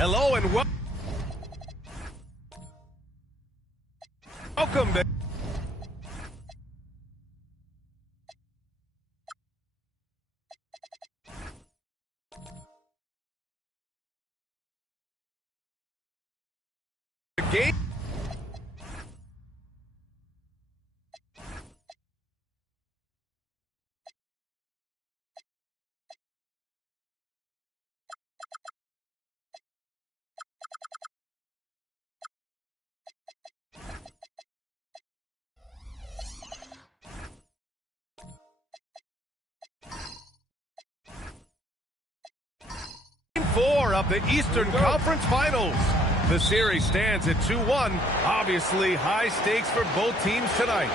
Hello and welcome to the game. Game 4 of the Eastern Conference Finals. The series stands at 2-1. Obviously, high stakes for both teams tonight.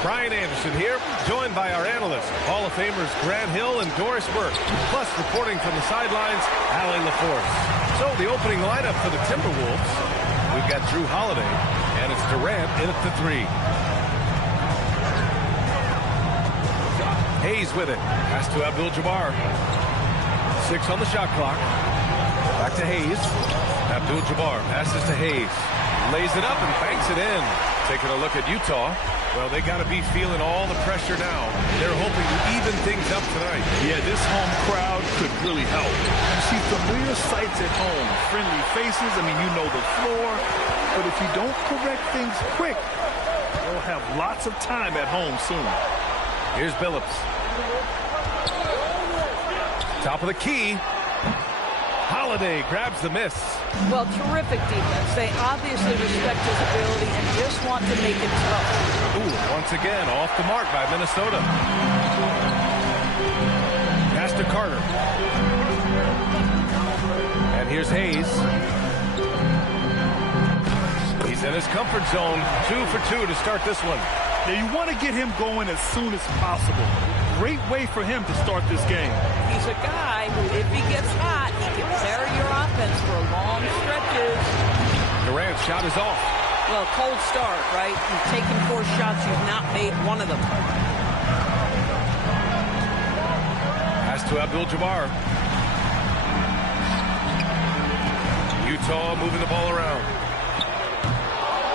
Brian Anderson here, joined by our analysts, Hall of Famers Grant Hill and Doris Burke, plus reporting from the sidelines, Allie LaForce. So the opening lineup for the Timberwolves, we've got Drew Holiday, and it's Durant in at the 3. Hayes with it. Pass to Abdul-Jabbar. 6 on the shot clock. Back to Hayes. Abdul-Jabbar passes to Hayes. Lays it up and banks it in. Taking a look at Utah. Well, they got to be feeling all the pressure now. They're hoping to even things up tonight. Yeah, this home crowd could really help. You see familiar sights at home. Friendly faces. I mean, you know the floor. But if you don't correct things quick, they'll have lots of time at home soon. Here's Billups. Top of the key. Holiday grabs the miss. Well, terrific defense. They obviously respect his ability and just want to make it tough. Ooh, once again, off the mark by Minnesota. Pass to Carter. And here's Hayes. He's in his comfort zone. 2 for 2 to start this one. Now, you want to get him going as soon as possible. Great way for him to start this game. He's a guy who, if he gets hot, he can carry your offense for long stretches. Durant's shot is off. Well, cold start, right? You've taken 4 shots. You've not made one of them. Pass to Abdul-Jabbar. Utah moving the ball around.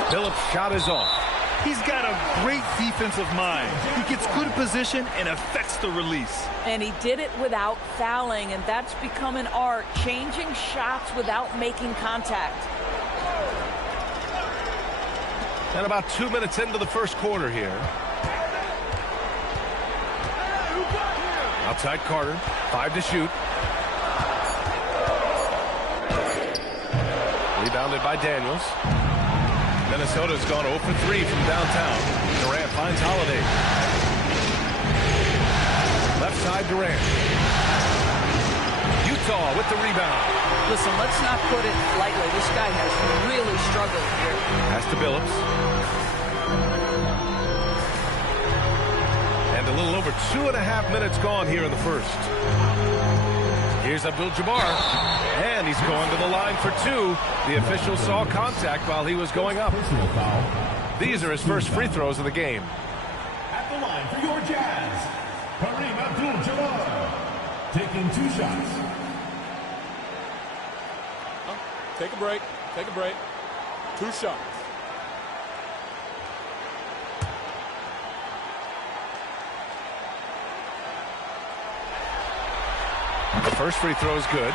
Phillips' shot is off. He's got a great defensive mind. He gets good position and affects the release. And he did it without fouling, and that's become an art, changing shots without making contact. And about 2 minutes into the first quarter here. Outside Carter, 5 to shoot. Rebounded by Daniels. Minnesota's gone 0 for 3 from downtown. Durant finds Holiday. Left side Durant. Utah with the rebound. Listen, let's not put it lightly. This guy has really struggled here. Pass to Billups. And a little over 2.5 minutes gone here in the first. Here's Abdul-Jabbar. And he's going to the line for 2. The official saw contact while he was going up. These are his first free throws of the game. At the line for your Jazz, Kareem Abdul-Jabbar, taking 2 shots. Take a break. Take a break. 2 shots. The first free throw is good.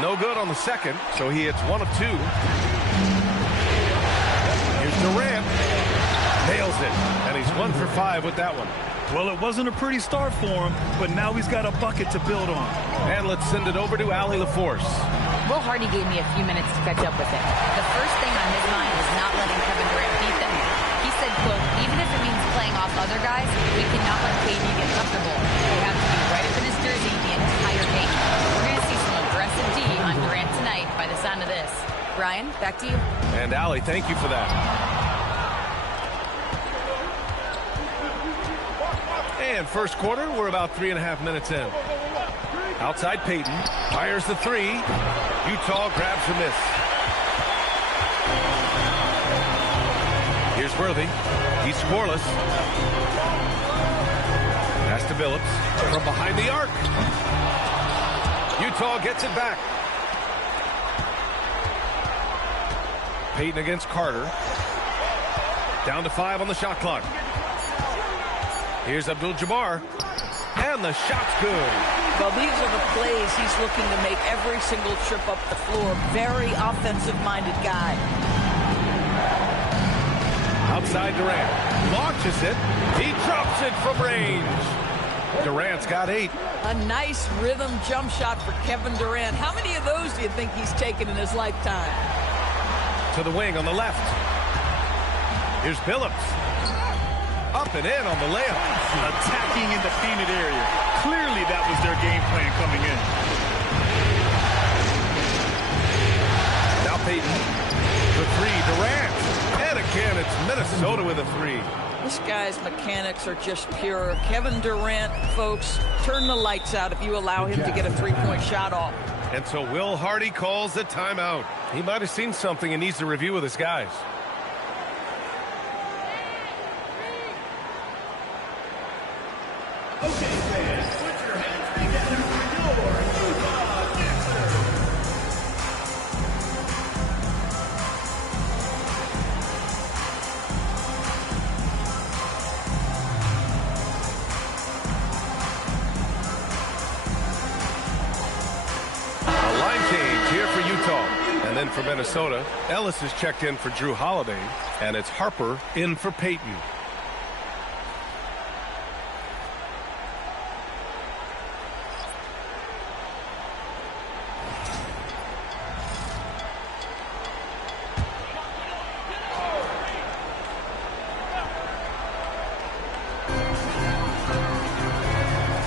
No good on the second, so he hits 1 of 2. Here's Durant. Nails it, and he's 1 for 5 with that one. Well, it wasn't a pretty start for him, but now he's got a bucket to build on. And let's send it over to Allie LaForce. Will Hardy gave me a few minutes to catch up with him. The first thing on his mind was not letting Kevin Durant beat them. He said, quote, even if it means playing off other guys, we cannot let KD get comfortable. We have to be right up in his jersey the entire game. We're going to see some aggressive D on Durant tonight by the sound of this. Brian, back to you. And Allie, thank you for that. And first quarter, we're about 3.5 minutes in. Outside Peyton, fires the three. Utah grabs the miss. Here's Worthy. He's scoreless. Pass to Billups from behind the arc. Utah gets it back. Peyton against Carter. Down to 5 on the shot clock. Here's Abdul-Jabbar. And the shot's good. Well, these are the plays he's looking to make every single trip up the floor. Very offensive-minded guy. Outside Durant. Launches it. He drops it from range. Durant's got 8. A nice rhythm jump shot for Kevin Durant. How many of those do you think he's taken in his lifetime? To the wing on the left. Here's Billups. Up and in on the layup. Attacking in the painted area. Clearly that was their game plan coming in. Now Peyton. The three, Durant. And again, it's Minnesota with a 3. This guy's mechanics are just pure. Kevin Durant, folks, turn the lights out if you allow him to get a 3-point shot off. And so Will Hardy calls the timeout. He might have seen something and needs to review with his guys. Okay, fans, put your hands together for your Utah Dancers. A line change here for Utah. And then for Minnesota, Ellis is checked in for Drew Holiday. And it's Harper in for Peyton.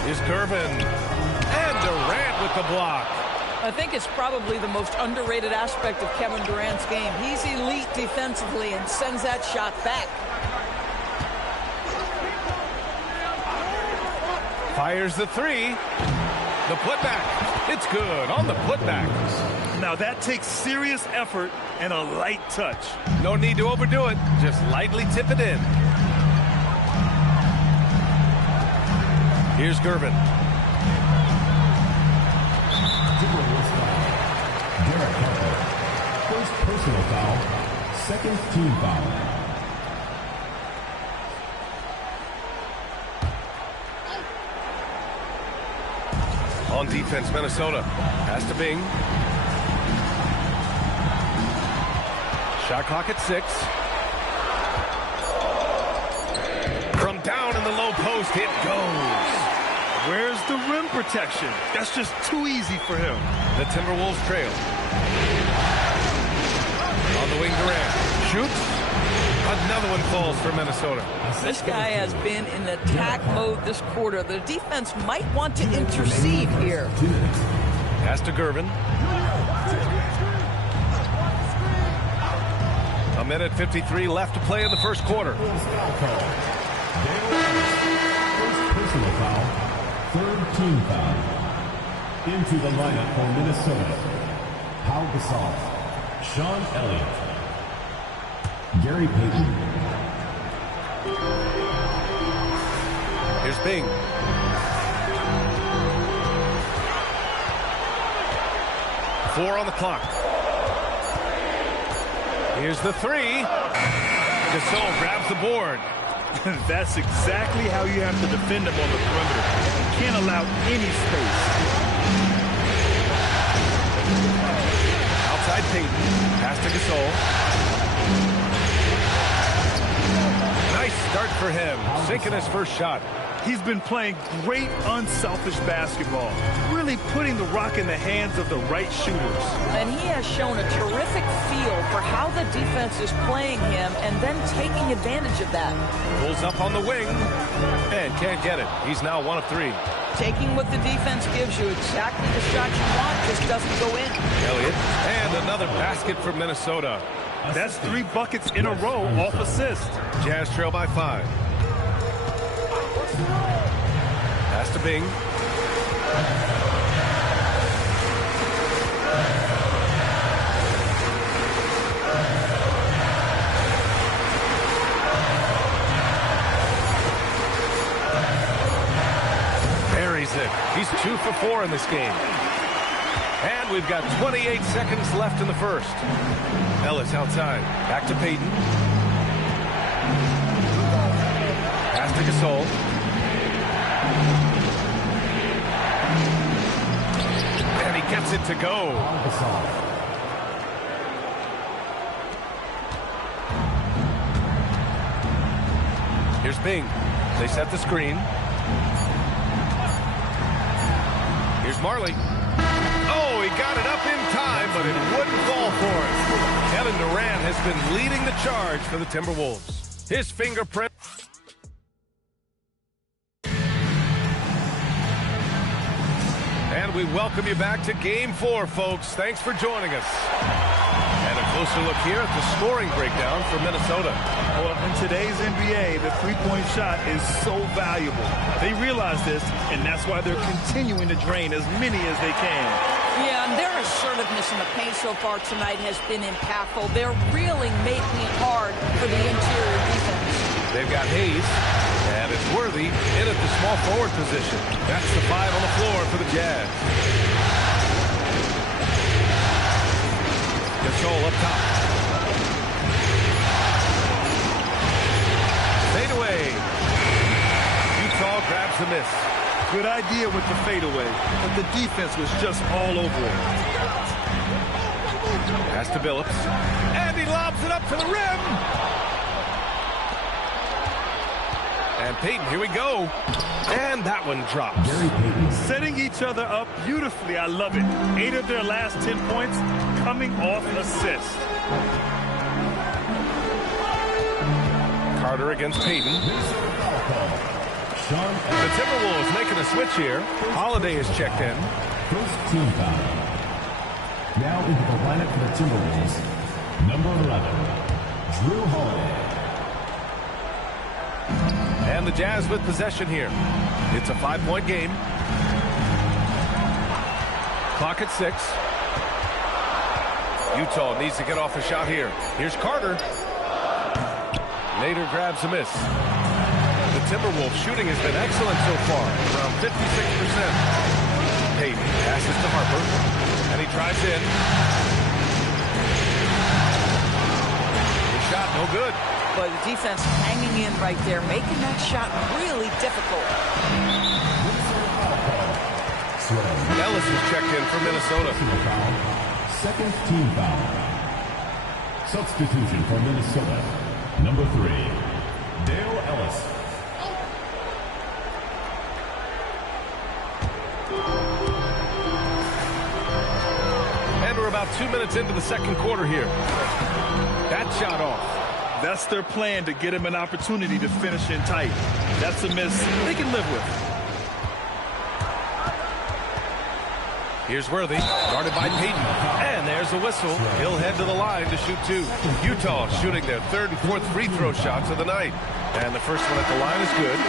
Is Gervin. And Durant with the block. I think it's probably the most underrated aspect of Kevin Durant's game. He's elite defensively and sends that shot back. Fires the three. The putback. It's good on the putback. Now that takes serious effort and a light touch. No need to overdo it. Just lightly tip it in. Here's Gervin. Derek Harper. First personal foul. Second team foul. On defense, Minnesota. Pass to Bing. Shot clock at 6. From down in the low post, it goes. Where's the rim protection? That's just too easy for him. The Timberwolves trail. On the wing, Durant. Shoots. Another one falls for Minnesota. This guy has been in attack mode this quarter. The defense might want to intercede here. Pass to Gervin. A minute 53 left to play in the first quarter. First personal foul. Third team foul. Into the lineup for Minnesota. Pau Gasol. Sean Elliott. Gary Payton. Here's Bing. Four on the clock. Here's the three. Gasol grabs the board. That's exactly how you have to defend him on the perimeter. You can't allow any space. Outside Payton. Pass to Gasol. Nice start for him. Sinking his first shot. He's been playing great, unselfish basketball. Really putting the rock in the hands of the right shooters. And he has shown a terrific feel for how the defense is playing him and then taking advantage of that. Pulls up on the wing and can't get it. He's now 1 of 3. Taking what the defense gives you, exactly the shot you want, just doesn't go in. Elliott. And another basket for Minnesota. That's 3 buckets in a row off assist. Jazz trail by 5. Pass to Bing. Buries it. He's 2 for 4 in this game. And we've got 28 seconds left in the first. Ellis outside. Back to Peyton. Pass to Gasol. And he gets it to go. Here's Bing. They set the screen. Here's Marley. Oh, he got it up in time, but it wouldn't fall for him. Kevin Durant has been leading the charge for the Timberwolves. His fingerprint. And we welcome you back to Game 4, folks. Thanks for joining us. And a closer look here at the scoring breakdown for Minnesota. Well, in today's NBA, the three-point shot is so valuable. They realize this, and that's why they're continuing to drain as many as they can. Yeah, and their assertiveness in the paint so far tonight has been impactful. They're really making it hard for the interior defense. They've got Hayes, and it's Worthy in at the small forward position. That's the 5 on the floor for the Jazz. Gasol up top. Fade away. Utah grabs the miss. Good idea with the fadeaway, but the defense was just all over it. Pass to Billups. And he lobs it up to the rim. And Peyton, here we go. And that one drops. Setting each other up beautifully. I love it. 8 of their last 10 points coming off assist. Carter against Peyton. The Timberwolves making a switch here. Holiday is checked in. First team foul. Now into the lineup for the Timberwolves. Number 11, Drew Holiday. And the Jazz with possession here. It's a 5-point game. Clock at 6. Utah needs to get off a shot here. Here's Carter. Nader grabs a miss. The Timberwolves shooting has been excellent so far, around 56%. Peyton passes to Harper, and he drives in. The shot no good. But the defense hanging in right there, making that shot really difficult. Ellis is checked in for Minnesota. Second team foul. Substitution for Minnesota. Number 3, Dale Ellis. And we're about 2 minutes into the second quarter here. That shot off. That's their plan, to get him an opportunity to finish in tight. That's a miss they can live with. Here's Worthy, guarded by Peyton. And there's a whistle. He'll head to the line to shoot 2. Utah shooting their 3rd and 4th free throw shots of the night. And the first one at the line is good.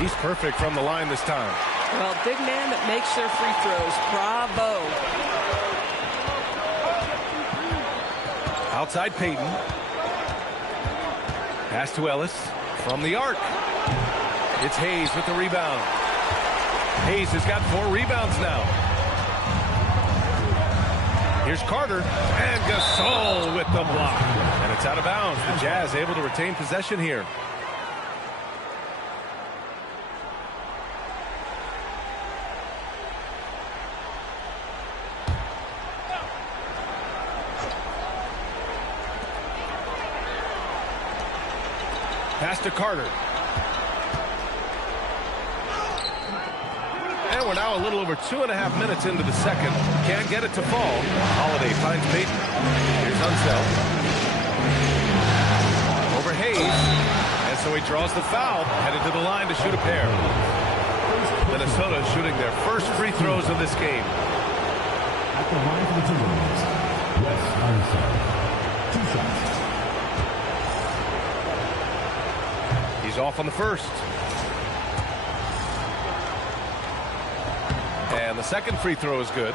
He's perfect from the line this time. Well, big man that makes their free throws. Bravo. Outside Peyton. Pass to Ellis from the arc. It's Hayes with the rebound. Hayes has got 4 rebounds now. Here's Carter, and Gasol with the block. And it's out of bounds. The Jazz able to retain possession here. Pass to Carter. And we're now a little over 2.5 minutes into the second. Can't get it to fall. Holiday finds Peyton. Here's Unseld. Over Hayes. As So he draws the foul, headed to the line to shoot a pair. Minnesota shooting their first free throws of this game. At the line for the Timberwolves, Wes Unseld. 2 shots. He's off on the first. And the second free throw is good.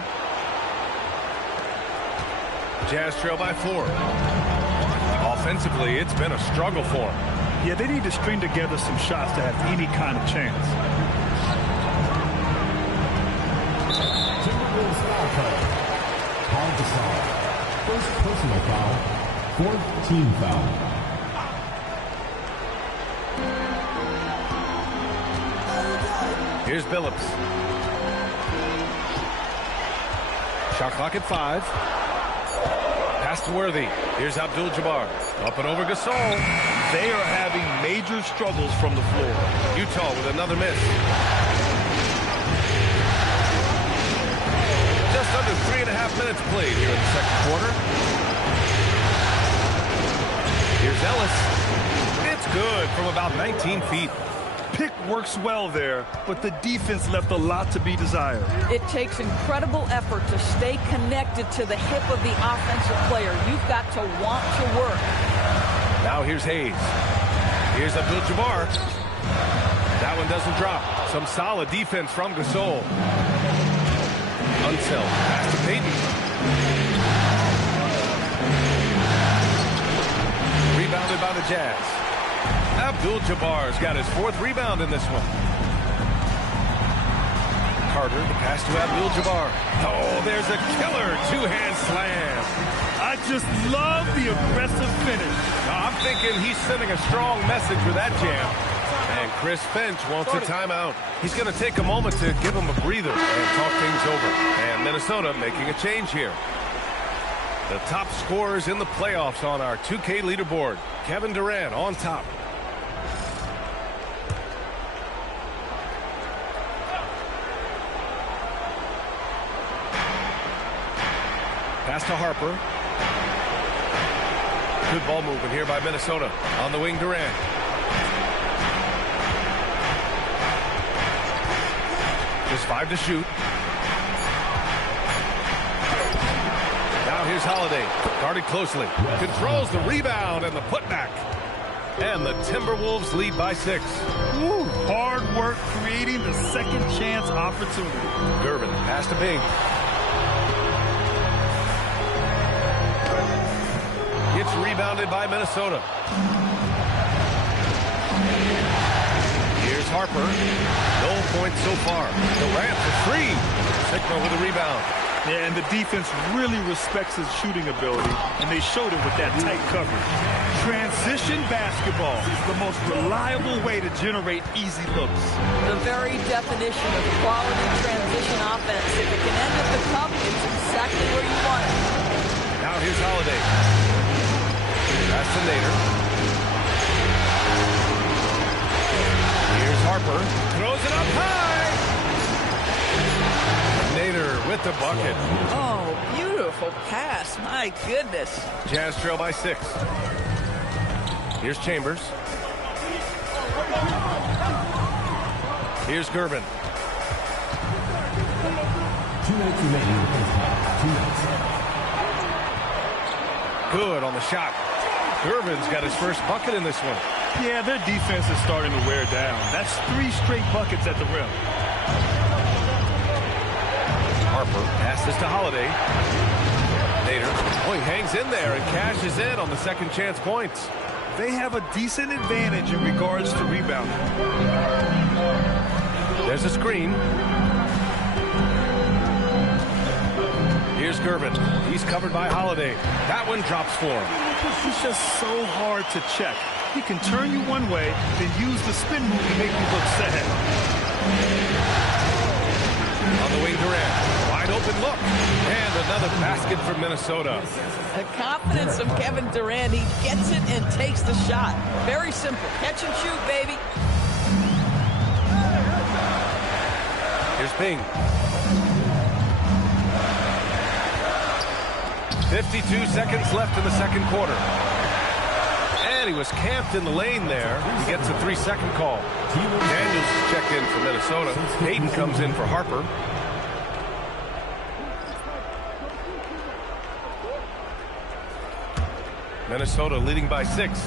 Jazz trail by 4. Offensively, it's been a struggle for them. Yeah, they need to string together some shots to have any kind of chance. Timberwolves foul call. Paul Gasol. First personal foul. 4th team foul. Here's Billups. Shot clock at 5. Pass to Worthy. Here's Abdul-Jabbar. Up and over Gasol. They are having major struggles from the floor. Utah with another miss. Just under 3.5 minutes played here in the second quarter. Here's Ellis. It's good from about 19 feet. Pick works well there, but the defense left a lot to be desired. It takes incredible effort to stay connected to the hip of the offensive player. You've got to want to work. Now here's Hayes. Here's Abdul-Jabbar. That one doesn't drop. Some solid defense from Gasol. Unseld. Pass to Payton. Rebounded by the Jazz. Abdul-Jabbar's got his 4th rebound in this one. Carter, the pass to Abdul-Jabbar. Oh, there's a killer 2-hand slam. I just love the aggressive finish. I'm thinking he's sending a strong message with that jam. And Chris Finch wants a timeout. He's going to take a moment to give him a breather and talk things over. And Minnesota making a change here. The top scorers in the playoffs on our 2K leaderboard. Kevin Durant on top. Pass to Harper. Good ball movement here by Minnesota. On the wing, Durant. Just 5 to shoot. Now here's Holiday. Guarded closely. Controls the rebound and the putback. And the Timberwolves lead by 6. Ooh, hard work creating the second chance opportunity. Gervin, pass to Bing. It's rebounded by Minnesota. Here's Harper. No points so far. Durant for 3. Sigma with a rebound. Yeah, and the defense really respects his shooting ability, and they showed it with that tight coverage. Transition basketball is the most reliable way to generate easy looks. The very definition of quality transition offense. If it can end at the cup, it's exactly where you want it. Now here's Holiday. Pass to Nader. Here's Harper. Throws it up high. Nader with the bucket. Oh, beautiful pass. My goodness. Jazz trail by 6. Here's Chambers. Here's Gervin. 2 minutes remaining in the first half. 2 minutes. Good on the shot. Gervin's got his first bucket in this one. Yeah, their defense is starting to wear down. That's 3 straight buckets at the rim. Harper passes to Holiday. Nader. Oh, he hangs in there and cashes in on the second chance points. They have a decent advantage in regards to rebounding. There's a screen. Here's Gervin. He's covered by Holiday. That one drops for him. He's just so hard to check. He can turn you one way, then use the spin move to make you look sad. On the wing, Durant. Wide open look. And another basket for Minnesota. The confidence of Kevin Durant. He gets it and takes the shot. Very simple. Catch and shoot, baby. Here's Bing. 52 seconds left in the second quarter. And he was camped in the lane there. He gets a 3-second call. Daniels is checked in for Minnesota. Hayden comes in for Harper. Minnesota leading by 6.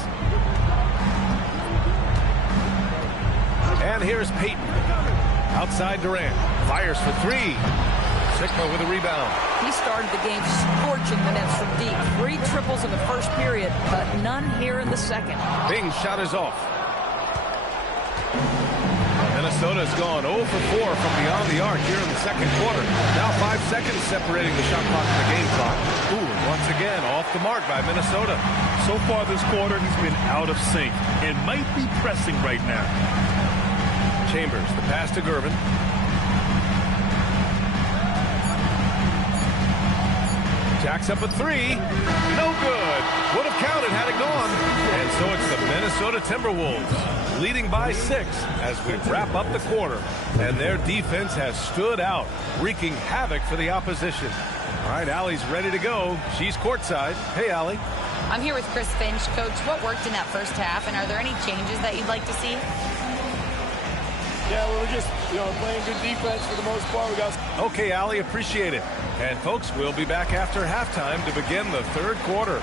And here's Payton. Outside Durant. Fires for 3. Sigma with a rebound. He started the game scorching the Nets from deep. 3 triples in the first period, but none here in the second. Bing's shot is off. Minnesota's gone 0 for 4 from beyond the arc here in the second quarter. Now 5 seconds separating the shot clock and the game clock. Ooh, once again, off the mark by Minnesota. So far this quarter, he's been out of sync and might be pressing right now. Chambers, the pass to Gervin. Jacks up a 3. No good. Would have counted had it gone. And so it's the Minnesota Timberwolves leading by 6 as we wrap up the quarter. And their defense has stood out, wreaking havoc for the opposition. All right, Allie's ready to go. She's courtside. Hey, Allie. I'm here with Chris Finch. Coach, what worked in that first half, and are there any changes that you'd like to see? Yeah, we were just, playing good defense for the most part. We got. Okay, Allie, appreciate it. And folks, we'll be back after halftime to begin the third quarter.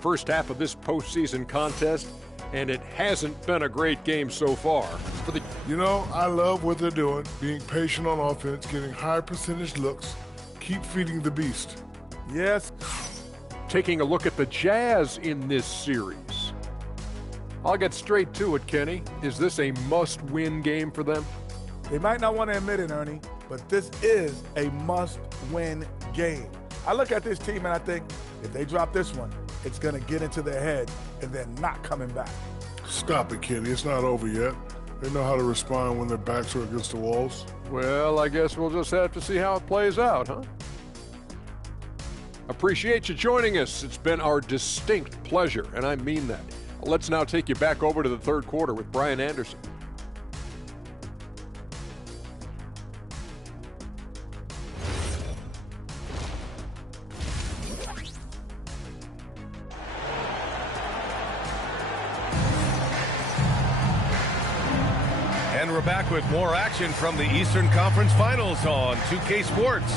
First half of this postseason contest, and it hasn't been a great game so far. I love what they're doing, being patient on offense, getting high percentage looks, keep feeding the beast. Yes. Taking a look at the Jazz in this series. I'll get straight to it, Kenny. Is this a must-win game for them? They might not want to admit it, Ernie, but this is a must-win game. I look at this team and I think, if they drop this one, it's going to get into their head and then not coming back. Stop it, Kenny. It's not over yet. They know how to respond when their backs are against the walls. Well, I guess we'll just have to see how it plays out, huh? Appreciate you joining us. It's been our distinct pleasure, and I mean that. Let's now take you back over to the third quarter with Brian Anderson. And we're back with more action from the Eastern Conference Finals on 2K Sports.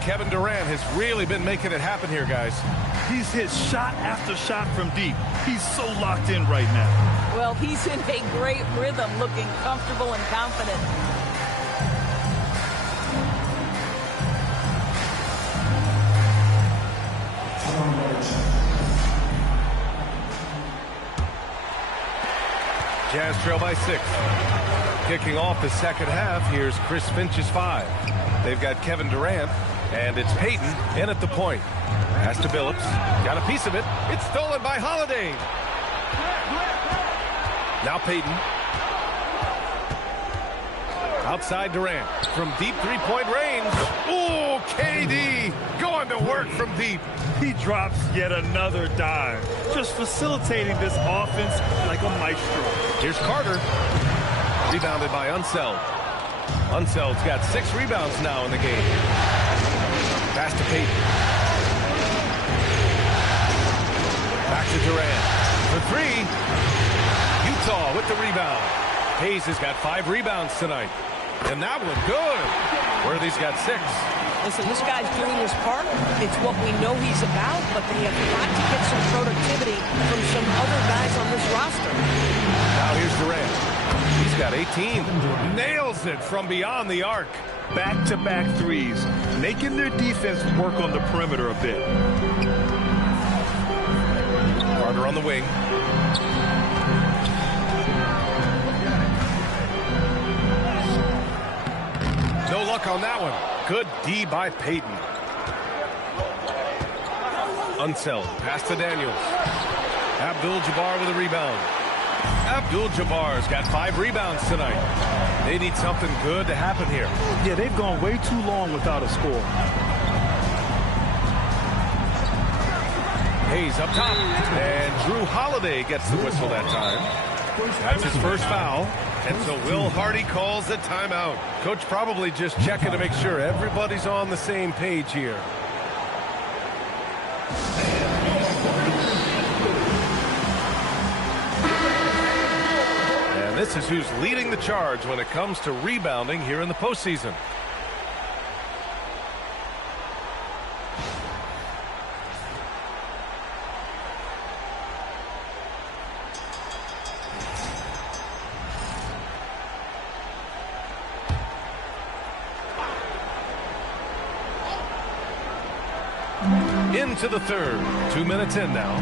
Kevin Durant has really been making it happen here, guys. He's hit shot after shot from deep. He's so locked in right now. Well, he's in a great rhythm, looking comfortable and confident. Jazz trail by 6. Kicking off the second half, here's Chris Finch's 5. They've got Kevin Durant, and it's Payton in at the point. Pass to Billups. Got a piece of it. It's stolen by Holiday. Now Payton. Outside Durant. From deep three-point range. Ooh, KD going to work from deep. He drops yet another dive, just facilitating this offense like a maestro. Here's Carter. Rebounded by Unseld. Unseld's got 6 rebounds now in the game. Pass to Payton. Back to Durant. For 3. Utah with the rebound. Hayes has got 5 rebounds tonight. And that one good. Worthy's got 6. Listen, this guy's doing his part. It's what we know he's about, but they have got to get some productivity from some other guys on this roster. Now here's Durant. He's got 18. Nails it from beyond the arc. Back-to-back threes, making their defense work on the perimeter a bit. Carter on the wing. No luck on that one. Good D by Payton. Unseld. Pass to Daniels. Abdul-Jabbar with a rebound. Abdul-Jabbar's got 5 rebounds tonight. They need something good to happen here. Yeah, they've gone way too long without a score. Hayes up top, and Drew Holiday gets the whistle that time. That's his first foul, and so Will Hardy calls the timeout. Coach probably just checking to make sure everybody's on the same page here. And this is who's leading the charge when it comes to rebounding here in the postseason. Into the third. 2 minutes in now.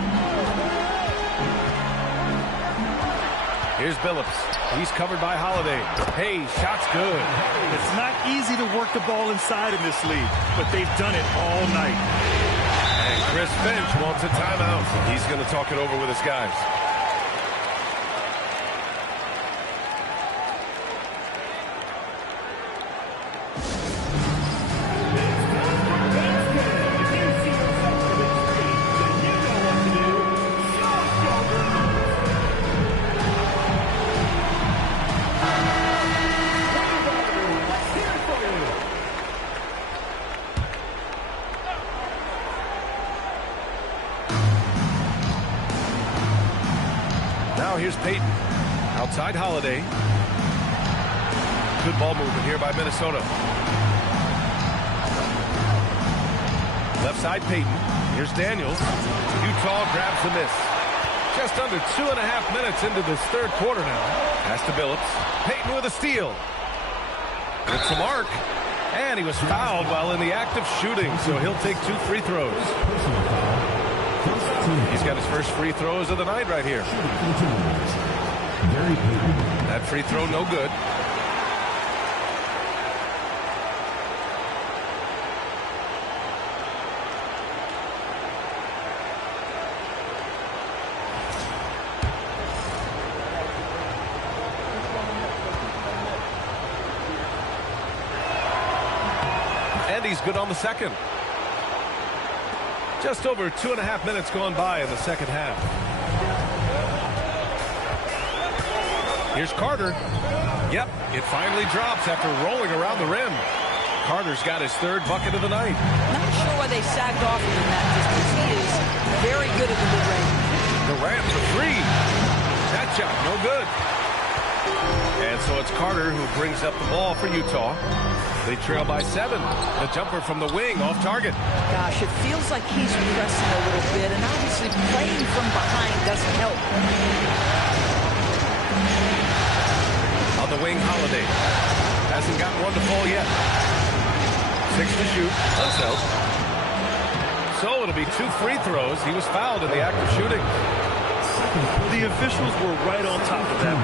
Here's Billups. He's covered by Holiday. Hey, shot's good. It's not easy to work the ball inside in this league, but they've done it all night. And Chris Finch wants a timeout. He's going to talk it over with his guys. Here's Payton. Outside Holiday. Good ball movement here by Minnesota. Left side Payton. Here's Daniels. Utah grabs the miss. Just under 2.5 minutes into this third quarter now. Pass to Billups. Payton with a steal. It's a mark. And he was fouled while in the act of shooting, so he'll take 2 free throws. He's got his first free throws of the night right here. That free throw no good. And he's good on the second. Just over 2.5 minutes gone by in the second half. Here's Carter. Yep, it finally drops after rolling around the rim. Carter's got his 3rd bucket of the night. Not sure why they sagged off him in that distance. He is very good at the mid-range. Durant for 3. That shot, no good. And so it's Carter who brings up the ball for Utah. They trail by 7. The jumper from the wing off target. Gosh, it feels like he's pressing a little bit, and obviously playing from behind doesn't help. On the wing, Holiday. Hasn't gotten one to fall yet. 6 to shoot. Unseld. So it'll be 2 free throws. He was fouled in the act of shooting. The officials were right on top of that.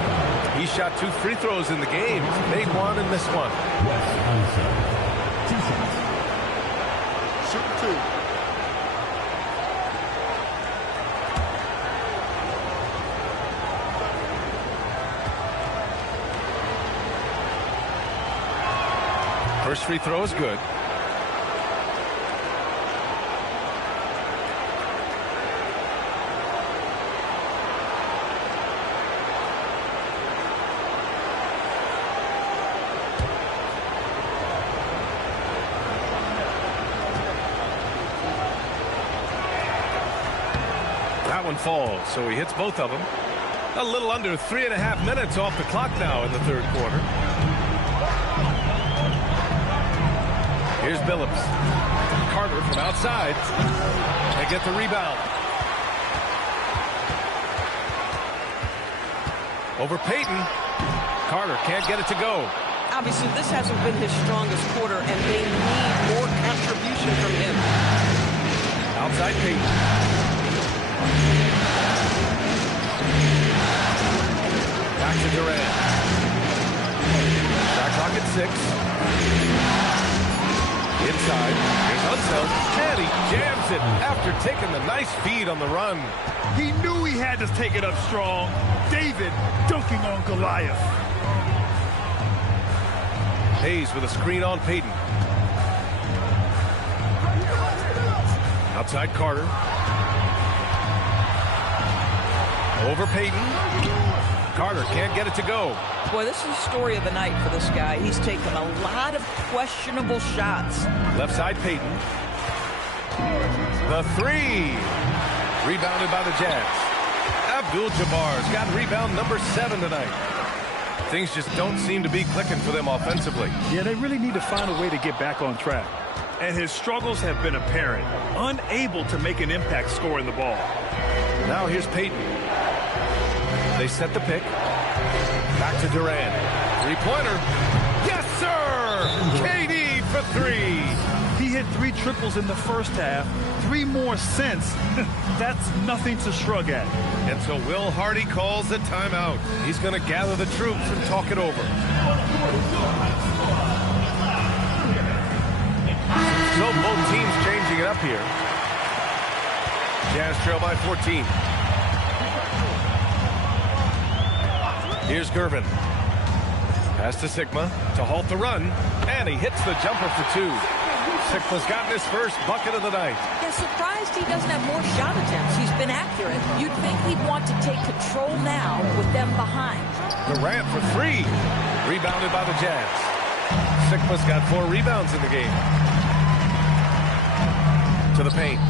He shot 2 free throws in the game. Made 1 and missed 1. Shoot 2. First free throw is good. That one falls, so he hits both of them. A little under 3.5 minutes off the clock now in the third quarter. Here's Billups. Carter from outside. They get the rebound. Over Payton. Carter can't get it to go. Obviously, this hasn't been his strongest quarter, and they need more contribution from him. Outside Payton. Back to Durant. Shot clock at 6. Inside. Here's Unseld. And he jams it after taking the nice feed on the run. He knew he had to take it up strong. David, don't Goliath. Hayes with a screen on Payton. Outside Carter. Over Payton. Carter can't get it to go. Boy, this is the story of the night for this guy. He's taken a lot of questionable shots. Left side Payton. The three. Rebounded by the Jazz. Abdul-Jabbar's got rebound number 7 tonight. Things just don't seem to be clicking for them offensively. Yeah, they really need to find a way to get back on track. And his struggles have been apparent. Unable to make an impact scoring the ball. Now here's Payton. They set the pick. Back to Durant. Three-pointer. Yes, sir! KD for 3. He hit 3 triples in the first half. 3 more since. That's nothing to shrug at. And so Will Hardy calls the timeout. He's going to gather the troops and talk it over. So both teams changing it up here. Jazz trail by 14. Here's Gervin. Pass to Sigma to halt the run. And he hits the jumper for 2. Sigma's gotten his first bucket of the night. Yeah, surprised he doesn't have more shot attempts. He's been accurate. You'd think he'd want to take control now with them behind. Durant for 3. Rebounded by the Jazz. Sigma's got 4 rebounds in the game. To the paint.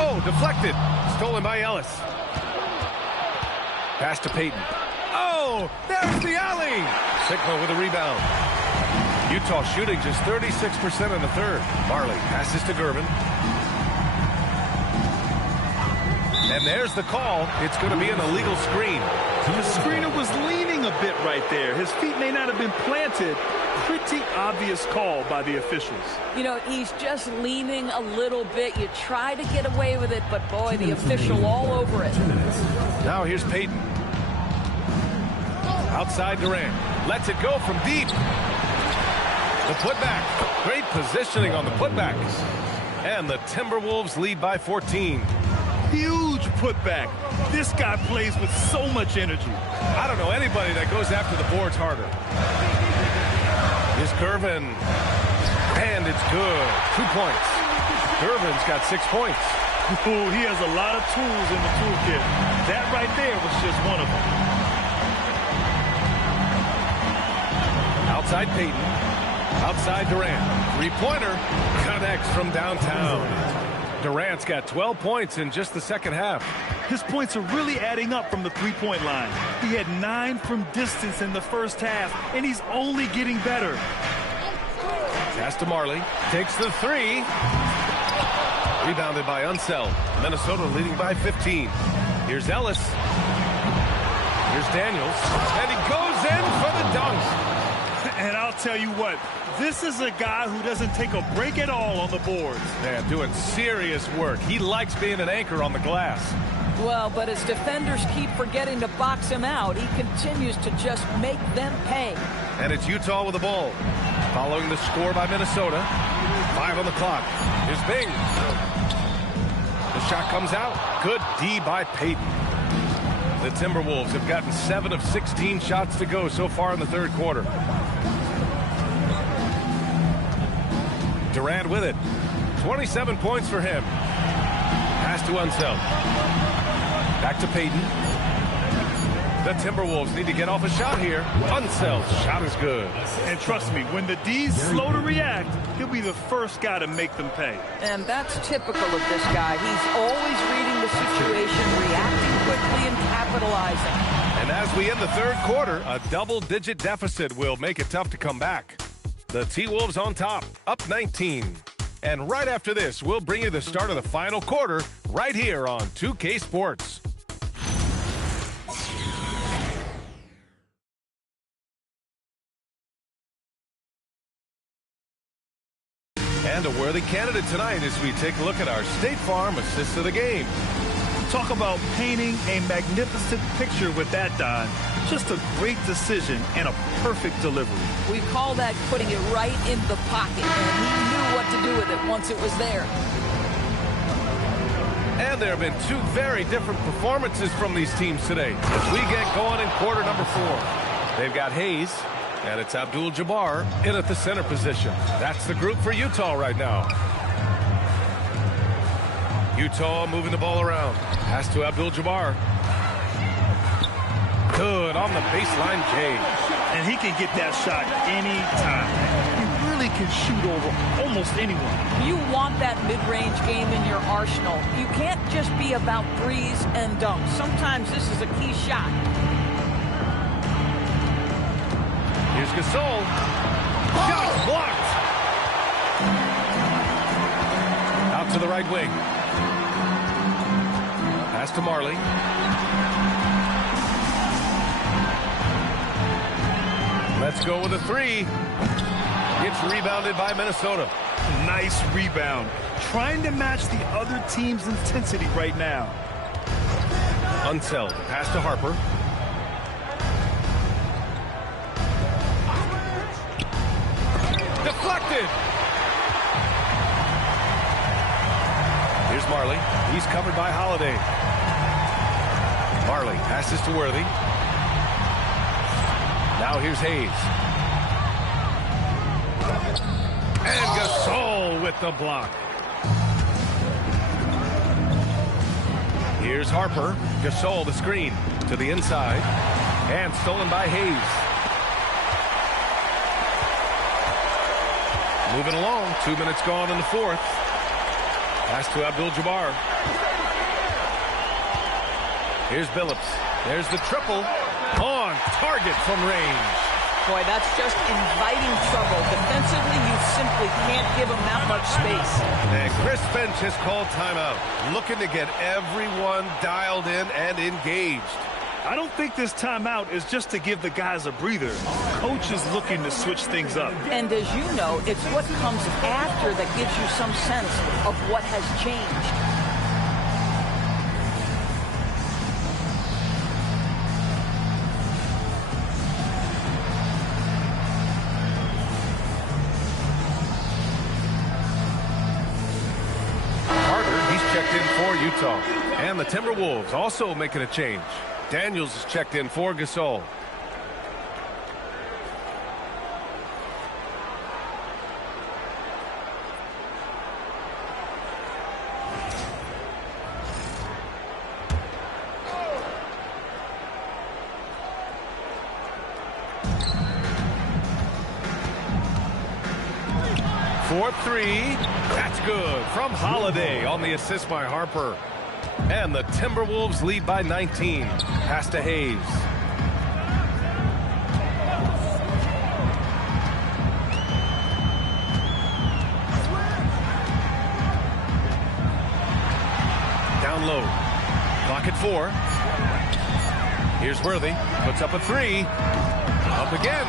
Oh, deflected. Stolen by Ellis. Pass to Payton. Oh, there's the alley. Sigma with a rebound. Utah shooting just 36% in the third. Marley passes to Gervin. And there's the call. It's going to be an illegal screen. The screener was leaning a bit right there. His feet may not have been planted. Pretty obvious call by the officials. You know, he's just leaning a little bit. You try to get away with it, but boy, the official all over it. Now here's Payton. Outside Durant. Lets it go from deep. The putback. Great positioning on the putback. And the Timberwolves lead by 14. Huge putback. This guy plays with so much energy. I don't know anybody that goes after the boards harder. Here's Gervin. And it's good. 2 points. Gervin's got 6 points. Ooh, he has a lot of tools in the toolkit. That right there was just one of them. Outside Payton. Outside Durant. Three-pointer. Connects from downtown. Durant's got 12 points in just the second half. His points are really adding up from the three-point line. He had 9 from distance in the first half, and he's only getting better. Pass to Marley. Takes the 3. Rebounded by Unseld. Minnesota leading by 15. Here's Ellis. Here's Daniels. And he goes in for the dunk. And I'll tell you what, this is a guy who doesn't take a break at all on the boards. Man, doing serious work. He likes being an anchor on the glass. Well, but as defenders keep forgetting to box him out, he continues to just make them pay. And it's Utah with the ball. Following the score by Minnesota. 5 on the clock. Here's Bing. The shot comes out. Good D by Payton. The Timberwolves have gotten 7 of 16 shots to go so far in the third quarter. Durant with it. 27 points for him. Pass to Unseld. Back to Payton. The Timberwolves need to get off a shot here. Unseld's shot is good. And trust me, when the D's slow to react, he'll be the first guy to make them pay. And that's typical of this guy. He's always reading the situation, reacting quickly, and capitalizing. And as we end the third quarter, a double-digit deficit will make it tough to come back. The T-Wolves on top, up 19. And right after this, we'll bring you the start of the final quarter right here on 2K Sports. And a worthy candidate tonight as we take a look at our State Farm assist of the game. Talk about painting a magnificent picture with that, Don. Just a great decision and a perfect delivery. We call that putting it right in the pocket, and he knew what to do with it once it was there. And there have been 2 very different performances from these teams today as we get going in quarter number 4. They've got Hayes, and it's Abdul-Jabbar in at the center position. That's the group for Utah right now. Utah moving the ball around. Pass to Abdul-Jabbar. Good on the baseline, Jay. And he can get that shot anytime. He really can shoot over almost anyone. You want that mid-range game in your arsenal. You can't just be about threes and dunks. Sometimes this is a key shot. Here's Gasol. Shot blocked. Out to the right wing. Pass to Marley. Let's go with a three. Gets rebounded by Minnesota. Nice rebound. Trying to match the other team's intensity right now. Unseld. Pass to Harper. Deflected. Here's Marley. He's covered by Holiday. Marley passes to Worthy. Now here's Hayes. And Gasol with the block. Here's Harper. Gasol the screen to the inside. And stolen by Hayes. Moving along. 2 minutes gone in the fourth. Pass to Abdul-Jabbar. Here's Billups. There's the triple. On target from range. Boy, that's just inviting trouble. Defensively, you simply can't give him that much space. And Chris Finch has called timeout, looking to get everyone dialed in and engaged. I don't think this timeout is just to give the guys a breather. Coach is looking to switch things up. And as you know, it's what comes after that gives you some sense of what has changed. Utah. And the Timberwolves also making a change. Daniels is checked in for Gasol. For three. That's good from Holiday on the assist by Harper. And the Timberwolves lead by 19. Pass to Hayes. Down low. Clock at 4. Here's Worthy. Puts up a three. Up again.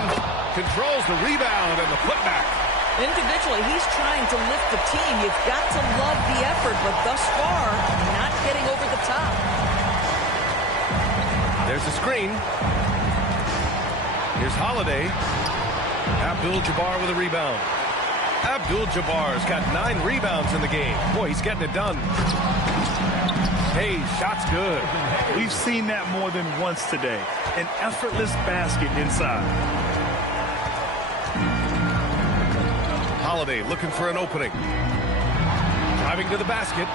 Controls the rebound and the putback. Individually, he's trying to lift the team. You've got to love the effort, but thus far, not getting over the top. There's a screen. Here's Holiday. Abdul-Jabbar with a rebound. Abdul-Jabbar's got 9 rebounds in the game. Boy, he's getting it done. Hey, shot's good. We've seen that more than once today. An effortless basket inside. Holiday looking for an opening. Driving to the basket.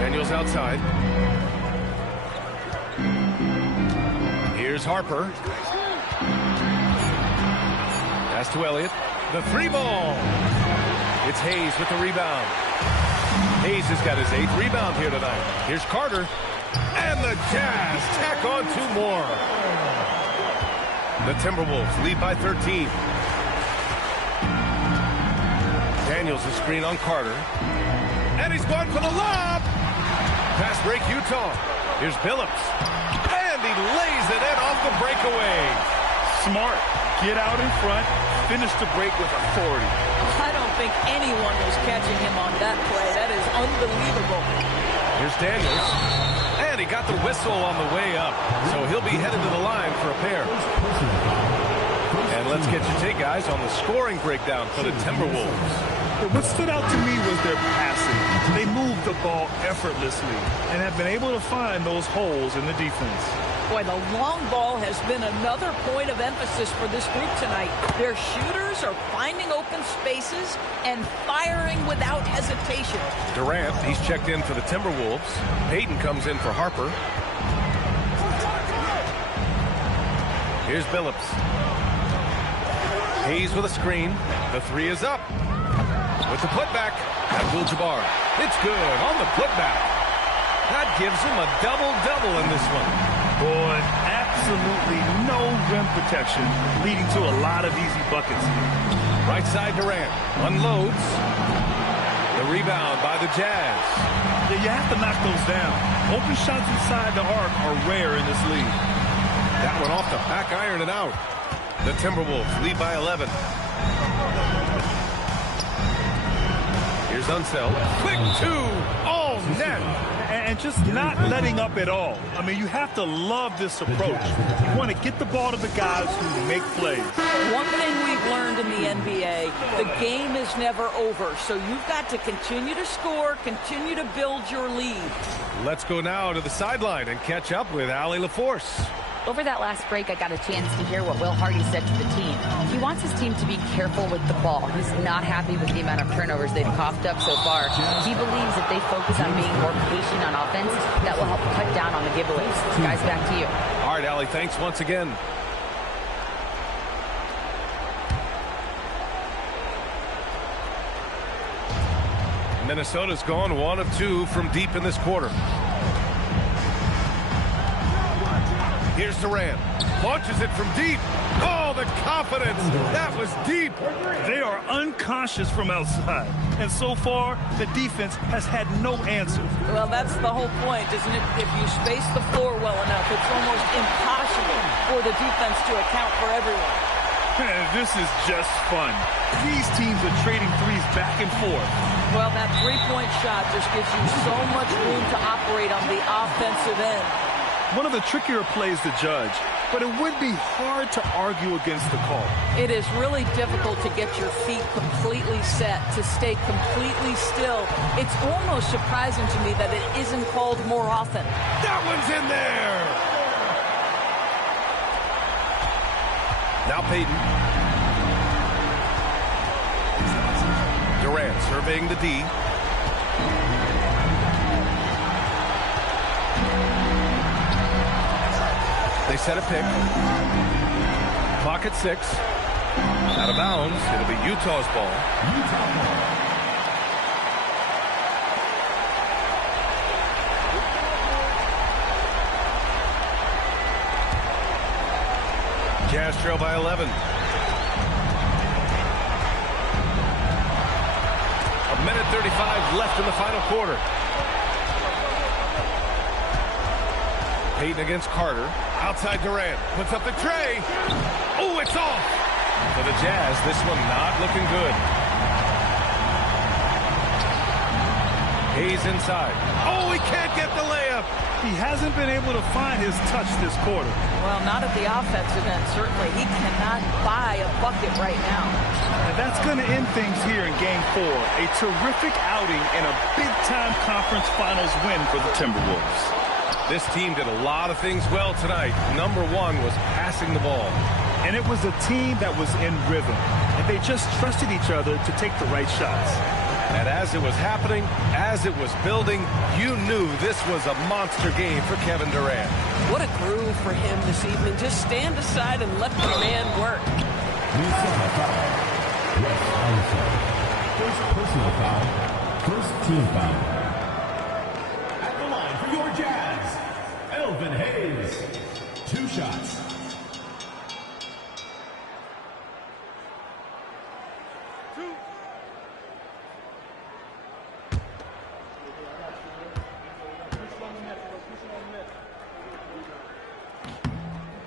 Daniels outside. Here's Harper. Pass to Elliott. The three ball. It's Hayes with the rebound. Hayes has got his 8th rebound here tonight. Here's Carter. And the Jazz tack on 2 more. The Timberwolves lead by 13. Daniels the screen on Carter. And he's going for the lob. Pass break Utah. Here's Billups. And he lays it in off the breakaway. Smart. Get out in front. Finish the break with authority. I don't think anyone was catching him on that play. That is unbelievable. Here's Daniels. And he got the whistle on the way up. So he'll be headed to the line for a pair. And let's get your take, guys, on the scoring breakdown for the Timberwolves. What stood out to me was their passing. They moved the ball effortlessly and have been able to find those holes in the defense. Boy, the long ball has been another point of emphasis for this group tonight. Their shooters are finding open spaces and firing without hesitation. Durant, he's checked in for the Timberwolves. Payton comes in for Harper. Here's Billups. Hayes with a screen. The three is up. With the putback, Abdul-Jabbar. It's good on the putback. That gives him a double-double in this one. Boy, absolutely no rim protection, leading to a lot of easy buckets here. Right side Durant unloads. The rebound by the Jazz. Yeah, you have to knock those down. Open shots inside the arc are rare in this league. That one off the back iron and out. The Timberwolves lead by 11. Here's Unseld. Quick two. All net. And just not letting up at all. I mean, you have to love this approach. You want to get the ball to the guys who make plays. One thing we've learned in the NBA, the game is never over. So you've got to continue to score, continue to build your lead. Let's go now to the sideline and catch up with Allie LaForce. Over that last break, I got a chance to hear what Will Hardy said to the team. He wants his team to be careful with the ball. He's not happy with the amount of turnovers they've coughed up so far. He believes if they focus on being more patient on offense, that will help cut down on the giveaways. Guys, back to you. All right, Allie, thanks once again. Minnesota's gone 1 of 2 from deep in this quarter. Here's Durant. Launches it from deep. Oh, the confidence. That was deep. They are unconscious from outside. And so far, the defense has had no answers. Well, that's the whole point, isn't it? If you space the floor well enough, it's almost impossible for the defense to account for everyone. This is just fun. These teams are trading threes back and forth. Well, that three-point shot just gives you so much room to operate on the offensive end. One of the trickier plays to judge, but it would be hard to argue against the call. It is really difficult to get your feet completely set, to stay completely still. It's almost surprising to me that it isn't called more often. That one's in there! Now Payton. Durant surveying the D. They set a pick. Clock at 6. Out of bounds. It'll be Utah's ball. Jazz trail by 11. A minute 35 left in the final quarter. Payton against Carter. Outside Durant. Puts up the tray. Oh, it's off. For the Jazz, this one not looking good. Hayes inside. Oh, he can't get the layup. He hasn't been able to find his touch this quarter. Well, not at the offensive end, certainly. He cannot buy a bucket right now. And that's going to end things here in Game 4. A terrific outing and a big-time conference finals win for the Timberwolves. This team did a lot of things well tonight. Number one was passing the ball. And it was a team that was in rhythm. And they just trusted each other to take the right shots. And as it was happening, as it was building, you knew this was a monster game for Kevin Durant. What a groove for him this evening. Just stand aside and let the man work. First personal foul, first team foul. At the line for your Jazz, Elvin Hayes. 2 shots.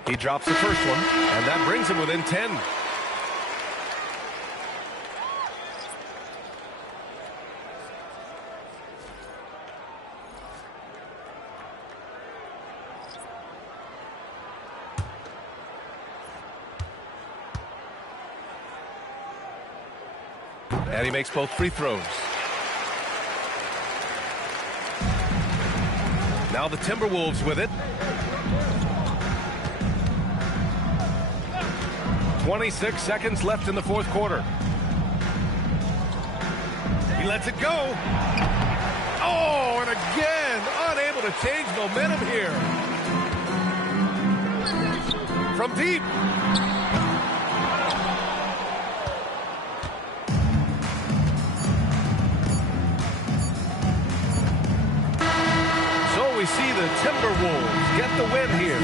He drops the first one, and that brings him within 10. And he makes both free throws. Now the Timberwolves with it. 26 seconds left in the fourth quarter. He lets it go. Oh, and again, unable to change momentum here. From deep. So we see the Timberwolves get the win here.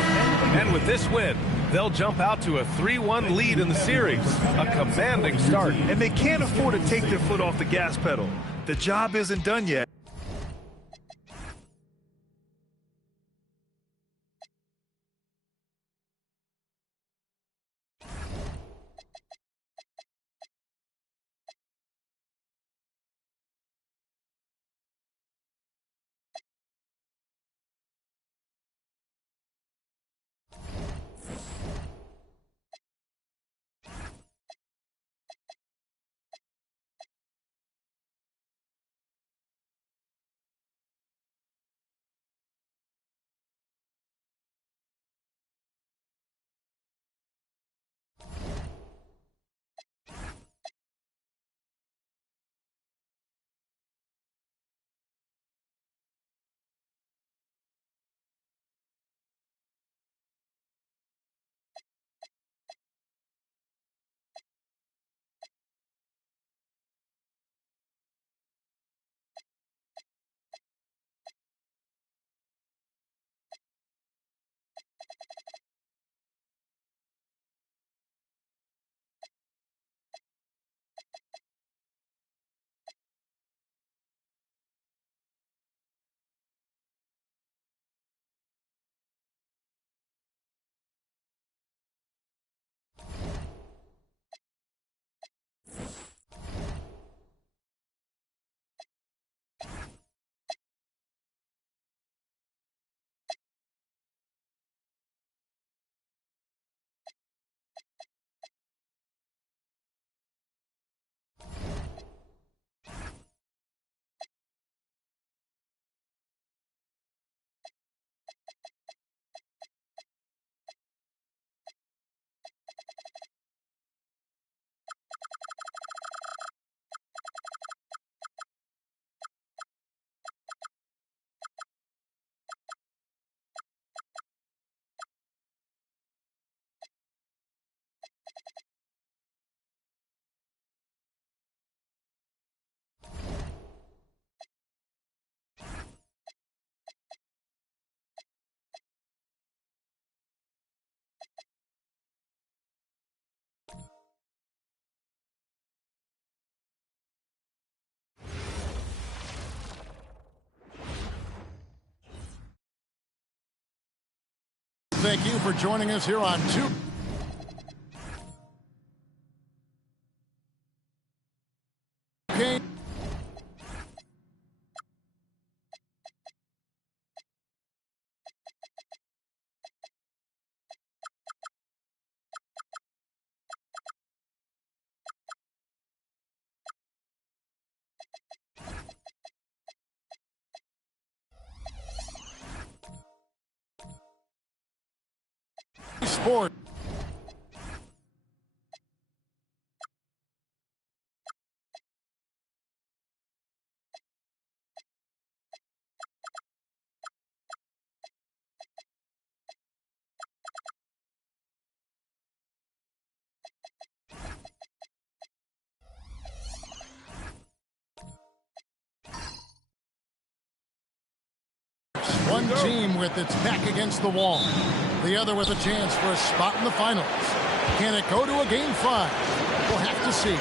And with this win, they'll jump out to a 3-1 lead in the series. A commanding start. And they can't afford to take their foot off the gas pedal. The job isn't done yet. Thank you for joining us here on 2. Okay. Sport. One team with its back against the wall. The other with a chance for a spot in the finals. Can it go to a Game 5? We'll have to see.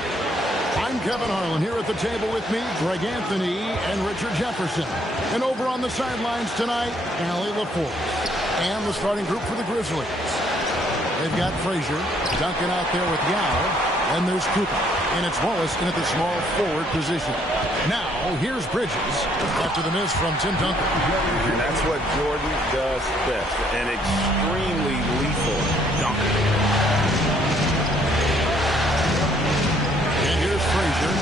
I'm Kevin Harlan here at the table with me, Greg Anthony and Richard Jefferson. And over on the sidelines tonight, Allie LaForce. And the starting group for the Grizzlies. They've got Frazier, Duncan out there with Yao, and there's Cooper. And it's Wallace in at the small forward position. Now, here's Bridges after the miss from Tim Duncan. And that's what Jordan does best. An extremely lethal dunker. And here's Frazier.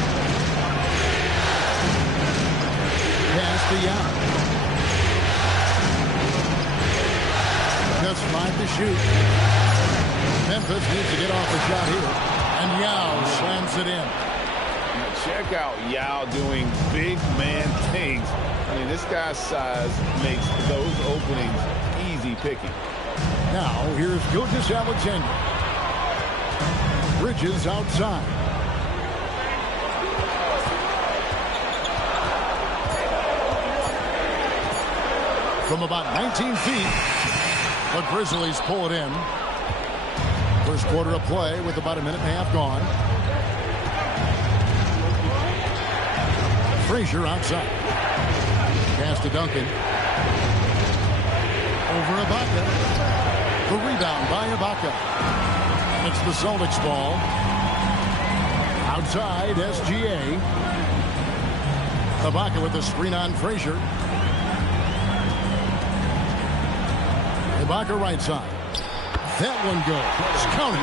Pass to Yao. Just 5 to shoot. Memphis needs to get off the shot here. And Yao slams it in. Now check out Yao doing big man things. I mean, this guy's size makes those openings easy picking. Now, here's Gilgeous-Alexander. Bridges outside. From about 19 feet, the Grizzlies pull it in. First quarter of play with about a minute and a half gone. Frazier outside. Pass to Duncan. Over Ibaka. The rebound by Ibaka. It's the Celtics ball. Outside, SGA. Ibaka with the screen on Frazier. Ibaka right side. That one goes. Counted.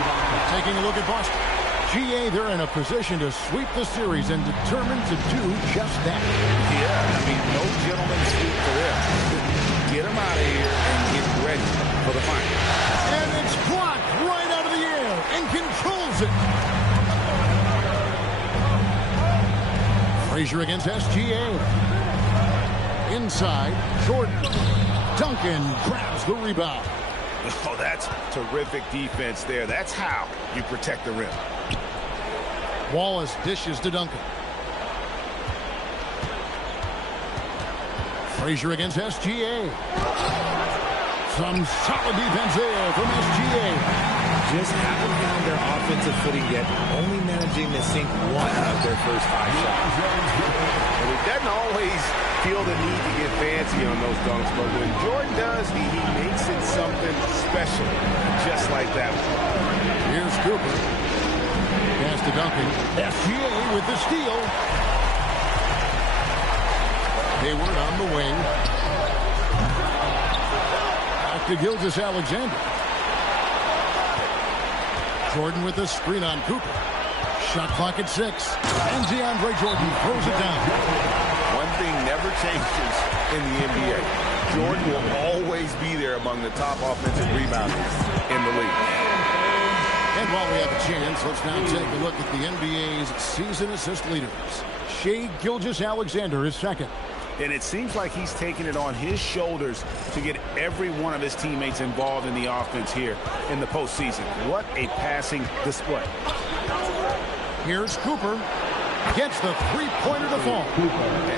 Taking a look at Boston. GA, they're in a position to sweep the series and determined to do just that. Yeah, I mean, no gentleman's sweep for them. Get them out of here and get ready for the final. And it's blocked right out of the air and controls it. Frazier against SGA. Inside, Jordan. Duncan grabs the rebound. Oh, that's terrific defense there. That's how you protect the rim. Wallace dishes to Duncan. Frazier against SGA. Some solid defense there from SGA. Just haven't found their offensive footing yet, only managing to sink one of their first 5 shots. And he doesn't always feel the need to get fancy on those dunks, but when Jordan does, he makes it something special, just like that one. Here's Cooper. Pass to Duncan. SGA with the steal. Hayward on the wing. Back to Gilgeous-Alexander. Jordan with the screen on Cooper. Shot clock at 6. And DeAndre Jordan throws it down. One thing never changes in the NBA. Jordan will always be there among the top offensive rebounders in the league. And while we have a chance, let's now take a look at the NBA's season assist leaders. Shai Gilgeous-Alexander is second. And it seems like he's taking it on his shoulders to get every one of his teammates involved in the offense here in the postseason. What a passing display. Here's Cooper. Gets the three-pointer to fall.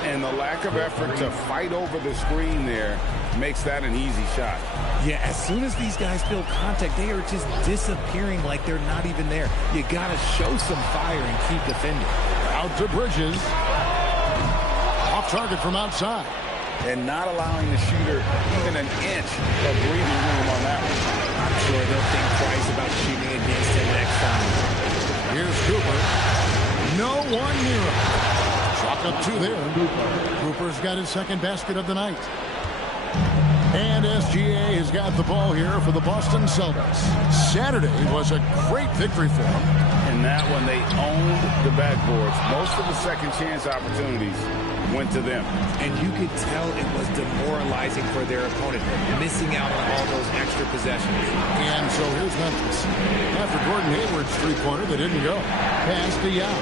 And the lack of effort to fight over the screen there makes that an easy shot. Yeah, as soon as these guys feel contact, they are just disappearing like they're not even there. You got to show some fire and keep defending. Out to Bridges. Off target from outside. And not allowing the shooter even an inch of breathing room on that one. I'm sure they'll think twice about shooting against him next time. Here's Cooper. No one near him. Chalk up 2 there. Cooper's got his second basket of the night. And SGA has got the ball here for the Boston Celtics. Saturday was a great victory for them. In that one, they owned the backboards. Most of the second chance opportunities went to them. And you could tell it was demoralizing for their opponent, missing out on all those extra possessions. And so here's Memphis. After Gordon Hayward's three-pointer, they didn't go. Pass to Yao.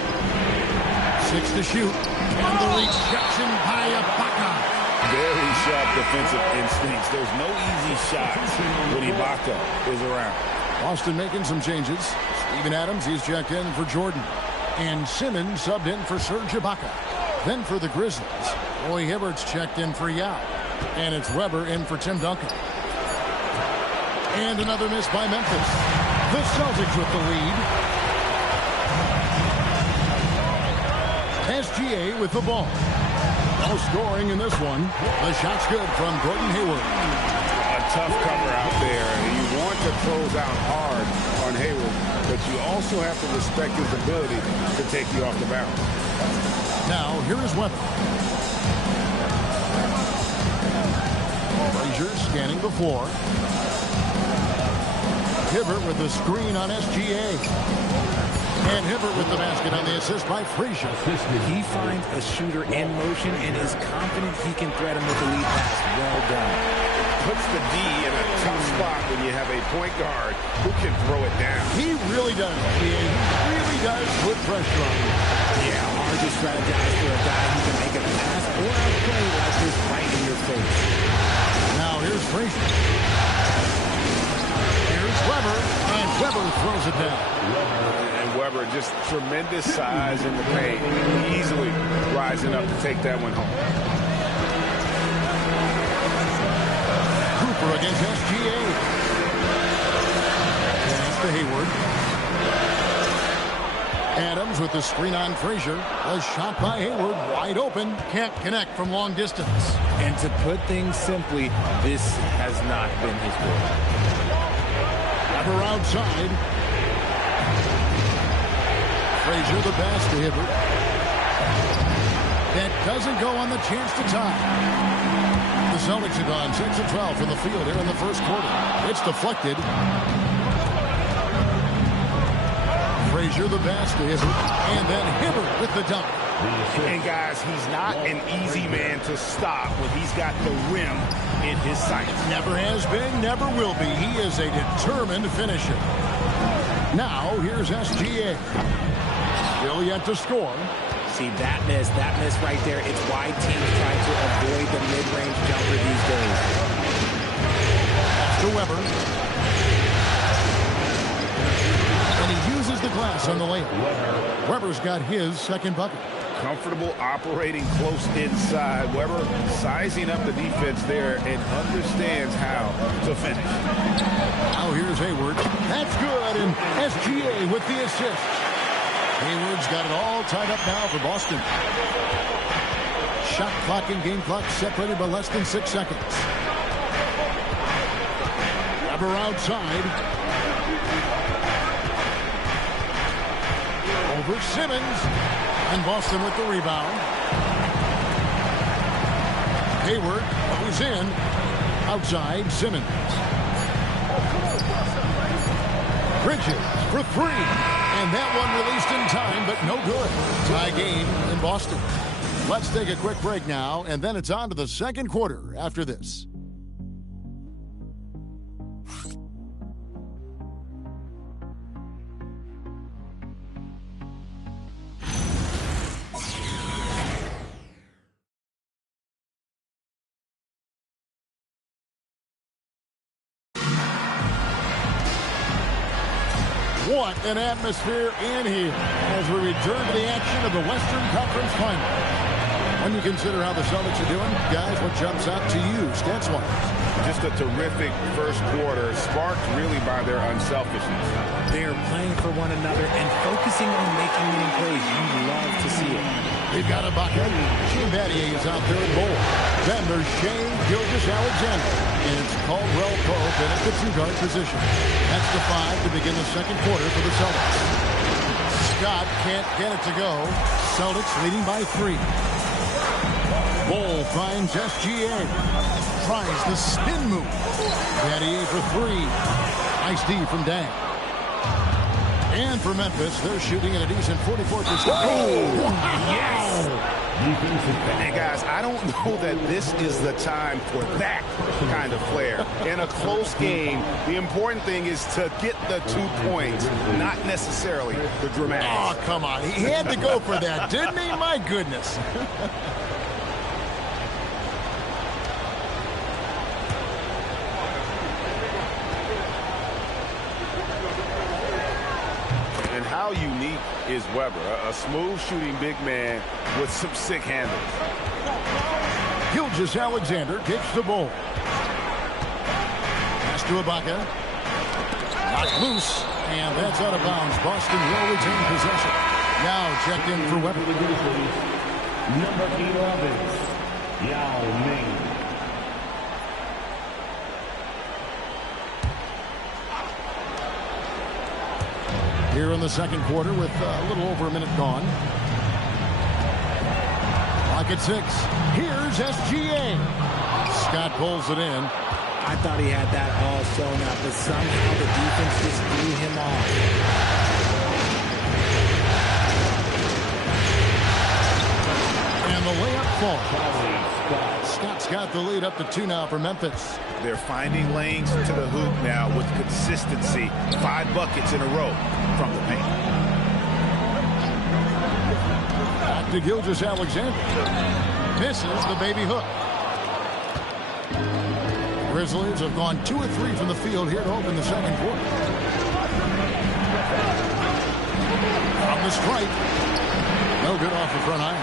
6 to shoot. And the rejection by Ibaka. Very sharp defensive instincts. There's no easy shots when Ibaka is around. Boston making some changes. Steven Adams, he's checked in for Jordan. And Simmons subbed in for Serge Ibaka. Then for the Grizzlies, Roy Hibbert's checked in for Yao. And it's Weber in for Tim Duncan. And another miss by Memphis. The Celtics with the lead. SGA with the ball. No scoring in this one. The shot's good from Gordon Hayward. A tough cover out there. You want to close out hard on Hayward, but you also have to respect his ability to take you off the bounce. Now, here is Weber. Frazier scanning the floor. Hibbert with the screen on SGA. And Hibbert with the basket on the assist by Frazier. He finds a shooter in motion and is confident he can threat him with the lead pass. Well done. puts the D in a tough spot when you have a point guard who can throw it down. He really does. He really does put pressure on him. Yeah, hard to strategize for a guy who can make a pass or a play like this right in your face. Now here's Frazier. Here's Weber, and Weber throws it down. And Weber, just tremendous size in the paint, easily rising up to take that one home. Cooper against SGA. Pass to Hayward. Adams with the screen on Frazier. A shot by Hayward, wide open. Can't connect from long distance. And to put things simply, this has not been his work. Weber outside. Frazier the pass to Hibbert. That doesn't go on the chance to tie. The Celtics have gone 6 of 12 from the field here in the first quarter. It's deflected. Frazier the pass to Hibbert. And then Hibbert with the dunk. And guys, he's not an easy man to stop when he's got the rim in his sights. Never has been, never will be. He is a determined finisher. Now, here's SGA. Still yet to score. See, that miss right there, it's why teams try to avoid the mid-range jumper these days. To Weber. And he uses the glass on the layup. Weber's got his second bucket. Comfortable operating close inside. Weber sizing up the defense there and understands how to finish. Now here's Hayward. That's good, and SGA with the assist. Hayward's got it all tied up now for Boston. Shot clock and game clock separated by less than 6 seconds. Weber outside. Over Simmons. And Boston with the rebound. Hayward goes in. Outside, Simmons. Bridges for 3. And that one released in time, but no good. Tie game in Boston. Let's take a quick break now, and then it's on to the second quarter after this. What an atmosphere in here as we return to the action of the Western Conference Final. When you consider how the Celtics are doing, guys, what jumps out to you, stats-wise? Just a terrific first quarter, sparked really by their unselfishness. They are playing for one another and focusing on making winning plays. You love to see it. We've got Ibaka. Shane Battier is out there at goal. Then there's Shane Gilgeous-Alexander. And it's Caldwell Pope in at the two-guard position. That's the 5 to begin the second quarter for the Celtics. Scott can't get it to go. Celtics leading by 3. Ball finds SGA. Tries the spin move. Battier for 3. Nice D from Dan. And for Memphis, they're shooting at a decent 44%. Oh, yes! And guys, I don't know that this is the time for that kind of flair. In a close game, the important thing is to get the 2 points, not necessarily the dramatics. Oh, come on. He had to go for that, didn't he? My goodness. And how unique is Weber? A smooth shooting big man with some sick handles. Gilgeous-Alexander takes the ball. Pass to Ibaka. Knocked loose, and that's out of bounds. Boston will retain possession. Now checked in for Weber. Number 11, Yao Ming. Here in the second quarter with a little over a minute gone. Clock at 6. Here's SGA. Scott pulls it in. I thought he had that all sewn up, but somehow the defense just threw him off. And the layup falls. Scott's got the lead up to 2 now for Memphis. They're finding lanes to the hoop now with consistency. 5 buckets in a row from the paint. Back to Gilgeous-Alexander. Misses the baby hook. Grizzlies have gone 2 of 3 from the field here to open the second quarter. From the strike. No good off the front iron.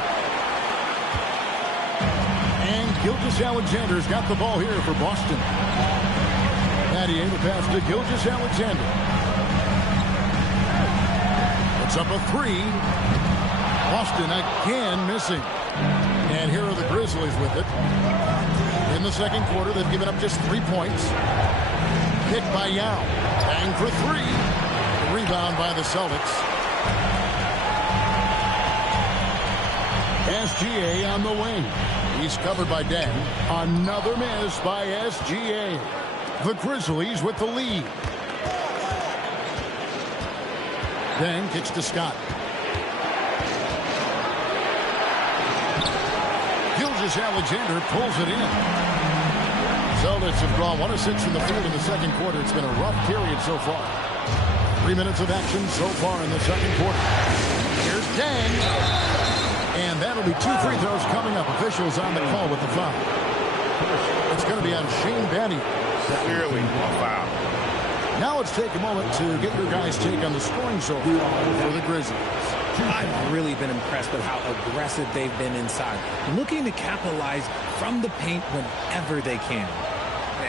And Gilgeous-Alexander's got the ball here for Boston. Matty the pass to Gilgeous-Alexander. It's up a 3. Boston again missing. And here are the Grizzlies with it. In the second quarter, they've given up just 3 points. Hit by Yao. Bang for 3. Rebound by the Celtics. SGA on the wing. He's covered by Dan. Another miss by SGA. The Grizzlies with the lead. Dan kicks to Scott. Gilgeous-Alexander pulls it in. Celtics have drawn 1 of 6 from the field in the second quarter. It's been a rough period so far. 3 minutes of action so far in the second quarter. Here's Dan. And that'll be 2 free throws coming up. Officials on the call with the foul. It's going to be on Shane Battier. Clearly a foul. Now let's take a moment to get your guys' take on the scoring so far for the Grizzlies. I've really been impressed with how aggressive they've been inside, looking to capitalize from the paint whenever they can.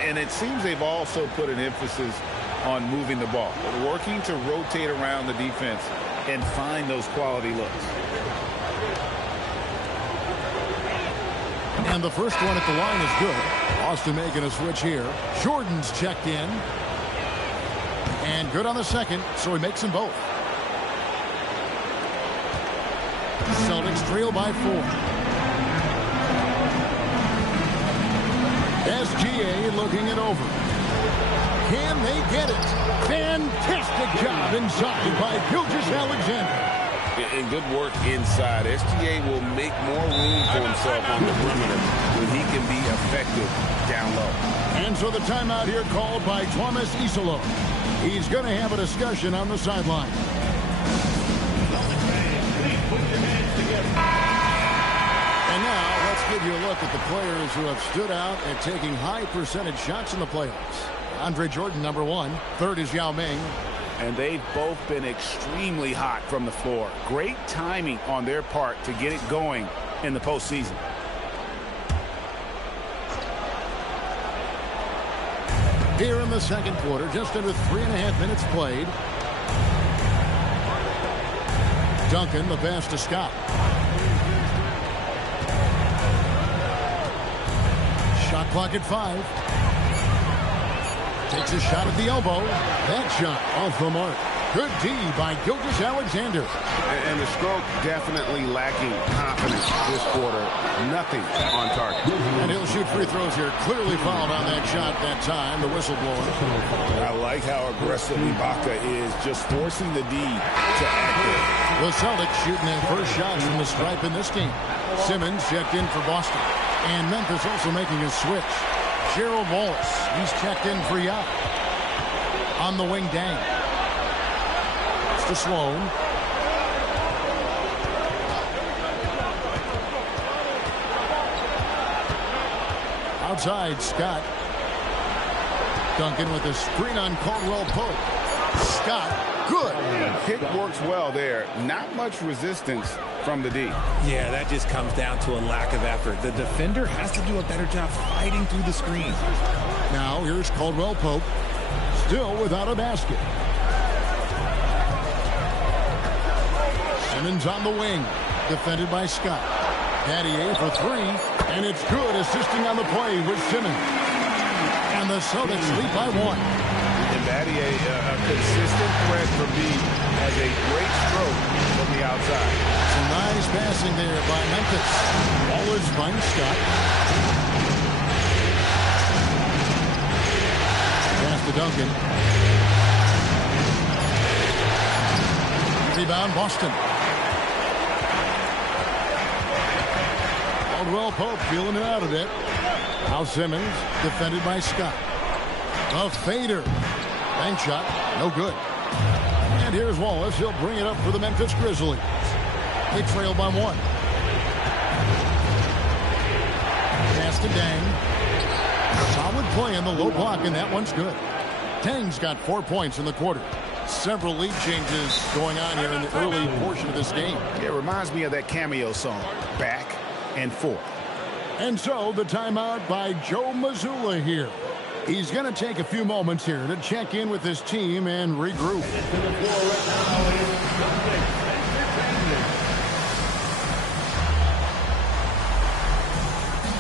And it seems they've also put an emphasis on moving the ball, working to rotate around the defense and find those quality looks. And the first one at the line is good. Austin making a switch here. Jordan's checked in. And good on the second, so he makes them both. Celtics trail by 4. SGA looking it over. Can they get it? Fantastic job inside by Gilgeous-Alexander. And good work inside. SGA will make more room for himself on the perimeter when he can be effective down low. And so the timeout here called by Thomas Isolo. He's going to have a discussion on the sideline. And now let's give you a look at the players who have stood out at taking high percentage shots in the playoffs. Andre Jordan, number 1. Third is Yao Ming. And they've both been extremely hot from the floor. Great timing on their part to get it going in the postseason. Here in the second quarter, just under 3.5 minutes played. Duncan, the pass to Scott. Shot clock at 5. Takes a shot at the elbow. That shot off the mark. Good D by Gilgeous-Alexander. And the stroke definitely lacking confidence this quarter. Nothing on target. And he'll shoot free throws here. Clearly fouled on that shot that time. The whistleblower. I like how aggressive Ibaka is, just forcing the D to act. The Celtics shooting their first shots from the stripe in this game. Simmons checked in for Boston. And Memphis also making a switch. Gerald Wallace, he's checked in for Yao. On the wing, Dang. It's to Sloan. Outside, Scott. Duncan with a screen on Caldwell Pope. Scott, good. Kick works well there. Not much resistance from the D. Yeah, that just comes down to a lack of effort. The defender has to do a better job fighting through the screen. Now here's Caldwell Pope, still without a basket. Simmons on the wing, defended by Scott. Battier for 3, and it's good, assisting on the play with Simmons. And the Celtics lead by 1. And Battier, a consistent threat for B, has a great stroke from the outside. Some nice passing there by Memphis. Wallace finds Scott. Pass to Duncan. Rebound, Boston. Caldwell Pope feeling it out a bit. Now Simmons, defended by Scott. The fader. Bank shot, no good. And here's Wallace. He'll bring it up for the Memphis Grizzlies. They trail by 1. Pass to Dang. Solid play in the low block, and that one's good. Dang's got 4 points in the quarter. Several lead changes going on here in the early portion of this game. It reminds me of that cameo song, Back and Forth. And so the timeout by Joe Mazzulla here. He's going to take a few moments here to check in with his team and regroup.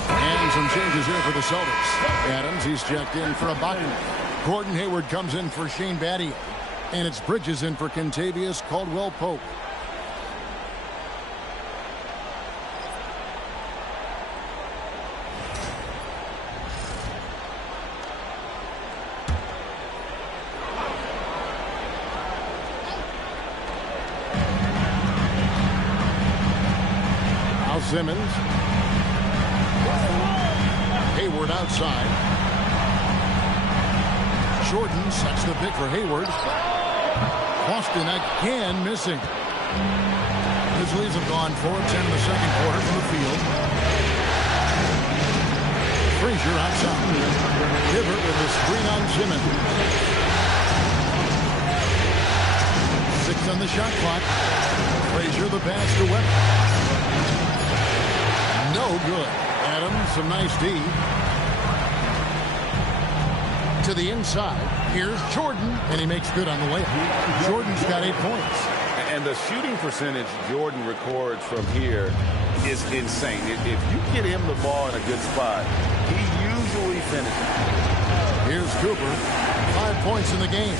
And some changes here for the Celtics. Adams, he's checked in for Ibaka. Gordon Hayward comes in for Shane Battier. And it's Bridges in for Kentavious Caldwell-Pope. Now Simmons. Hayward outside. Jordan sets the pick for Hayward. Boston again missing. Grizzlies have gone 4 of 10 in the second quarter from the field. Frazier outside. Hibbert with the screen on Simmons. 6 on the shot clock. Frazier the pass to Webber. No good. Adams, some nice D. To the inside. Here's Jordan, and he makes good on the layup. Jordan's got 8 points. And the shooting percentage Jordan records from here is insane. If you get him the ball in a good spot, he usually finishes. Here's Cooper. 5 points in the game.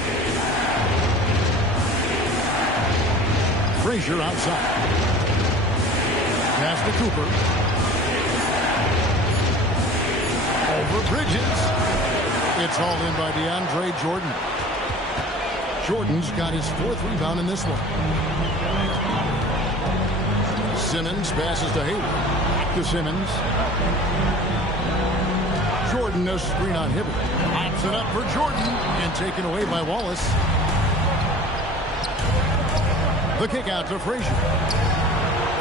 Frazier outside. Pass to Cooper. Over Bridges. It's hauled in by DeAndre Jordan. Jordan's got his 4th rebound in this one. Simmons passes to Hayward. Back to Simmons. Jordan, no screen on Hibbert. Pops it up for Jordan and taken away by Wallace. The kick out to Frazier.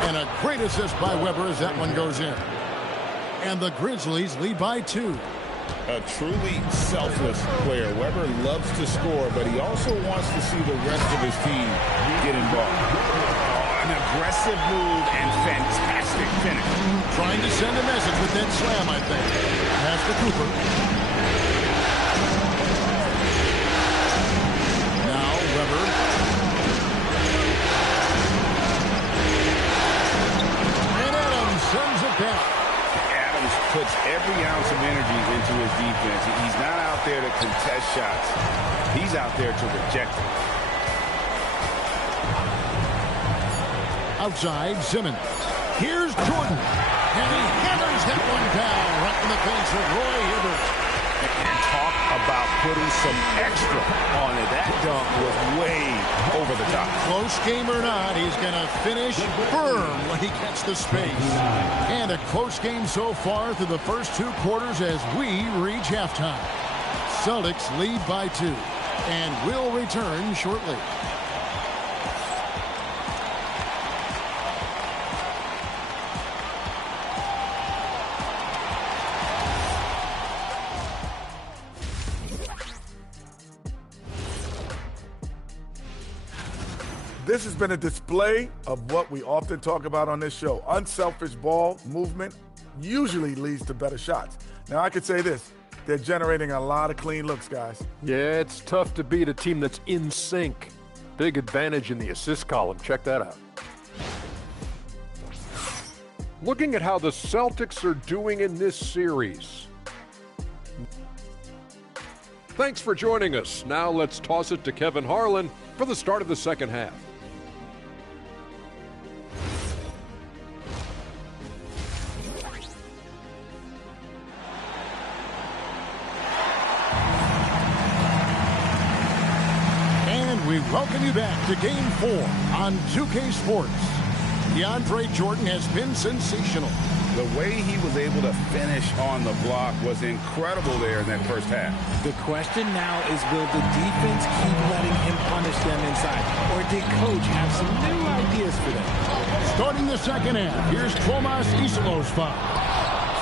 And a great assist by Webber as that one goes in. And the Grizzlies lead by 2. A truly selfless player. Webber loves to score, but he also wants to see the rest of his team get involved. An aggressive move and fantastic finish. Trying to send a message with that slam, I think. Pass to Cooper. Now Webber. And Adams sends it back. Puts every ounce of energy into his defense. He's not out there to contest shots. He's out there to reject them. Outside, Simmons. Here's Jordan. And he hammers that one down right in the face of Roy Hibbert. And talk about putting some extra on it. That dunk was way over the top. Close game or not, he's going to finish firm when he gets the space. And a close game so far through the first 2 quarters as we reach halftime. Celtics lead by 2 and will return shortly. This has been a display of what we often talk about on this show. Unselfish ball movement usually leads to better shots. Now, I could say this. They're generating a lot of clean looks, guys. Yeah, it's tough to beat a team that's in sync. Big advantage in the assist column. Check that out. Looking at how the Celtics are doing in this series. Thanks for joining us. Now let's toss it to Kevin Harlan for the start of the second half. We welcome you back to Game 4 on 2K Sports. DeAndre Jordan has been sensational, The way he was able to finish on the block was incredible there in that first half. The question now is, will the defense keep letting him punish them inside? Or did Coach have some new ideas for them? Starting the second half, here's Tomas Iselo's foul.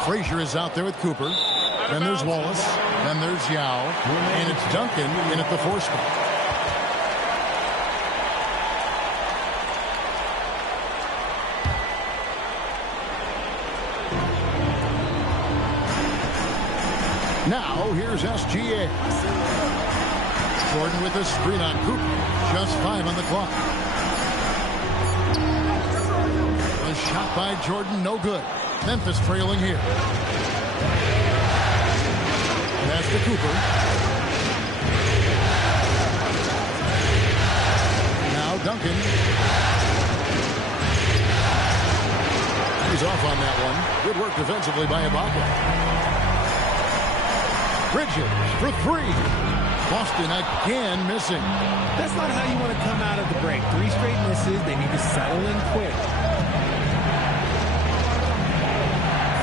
Frazier is out there with Cooper. Then there's Wallace. Then there's Yao. And it's Duncan in at the 4 spot. Now, here's SGA. Jordan with a screen on Cooper. Just 5 on the clock. A shot by Jordan, no good. Memphis trailing here. Pass to Cooper. Now Duncan. He's off on that one. Good work defensively by Ibaka. Bridges for 3. Boston again missing. That's not how you want to come out of the break. 3 straight misses. They need to settle in quick.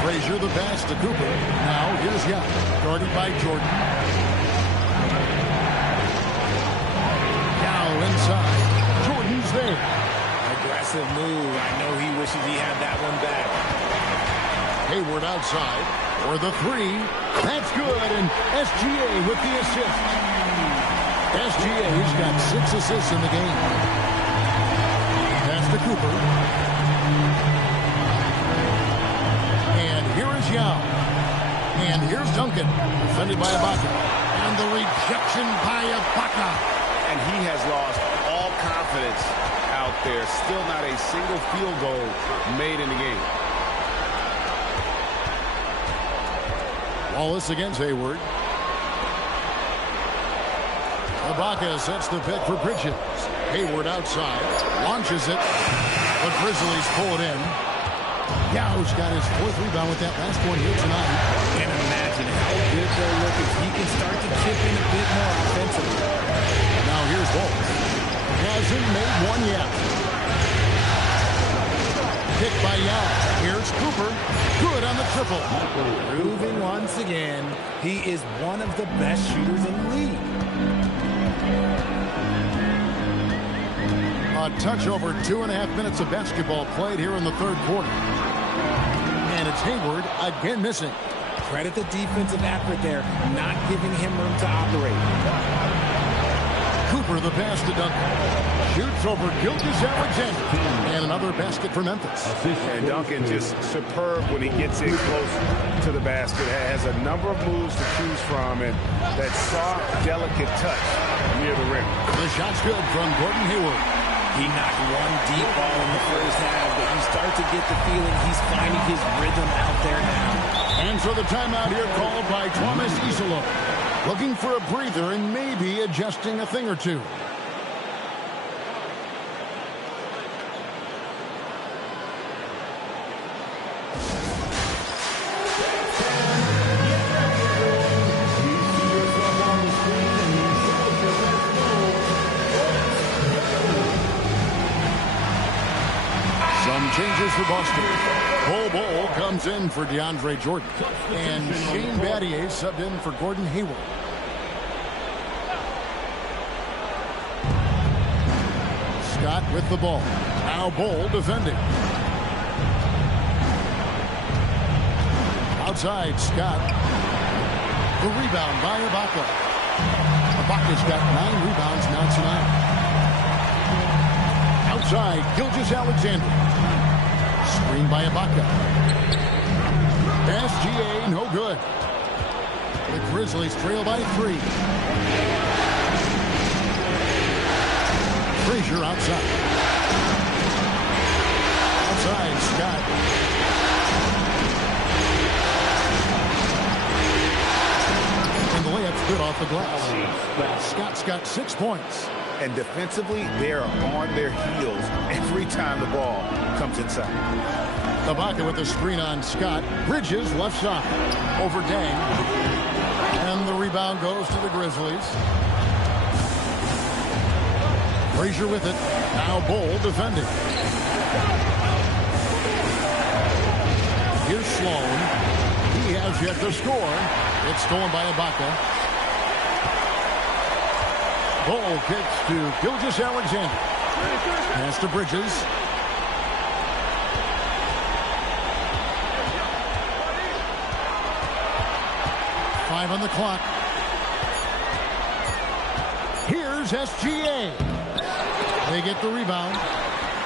Frazier the pass to Cooper. Now here's Yao. Guarded by Jordan. Yao inside. Jordan's there. Aggressive move. I know he wishes he had that one back. Hayward outside for the 3. That's good, and SGA with the assist. SGA's got 6 assists in the game. Pass to Cooper. And here is Yao. And here's Duncan, defended by Ibaka. And the rejection by Ibaka. And he has lost all confidence out there. Still not a single field goal made in the game. Wallace against Hayward. Ibaka sets the pick for Bridges. Hayward outside. Launches it. The Grizzlies pull it in. Yao's got his 4th rebound with that last one here tonight. And imagine how good they'll look if he can start to chip in a bit more offensively. Now here's Wallace. Hasn't made one yet. Pick by Yao. Here's Cooper. Good on the triple. Proving once again, he is one of the best shooters in the league. A touch over 2.5 minutes of basketball played here in the 3rd quarter. And it's Hayward again missing. Credit the defensive effort there, not giving him room to operate. Cooper the pass to Duncan. Shoots over Gilgeous-Alexander. And another basket for Memphis. And Duncan just superb when he gets in close to the basket. Has a number of moves to choose from, and that soft, delicate touch near the rim. The shot's good from Gordon Hayward. He knocked one deep ball in the first half, but you start to get the feeling he's finding his rhythm out there now. And so the timeout here called by Tomas Iselo. Looking for a breather and maybe adjusting a thing or two. Changes for Boston. Bol comes in for DeAndre Jordan. And Shane Battier subbed in for Gordon Hayward. Scott with the ball. Now Bol defending. Outside, Scott. The rebound by Ibaka. Ibaka's got 9 rebounds now tonight. Outside, Gilgeous-Alexander. Screen by Ibaka. SGA, no good. The Grizzlies trail by 3. Frazier outside. Outside, Scott. And the layup's good off the glass. Scott's got 6 points. And defensively, they are on their heels every time the ball comes inside. Ibaka with the screen on Scott. Bridges left side. Over Dang. And the rebound goes to the Grizzlies. Frazier with it. Now Bol defending. Here's Sloan. He has yet to score. It's stolen by Ibaka. Ball kicks to Gilgeous-Alexander. Pass to Bridges. Five on the clock. Here's SGA. They get the rebound.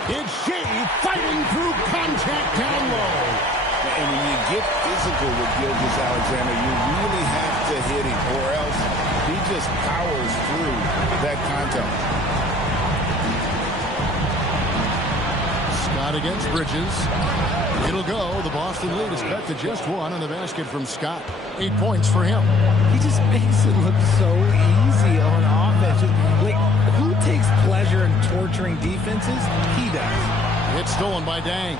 It's Shea fighting through contact down low. And when you get physical with Gilgeous-Alexander, you really have to hit him, or else he just powers through that contact. Scott against Bridges. It'll go. The Boston lead is cut to just one on the basket from Scott. 8 points for him. He just makes it look so easy on offense. Like, who takes pleasure in torturing defenses? He does. It's stolen by Dang.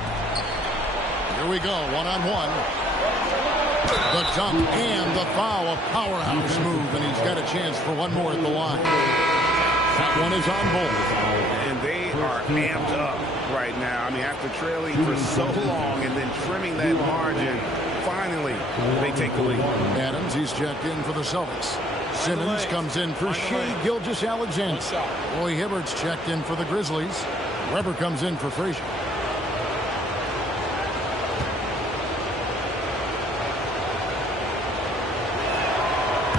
Here we go, one-on-one. The dunk and the foul, a powerhouse move, and he's got a chance for one more at the line. That one is on both. And they are amped up right now. I mean, after trailing for so long and then trimming that margin, finally they take the lead. Adams, he's checked in for the Celtics. Simmons comes in for Shea Gilgeous-Alexander. Roy Hibbert's checked in for the Grizzlies. Weber comes in for Frazier.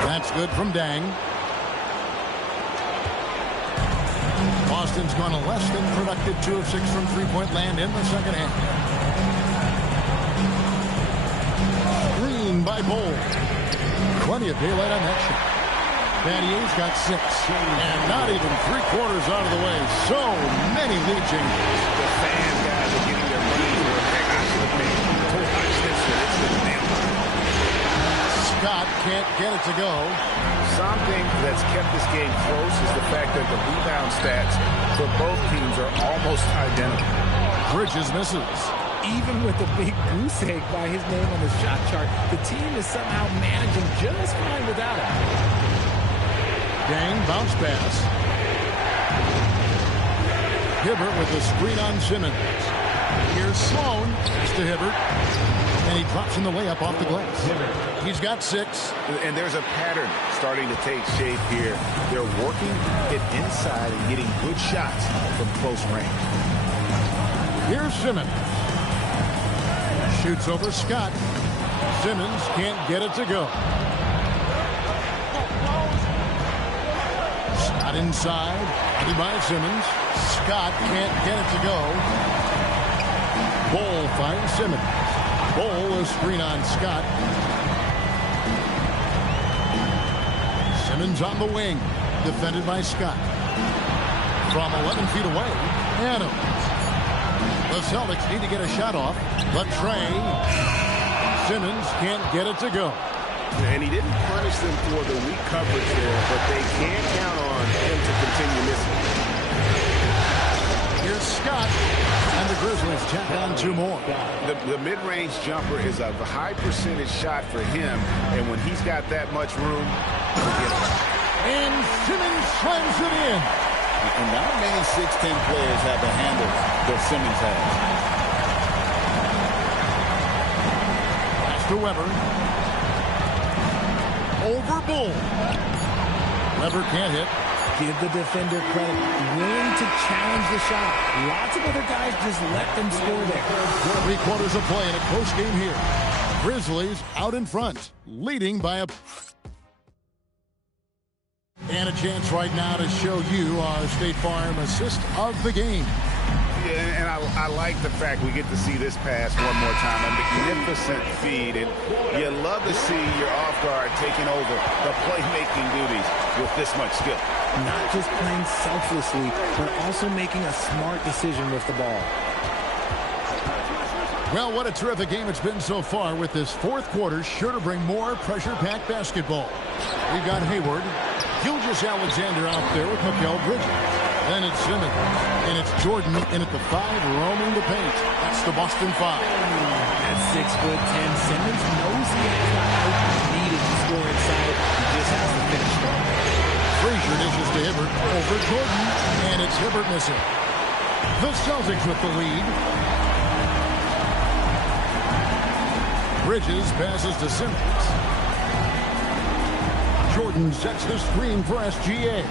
That's good from Dang. Boston's gone a less than productive 2 of 6 from three-point land in the second half. Screen by Bowl. Plenty of daylight on that shot. Battier's got 6. And not even 3/4 out of the way. So many lead changes. The fan guys are getting their money for a pick. I should have made twice this year. It's the damn. Scott can't get it to go. Something that's kept this game close is the fact that the rebound stats for both teams are almost identical. Bridges misses. Even with the big goose egg by his name on the shot chart, the team is somehow managing just fine without him. Dang, bounce pass. Hibbert with the screen on Simmons. Here's Sloan. It's to Hibbert. And he drops in the layup off the glass. He's got 6. And there's a pattern starting to take shape here. They're working it inside and getting good shots from close range. Here's Simmons. Shoots over Scott. Simmons can't get it to go. Scott inside. Headed by Simmons. Scott can't get it to go. Ball finds Simmons. Ball is screen on Scott. Simmons on the wing. Defended by Scott. From 11 feet away, Adams. The Celtics need to get a shot off. But Trey. Simmons can't get it to go. And he didn't punish them for the weak coverage there, but they can't count on him to continue missing. Here's Scott. And the Grizzlies tack on 2 more. The mid-range jumper is a high percentage shot for him, and when he's got that much room, forget it. And Simmons slams it in. And not many 6'10 players have the handle that Simmons has. Pass to Weber. Over Bull. Weber can't hit. Give the defender credit. Willing to challenge the shot. Lots of other guys just let them score there. 3/4 of play in a close game here. Grizzlies out in front, leading by a... And a chance right now to show you our State Farm assist of the game. Yeah, and I like the fact we get to see this pass one more time. A magnificent feed, and you love to see your off guard taking over the playmaking duties with this much skill. Not just playing selflessly, but also making a smart decision with the ball. Well, what a terrific game it's been so far, with this 4th quarter sure to bring more pressure-packed basketball. We've got Hayward, Gilgeous-Alexander out there with Mikal Bridges. Then it's Simmons, and it's Jordan in at the 5, roaming the paint. That's the Boston 5. At 6'10", Simmons knows he has not open needed to score inside. He just has to finish strong. Frazier dishes to Hibbert over Jordan, and it's Hibbert missing. The Celtics with the lead. Bridges passes to Simmons. Jordan sets the screen for SGA.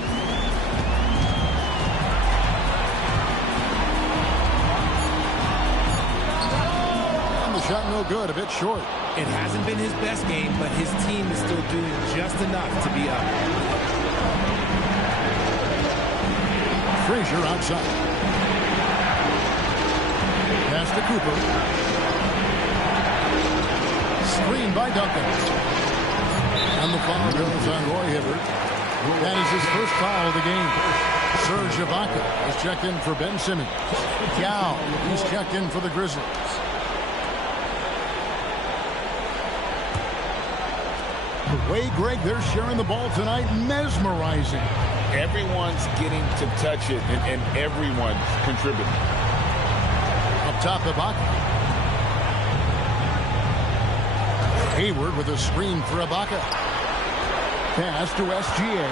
And the shot no good, a bit short. It hasn't been his best game, but his team is still doing just enough to be up. Frazier outside. Pass to Cooper. Screen by Duncan. And the foul goes on Roy Hibbert. That is his first foul of the game. Serge Ibaka is checked in for Ben Simmons. Yao, he's checked in for the Grizzlies. The way, Greg, they're sharing the ball tonight, mesmerizing. Everyone's getting to touch it, and everyone's contributing. Up top, Ibaka. Hayward with a screen for Ibaka. Pass to SGA.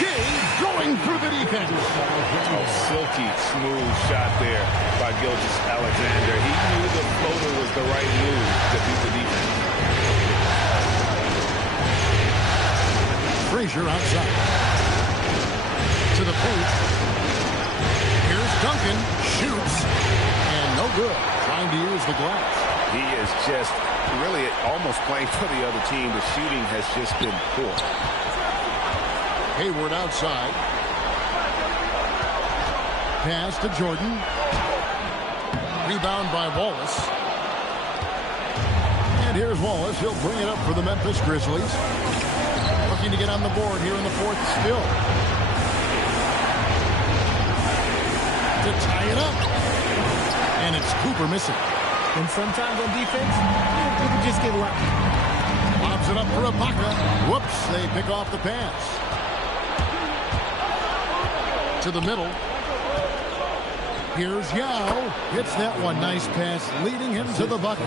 Gay going through the defense. Oh, silky, smooth shot there by Gilgeous-Alexander. He knew the floater was the right move to beat the defense. Frazier outside. To the paint. Here's Duncan. Shoots. And no good. Trying to use the glass. He is just really almost playing for the other team. The shooting has just been poor. Hayward outside. Pass to Jordan. Rebound by Wallace. And here's Wallace. He'll bring it up for the Memphis Grizzlies. Looking to get on the board here in the fourth still. To tie it up. And it's Cooper missing. And sometimes on defense, people just get lucky. Lobs it up for Ibaka. Whoops, they pick off the pass. To the middle. Here's Yao. Hits that one. Nice pass, leading him to the bucket.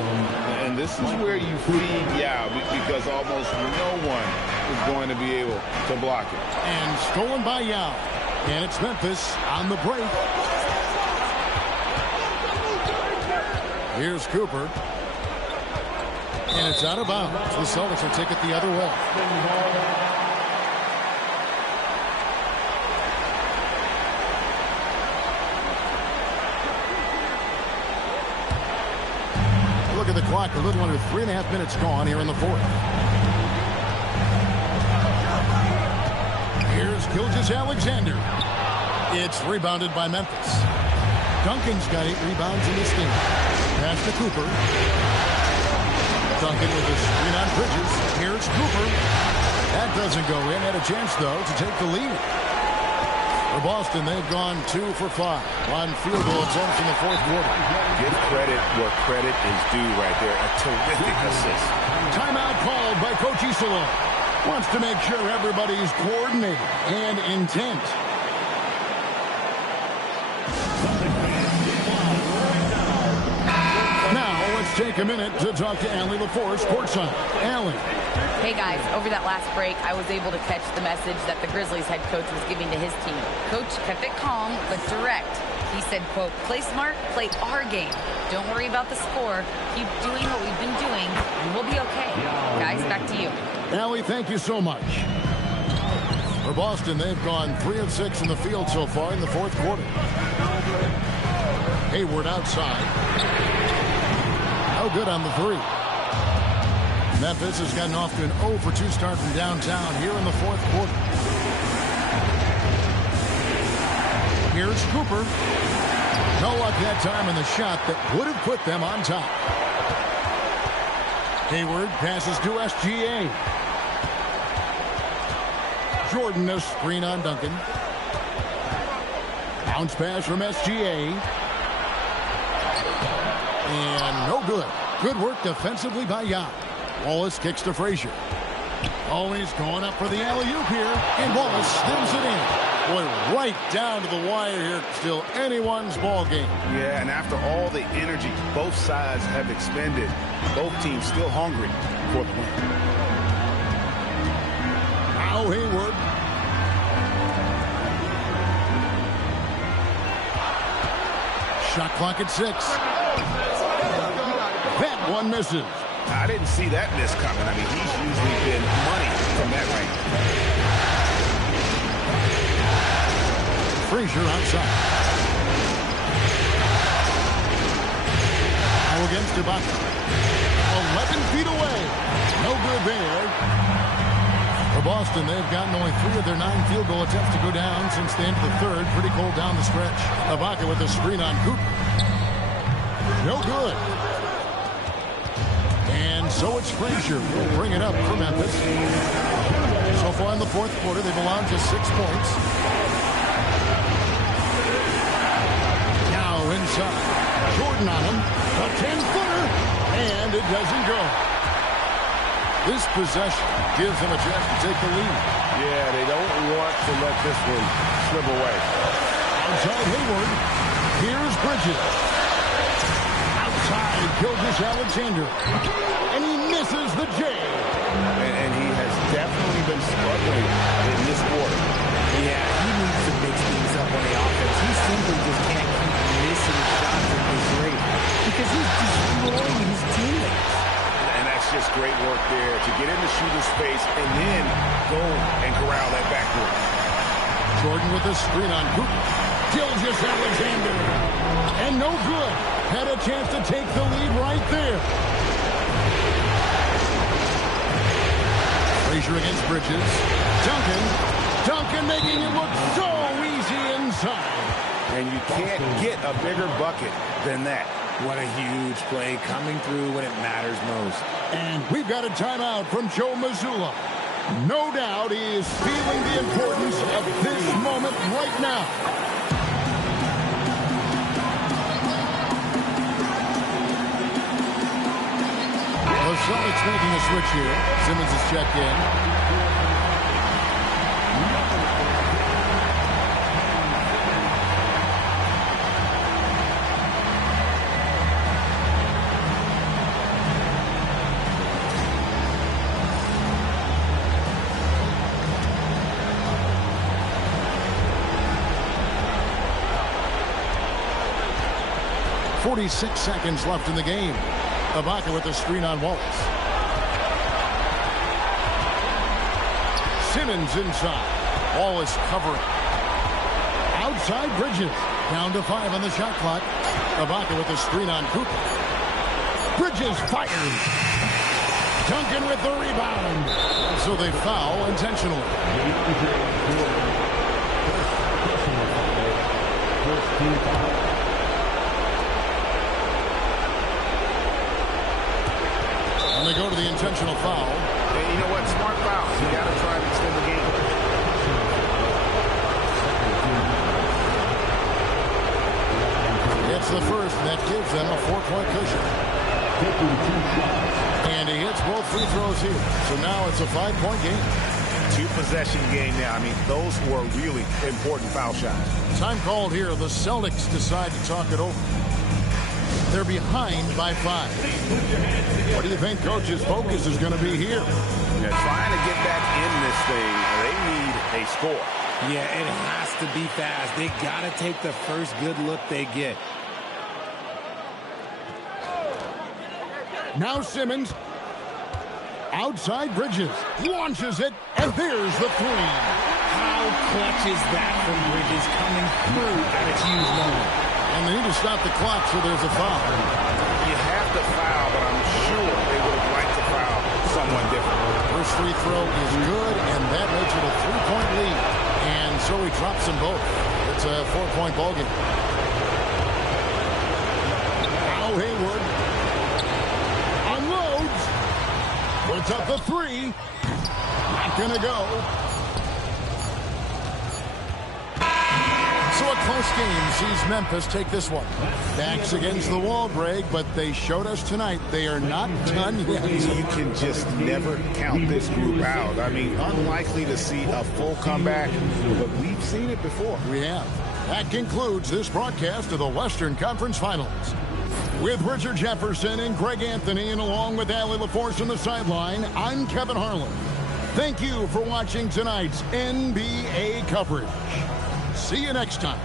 And this is where you feed Yao, because almost no one is going to be able to block it. And stolen by Yao. And it's Memphis on the break. Here's Cooper. And it's out of bounds. The Celtics will take it the other way. Look at the clock. A little under 3.5 minutes gone here in the fourth. Here's Gilgeous-Alexander. It's rebounded by Memphis. Duncan's got 8 rebounds in this game. Pass to Cooper. Duncan with a screen on Bridges. Here's Cooper. That doesn't go in. Had a chance, though, to take the lead. For Boston, they've gone 2 for 5 on field goal attempts in the fourth quarter. Give credit where credit is due right there. A terrific assist. Timeout called by Coach Isola. Wants to make sure everybody's coordinated and intent. Take a minute to talk to Allie LaForce, courtside. Allie. Hey guys, over that last break, I was able to catch the message that the Grizzlies head coach was giving to his team. Coach kept it calm, but direct. He said, quote, play smart, play our game. Don't worry about the score. Keep doing what we've been doing, and we'll be okay. Guys, back to you. Allie, thank you so much. For Boston, they've gone 3 of 6 in the field so far in the fourth quarter. Hayward outside. No good on the 3. Memphis has gotten off to an 0 for 2 start from downtown here in the fourth quarter. Here's Cooper. No luck that time in the shot that would have put them on top. Hayward passes to SGA. Jordan a screen on Duncan. Bounce pass from SGA. And no good. Good work defensively by Yao. Wallace kicks to Frazier. Always going up for the alley-oop here. And Wallace stems it in. Boy, right down to the wire here. Still anyone's ball game. Yeah, and after all the energy both sides have expended, both teams still hungry for the win. Now Hayward. Shot clock at 6. That one misses. I didn't see that miss coming. I mean, he's usually been money from that range. Frazier outside. Now against Ibaka. 11 feet away. No good there. For Boston, they've gotten only 3 of their 9 field goal attempts to go down since the end of the third. Pretty cold down the stretch. Ibaka with a screen on Cooper. No good. And so it's Frazier who'll bring it up for Memphis. So far in the fourth quarter, they've allowed just 6 points. Now inside. Jordan on him. A 10-footer. And it doesn't go. This possession gives them a chance to take the lead. Yeah, they don't want to let this one slip away. Outside Hayward. Here's Bridges. Outside Gilgeous-Alexander. And he misses the J. And he has definitely been struggling in this quarter. Yeah, he needs to mix things up on the offense. He simply just can't keep missing shots at this rate because he's destroying his teammates. And that's just great work there to get into shooter space and then go and corral that backboard. Jordan with a screen on Cooper. Gilgeous-Alexander. And no good. Had a chance to take the lead right there. Frazier against Bridges. Duncan making it look so easy inside. And you can't get a bigger bucket than that. What a huge play coming through when it matters most. And we've got a timeout from Joe Mazzulla. No doubt he is feeling the importance of this moment right now. The Celtics making a switch here. Simmons is checked in. 46 seconds left in the game. Ibaka with the screen on Wallace. Simmons inside. Wallace covering. Outside Bridges. Down to 5 on the shot clock. Ibaka with the screen on Cooper. Bridges fires. Duncan with the rebound. So they foul intentionally. And they go to the intentional foul. And you know what? Smart foul. You got to try and extend the game. It's the first, and that gives them a 4-point cushion. And he hits both free throws here. So now it's a 5-point game. 2-possession game now. I mean, those were really important foul shots. Time called here. The Celtics decide to talk it over. They're behind by 5. What do you think coach's focus is going to be here? Yeah, trying to get back in this thing. They need a score. Yeah, it has to be fast. They got to take the first good look they get. Now Simmons. Outside Bridges. Launches it. And there's the 3. How clutch is that from Bridges coming through at a huge moment? And they need to stop the clock, so there's a foul. You have to foul, but I'm sure they would have liked to foul someone different. First free throw is good, and that makes it a 3-point lead. And so he drops them both. It's a 4-point ballgame. Now Hayward unloads. Puts up the 3. Not going to go. So a close game sees Memphis take this one. Backs against the wall, Greg, but they showed us tonight they are not done yet. You can just never count this group out. I mean, unlikely to see a full comeback, but we've seen it before. We have. That concludes this broadcast of the Western Conference Finals. With Richard Jefferson and Greg Anthony, and along with Allie LaForce on the sideline, I'm Kevin Harlan. Thank you for watching tonight's NBA coverage. See you next time.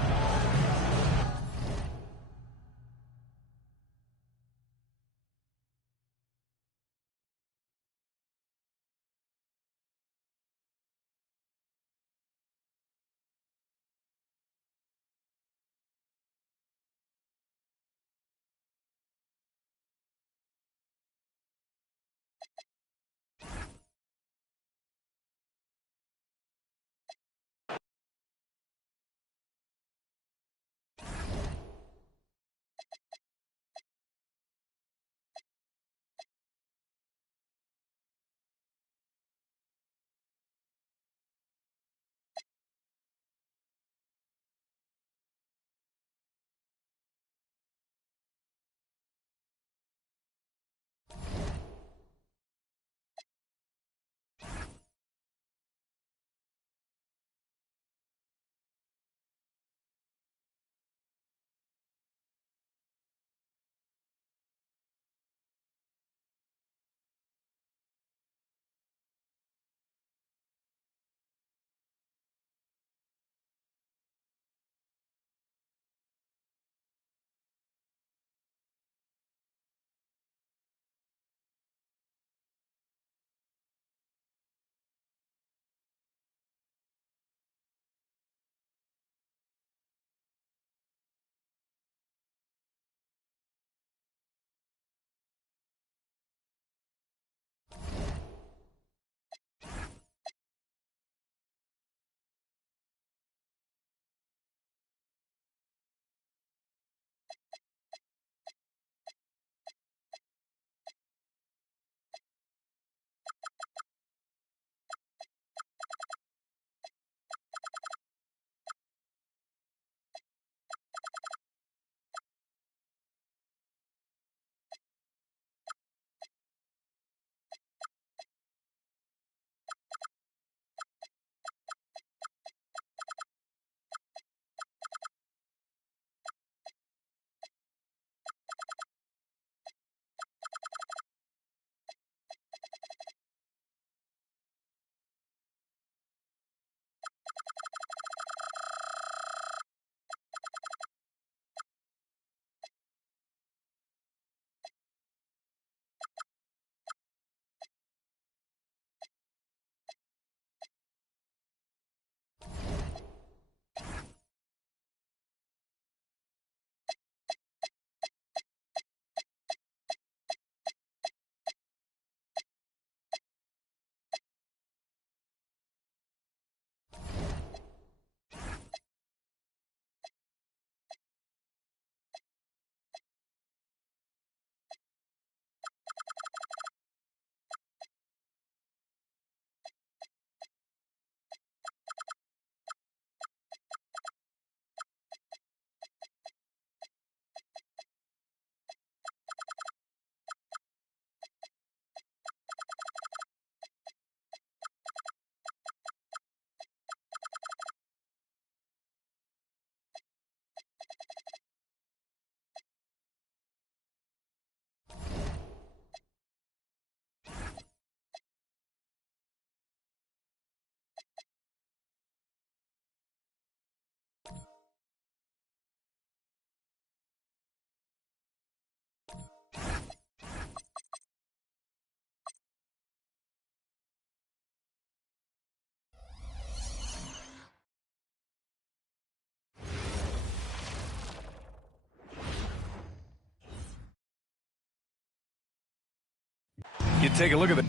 You take a look at the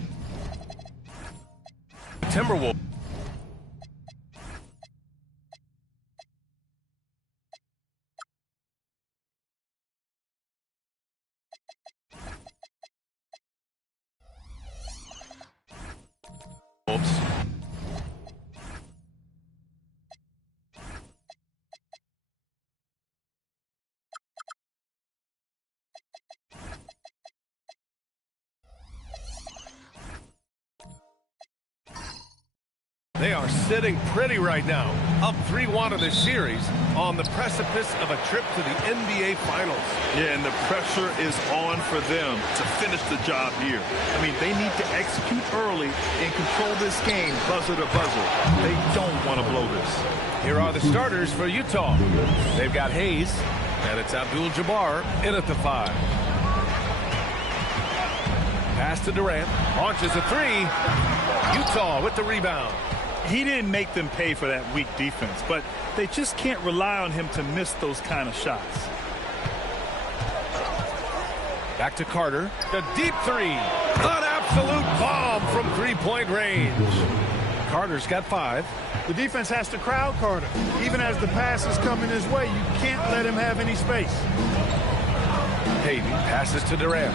Timberwolves. They are sitting pretty right now, up 3-1 in this series, on the precipice of a trip to the NBA Finals. Yeah, and the pressure is on for them to finish the job here. I mean, they need to execute early and control this game buzzer to buzzer. They don't want to blow this. Here are the starters for Utah. They've got Hayes, and it's Abdul-Jabbar in at the 5. Pass to Durant, launches a 3. Utah with the rebound. He didn't make them pay for that weak defense, but they just can't rely on him to miss those kind of shots. Back to Carter. The deep 3. An absolute bomb from three-point range. Carter's got 5. The defense has to crowd Carter. Even as the pass is coming his way, you can't let him have any space. Hayden passes to Durant.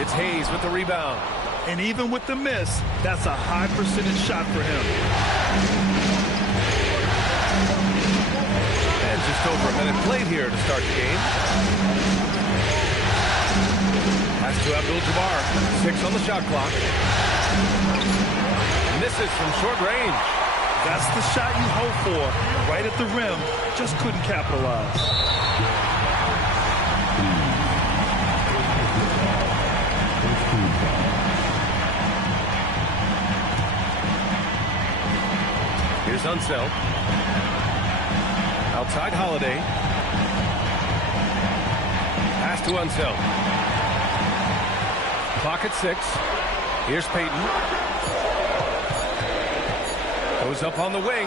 It's Hayes with the rebound. And even with the miss, that's a high percentage shot for him. And just over a minute played here to start the game. Pass to Abdul-Jabbar. 6 on the shot clock. Misses from short range. That's the shot you hope for. Right at the rim. Just couldn't capitalize. Here's Unseld. Outside Holiday. Pass to Unseld. Clock at 6. Here's Payton. Goes up on the wing.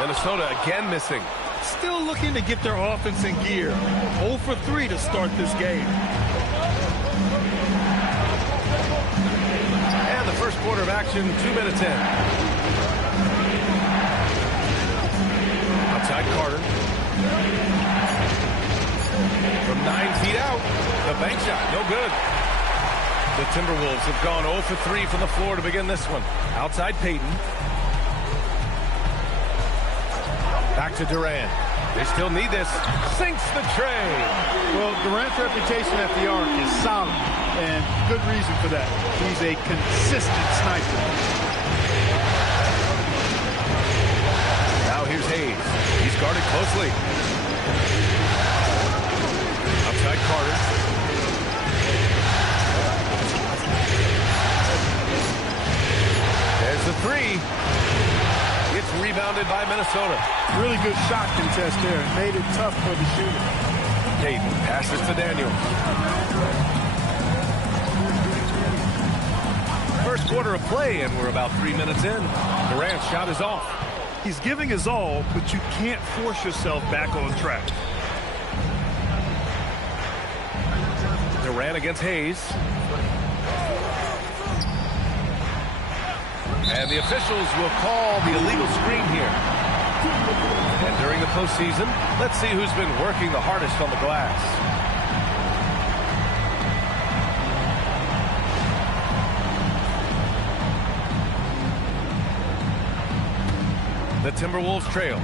Minnesota again missing. Still looking to get their offense in gear. 0 for 3 to start this game. And the first quarter of action, 2 minutes in. Outside Carter. From 9 feet out, the bank shot, no good. The Timberwolves have gone 0 for 3 from the floor to begin this one. Outside Payton. Back to Durant. They still need this. Sinks the tray. Well, Durant's reputation at the arc is solid, and good reason for that. He's a consistent sniper. Now here's Hayes. He's guarded closely. Outside Carter. There's the 3. It's rebounded by Minnesota. Really good shot contest there. It made it tough for the shooter. Hayden passes to Daniel. First quarter of play, and we're about 3 minutes in. Durant's shot is off. He's giving his all, but you can't force yourself back on track. Durant against Hayes. And the officials will call the illegal screen here. And during the postseason, let's see who's been working the hardest on the glass. The Timberwolves trail.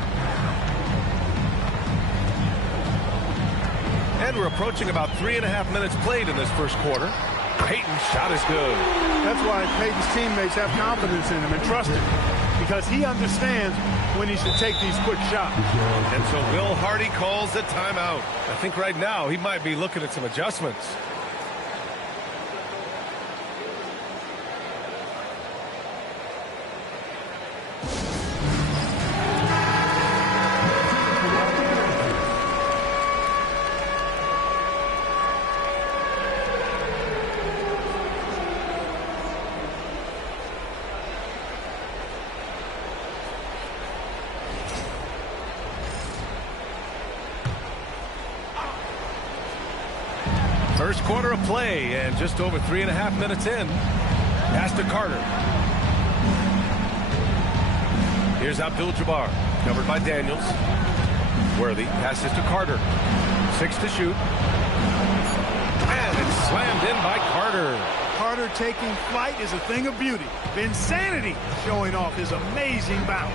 And we're approaching about 3.5 minutes played in this first quarter. Payton's shot is good. That's why Payton's teammates have confidence in him and trust him, because he understands when he should take these quick shots. And so Will Hardy calls the timeout. I think right now he might be looking at some adjustments. First quarter of play and just over 3.5 minutes in. Pass to Carter. Here's Abdul-Jabbar, covered by Daniels. Worthy passes to Carter. 6 to shoot. And it's slammed in by Carter. Carter taking flight is a thing of beauty. Insanity showing off his amazing bounce.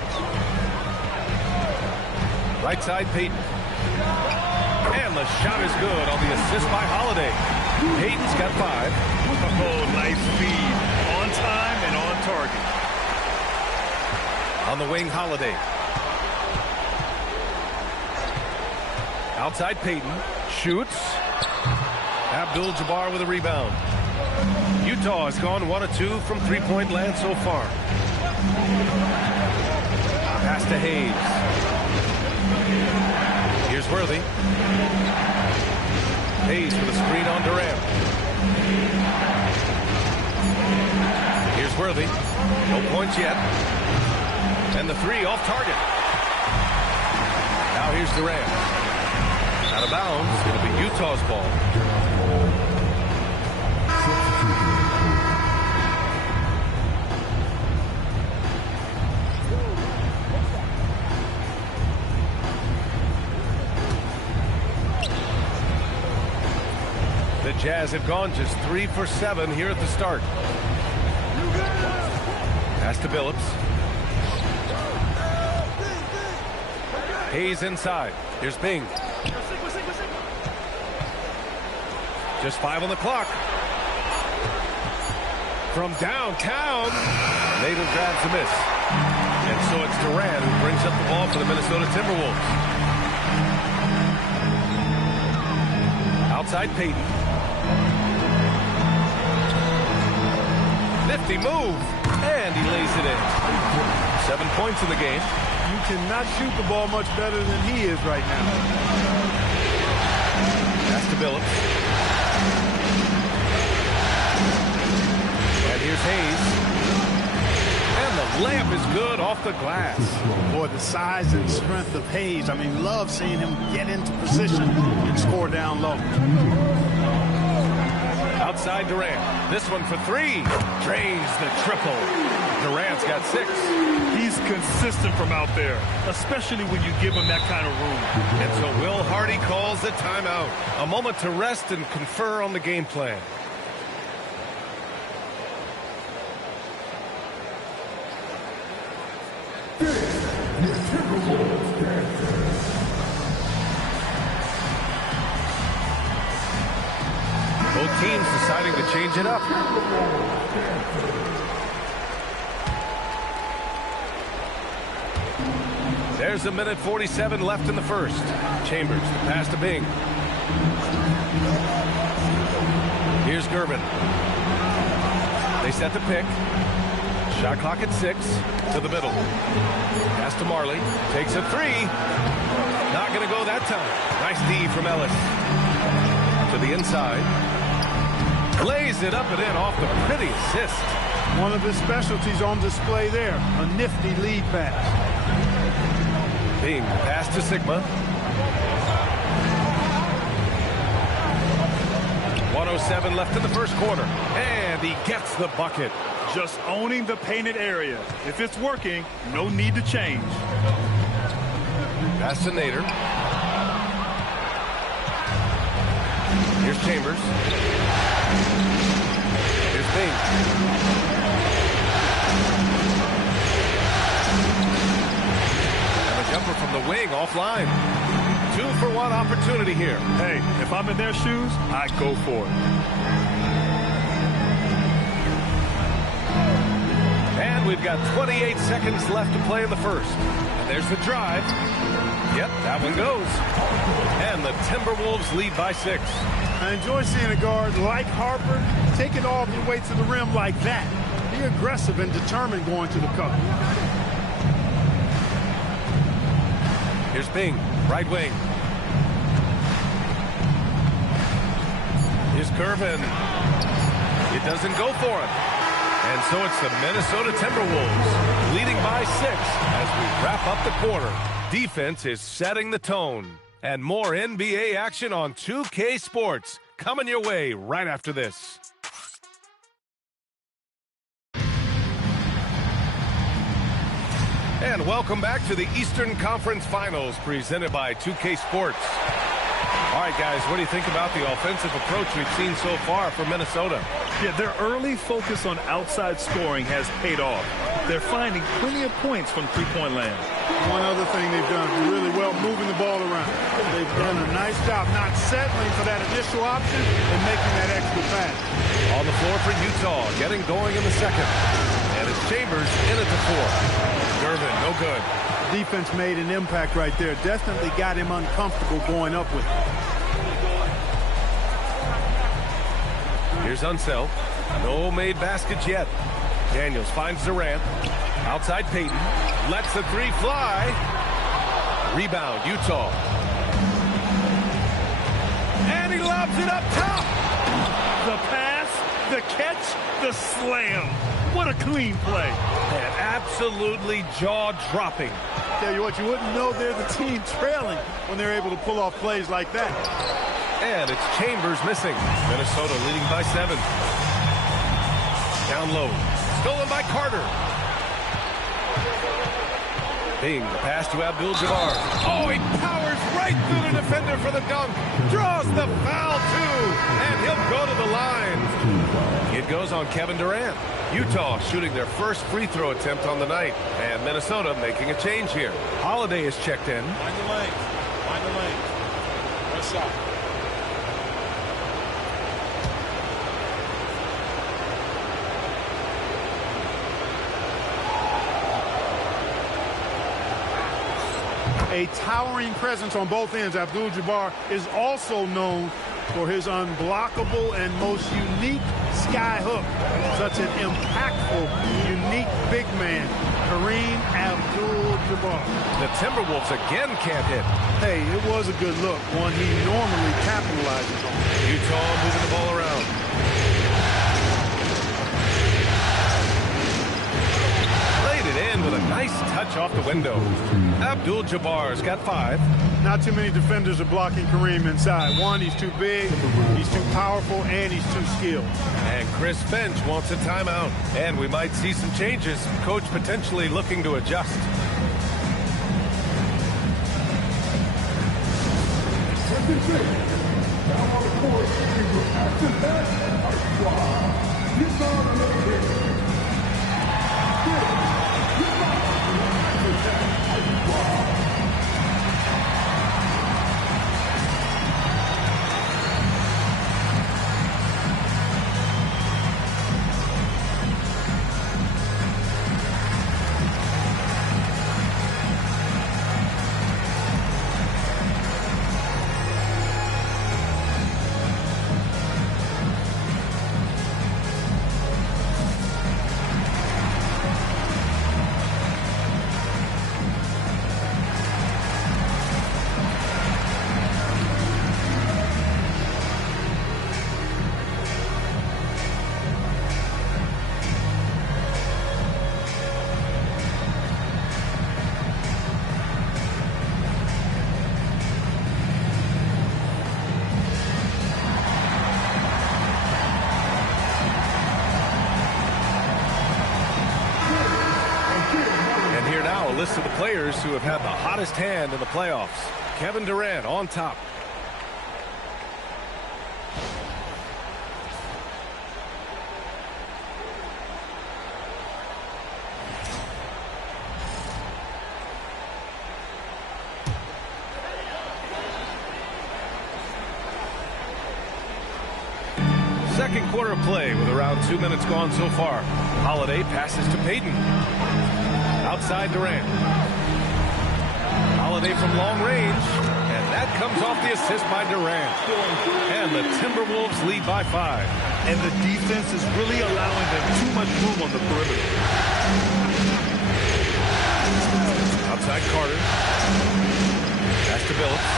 Right side, Payton. And the shot is good on the assist by Holiday. Payton's got 5. Oh, nice feed. On time and on target. On the wing, Holiday. Outside, Payton. Shoots. Abdul-Jabbar with a rebound. Utah has gone 1 of 2 from three-point land so far. Pass to Hayes. Here's Worthy. Hayes with a screen on Durant. Here's Worthy. No points yet. And the 3 off target. Now here's Durant. Out of bounds. It'll be Utah's ball. The Jazz have gone just 3 for 7 here at the start. Pass to Billups. Hayes inside. Here's Bing. Just 5 on the clock. From downtown, Naden grabs the miss. And so it's Durant who brings up the ball for the Minnesota Timberwolves. Outside Payton. Nifty move. And he lays it in. 7 points in the game. You cannot shoot the ball much better than he is right now. Pass to Billups. And here's Hayes. And the layup is good off the glass. Boy, the size and strength of Hayes. I mean, love seeing him get into position and score down low. Outside Durant. This one for 3. Drains the triple. Durant's got 6. He's consistent from out there, especially when you give him that kind of room. And so Will Hardy calls the timeout. A moment to rest and confer on the game plan. Both teams deciding to change it up. There's a minute 47 left in the first. Chambers, the pass to Bing. Here's Gervin. They set the pick. Shot clock at 6. To the middle. Pass to Marley. Takes a 3. Not going to go that time. Nice D from Ellis. To the inside. Lays it up and in off the pretty assist. One of his specialties on display there. A nifty lead pass. Bing, pass to Sigma. 1:07 left in the first quarter. And he gets the bucket. Just owning the painted area. If it's working, no need to change. Pass to Nader. Here's Chambers. Here's Bing. Jumper from the wing, offline. 2-for-1 opportunity here. Hey, if I'm in their shoes, I'd go for it. And we've got 28 seconds left to play in the first. And there's the drive. Yep, that one goes. And the Timberwolves lead by 6. I enjoy seeing a guard like Harper taking all the way to the rim like that. Be aggressive and determined going to the cup. Here's Bing, right wing. Here's Gervin. It doesn't go for him. And so it's the Minnesota Timberwolves leading by 6 as we wrap up the quarter. Defense is setting the tone. And more NBA action on 2K Sports. coming your way right after this. And welcome back to the Eastern Conference Finals presented by 2K Sports. All right, guys, what do you think about the offensive approach we've seen so far for Minnesota? Yeah, their early focus on outside scoring has paid off. They're finding plenty of points from three-point land. One other thing they've done really well, moving the ball around. They've done a nice job not settling for that initial option and making that extra pass. On the floor for Utah, getting going in the second. And it's Chambers in at the 4. Gervin, no good. Defense made an impact right there. Definitely got him uncomfortable going up with it. Here's Unseld. No made baskets yet. Daniels finds Durant. Outside Payton. Lets the 3 fly. Rebound, Utah. And he lobs it up top. The pass, the catch, the slam. What a clean play. And absolutely jaw-dropping. Tell you what, you wouldn't know they're the team trailing when they're able to pull off plays like that. And it's Chambers missing. Minnesota leading by 7. Down low. Stolen by Carter. Bing, the pass to Abdul-Jabbar. Oh, he powers right through the defender for the dunk. Draws the foul, too. And he'll go to the line. It goes on Kevin Durant. Utah shooting their first free throw attempt on the night. And Minnesota making a change here. Holiday is checked in. Find the lane. Find the lane. One shot. A towering presence on both ends. Abdul-Jabbar is also known for his unblockable and most unique sky hook. Such an impactful, unique big man, Kareem Abdul-Jabbar. The Timberwolves again can't hit. Hey, it was a good look, one he normally capitalizes on. Utah moving the ball around. Played it in with a nice touch off the window. Abdul-Jabbar's got 5. Not too many defenders are blocking Kareem inside. One, he's too big, he's too powerful, and he's too skilled. And Chris Finch wants a timeout. And we might see some changes. Coach potentially looking to adjust. List of the players who have had the hottest hand in the playoffs. Kevin Durant on top. Second quarter of play with around 2 minutes gone so far. Holiday passes to Payton. Outside Durant. Holiday from long range. And that comes off the assist by Durant. And the Timberwolves lead by 5. And the defense is really allowing them too much room on the perimeter. Outside Carter. Pass to Billups.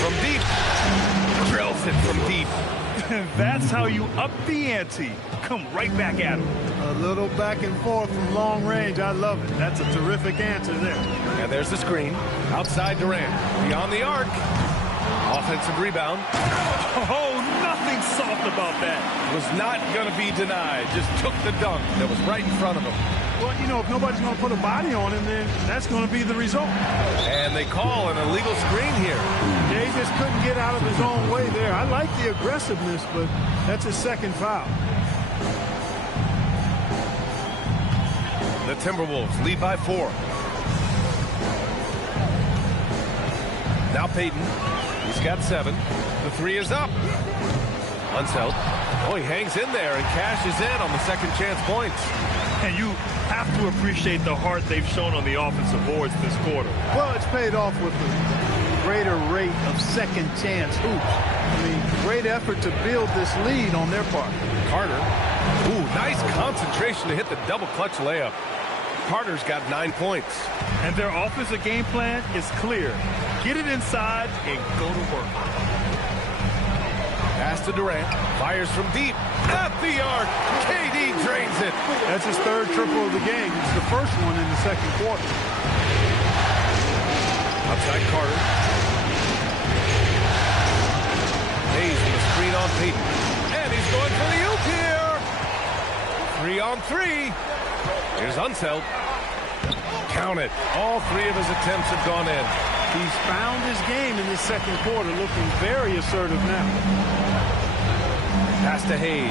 From deep. Drills it from deep. That's how you up the ante. Come right back at him. A little back and forth from long range. I love it. That's a terrific answer there. And there's the screen. Outside Durant. Beyond the arc. Offensive rebound. Oh, nothing soft about that. Was not going to be denied. Just took the dunk that was right in front of him. Well, you know, if nobody's going to put a body on him, then that's going to be the result. And they call an illegal screen here. Yeah, he just couldn't get out of his own way there. I like the aggressiveness, but that's his second foul. The Timberwolves lead by 4. Now Payton. He's got 7. The 3 is up. Unseld. Oh, he hangs in there and cashes in on the second chance points. And you have to appreciate the heart they've shown on the offensive boards this quarter. Well, it's paid off with a greater rate of second chance hoops. I mean, great effort to build this lead on their part. Carter. Ooh, nice concentration to hit the double clutch layup. Carter's got 9 points. And their offensive game plan is clear. Get it inside and go to work. Pass to Durant. Fires from deep. At the arc. KD drains it. That's his 3rd triple of the game. It's the first one in the second quarter. Outside Carter. Hayes with a screen on Payton. And he's going for the oop here. 3 on 3. Here's Unseld. Count it. All 3 of his attempts have gone in. He's found his game in the second quarter, looking very assertive now. Pass to Hayes.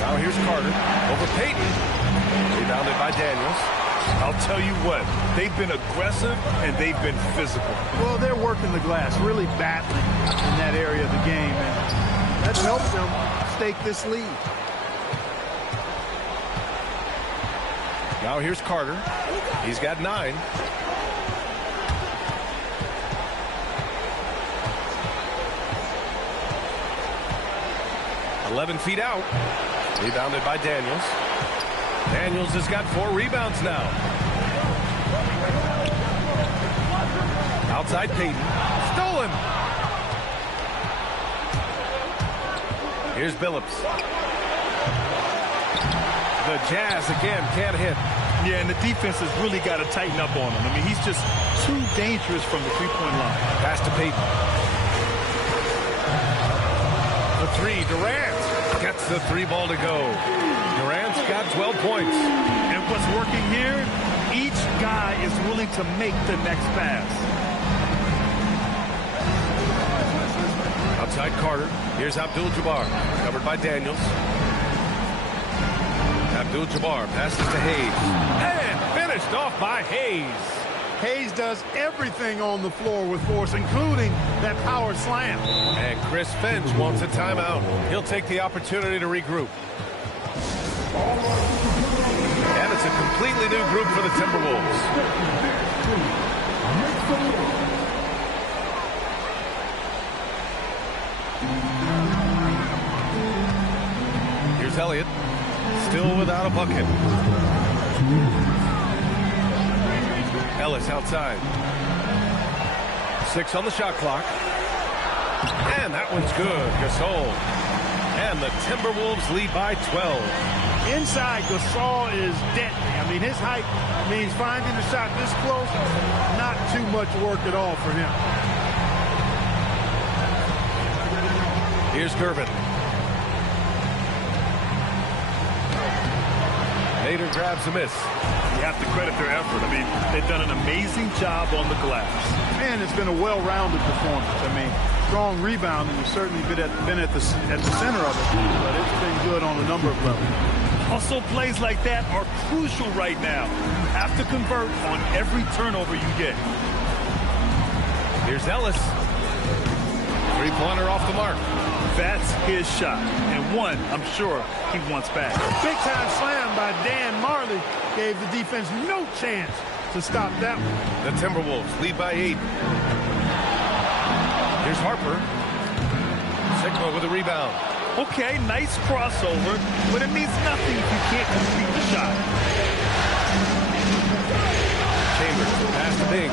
Now here's Carter. Over Payton. Rebounded by Daniels. I'll tell you what, they've been aggressive and they've been physical. Well, they're working the glass, really battling in that area of the game, and that's helped them stake this lead. Now here's Carter. He's got 9. "11 feet out." Rebounded by Daniels. Daniels has got 4 rebounds now. Outside Payton. Stolen. Here's Billups. The Jazz again can't hit. Yeah, and the defense has really got to tighten up on him. I mean, he's just too dangerous from the three-point line. Pass to Payton. The 3, Durant gets the 3 ball to go. Durant's got 12 points. And what's working here, each guy is willing to make the next pass. Outside Carter. Here's Abdul-Jabbar. Covered by Daniels. Abdul-Jabbar passes to Hayes. And finished off by Hayes. Hayes does everything on the floor with force, including that power slam. And Chris Finch wants a timeout. He'll take the opportunity to regroup. And it's a completely new group for the Timberwolves. Here's Elliott. Still without a bucket. Ellis outside. 6 on the shot clock. And that one's good. Gasol. And the Timberwolves lead by 12. Inside, Gasol is deadly. I mean, his height means finding the shot this close, not too much work at all for him. Here's Durbin. Nader grabs a miss. You have to credit their effort. I mean, they've done an amazing job on the glass. Man, it's been a well-rounded performance. I mean, strong rebounding has certainly been at the center of it, but it's been good on a number of levels. Hustle plays like that are crucial right now. You have to convert on every turnover you get. Here's Ellis. 3-pointer off the mark. That's his shot. And one, I'm sure, he wants back. Big-time slam by Dan Marley gave the defense no chance to stop that one. The Timberwolves lead by 8. Here's Harper. Sigma with a rebound. Okay, nice crossover, but it means nothing if you can't complete the shot. Chambers, pass to Bing.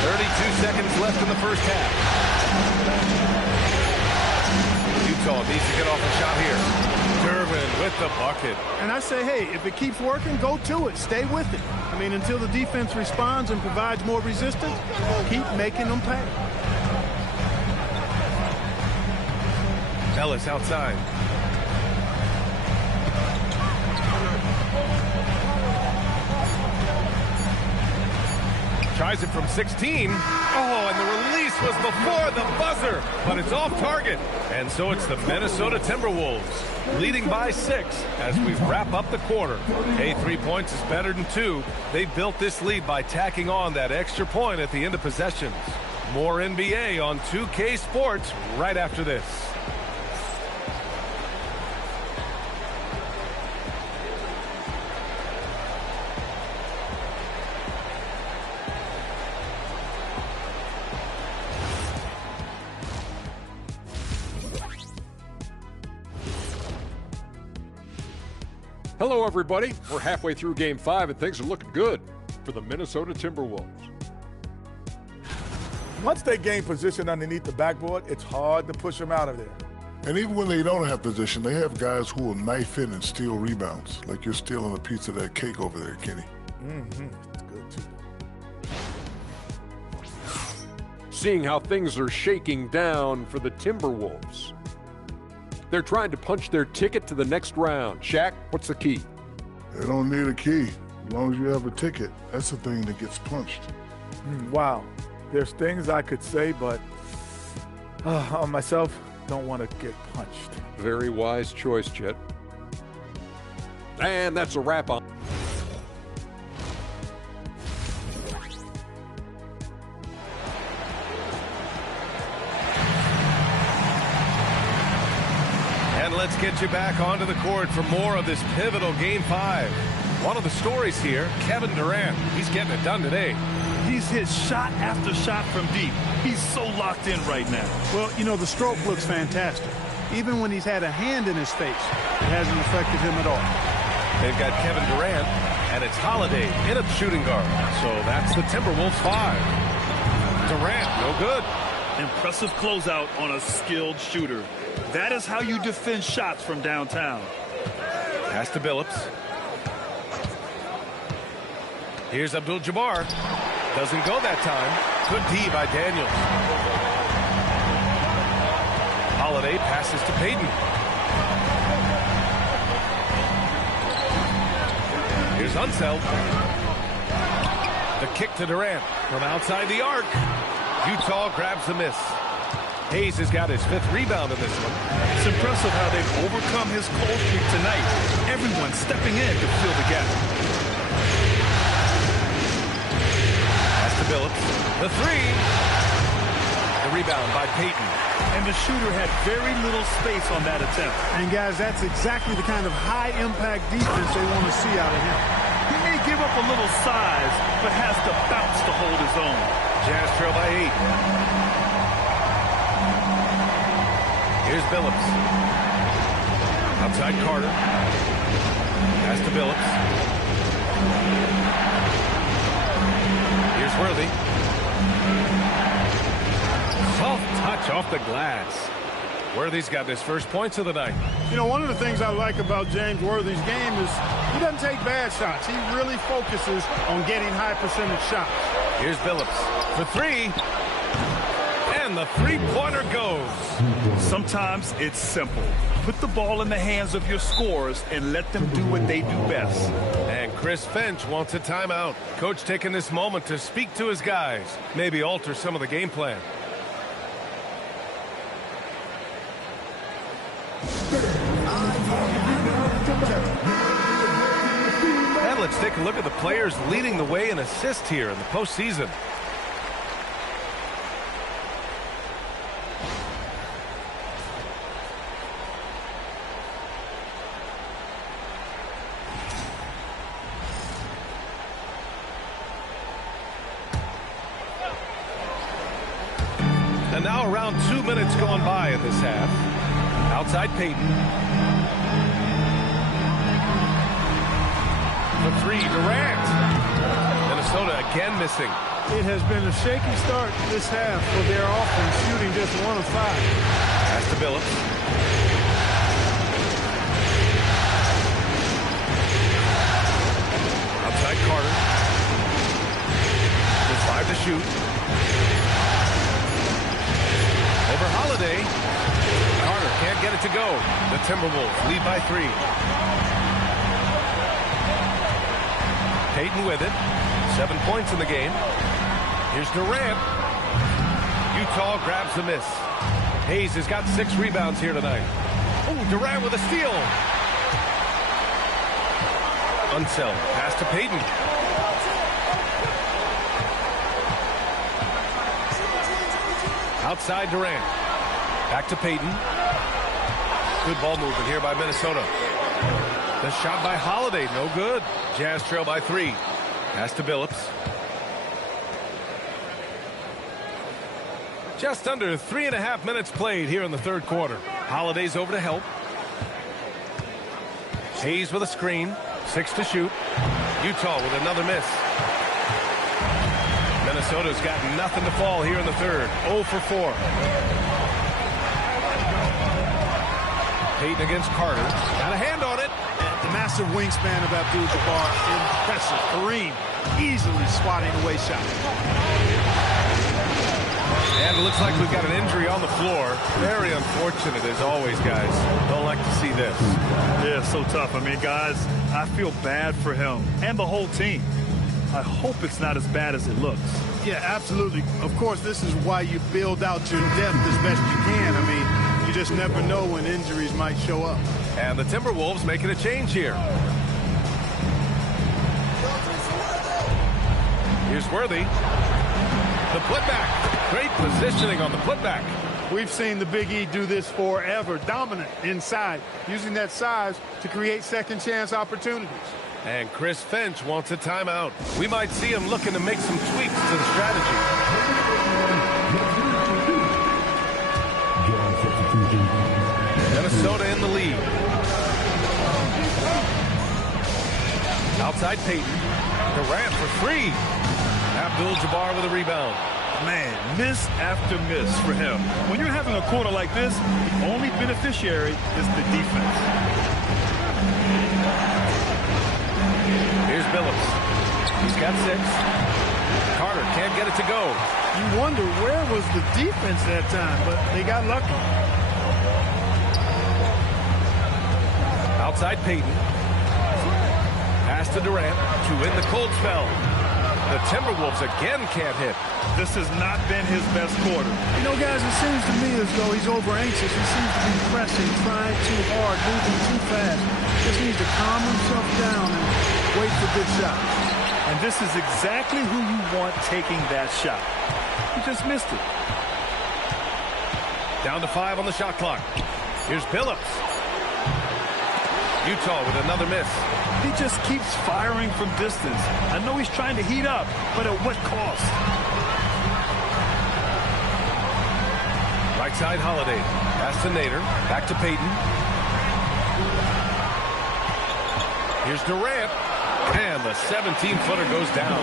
32 seconds left in the first half. Utah needs to get off a shot here. Durbin with the bucket. And I say, hey, if it keeps working, go to it. Stay with it. I mean, until the defense responds and provides more resistance, keep making them pay. Ellis outside. Tries it from 16. Oh, and the release was before the buzzer, but it's off target. And so it's the Minnesota Timberwolves leading by 6 as we wrap up the quarter. Hey, 3 points is better than 2. They built this lead by tacking on that extra point at the end of possessions. More NBA on 2K Sports right after this. Hello, everybody. We're halfway through Game 5, and things are looking good for the Minnesota Timberwolves. Once they gain position underneath the backboard, it's hard to push them out of there. And even when they don't have position, they have guys who will knife in and steal rebounds, like you're stealing a piece of that cake over there, Kenny. Mm-hmm. It's good, too. Seeing how things are shaking down for the Timberwolves. They're trying to punch their ticket to the next round. Shaq, what's the key? They don't need a key. As long as you have a ticket, that's the thing that gets punched. Wow. There's things I could say, but on myself, don't want to get punched. Very wise choice, Chet. And that's a wrap on. And let's get you back onto the court for more of this pivotal Game 5. One of the stories here, Kevin Durant. He's getting it done today. He's hit shot after shot from deep. He's so locked in right now. Well, you know, the stroke looks fantastic. Even when he's had a hand in his face, it hasn't affected him at all. They've got Kevin Durant, and it's Holiday in at shooting guard. So that's the Timberwolves 5. Durant, no good. Impressive closeout on a skilled shooter. That is how you defend shots from downtown. Pass to Billups. Here's Abdul-Jabbar. Doesn't go that time. Good D by Daniels. Holiday passes to Payton. Here's Unseld. The kick to Durant from outside the arc. Utah grabs the miss. Hayes has got his 5th rebound in this one. It's impressive how they've overcome his cold streak tonight. Everyone stepping in to fill the gap. Pass to Billups. The 3. The rebound by Payton. And the shooter had very little space on that attempt. And, guys, that's exactly the kind of high-impact defense they want to see out of him. He may give up a little size, but has to bounce to hold his own. Jazz trail by 8. Here's Billups. Outside Carter. Pass to Billups. Here's Worthy. Soft touch off the glass. Worthy's got his first points of the night. You know, one of the things I like about James Worthy's game is he doesn't take bad shots. He really focuses on getting high percentage shots. Here's Billups for 3. And the three-pointer goes. Sometimes it's simple. Put the ball in the hands of your scorers and let them do what they do best. And Chris Finch wants a timeout. Coach taking this moment to speak to his guys. Maybe alter some of the game plan. And let's take a look at the players leading the way in assists here in the postseason. And now around 2 minutes going by in this half. Outside Payton. The 3, Durant. Minnesota again missing. It has been a shaky start this half for their offense, shooting just 1 of 5. Pass to Billups. Carter. With 5 to shoot. Over Holiday. Carter can't get it to go. The Timberwolves lead by 3. Payton with it. 7 points in the game. Here's Durant. Utah grabs the miss. Hayes has got 6 rebounds here tonight. Oh, Durant with a steal. Unseld. Pass to Payton. Outside Durant. Back to Payton. Good ball movement here by Minnesota. The shot by Holiday, no good. Jazz trail by 3. Pass to Billups. Just under 3.5 minutes played here in the third quarter. Holiday's over to help. Hayes with a screen. 6 to shoot. Utah with another miss. Minnesota's got nothing to fall here in the third. 0 for 4. Payton against Carter. Got a hand on it. The massive wingspan of Abdul-Jabbar. Impressive. Kareem easily swatting away shots. And it looks like we've got an injury on the floor. Very unfortunate as always, guys. Don't like to see this. Yeah, so tough. I mean, guys, I feel bad for him and the whole team. I hope it's not as bad as it looks. Yeah, absolutely. Of course, this is why you build out your depth as best you can. I mean, you just never know when injuries might show up. And the Timberwolves making a change here. Here's Worthy. The putback. Great positioning on the putback. We've seen the Big E do this forever. Dominant inside, using that size to create second chance opportunities. And Chris Finch wants a timeout. We might see him looking to make some tweaks to the strategy. Minnesota in the lead. Outside Payton. Durant for 3. Abdul-Jabbar with a rebound. Man, miss after miss for him. When you're having a quarter like this, the only beneficiary is the defense. Here's Billups. He's got 6. Carter can't get it to go. You wonder where was the defense that time, but they got lucky. Outside Payton. Pass to Durant to win the cold spell. The Timberwolves again can't hit. This has not been his best quarter. You know, guys, it seems to me as though he's over anxious. He seems to be pressing, trying too hard, moving too fast. Just needs to calm himself down and wait for good shots. And this is exactly who you want taking that shot. He just missed it. Down to 5 on the shot clock. Here's Billups. Utah with another miss. He just keeps firing from distance. I know he's trying to heat up, but at what cost? Right side Holiday. Pass to Nader. Back to Payton. Here's Durant. And the 17-footer goes down.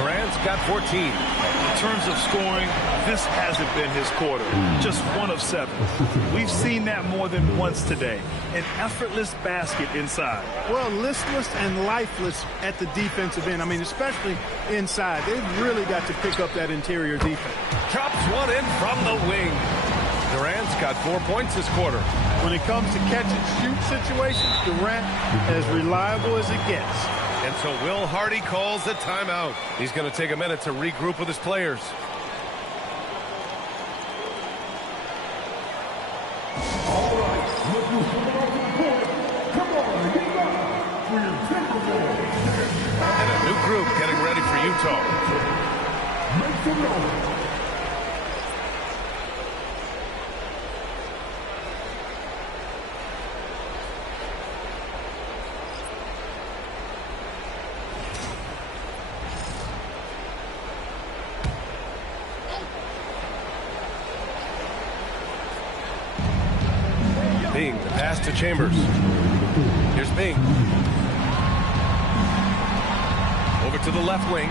Durant's got 14. In terms of scoring, this hasn't been his quarter. Just 1 of 7. We've seen that more than once today. An effortless basket inside. Well, listless and lifeless at the defensive end. I mean, especially inside. They've really got to pick up that interior defense. Chops one in from the wing. Durant's got 4 points this quarter. When it comes to catch-and-shoot situations, Durant as reliable as it gets. And so Will Hardy calls a timeout. He's going to take a minute to regroup with his players. All right, look who's coming off the court. Come on, get back for your Timberwolves. And a new group getting ready for Utah. Make some noise. Bing, the pass to Chambers. Here's Bing. Over to the left wing.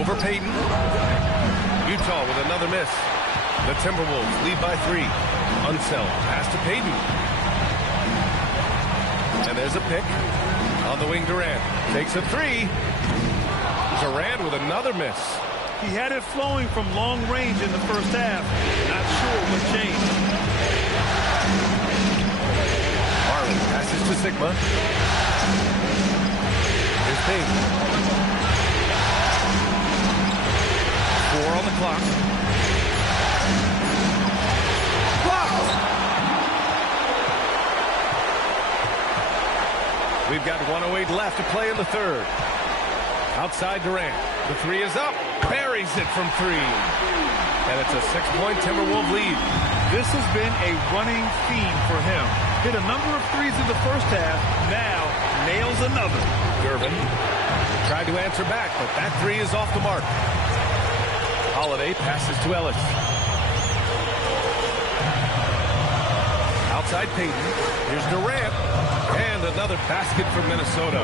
Over Payton. Utah with another miss. The Timberwolves lead by 3. Unseld. Pass to Payton. And there's a pick. On the wing, Durant takes a three. Durant with another miss. He had it flowing from long range in the first half. Not sure what changed. Marley passes to Sigma. Here's Payne. 4 on the clock. Blocked! We've got 1:08 left to play in the third. Outside Durant. The three is up. Buries it from 3. And it's a 6-point Timberwolves lead. This has been a running theme for him. Hit a number of threes in the first half. Now nails another. Gervin tried to answer back, but that three is off the mark. Holiday passes to Ellis. Outside Payton. Here's Durant. And another basket for Minnesota.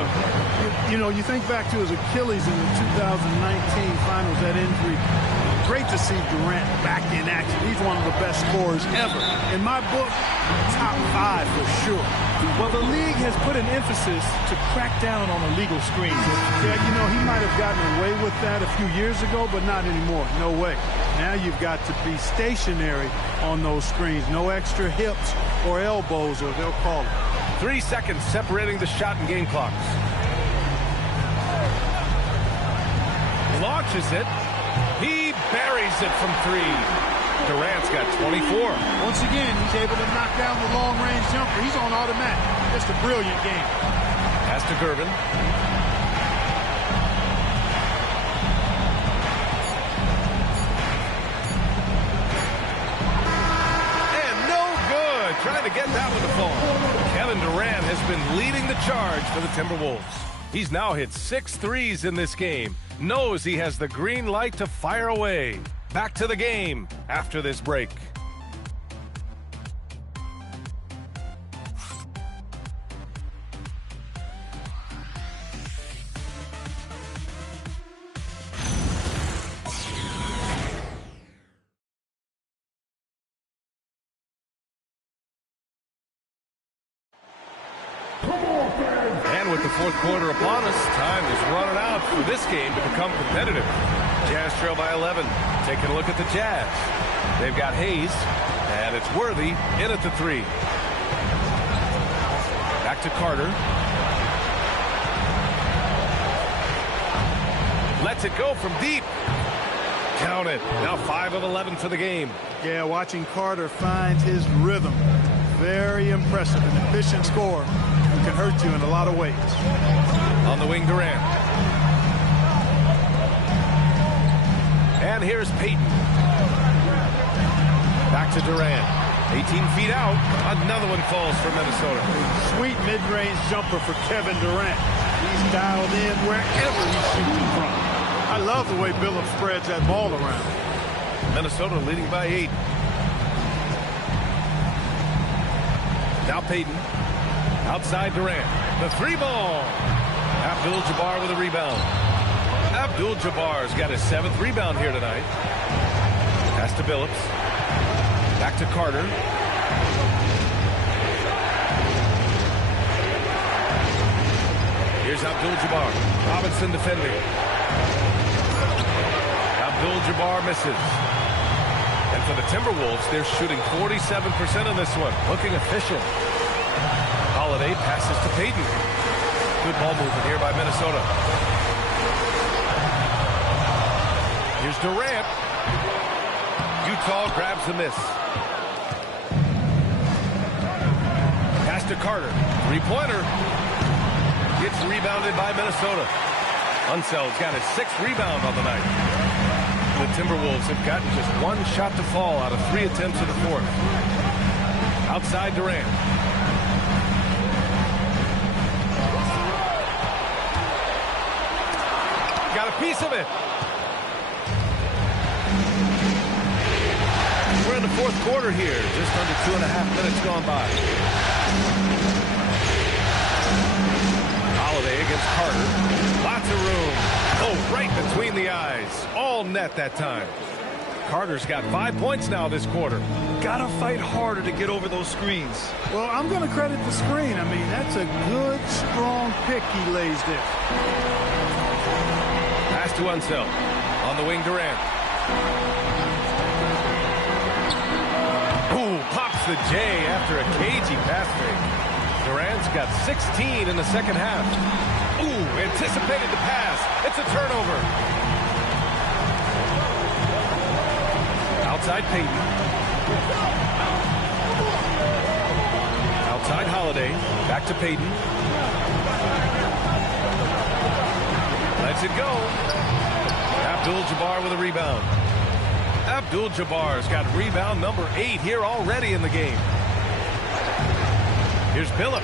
You know, you think back to his Achilles in the 2019 finals, that injury. Great to see Durant back in action. He's one of the best scorers ever. In my book, top 5 for sure. Well, the league has put an emphasis to crack down on illegal screens. Yeah, you know, he might have gotten away with that a few years ago, but not anymore. No way. Now you've got to be stationary on those screens. No extra hips or elbows, or they'll call it. 3 seconds separating the shot and game clocks. Launches it. He buries it from 3. Durant's got 24. Once again, he's able to knock down the long-range jumper. He's on automatic. Just a brilliant game. Pass to Gervin. And no good. Trying to get that one to fall. Kevin Durant has been leading the charge for the Timberwolves. He's now hit 6 threes in this game. Knows he has the green light to fire away. Back to the game after this break. And with the fourth quarter upon us, time is running out for this game to become competitive. Jazz trail by 11. Taking a look at the Jazz. They've got Hayes, and it's Worthy in at the 3. Back to Carter. Lets it go from deep. Count it. Now 5 of 11 for the game. Yeah, watching Carter find his rhythm. Very impressive. An efficient scorer who can hurt you in a lot of ways. On the wing, Durant. And here's Payton. Back to Durant. 18 feet out. Another one falls for Minnesota. Sweet mid-range jumper for Kevin Durant. He's dialed in wherever he's shooting from. I love the way Billups spreads that ball around. Minnesota leading by 8. Now Payton. Outside Durant. The 3 ball. Abdul-Jabbar with a rebound. Abdul-Jabbar's got his 7th rebound here tonight. Pass to Billups. Back to Carter. Here's Abdul-Jabbar. Robinson defending. Abdul-Jabbar misses. And for the Timberwolves, they're shooting 47% in this one. Looking official. Holiday passes to Payton. Good ball movement here by Minnesota. Here's Durant. Utah grabs the miss. Pass to Carter. 3-pointer. Gets rebounded by Minnesota. Unsel's got his 6th rebound on the night. The Timberwolves have gotten just 1 shot to fall out of 3 attempts in the 4th. Outside Durant. Got a piece of it. We're in the 4th quarter here. Just under 2.5 minutes gone by. Holiday against Carter. Lots of room. Oh, right between the eyes. All net that time. Carter's got 5 points now this quarter. Gotta fight harder to get over those screens. Well, I'm going to credit the screen. I mean, that's a good, strong pick he lays there. Pass to Unseld. On the wing, Durant. Ooh, pops the J after a cagey pass fake. Durant's got 16 in the second half. Ooh, anticipated the pass. It's a turnover. Outside Payton. Outside Holiday. Back to Payton. Lets it go. Abdul-Jabbar with a rebound. Abdul-Jabbar's got rebound number 8 here already in the game. Here's Billups.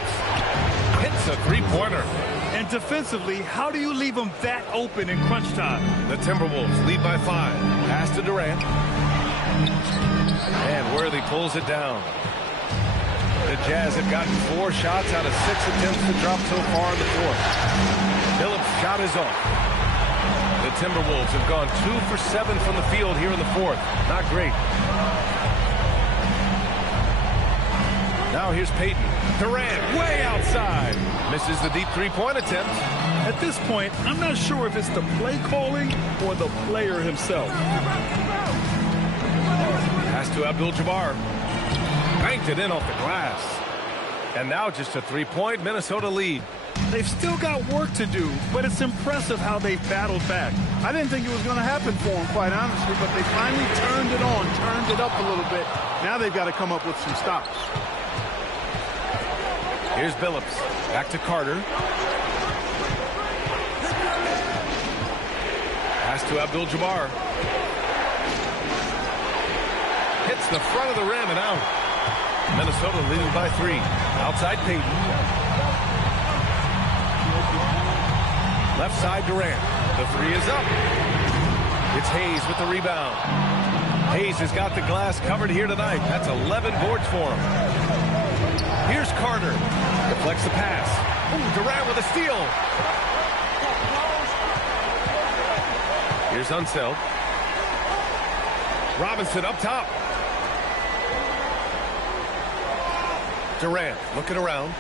Hits a three-pointer. And defensively, how do you leave them that open in crunch time? The Timberwolves lead by 5. Pass to Durant. And Worthy pulls it down. The Jazz have gotten 4 shots out of 6 attempts to drop so far in the fourth. Billups' shot is off. The Timberwolves have gone 2 for 7 from the field here in the fourth. Not great. Now here's Payton. Durant way outside. Misses the deep three-point attempt. At this point, I'm not sure if it's the play calling or the player himself. Pass to Abdul-Jabbar. Banked it in off the glass. And now just a three-point Minnesota lead. They've still got work to do, but it's impressive how they've battled back. I didn't think it was going to happen for them, quite honestly, but they finally turned it on, turned it up a little bit. Now they've got to come up with some stops. Here's Billups. Back to Carter. Pass to Abdul-Jabbar. Hits the front of the rim and out. Minnesota leading by 3. Outside Payton. Left side Durant. The 3 is up. It's Hayes with the rebound. Hayes has got the glass covered here tonight. That's 11 boards for him. Here's Carter. Deflects the pass. Ooh, Durant with a steal. Here's Unseld. Robinson up top. Durant looking around.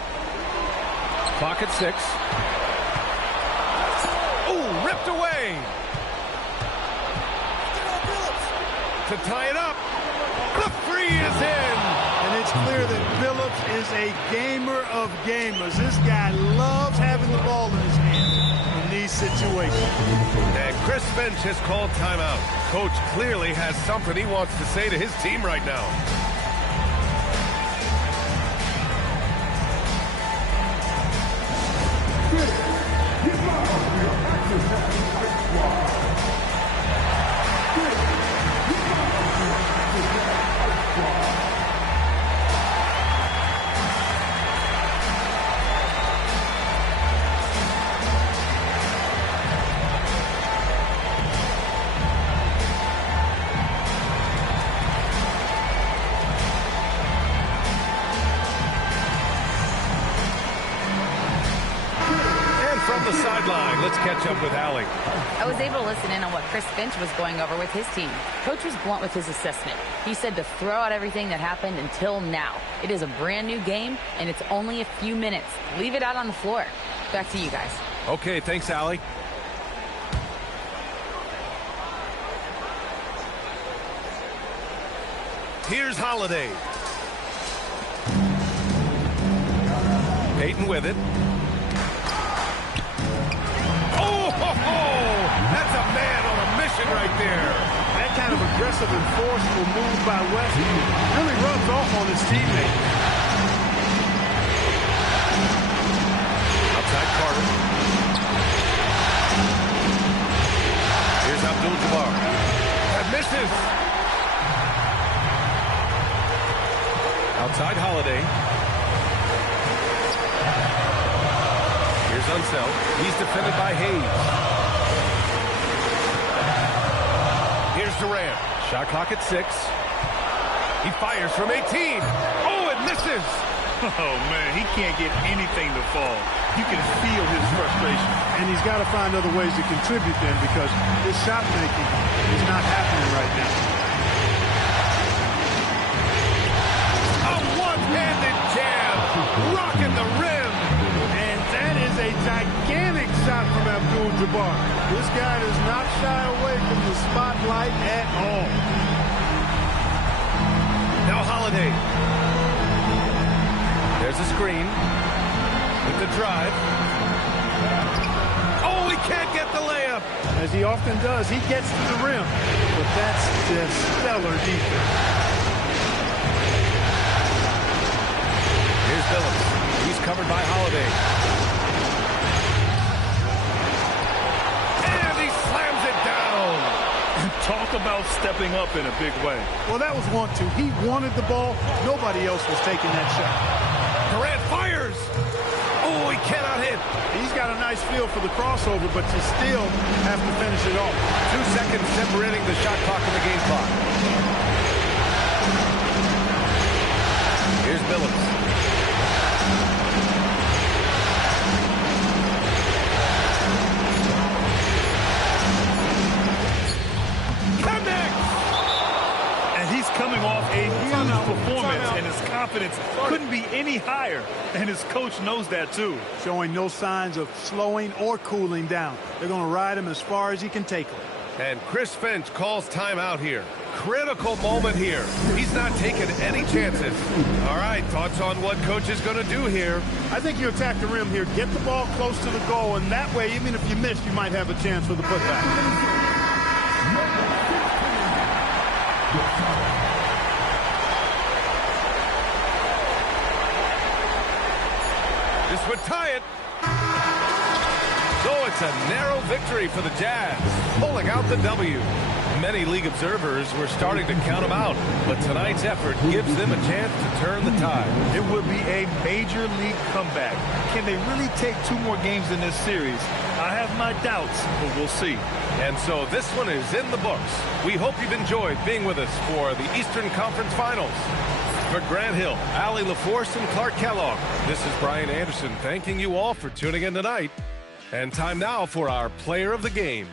Clock at 6. Ooh, ripped away. To tie it up. The 3 is in. And it's clear that Billups is a gamer of gamers. This guy loves having the ball in his hand in these situations. And Chris Finch has called timeout. Coach clearly has something he wants to say to his team right now. Let's catch up with Allie. I was able to listen in on what Chris Finch was going over with his team. Coach was blunt with his assessment. He said to throw out everything that happened until now. It is a brand new game, and it's only a few minutes. Leave it out on the floor. Back to you guys. Okay, thanks, Allie. Here's Holiday. Payton with it. That's a man on a mission right there. That kind of aggressive and forceful move by West really rubs off on his teammate. Outside Carter. Here's Abdul-Jabbar. That misses. Outside Holiday. Here's Unseld. He's defended by Hayes. Here's Durant. Shot clock at 6. He fires from 18. Oh, it misses. Oh, man, he can't get anything to fall. You can feel his frustration. And he's got to find other ways to contribute then because his shot making is not happening right now. Abdul-Jabbar. This guy does not shy away from the spotlight at all. Now Holiday. There's a screen with the drive. Oh, he can't get the layup. As he often does, he gets to the rim. But that's just stellar defense. Here's Phillips. He's covered by Holiday. And he slams it down. Talk about stepping up in a big way. Well, that was 1-2. He wanted the ball. Nobody else was taking that shot. Durant fires. Oh, he cannot hit. He's got a nice feel for the crossover, but you still have to finish it off. 2 seconds separating the shot clock and the game clock. Here's Phillips. Coming off a huge performance, and his confidence couldn't be any higher, and his coach knows that too. Showing no signs of slowing or cooling down. They're going to ride him as far as he can take him. And Chris Finch calls timeout here. Critical moment here. He's not taking any chances. All right, thoughts on what coach is going to do here? I think you attack the rim here. Get the ball close to the goal, and that way, even if you miss, you might have a chance for the putback. This would tie it. So it's a narrow victory for the Jazz, pulling out the W. Many league observers were starting to count them out, but tonight's effort gives them a chance to turn the tide. It would be a major league comeback. Can they really take 2 more games in this series? I have my doubts, but we'll see. And so this one is in the books. We hope you've enjoyed being with us for the Eastern Conference Finals. For Grant Hill, Allie LaForce, and Clark Kellogg, this is Brian Anderson thanking you all for tuning in tonight. And time now for our player of the game.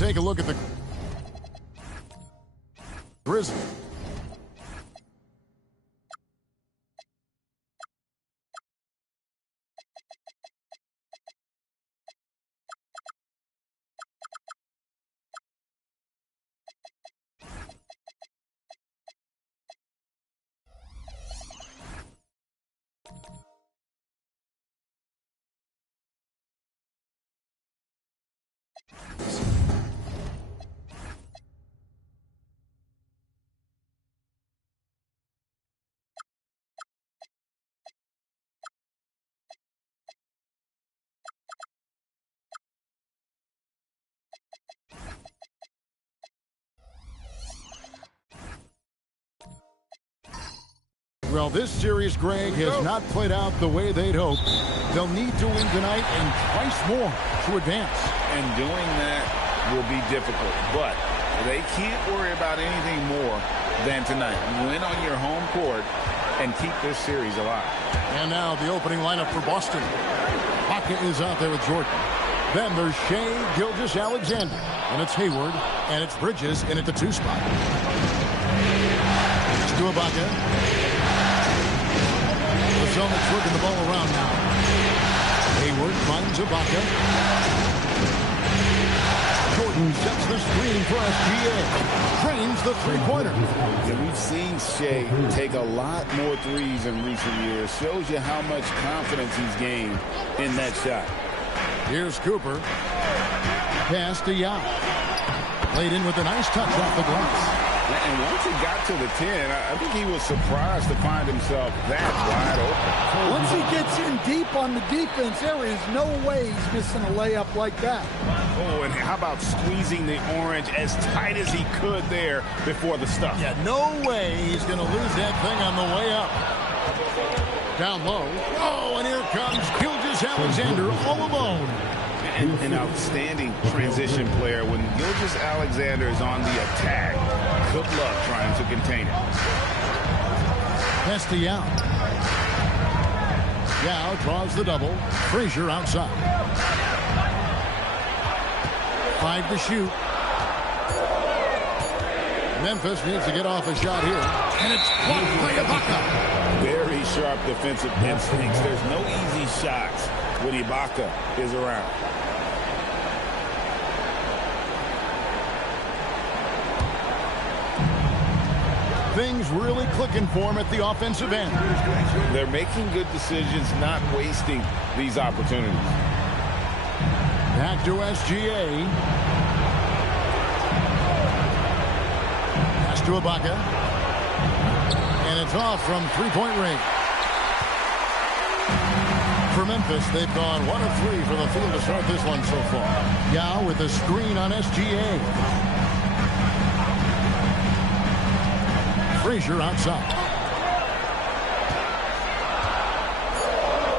take a look at the Grizzlies. Well, this series, Greg, has not played out the way they'd hoped. They'll need to win tonight and twice more to advance. And doing that will be difficult, but they can't worry about anything more than tonight. Win on your home court and keep this series alive. And now the opening lineup for Boston. Baca is out there with Jordan. Then there's Shea Gilgeous-Alexander. And it's Hayward. And it's Bridges in at the 2 spot. It's to Ibaka. The zone that's working the ball around now. Hayward finds Ibaka. Jordan sets the screen for SGA. Drains the three-pointer. Yeah, we've seen Shea take a lot more threes in recent years. Shows you how much confidence he's gained in that shot. Here's Cooper. Pass to Yao. Laid in with a nice touch off the glass. And once he got to the 10, I think he was surprised to find himself that wide open. Once he gets in deep on the defense, there is no way he's missing a layup like that. Oh, and how about squeezing the orange as tight as he could there before the stuff? Yeah, no way he's going to lose that thing on the way up. Down low. Oh, and here comes Gilgeous-Alexander all alone. An outstanding transition player. When Gilgeous-Alexander is on the attack, good luck trying to contain it. Pass to Yao. Yao draws the double. Frazier outside. 5 to shoot. Memphis needs to get off a shot here. And it's blocked by Ibaka. Very sharp defensive instincts. There's no easy shots when Ibaka is around. Things really clicking for him at the offensive end. They're making good decisions, not wasting these opportunities. Back to SGA. Pass to Ibaka. And it's off from three-point range. For Memphis, they've gone 1 of 3 for the field to start this one so far. Yao with a screen on SGA. Frazier outside.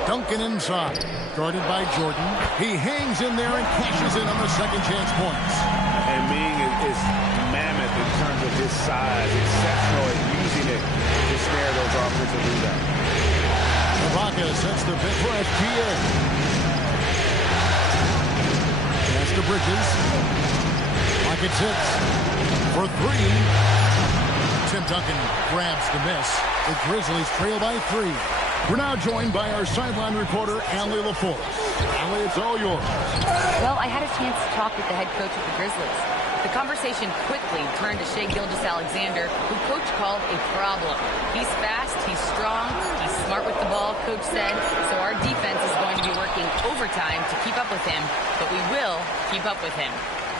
Duncan inside. Guarded by Jordan. He hangs in there and cashes in on the second chance points. And Ming is mammoth in terms of his size. Exceptional at using it to snare those offensive rebounds. Ibaka sets the pick for SGA. Pass to Bridges. Rockets hits for 3. Tim Duncan grabs the miss. The Grizzlies trail by 3. We're now joined by our sideline reporter, Allie LaForce. Allie, it's all yours. Well, I had a chance to talk with the head coach of the Grizzlies. The conversation quickly turned to Shea Gilgeous-Alexander, who Coach called a problem. He's fast, he's strong, he's smart with the ball, Coach said, so our defense is going to be working overtime to keep up with him, but we will keep up with him.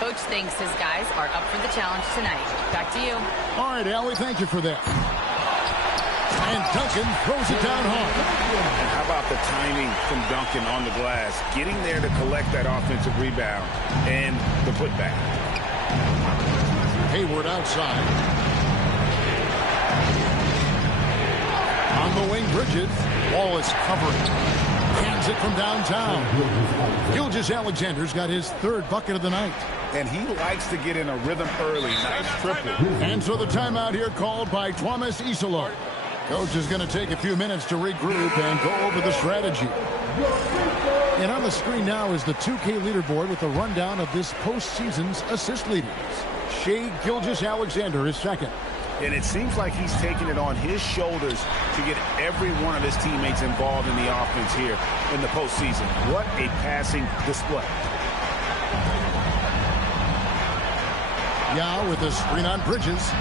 Coach thinks his guys are up for the challenge tonight. Back to you. All right, Allie, thank you for that. And Duncan throws it down hard. And how about the timing from Duncan on the glass, getting there to collect that offensive rebound and the putback. Hayward outside. On the wing, Bridges. Wall is covering. Hands it from downtown. Gilgeous-Alexander's got his 3rd bucket of the night. And he likes to get in a rhythm early. Nice triple. And so the timeout here called by Thomas Isolo. Coach is going to take a few minutes to regroup and go over the strategy. And on the screen now is the 2K leaderboard with a rundown of this postseason's assist leaders. Shai Gilgeous-Alexander is second. And it seems like he's taking it on his shoulders to get every one of his teammates involved in the offense here in the postseason. What a passing display. Yao with the screen on Bridges.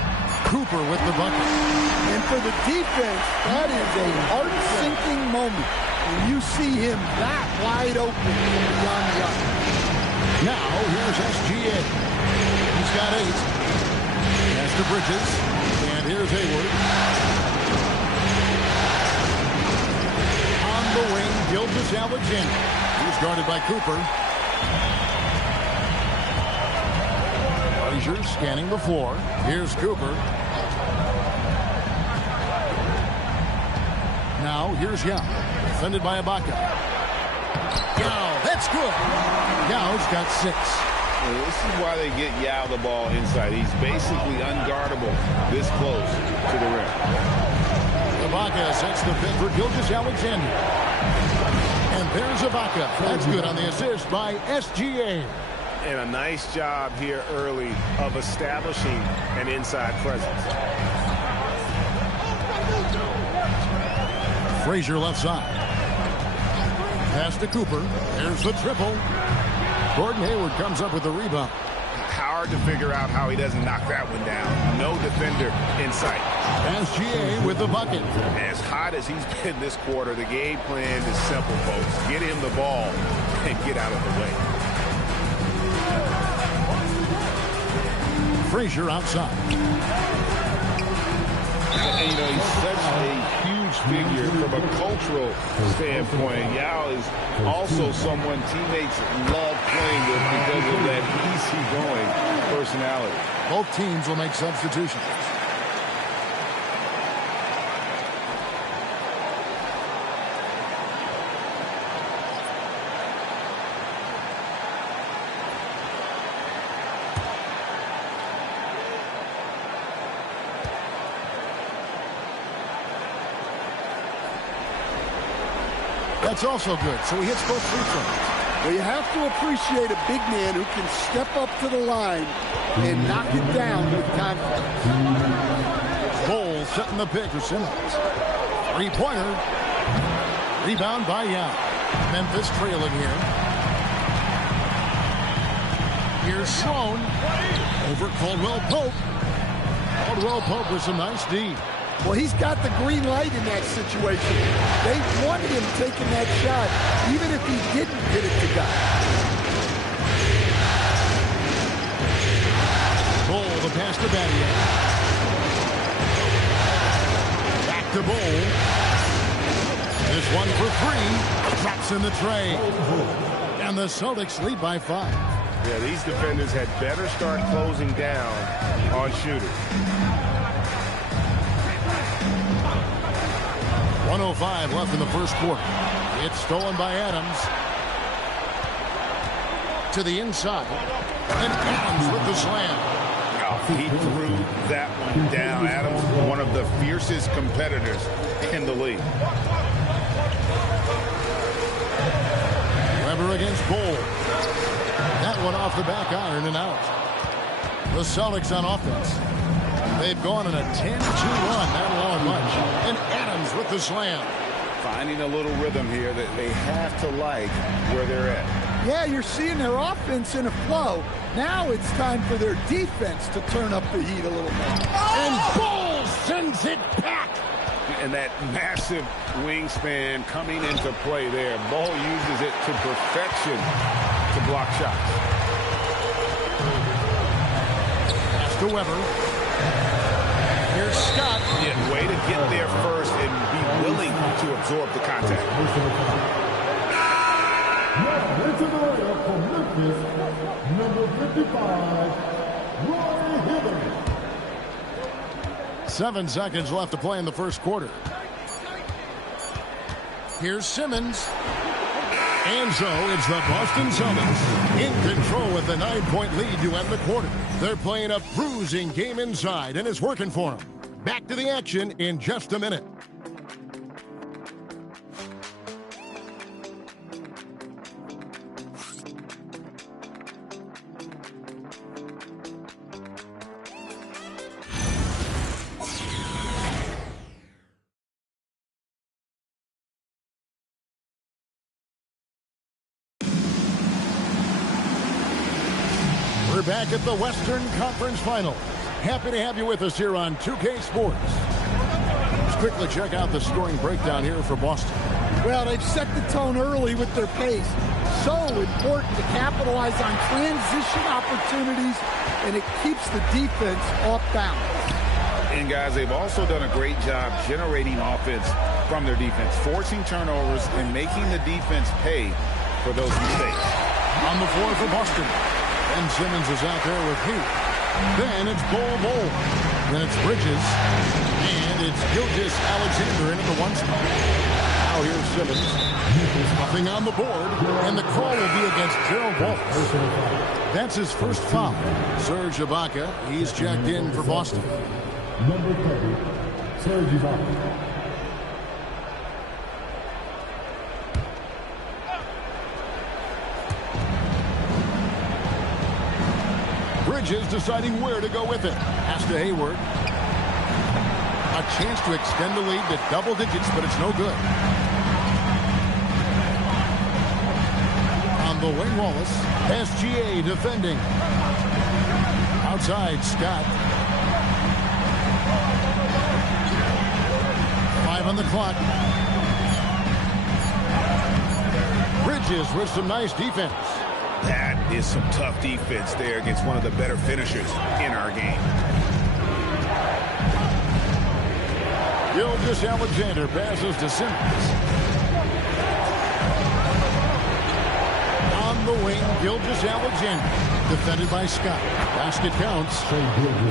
Cooper with the bucket. And for the defense, that is a heart-sinking moment when you see him that wide open beyond the arc. Now, here's SGA. He's got 8. Pass to Bridges. And here's Hayward. On the wing, Gilgeous-Alexander. He's guarded by Cooper. Frazier scanning the floor. Here's Cooper. Now, here's Yao. Defended by Ibaka. Yao, that's good. Yao's got 6. Well, this is why they get Yao the ball inside. He's basically unguardable this close to the rim. Ibaka sets the pick for Gilgeous-Alexander. And there's Ibaka. That's good on the assist by SGA. And a nice job here early of establishing an inside presence. Frazier left side. Pass to Cooper. There's the triple. Gordon Hayward comes up with the rebound. Hard to figure out how he doesn't knock that one down. No defender in sight. SGA with the bucket. As hot as he's been this quarter, the game plan is simple, folks. Get him the ball and get out of the way. Frazier outside. And, you know, he's such a huge figure from a cultural standpoint. Yao is also someone teammates love playing with because of that easygoing personality. Both teams will make substitutions. That's also good. So he hits both free throws. Well, you have to appreciate a big man who can step up to the line and knock it down with confidence. Cole setting the pick for Simmons. Three-pointer. Rebound by Yao. Memphis trailing here. Here's Sloan. Over Caldwell Pope. Caldwell Pope with some nice D. Well, he's got the green light in that situation. They wanted him taking that shot, even if he didn't get it to God. Bull, the pass to Battier. Back to Bull. This one for 3. Drops in the tray. And the Celtics lead by 5. Yeah, these defenders had better start closing down on shooters. 1:05 left in the first quarter. It's stolen by Adams. To the inside. And Adams with the slam. Oh, he threw that one down. Adams, one of the fiercest competitors in the league. Weber against Bull. That one off the back iron and out. The Celtics on offense. They've gone on a 10-2 run. Not allowing much. And Adams with the slam. Finding a little rhythm here that they have to like where they're at. Yeah, you're seeing their offense in a flow. Now it's time for their defense to turn up the heat a little more. And Bull sends it back. And that massive wingspan coming into play there. Bull uses it to perfection to block shots. Pass to Weber. Here's Scott. Yeah, way to get there first and be willing to absorb the contact. Now into the layup for Memphis, number 55, Roy Hibbert. 7 seconds left to play in the first quarter. Here's Simmons. And so it's the Boston Celtics in control with the 9-point lead to end the quarter. They're playing a bruising game inside, and it's working for them. Back to the action in just a minute. We're back at the Western Conference Finals. Happy to have you with us here on 2K Sports. Let's quickly check out the scoring breakdown here for Boston. Well, they've set the tone early with their pace. So important to capitalize on transition opportunities, and it keeps the defense off balance. And guys, they've also done a great job generating offense from their defense, forcing turnovers and making the defense pay for those mistakes. On the floor for Boston. Ben Simmons is out there with Hughes. Then it's Bol. Then it's Bridges. And it's Gilgeous Alexander into the one spot. Now here's Simmons. Nothing on the board. And the call will be against Gerald Wallace. That's his first foul. Serge Ibaka, he's checked in for Boston. Number 30, Serge Ibaka. Bridges deciding where to go with it. Pass to Hayward. A chance to extend the lead to double digits, but it's no good. On the wing, Wallace. SGA defending. Outside, Scott. 5 on the clock. Bridges with some nice defense. That is some tough defense there against one of the better finishers in our game. Gilgeous Alexander passes to Simmons. On the wing, Gilgeous Alexander. Defended by Scott. Basket counts.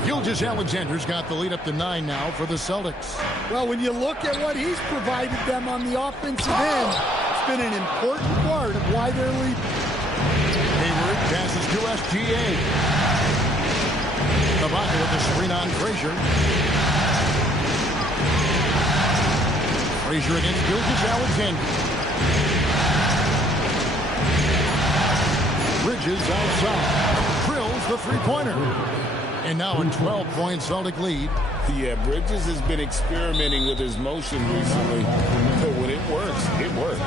Gilgeous Alexander's got the lead up to 9 now for the Celtics. Well, when you look at what he's provided them on the offensive end, it's been an important part of why they're leading. Hayward passes to SGA. Ibaka with the screen on Frazier. Frazier against Gilgeous Alexander. Bridges outside. Drills the three-pointer. And now a 12-point Celtic lead. Yeah, Bridges has been experimenting with his motion recently. But when it works, it works.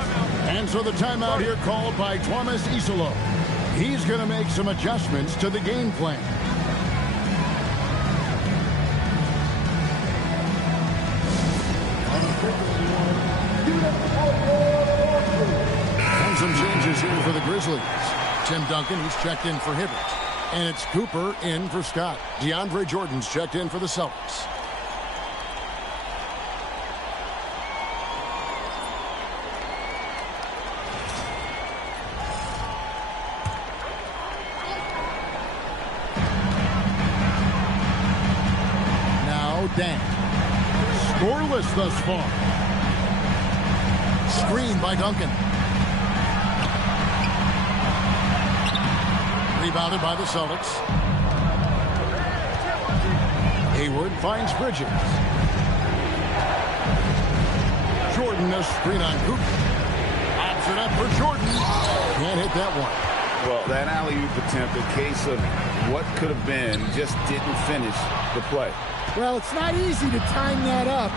And so the timeout here called by Thomas Isolo. He's going to make some adjustments to the game plan. And some changes here for the Grizzlies. Tim Duncan, he's checked in for Hibbert. And it's Cooper in for Scott. DeAndre Jordan's checked in for the Celtics. Now Dan. Scoreless thus far. Screen by Duncan. Rebounded by the Celtics. Hayward finds Bridges. Jordan a screen on Cooper. Pops it up for Jordan. Can't hit that one. Well, that alley-oop attempt, a case of what could have been, just didn't finish the play. Well, it's not easy to time that up.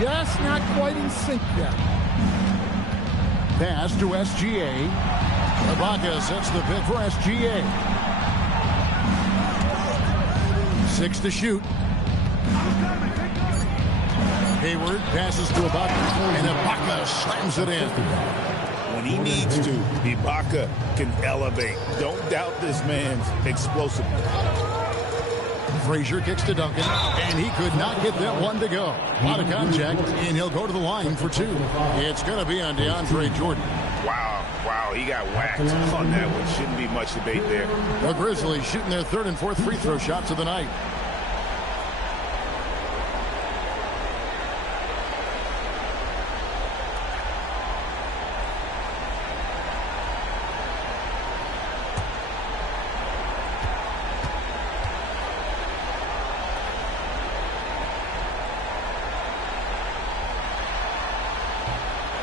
Just not quite in sync yet. Pass to SGA. Ibaka sets the pick for SGA. 6 to shoot. Hayward passes to Ibaka, and Ibaka slams it in. When he needs to, Ibaka can elevate. Don't doubt this man's explosiveness. Frazier kicks to Duncan, and he could not get that one to go. A lot of contact, and he'll go to the line for 2. It's going to be on DeAndre Jordan. Wow, he got whacked on that one. Shouldn't be much debate there. The Grizzlies shooting their 3rd and 4th free throw shots of the night.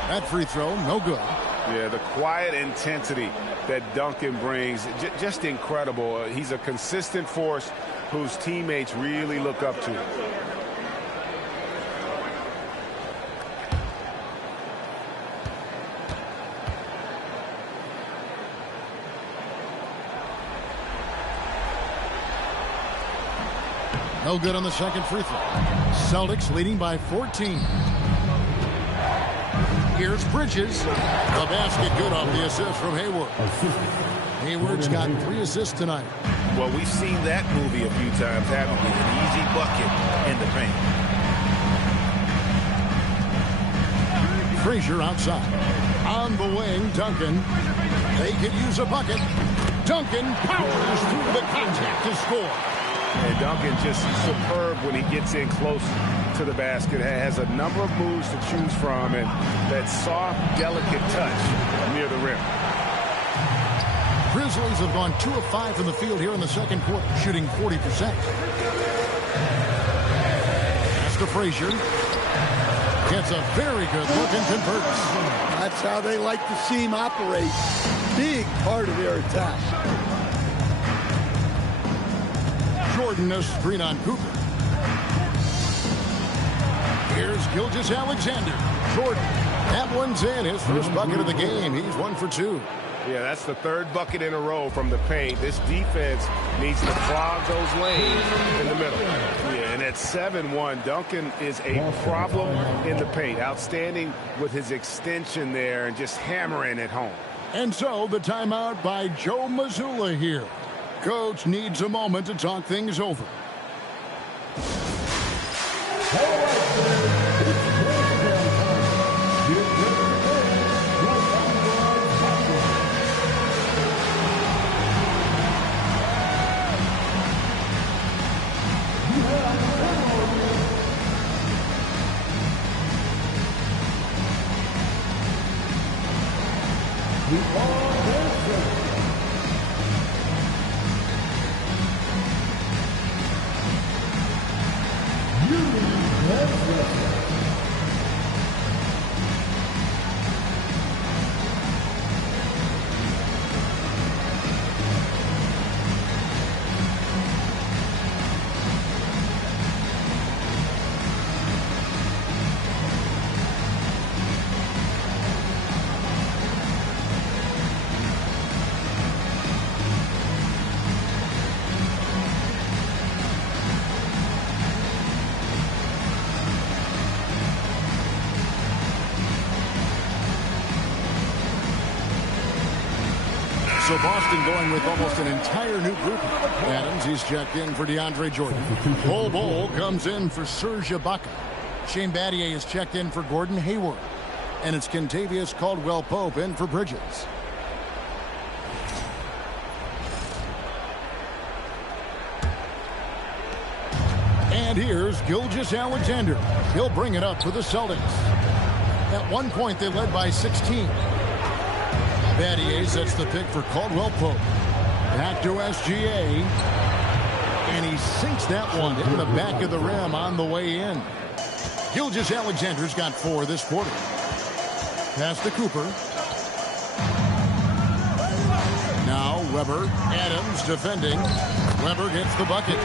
That free throw, no good. Yeah, the quiet intensity that Duncan brings, just incredible. He's a consistent force whose teammates really look up to. No good on the second free throw. Celtics leading by 14. Here's Bridges. The basket good off the assist from Hayward. Hayward's got 3 assists tonight. Well, we've seen that movie a few times, haven't we? An easy bucket in the paint. Frazier outside. On the wing, Duncan. They could use a bucket. Duncan powers through the contact to score. And Duncan just superb when he gets in close to the basket. Has a number of moves to choose from, and that soft, delicate touch near the rim. Grizzlies have gone 2 of 5 from the field here in the second quarter, shooting 40%. Pass to Frazier. Gets a very good look and converts. That's how they like to see him operate. Big part of their attack. Jordan a screen on Cooper. Here's Gilgeous-Alexander. Jordan. That one's in. His first bucket of the game. He's 1 for 2. Yeah, that's the 3rd bucket in a row from the paint. This defense needs to clog those lanes in the middle. Yeah, and at 7-1, Duncan is a problem in the paint. Outstanding with his extension there and just hammering it home. And so the timeout by Joe Mazzulla here. Coach needs a moment to talk things over. So Boston going with almost an entire new group. Adams, he's checked in for DeAndre Jordan. Bol comes in for Serge Ibaka. Shane Battier is checked in for Gordon Hayward. And it's Kentavious Caldwell-Pope in for Bridges. And here's Gilgeous-Alexander. He'll bring it up for the Celtics. At one point, they led by 16. Battier sets the pick for Caldwell-Pope. Back to SGA. And he sinks that one in the back of the rim on the way in. Gilgeous-Alexander's got 4 this quarter. Pass to Cooper. Now Weber. Adams defending. Weber gets the bucket.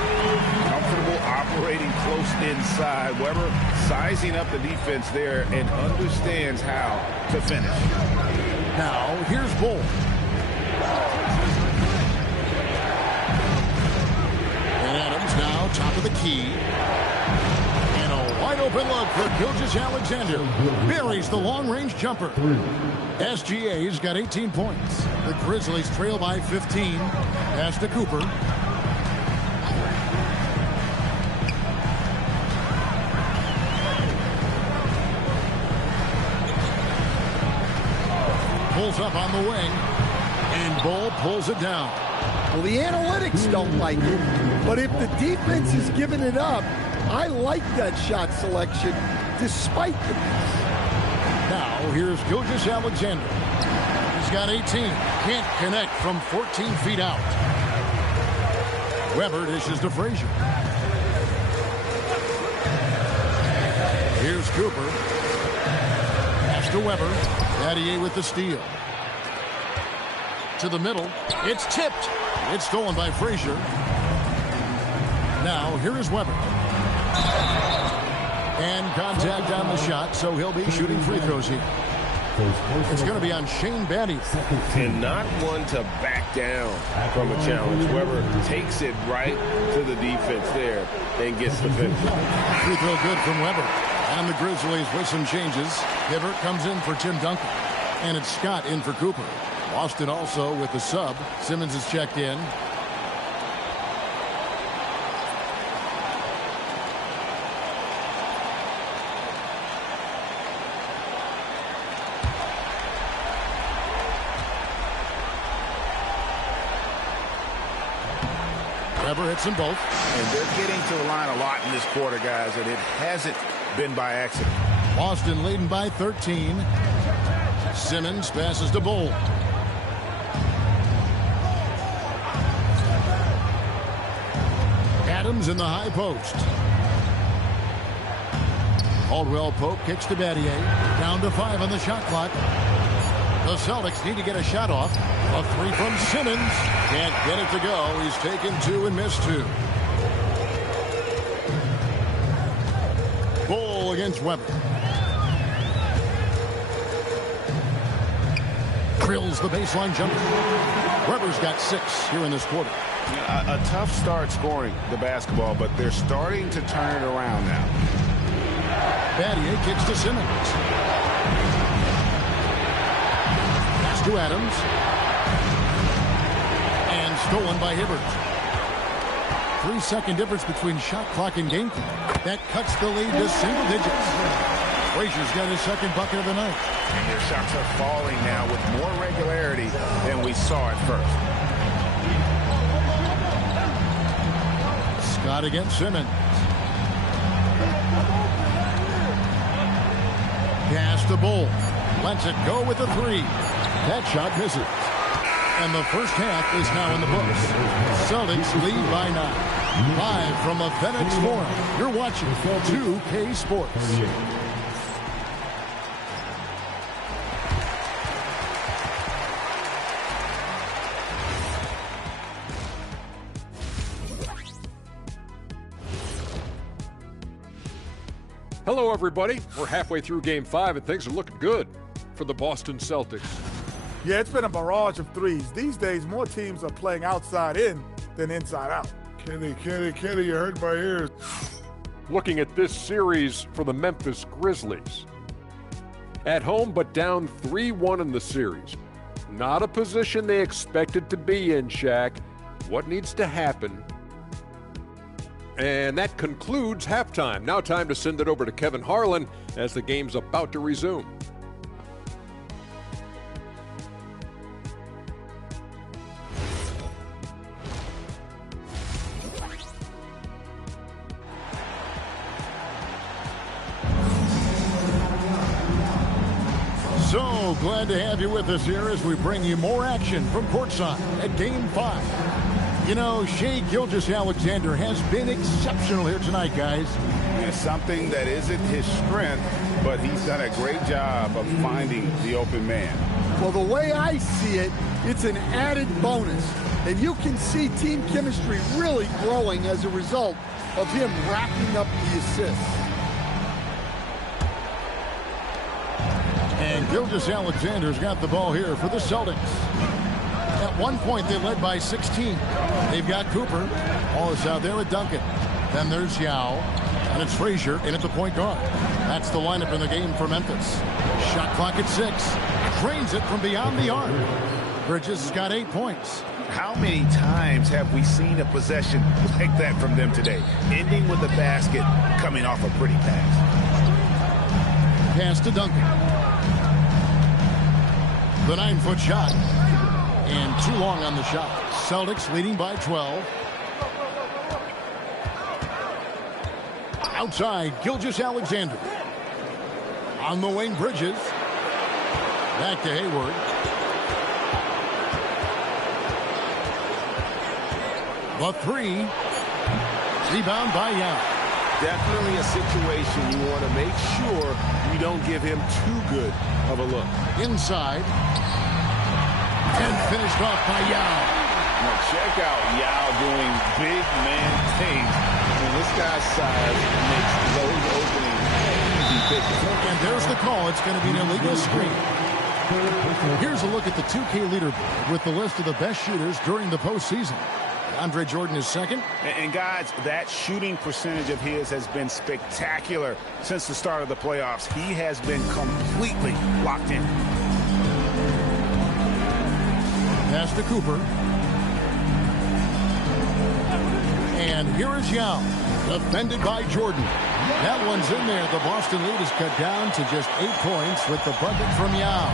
Comfortable operating close inside. Weber sizing up the defense there and understands how to finish. Now, here's Bol. And Adams now top of the key. And a wide open look for Gilgeous-Alexander. Buries the long-range jumper. SGA's got 18 points. The Grizzlies trail by 15. Pass to Cooper. Pulls up on the wing, and Bol pulls it down. Well, the analytics don't like it, but if the defense is giving it up, I like that shot selection despite the miss. Now, here's Gilgeous-Alexander. He's got 18. Can't connect from 14 feet out. Weber dishes to Frazier. Here's Cooper. Pass to Weber. Battier with the steal. To the middle. It's tipped. It's stolen by Frazier. Now, here is Weber. And contact on the shot, so he'll be shooting free throws here. It's going to be on Shane Battier. And not one to back down from a challenge. Weber takes it right to the defense there and gets the finish. Free throw good from Weber. And the Grizzlies with some changes. Hibbert comes in for Tim Duncan. And it's Scott in for Cooper. Boston also with the sub. Simmons is checked in. Weber hits them both. And they're getting to the line a lot in this quarter, guys, and it hasn't been by accident. Boston leading by 13. Simmons passes to Bull. Adams in the high post. Caldwell Pope kicks to Battier. Down to 5 on the shot clock. The Celtics need to get a shot off. A 3 from Simmons. Can't get it to go. He's taken 2 and missed 2. Bull against Weber. Drills the baseline jumper. Weber's got 6 here in this quarter. A tough start scoring the basketball, but they're starting to turn it around now. Battier kicks to Simmons. Pass to Adams. And stolen by Hibbert. 3-second difference between shot clock and game clock. That cuts the lead to single digits. Frazier's got his second bucket of the night. And their shots are falling now with more regularity than we saw at first. Scott against Simmons. Pass to Bull. Lets it go with the 3. That shot misses. And the first half is now in the books. Celtics lead by 9. Live from the FedEx Forum, you're watching 2K Sports. Hello, everybody. We're halfway through Game 5, and things are looking good for the Boston Celtics. Yeah, it's been a barrage of threes. These days, more teams are playing outside in than inside out. Kenny, you hurt my ears. Looking at this series for the Memphis Grizzlies. At home, but down 3-1 in the series. Not a position they expected to be in, Shaq. What needs to happen? And that concludes halftime. Now time to send it over to Kevin Harlan as the game's about to resume. So glad to have you with us here as we bring you more action from courtside at Game 5. You know, Shai Gilgeous-Alexander has been exceptional here tonight, guys. And something that isn't his strength, but he's done a great job of finding the open man. Well, the way I see it, it's an added bonus. And you can see team chemistry really growing as a result of him wrapping up the assists. And Gilgeous-Alexander's got the ball here for the Celtics. At one point, they led by 16. They've got Cooper. Ball is out there with Duncan. Then there's Yao. And it's Frazier in at the point guard. That's the lineup in the game for Memphis. Shot clock at 6. Drains it from beyond the arc. Bridges has got 8 points. How many times have we seen a possession like that from them today? Ending with a basket, coming off a pretty pass. Pass to Duncan. The 9-foot shot. And too long on the shot. Celtics leading by 12. Outside, Gilgeous-Alexander. On the wing, Bridges. Back to Hayward. The 3. Rebound by Yao. Definitely a situation you want to make sure you don't give him too good of a look. Inside. And finished off by Yao. Now check out Yao doing big man things. And this guy's size makes those openings easy. And there's the call. It's going to be an illegal screen. Here's a look at the 2K leaderboard with the list of the best shooters during the postseason. Andre Jordan is second. And guys, that shooting percentage of his has been spectacular since the start of the playoffs. He has been completely locked in. Pass to Cooper. And here is Yao, defended by Jordan. That one's in there. The Boston lead is cut down to just 8 points with the bucket from Yao.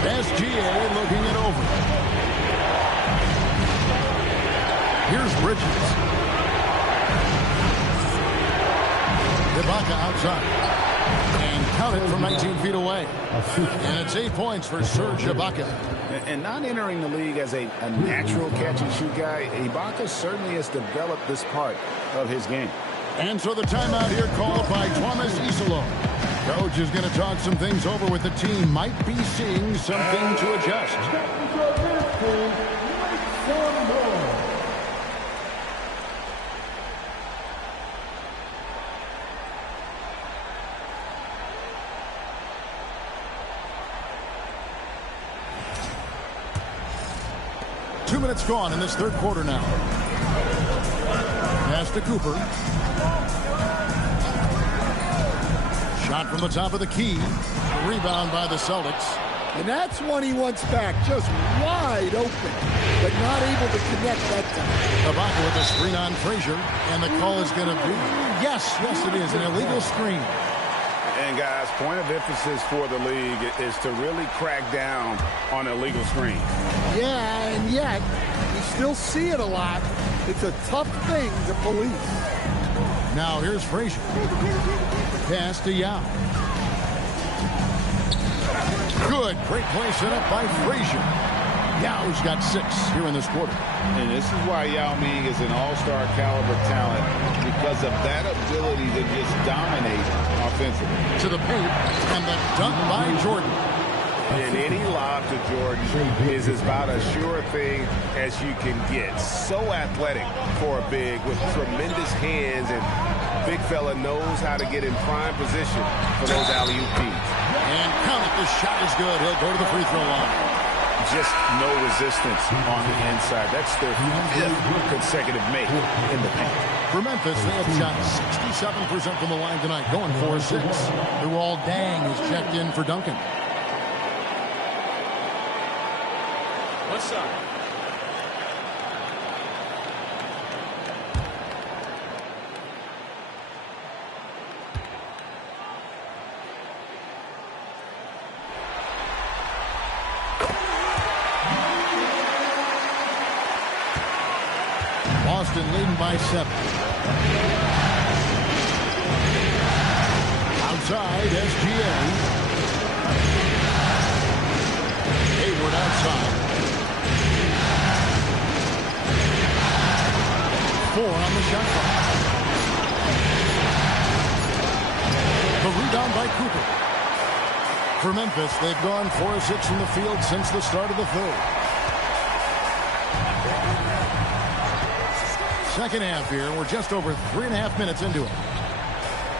SGA looking it over. Here's Bridges. Ibaka outside. And count it from 19 feet away. And it's 8 points for Serge Ibaka. And not entering the league as a natural catch-and-shoot guy, Ibaka certainly has developed this part of his game. And so the timeout here called by Thomas Isolo. Coach is going to talk some things over with the team. Might be seeing something to adjust. 2 minutes gone in this third quarter now. Pass to Cooper. Shot from the top of the key. Rebound by the Celtics. And that's one he wants back. Just wide open, but not able to connect that time. Ibaka with a screen on Frazier. And the call is going to be, yes, it is, an illegal screen. And guys, point of emphasis for the league is to really crack down on illegal screens. Yeah, and yet, you still see it a lot. It's a tough thing to police. Now here's Frazier. Pass to Yao. Good. Great play set up by Frazier. Yao's got 6 here in this quarter. And this is why Yao Ming is an all-star caliber talent, because of that ability to just dominate offensively. To the paint, and the dunk by Jordan. And any lob to Jordan is about as sure a thing as you can get. So athletic for a big with tremendous hands, and big fella knows how to get in prime position for those alley-oop feeds. And count it, the shot is good. He'll go to the free throw line. Just no resistance on the inside. That's their 5th consecutive make in the paint. For Memphis, they have shot 67% from the line tonight, going 4-6. Luol Deng is checked in for Duncan. What's up? Boston leading by 7. Outside, SGA. Hayward outside. 4 on the shot clock. The rebound by Cooper. For Memphis, they've gone 4-6 from the field since the start of the third. Second half here. We're just over 3.5 minutes into it.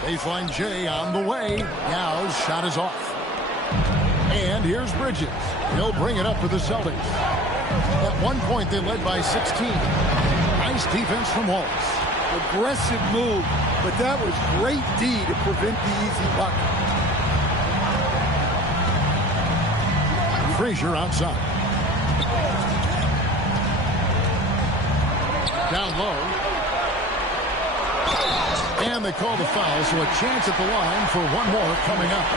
Baseline J on the way. Yao's shot is off. And here's Bridges. He'll bring it up for the Celtics. At one point, they led by 16. Nice defense from Wallace. Aggressive move, but that was great D to prevent the easy bucket. Frazier outside. Down low. And they call the foul, so a chance at the line for one more coming up.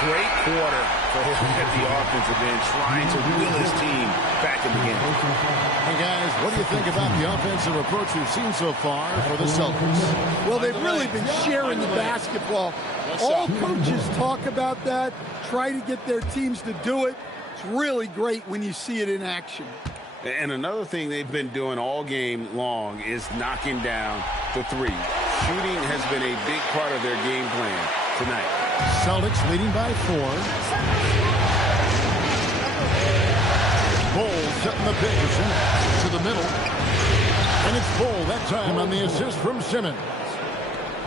Great quarter for him at the offensive end, trying to will his team back in the game. Hey, guys, what do you think about the offensive approach we've seen so far for the Celtics? Well, they've really been sharing the basketball. All coaches talk about that, try to get their teams to do it. It's really great when you see it in action. And another thing they've been doing all game long is knocking down the 3. Shooting has been a big part of their game plan tonight. Celtics leading by 4. Bull setting the pitch to the middle. And it's Bull that time on the assist from Simmons.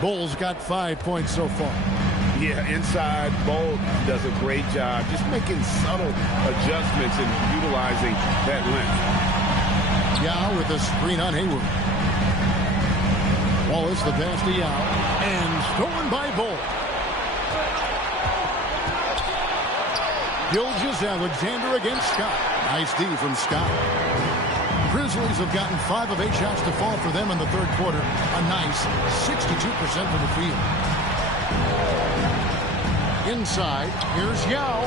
Bull's got 5 points so far. Yeah, inside, Bolt does a great job just making subtle adjustments and utilizing that length. Yao with a screen on Hayward. Wallace the pass to Yao. And stolen by Bolt. Gilgeous-Alexander against Scott. Nice D from Scott. Grizzlies have gotten 5 of 8 shots to fall for them in the third quarter. A nice 62% from the field. Inside, here's Yao.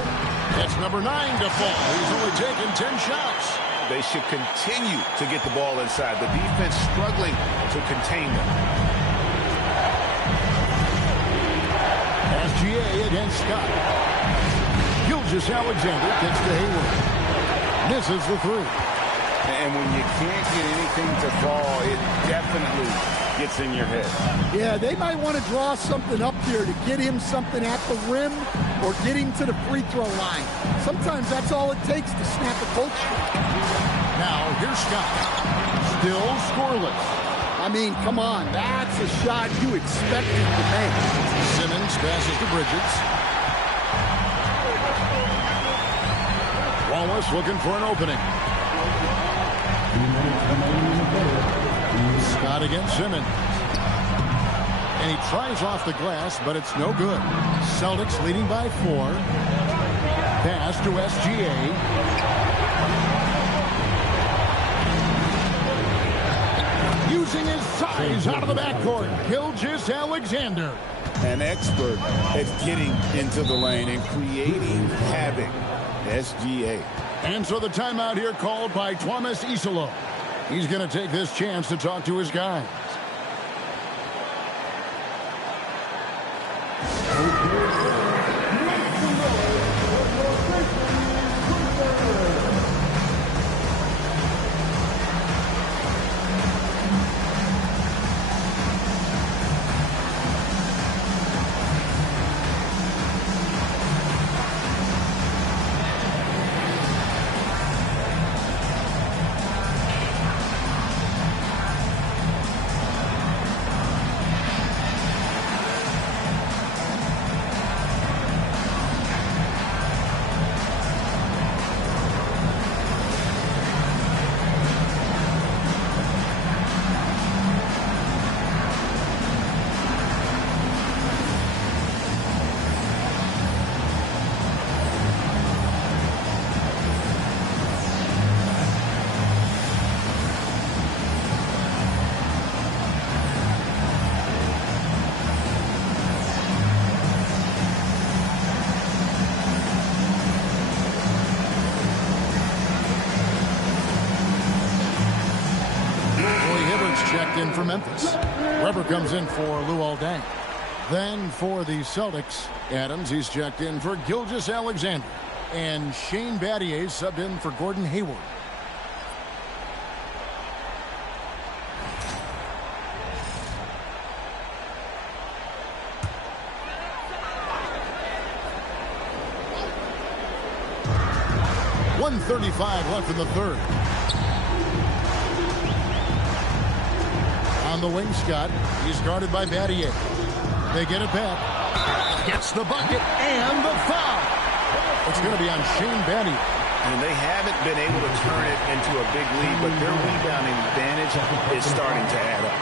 That's number 9 to fall. He's only taken 10 shots. They should continue to get the ball inside. The defense struggling to contain them. SGA against Scott. Gilgeous-Alexander gets to Hayward. Misses the 3. And when you can't get anything to fall, it definitely gets in your head. Yeah, they might want to draw something up here to get him something at the rim or get him to the free throw line. Sometimes that's all it takes to snap a coach. Now, here's Scott. Still scoreless. I mean, come on. That's a shot you expect him to make. Simmons passes to Bridges. Wallace looking for an opening. Scott against Simmons. And he tries off the glass, but it's no good. Celtics leading by 4. Pass to SGA. Using his size out of the backcourt. Gilgeous-Alexander. An expert at getting into the lane and creating havoc. SGA. And so the timeout here called by Thomas Isolo. He's going to take this chance to talk to his guys. In for Memphis. Weber comes in for Luol Deng. Then for the Celtics, Adams, he's checked in for Gilgeous-Alexander. And Shane Battier subbed in for Gordon Hayward. .135 left in the third. On the wing, Scott. He's guarded by Battier. They get it back. Gets the bucket and the foul. It's going to be on Shane Battier. And they haven't been able to turn it into a big lead, but their rebounding advantage is starting to add up.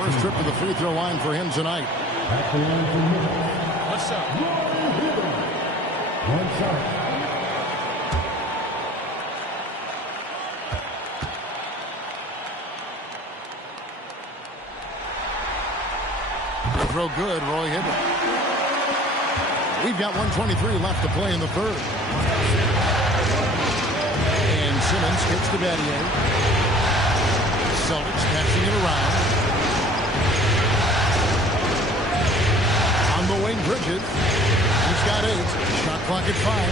First trip to the free throw line for him tonight. What's up? One shot. Throw good, Roy Hibbert. We've got 1:23 left to play in the third. And Simmons gets to Battier. Celtics passing it around. On the wing, Bridges. He's got 8. Shot clock at 5.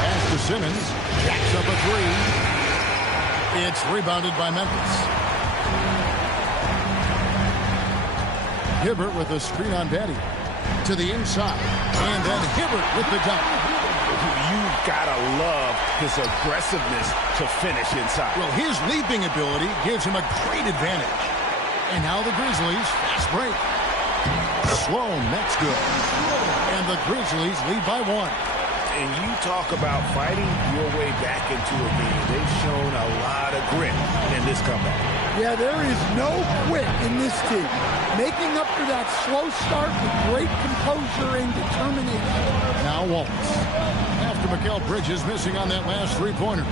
Pass to Simmons. Jacks up a 3. It's rebounded by Memphis. Hibbert with a screen on Battier. To the inside. And then Hibbert with the dunk. You've got to love his aggressiveness to finish inside. Well, his leaping ability gives him a great advantage. And now the Grizzlies fast break. Sloan, that's good. And the Grizzlies lead by 1. And you talk about fighting your way back into a game. They've shown a lot of grit in this comeback. Yeah, there is no quit in this team. Making up for that slow start with great composure and determination. Now Wallace. After Mikal Bridges missing on that last three-pointer.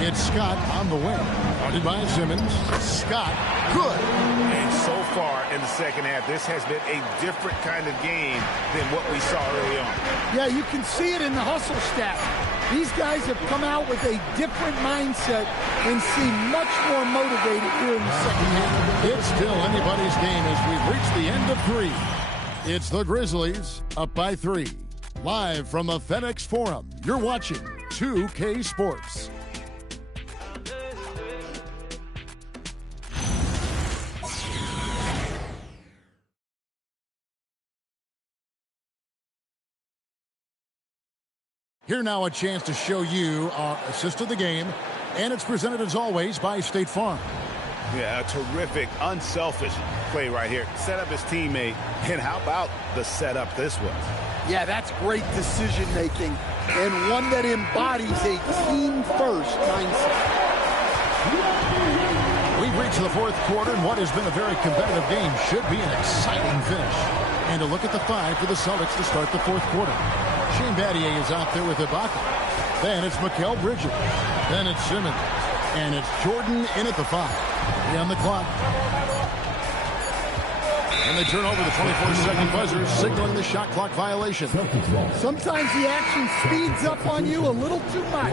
It's Scott on the wing. Guarded by Simmons. Scott, good. And so far in the second half, this has been a different kind of game than what we saw early on. Yeah, you can see it in the hustle stat. These guys have come out with a different mindset and seem much more motivated here in the second half. It's still anybody's game as we've reached the end of 3. It's the Grizzlies up by 3. Live from the FedEx Forum, you're watching 2K Sports. Here now a chance to show you our assist of the game, and it's presented as always by State Farm. Yeah, a terrific, unselfish play right here. Set up his teammate, and how about the setup this was? Yeah, that's great decision making, and one that embodies a team-first mindset. We've reached the fourth quarter, and what has been a very competitive game should be an exciting finish. And a look at the 5 for the Celtics to start the fourth quarter. Shane Battier is out there with Ibaka. Then it's Mikal Bridges. Then it's Simmons. And it's Jordan in at the 5. 3 on the clock. And they turn over the 24-second buzzer, signaling the shot clock violation. Sometimes the action speeds up on you a little too much.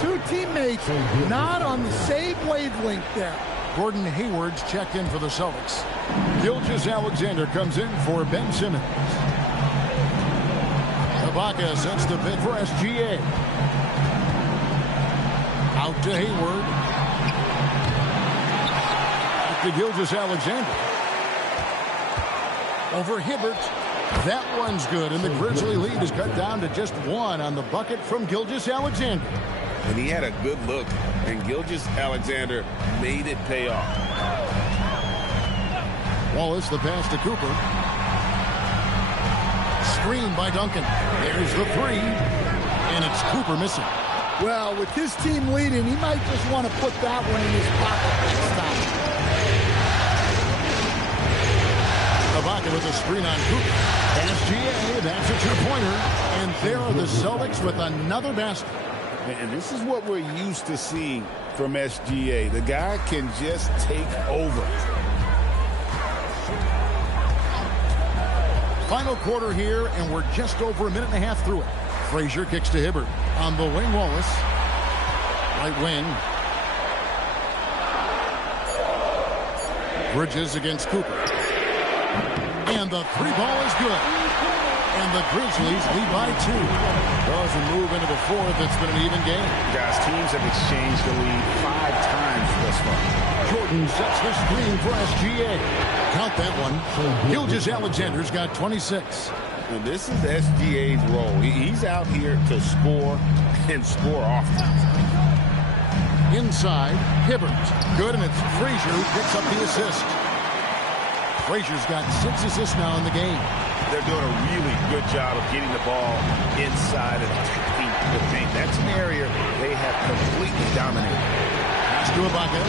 2 teammates not on the same wavelength there. Gordon Hayward's checked in for the Celtics. Gilgeous-Alexander comes in for Ben Simmons. Ibaka sets the bid for SGA. Out to Hayward. Back to Gilgeous-Alexander. Over Hibbert. That one's good, and the Grizzly lead is cut down to just 1 on the bucket from Gilgeous-Alexander. And he had a good look, and Gilgeous-Alexander made it pay off. Wallace, the pass to Cooper. Screen by Duncan. There's the 3, and it's Cooper missing. Well, with his team leading, he might just want to put that one in his pocket next time. Ibaka with a screen on Cooper. SGA, that's a 2-pointer. And there are the Celtics with another basket. And this is what we're used to seeing from SGA. The guy can just take over. Final quarter here, and we're just over a minute and a half through it. Frazier kicks to Hibbert. On the wing, Wallace. Right wing. Bridges against Cooper. And the 3-ball is good. And the Grizzlies lead by 2. As we move into the fourth, it's been an even game. Guys, teams have exchanged the lead 5 times thus far. Jordan sets the screen for SGA. Count that one. Gilgeous-Alexander's got 26. Well, this is SGA's role. He's out here to score and score often. Inside, Hibbert. Good, and it's Frazier who picks up the assist. Frazier's got 6 assists now in the game. They're doing a really good job of getting the ball inside and attacking the paint. That's an area they have completely dominated. Pass to Ibaka.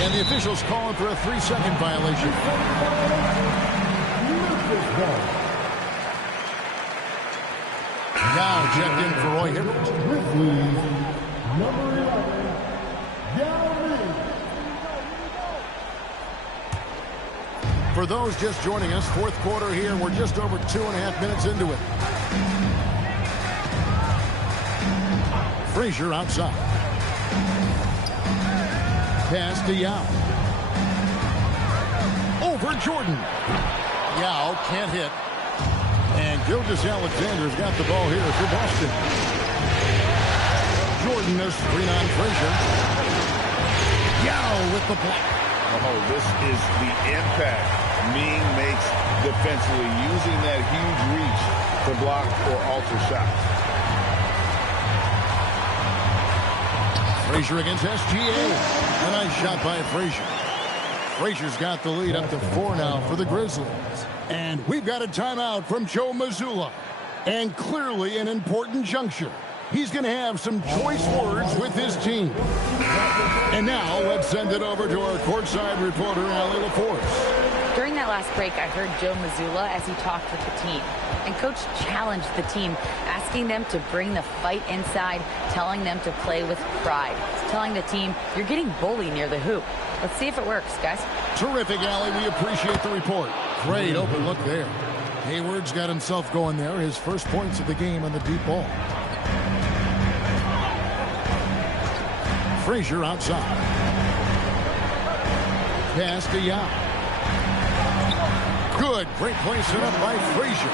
And the officials calling for a 3-second violation. Now checked in for Roy Hibbert. Number 11, For those just joining us, fourth quarter here. We're just over 2.5 minutes into it. Frazier outside. Pass to Yao. Over Jordan. Yao can't hit. And Gilgeous-Alexander's got the ball here for Boston. Jordan has screen on Frazier. Yao with the block. Oh, this is the impact Ming makes defensively, using that huge reach to block or alter shots. Frazier against SGA. A nice shot by Frazier. Frazier's got the lead up to 4 now for the Grizzlies. And we've got a timeout from Joe Mazzulla. And clearly an important juncture. He's going to have some choice words with his team. And now let's send it over to our courtside reporter, Allie LaForce. During that last break, I heard Joe Mazzulla as he talked with the team. And Coach challenged the team, asking them to bring the fight inside, telling them to play with pride. Telling the team, you're getting bullied near the hoop. Let's see if it works, guys. Terrific, Allie. We appreciate the report. Great open look there. Hayward's got himself going there. His first points of the game on the deep ball. Frazier outside. Pass to Yao. Good. Great play set up by Frazier.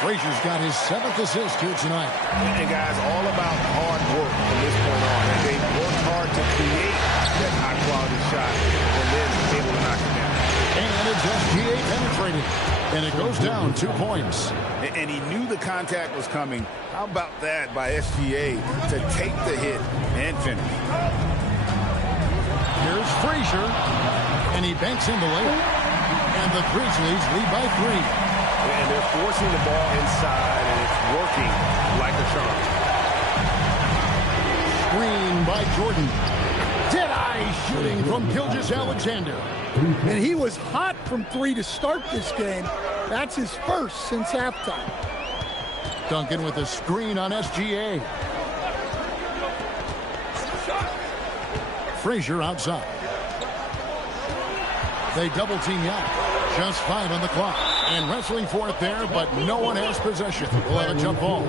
Frazier's got his 7th assist here tonight. And guys, all about hard work from this point on. And they worked hard to create that high-quality shot and then able to knock it down. And it's SGA penetrating. And it goes down 2 points. And he knew the contact was coming. How about that by SGA to take the hit and finish? Here's Frazier. And he banks in the layup. And the Grizzlies lead by 3. And they're forcing the ball inside, and it's working like a charm. Screen by Jordan. Dead-eye shooting from Gilgeous-Alexander. And he was hot from 3 to start this game. That's his first since halftime. Duncan with a screen on SGA. Frazier outside. They double team Yao. Just 5 on the clock. And wrestling for it there, but no one has possession. We'll have a jump ball.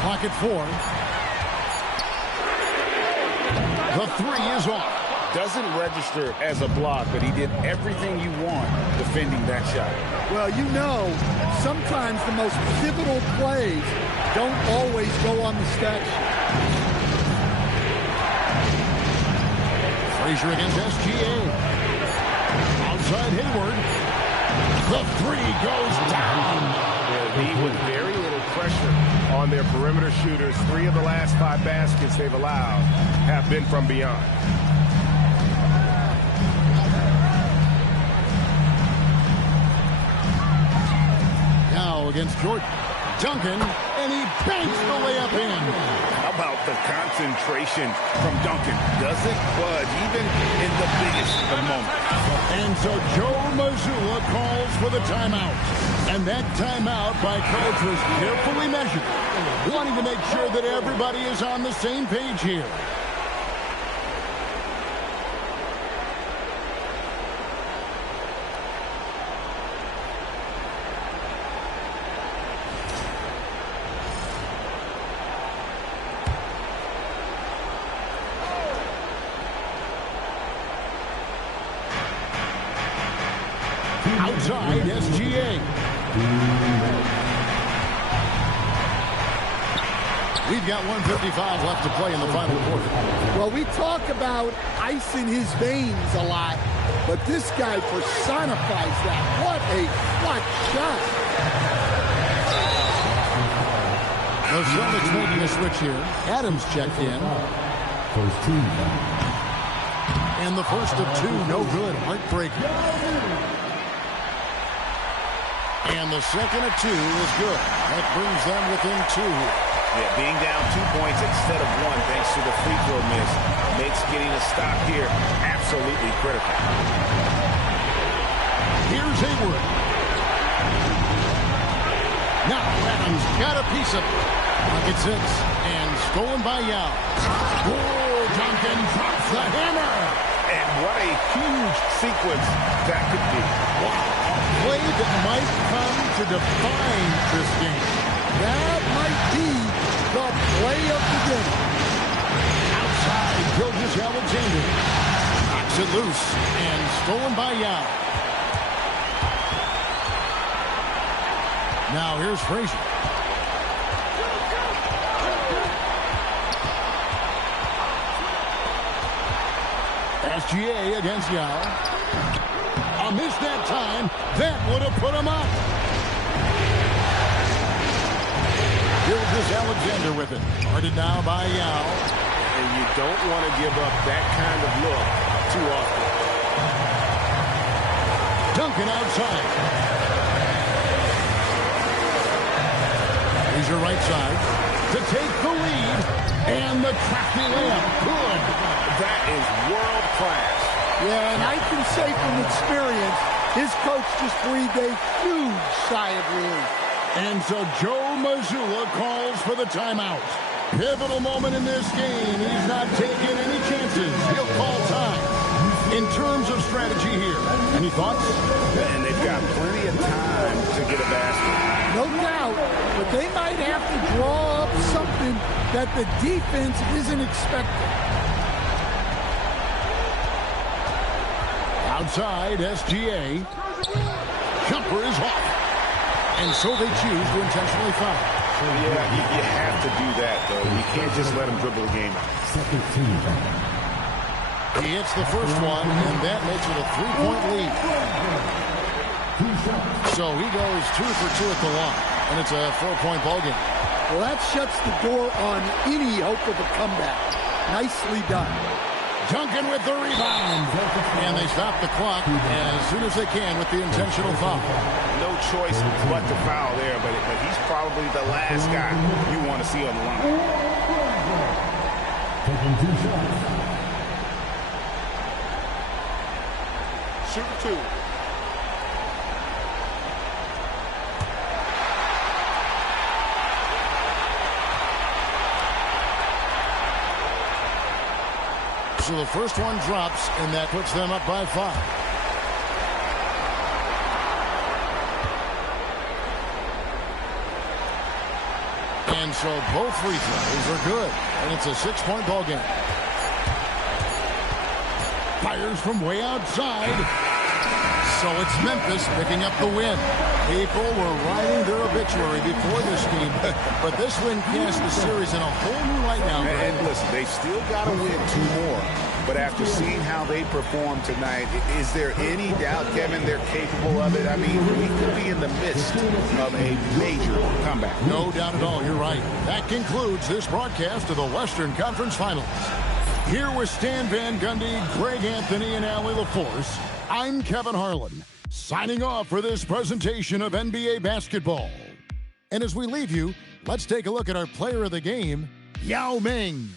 Clock at 4. The 3 is off. Doesn't register as a block, but he did everything you want defending that shot. Well, you know, sometimes the most pivotal plays don't always go on the stat sheet. Frazier against SGA. Outside Hayward. The 3 goes down. They'll be with very little pressure on their perimeter shooters. 3 of the last 5 baskets they've allowed have been from beyond. Now against Jordan. Duncan, and he banks the layup in. How about the concentration from Duncan? Doesn't budge, even in the biggest of moments. And so Joe Mazzulla calls for the timeout. And that timeout by Coach was carefully measured, wanting to make sure that everybody is on the same page here. Outside SGA. We've got 1:55 left to play in the final quarter. Well, we talk about ice in his veins a lot, but this guy personifies that. What a clutch shot. The Celtics making a switch here. Adams checked in. First team. And the first of 2, no good. Heartbreaker. And the second of 2 is good. That brings them within 2 here. Yeah, being down 2 points instead of 1 thanks to the free throw miss makes getting a stop here absolutely critical. Here's Hayward. Now Adams got a piece of it. Pocket 6 and stolen by Yao. Oh, Duncan drops the hammer. And what a huge sequence that could be. Wow. Play that might come to define this game. That might be the play of the game. Outside, Gilgeous-Alexander knocks it loose and stolen by Yao. Now here's Frazier. SGA against Yao. Missed that time. That would have put him up. Alexander with it. Guarded now by Yao. And you don't want to give up that kind of look too often. Duncan outside. Here's your right side to take the lead. And the crafty layup. Good. That is world class. Yeah, and I can say from experience, his coach just breathed a huge sigh of relief. And so Joe Mazzulla calls for the timeout. Pivotal moment in this game. He's not taking any chances. He'll call time. In terms of strategy here, any thoughts? And they've got plenty of time to get a basket. No doubt, but they might have to draw up something that the defense isn't expecting. Outside, SGA. Jumper is off. And so they choose to intentionally foul. Yeah, you have to do that, though. You can't just let him dribble the game out. He hits the first one, and that makes it a 3-point lead. So he goes 2 for 2 at the line, and it's a 4-point ball game. Well, that shuts the door on any hope of a comeback. Nicely done. Duncan with the rebound. And they stop the clock as soon as they can with the intentional foul. No choice but to foul there, but he's probably the last guy you want to see on the line. Shoot 2. So the first one drops, and that puts them up by 5. And so both free throws are good, and it's a 6-point ball game. Fires from way outside. So it's Memphis picking up the win. People were writing their obituary before this game, but this win cast the series in a whole new light now. And listen, they still got to win 2 more. But after seeing how they performed tonight, is there any doubt, Kevin, they're capable of it? I mean, we could be in the midst of a major comeback. No doubt at all. You're right. That concludes this broadcast of the Western Conference Finals. Here with Stan Van Gundy, Greg Anthony, and Allie LaForce, I'm Kevin Harlan, signing off for this presentation of NBA basketball. And as we leave you, let's take a look at our player of the game, Yao Ming.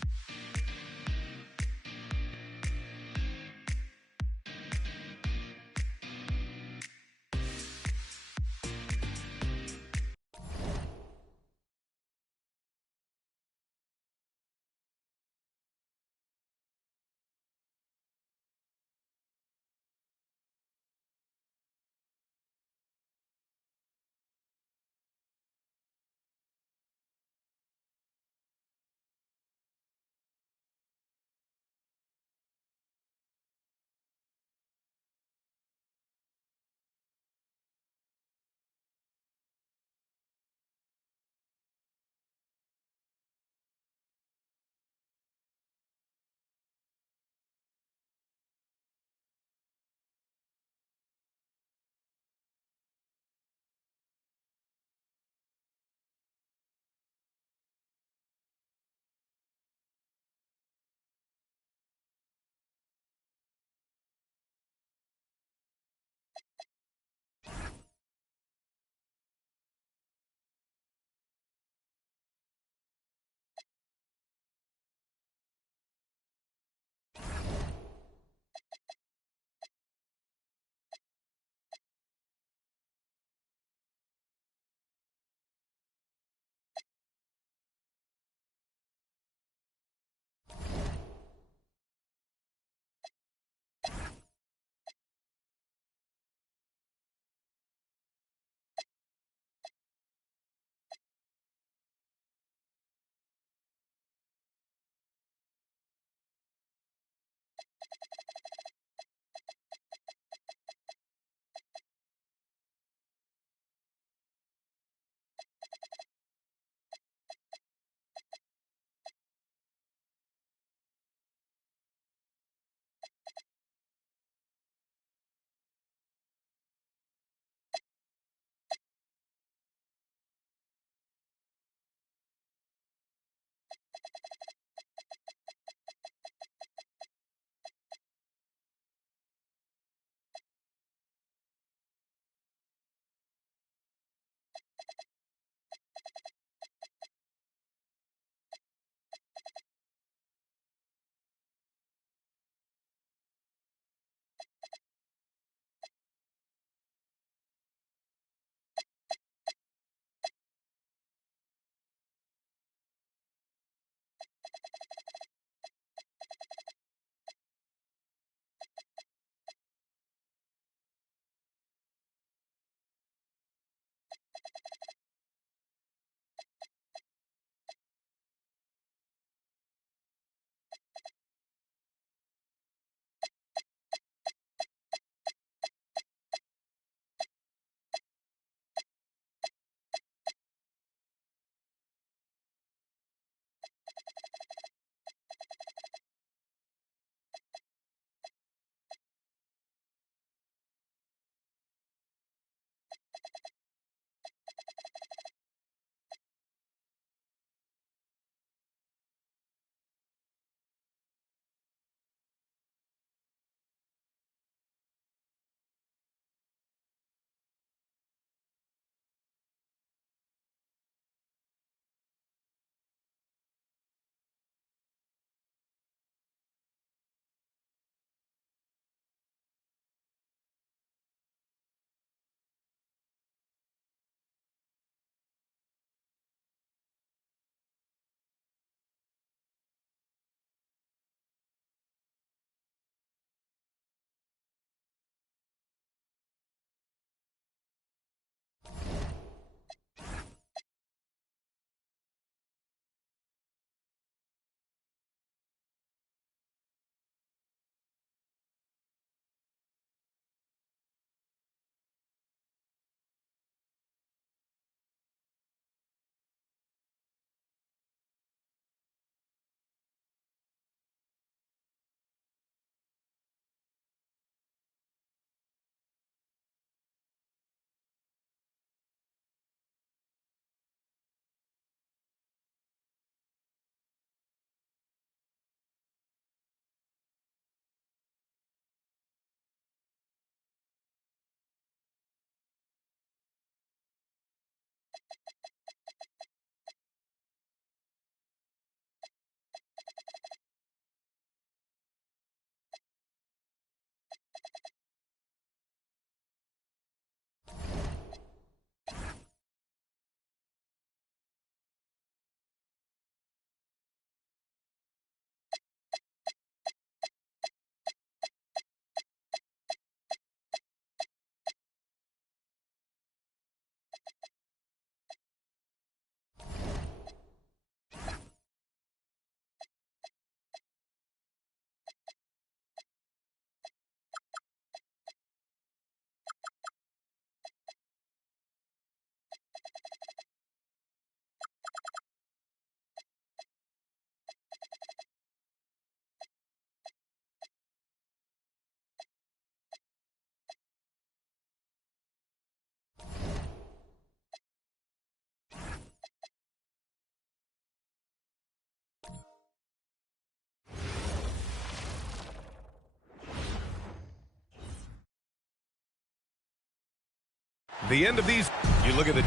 The end of these, you look at the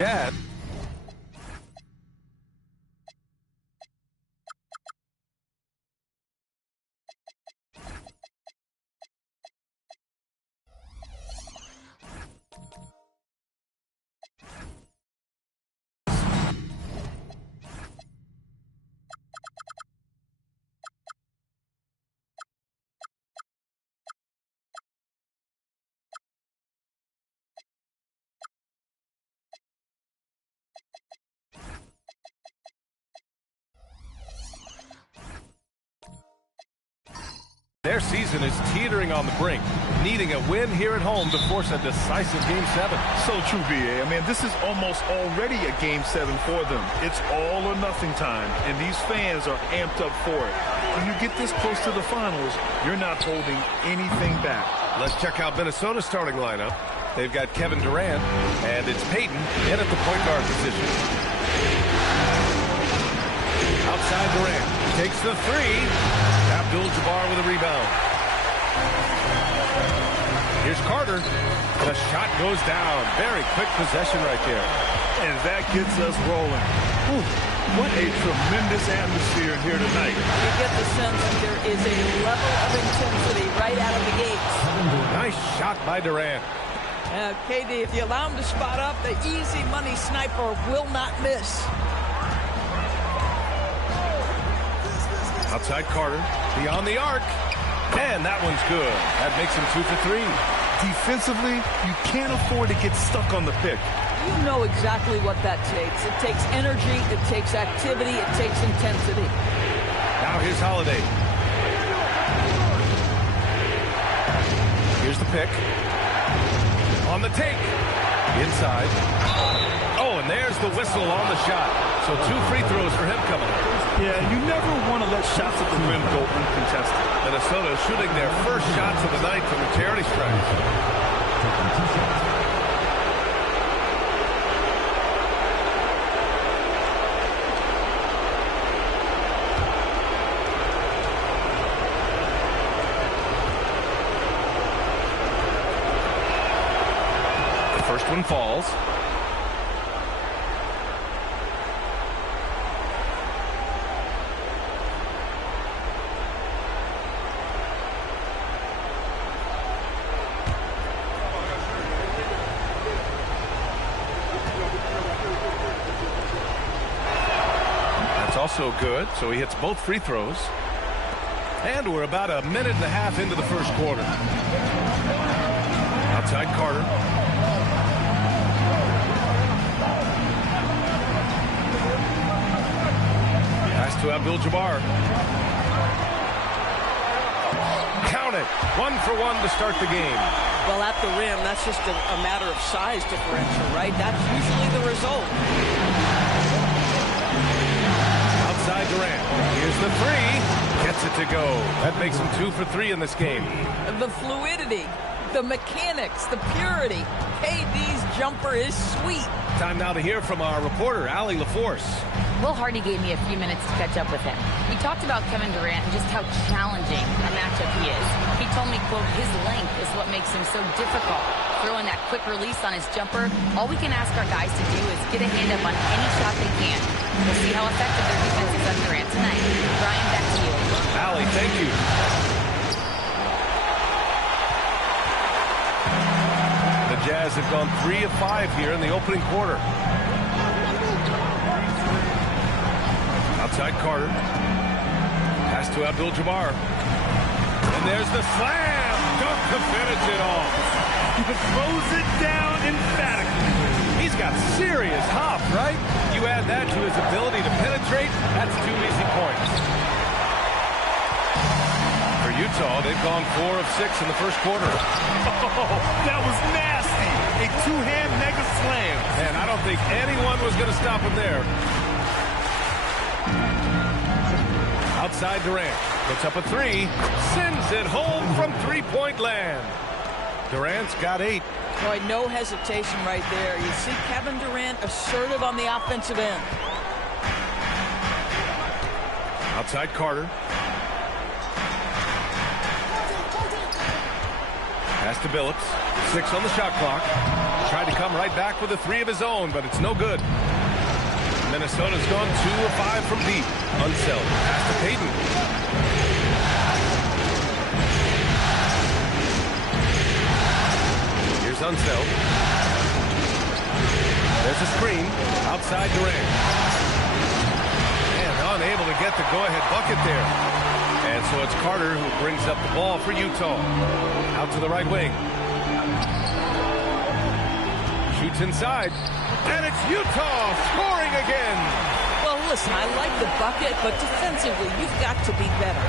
Jazz. Their season is teetering on the brink, needing a win here at home to force a decisive Game 7. So true, B.A. I mean, this is almost already a Game 7 for them. It's all or nothing time, and these fans are amped up for it. When you get this close to the finals, you're not holding anything back. Let's check out Minnesota's starting lineup. They've got Kevin Durant, and it's Peyton in at the point guard position. Outside Durant, takes the three. Abdul-Jabbar with a rebound. Here's Carter. The shot goes down. Very quick possession right there. And that gets us rolling. Whew, what a tremendous atmosphere here tonight. You get the sense that there is a level of intensity right out of the gates. Nice shot by Durant. KD, if you allow him to spot up, the easy money sniper will not miss. Outside Carter, beyond the arc, and that one's good. That makes him 2 for 3. Defensively, you can't afford to get stuck on the pick. You know exactly what that takes. It takes energy, it takes activity, it takes intensity. Now here's Holiday. Here's the pick. On the take. Inside. Oh, and there's the whistle on the shot. So 2 free throws for him coming up. Yeah, you never want to let shots at the rim go uncontested. Minnesota shooting their first shots of the night from the charity stripe. The first one falls. Also good, so he hits both free throws. And we're about a minute and a half into the first quarter. Outside Carter. Pass to Abdul-Jabbar. Count it. 1 for 1 to start the game. Well, at the rim, that's just a matter of size differential, right? That's usually the result. Outside Durant. Here's the three. Gets it to go. That makes him 2 for 3 in this game. The fluidity, the mechanics, the purity. KD's jumper is sweet. Time now to hear from our reporter, Allie LaForce. Will Hardy gave me a few minutes to catch up with him. We talked about Kevin Durant and just how challenging a matchup he is. He told me, quote, his length is what makes him so difficult. Throwing that quick release on his jumper, all we can ask our guys to do is get a hand up on any shot they can. We'll see how effective their defense is on Durant tonight. Brian, back to you. Allie, thank you. The Jazz have gone 3 of 5 here in the opening quarter. Outside Carter. Pass to Abdul-Jabbar. And there's the slam. Dunk to finish it off. He throws it down emphatically. He's got serious hop, right? You add that to his ability to penetrate, that's 2 easy points. For Utah, they've gone 4 of 6 in the first quarter. Oh, that was nasty. A 2-hand mega slam. And I don't think anyone was going to stop him there. Outside Durant. Puts up a 3. Sends it home from 3-point land. Durant's got 8. Boy, no hesitation right there. You see Kevin Durant assertive on the offensive end. Outside Carter. Pass to Billups. 6 on the shot clock. Tried to come right back with a 3 of his own, but it's no good. Minnesota's gone 2 of 5 from deep. Unseld. Pass to Payton. Here's Unseld. There's a screen. Outside Durant. And unable to get the go-ahead bucket there. And so it's Carter who brings up the ball for Utah. Out to the right wing. Shoots inside. And it's Utah scoring again. Well, listen, I like the bucket, but defensively, you've got to be better.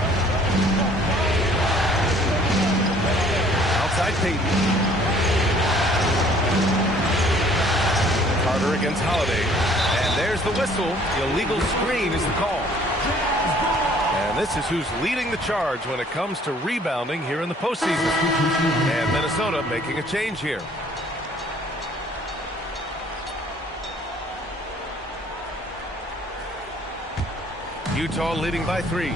Outside Payton. Carter against Holiday. And there's the whistle. Illegal screen is the call. And this is who's leading the charge when it comes to rebounding here in the postseason. And Minnesota making a change here. Utah leading by 3.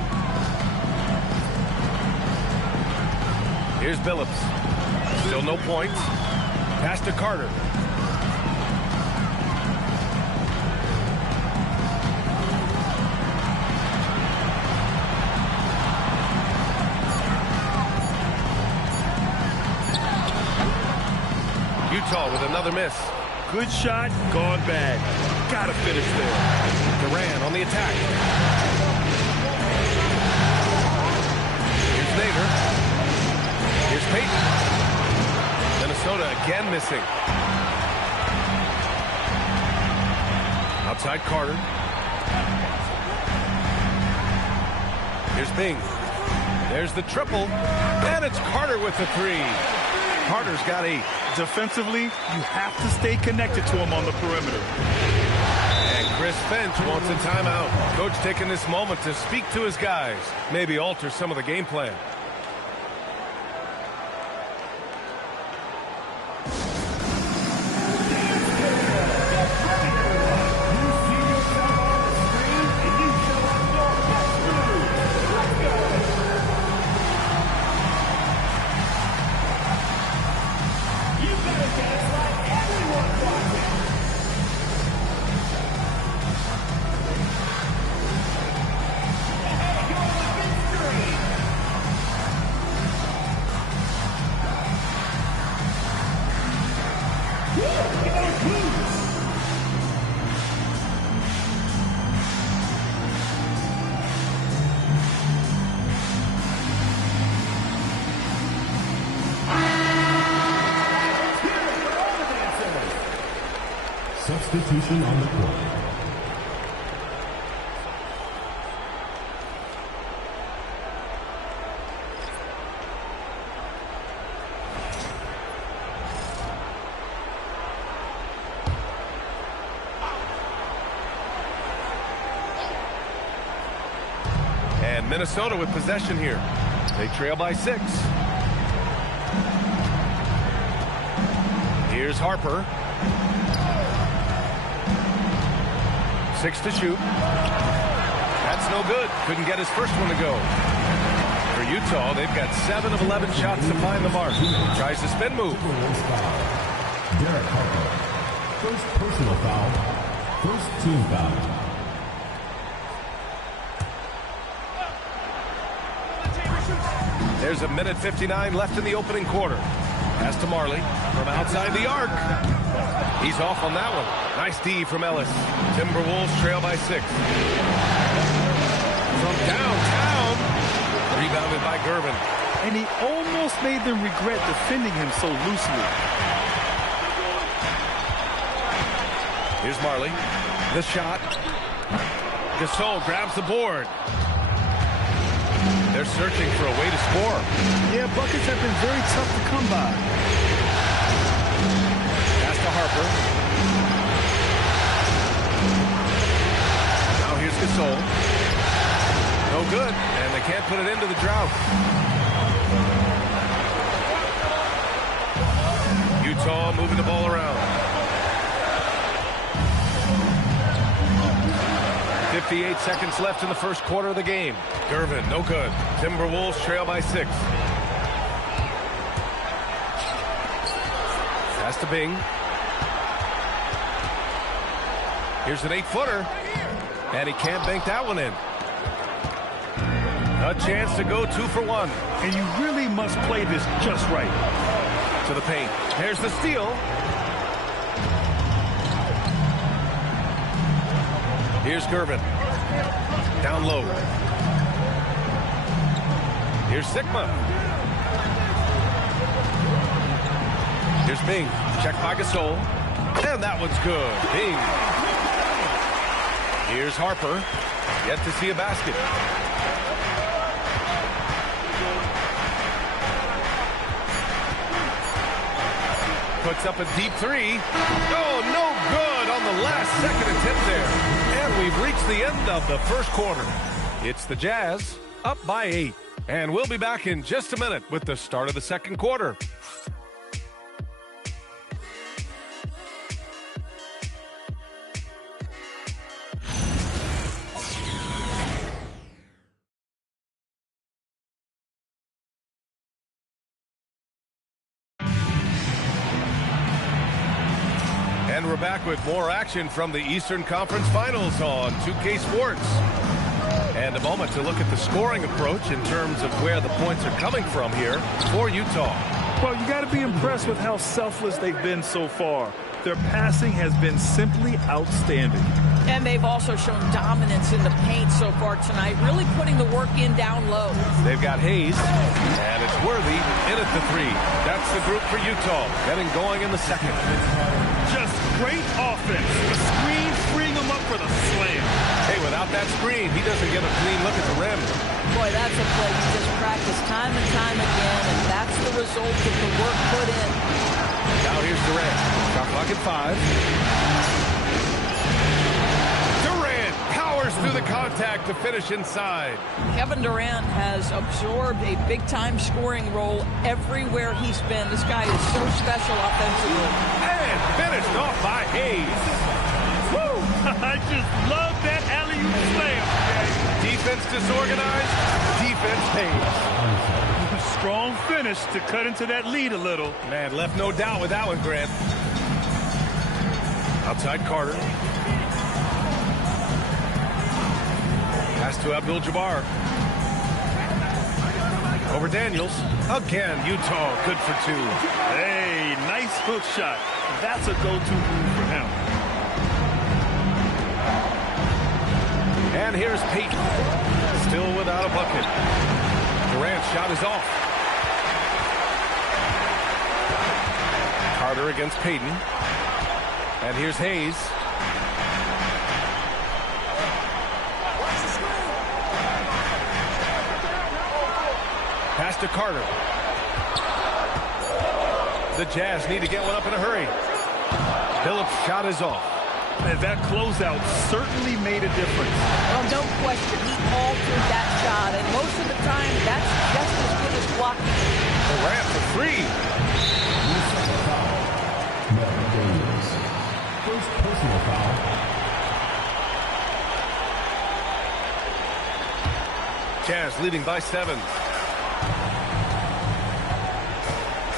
Here's Billups. Still no points. Pass to Carter. Utah with another miss. Good shot, gone bad. Gotta finish there. Durant on the attack. Here's Nader. Here's Payton. Minnesota again missing. Outside Carter. Here's Bing. There's the triple. And it's Carter with the 3. Carter's got 8. Defensively, you have to stay connected to him on the perimeter. And Chris Finch wants a timeout. Coach taking this moment to speak to his guys. Maybe alter some of the game plan. Substitution on the court. And Minnesota with possession here. They trail by 6. Here's Harper. 6 to shoot. That's no good. Couldn't get his first one to go. For Utah, they've got 7 of 11 shots to find the mark. Tries the spin move. Derek Harper. First personal foul. First team foul. There's a minute 59 left in the opening quarter. Pass to Marley from outside the arc. He's off on that one. Nice D from Ellis. Timberwolves trail by 6. From downtown. Rebounded by Gervin. And he almost made them regret defending him so loosely. Here's Marley. The shot. Gasol grabs the board. They're searching for a way to score. Yeah, buckets have been very tough to come by. Pass to Harper. Now here's Gasol. No good, and they can't put it into the drought. Utah moving the ball around. 58 seconds left in the first quarter of the game. Gervin, no good. Timberwolves trail by 6. Pass to Bing. Here's an 8-footer. And he can't bank that one in. A chance to go 2 for 1. And you really must play this just right. To the paint. There's the steal. Here's Gervin. Down low. Here's Sigma. Here's Bing. Check by Gasol. And that one's good. Bing. Here's Harper. Yet to see a basket. Puts up a deep 3. Oh, no good on the last second attempt there. And we've reached the end of the first quarter. It's the Jazz up by 8. And we'll be back in just a minute with the start of the second quarter. And we're back with more action from the Eastern Conference Finals on 2K Sports. And a moment to look at the scoring approach in terms of where the points are coming from here for Utah. Well, you got to be impressed with how selfless they've been so far. Their passing has been simply outstanding. And they've also shown dominance in the paint so far tonight, really putting the work in down low. They've got Hayes, and it's Worthy in at the 3. That's the group for Utah, getting going in the second. Just great offense. The screen freeing him up for the slam. Hey, without that screen, he doesn't get a clean look at the rim. Boy, that's a play you just practice time and time again, and that's the result of the work put in. Now here's Durant. Shot clock at 5. Durant powers through the contact to finish inside. Kevin Durant has absorbed a big-time scoring role everywhere he's been. This guy is so special offensively. And finished off by Hayes. Woo! I just love that alley-oop slam. Defense disorganized, defense pays. Strong finish to cut into that lead a little. Man, left no doubt with that one, Grant. Outside Carter. Pass to Abdul-Jabbar. Over Daniels. Again, Utah good for 2. Hey, nice hook shot. That's a go-to move for him. And here's Peyton. Still without a bucket. Durant's shot is off. Carter against Peyton. And here's Hayes. Pass to Carter. The Jazz need to get one up in a hurry. Phillips' shot is off. And that closeout certainly made a difference. Well, no question, he altered that shot, and most of the time, that's just as good as blocking. Durant for 3. First personal foul. Jazz leading by 7.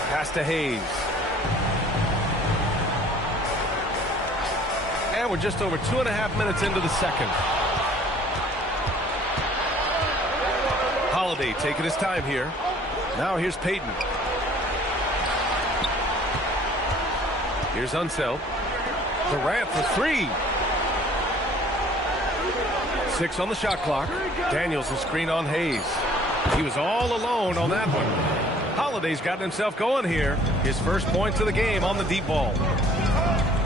Pass to Hayes. And we're just over 2.5 minutes into the second. Holiday taking his time here. Now here's Peyton. Here's Unseld. Durant for 3. 6 on the shot clock. Daniels will screen on Hayes. He was all alone on that one. Holiday's gotten himself going here. His first points of the game on the deep ball.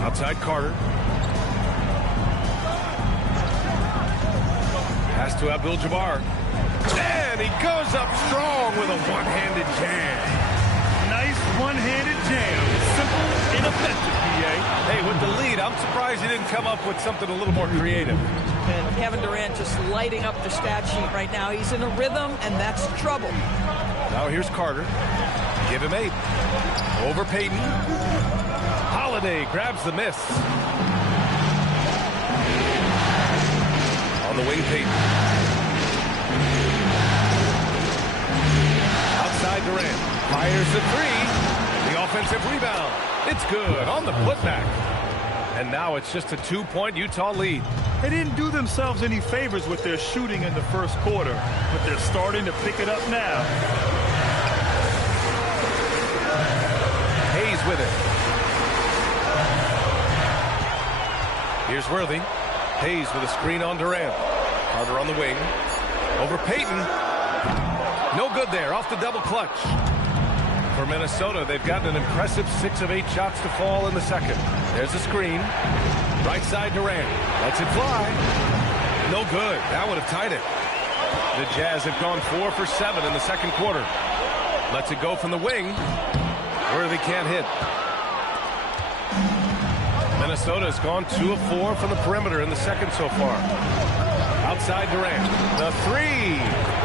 Outside Carter. Pass to Abdul-Jabbar. And he goes up strong with a one-handed jam. Nice one-handed jam. Simple and effective, PA. Hey, with the lead, I'm surprised he didn't come up with something a little more creative. And Kevin Durant just lighting up the stat sheet right now. He's in a rhythm, and that's trouble. Now here's Carter. Give him 8. Over Peyton. Holiday grabs the miss. On the wing, Peyton. Outside Durant. Fires the 3. The offensive rebound. It's good on the putback. And now it's just a 2-point Utah lead. They didn't do themselves any favors with their shooting in the first quarter, but they're starting to pick it up now. Hayes with it. Here's Worthy. Hayes with a screen on Durant. Carter on the wing. Over Payton. No good there. Off the double clutch. For Minnesota, they've gotten an impressive 6 of 8 shots to fall in the second. There's a screen. Right side Durant. Lets it fly. No good. That would have tied it. The Jazz have gone 4 for 7 in the second quarter. Lets it go from the wing. Worthy can't hit. Minnesota has gone 2 of 4 from the perimeter in the second so far. Outside Durant. The 3.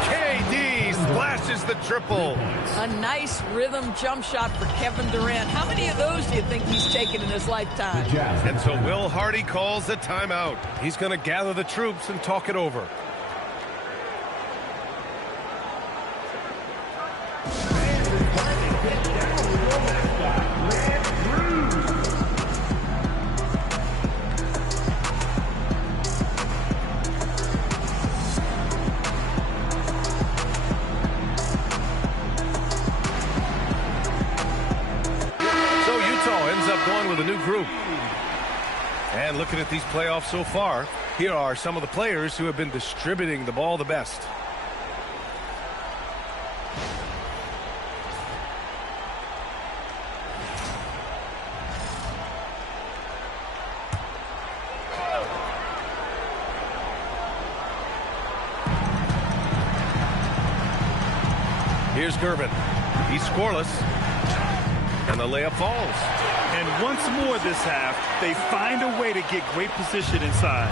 KD splashes the triple. A nice rhythm jump shot for Kevin Durant. How many of those do you think he's taken in his lifetime? And so Will Hardy calls the timeout. He's going to gather the troops and talk it over. With a new group. And looking at these playoffs so far, here are some of the players who have been distributing the ball the best. Here's Gervin. He's scoreless. And the layup falls. And once more this half, they find a way to get great position inside.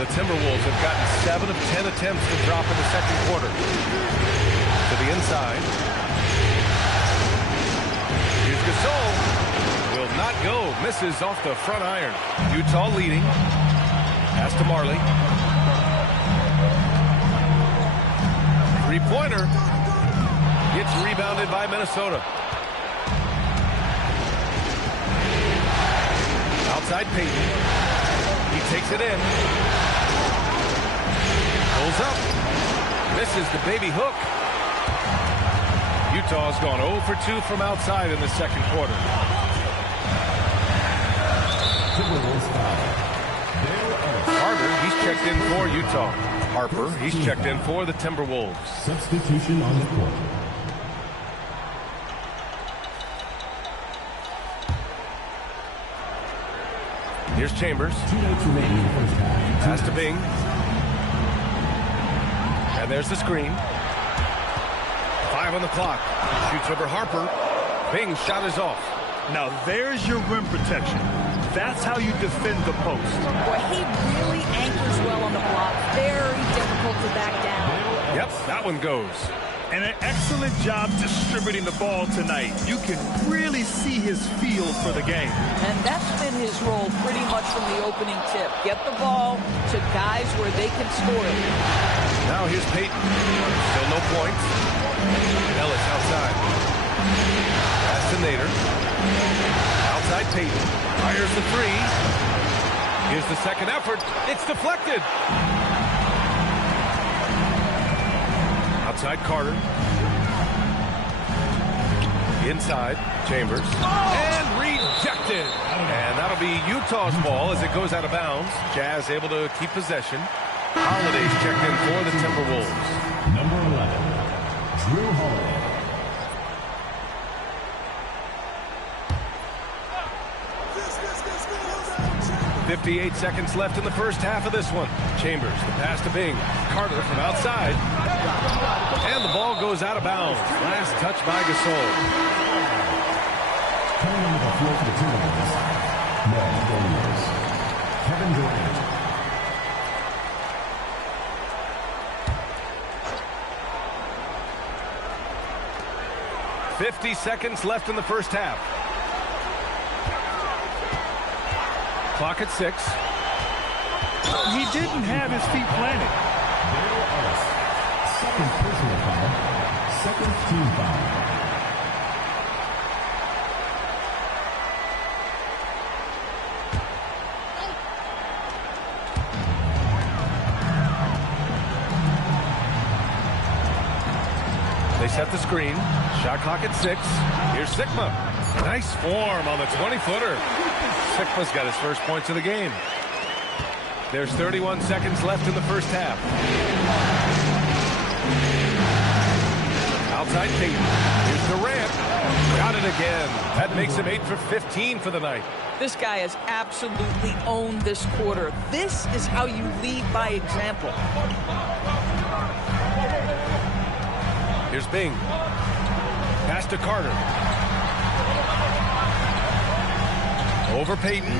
The Timberwolves have gotten 7 of 10 attempts to drop in the second quarter. To the inside. Here's Gasol. Will not go. Misses off the front iron. Utah leading. Pass to Marley. Three-pointer. Gets rebounded by Minnesota. Outside Payton. He takes it in. Pulls up. Misses the baby hook. Utah's gone 0 for 2 from outside in the second quarter. Carter, he's checked in for Utah. Harper, he's checked in for the Timberwolves. Substitution on the court. Here's Chambers. Pass to Bing. And there's the screen. 5 on the clock. Shoots over Harper. Bing's shot is off. Now there's your rim protection. That's how you defend the post. Boy, he really anchors well on the block. Very difficult to back down. Yep, that one goes. And an excellent job distributing the ball tonight. You can really see his feel for the game. And that's been his role pretty much from the opening tip. Get the ball to guys where they can score it. Now here's Payton. Still no points. Ellis outside. Pass to Nader. Outside Payton. Fires the 3. Here's the second effort. It's deflected. Outside Carter. Inside Chambers. And rejected. And that'll be Utah's ball as it goes out of bounds. Jazz able to keep possession. Holiday's checked in for the Timberwolves. Number 11, Drew Holiday. 58 seconds left in the first half of this one. Chambers, the pass to Bing. Carter from outside. And the ball goes out of bounds. Last touch by Gasol. Coming on the floor for the Timberwolves, Kevin Durant. .50 seconds left in the first half. Clock at 6. He didn't have his feet planted. Second personal foul. Second team foul. They set the screen. Shot clock at 6. Here's Sigma. Nice form on the 20-footer. Sigma's got his first points of the game. There's 31 seconds left in the first half. Outside Peyton. Here's Durant. Got it again. That makes him 8 for 15 for the night. This guy has absolutely owned this quarter. This is how you lead by example. Here's Bing. Pass to Carter. Over Peyton.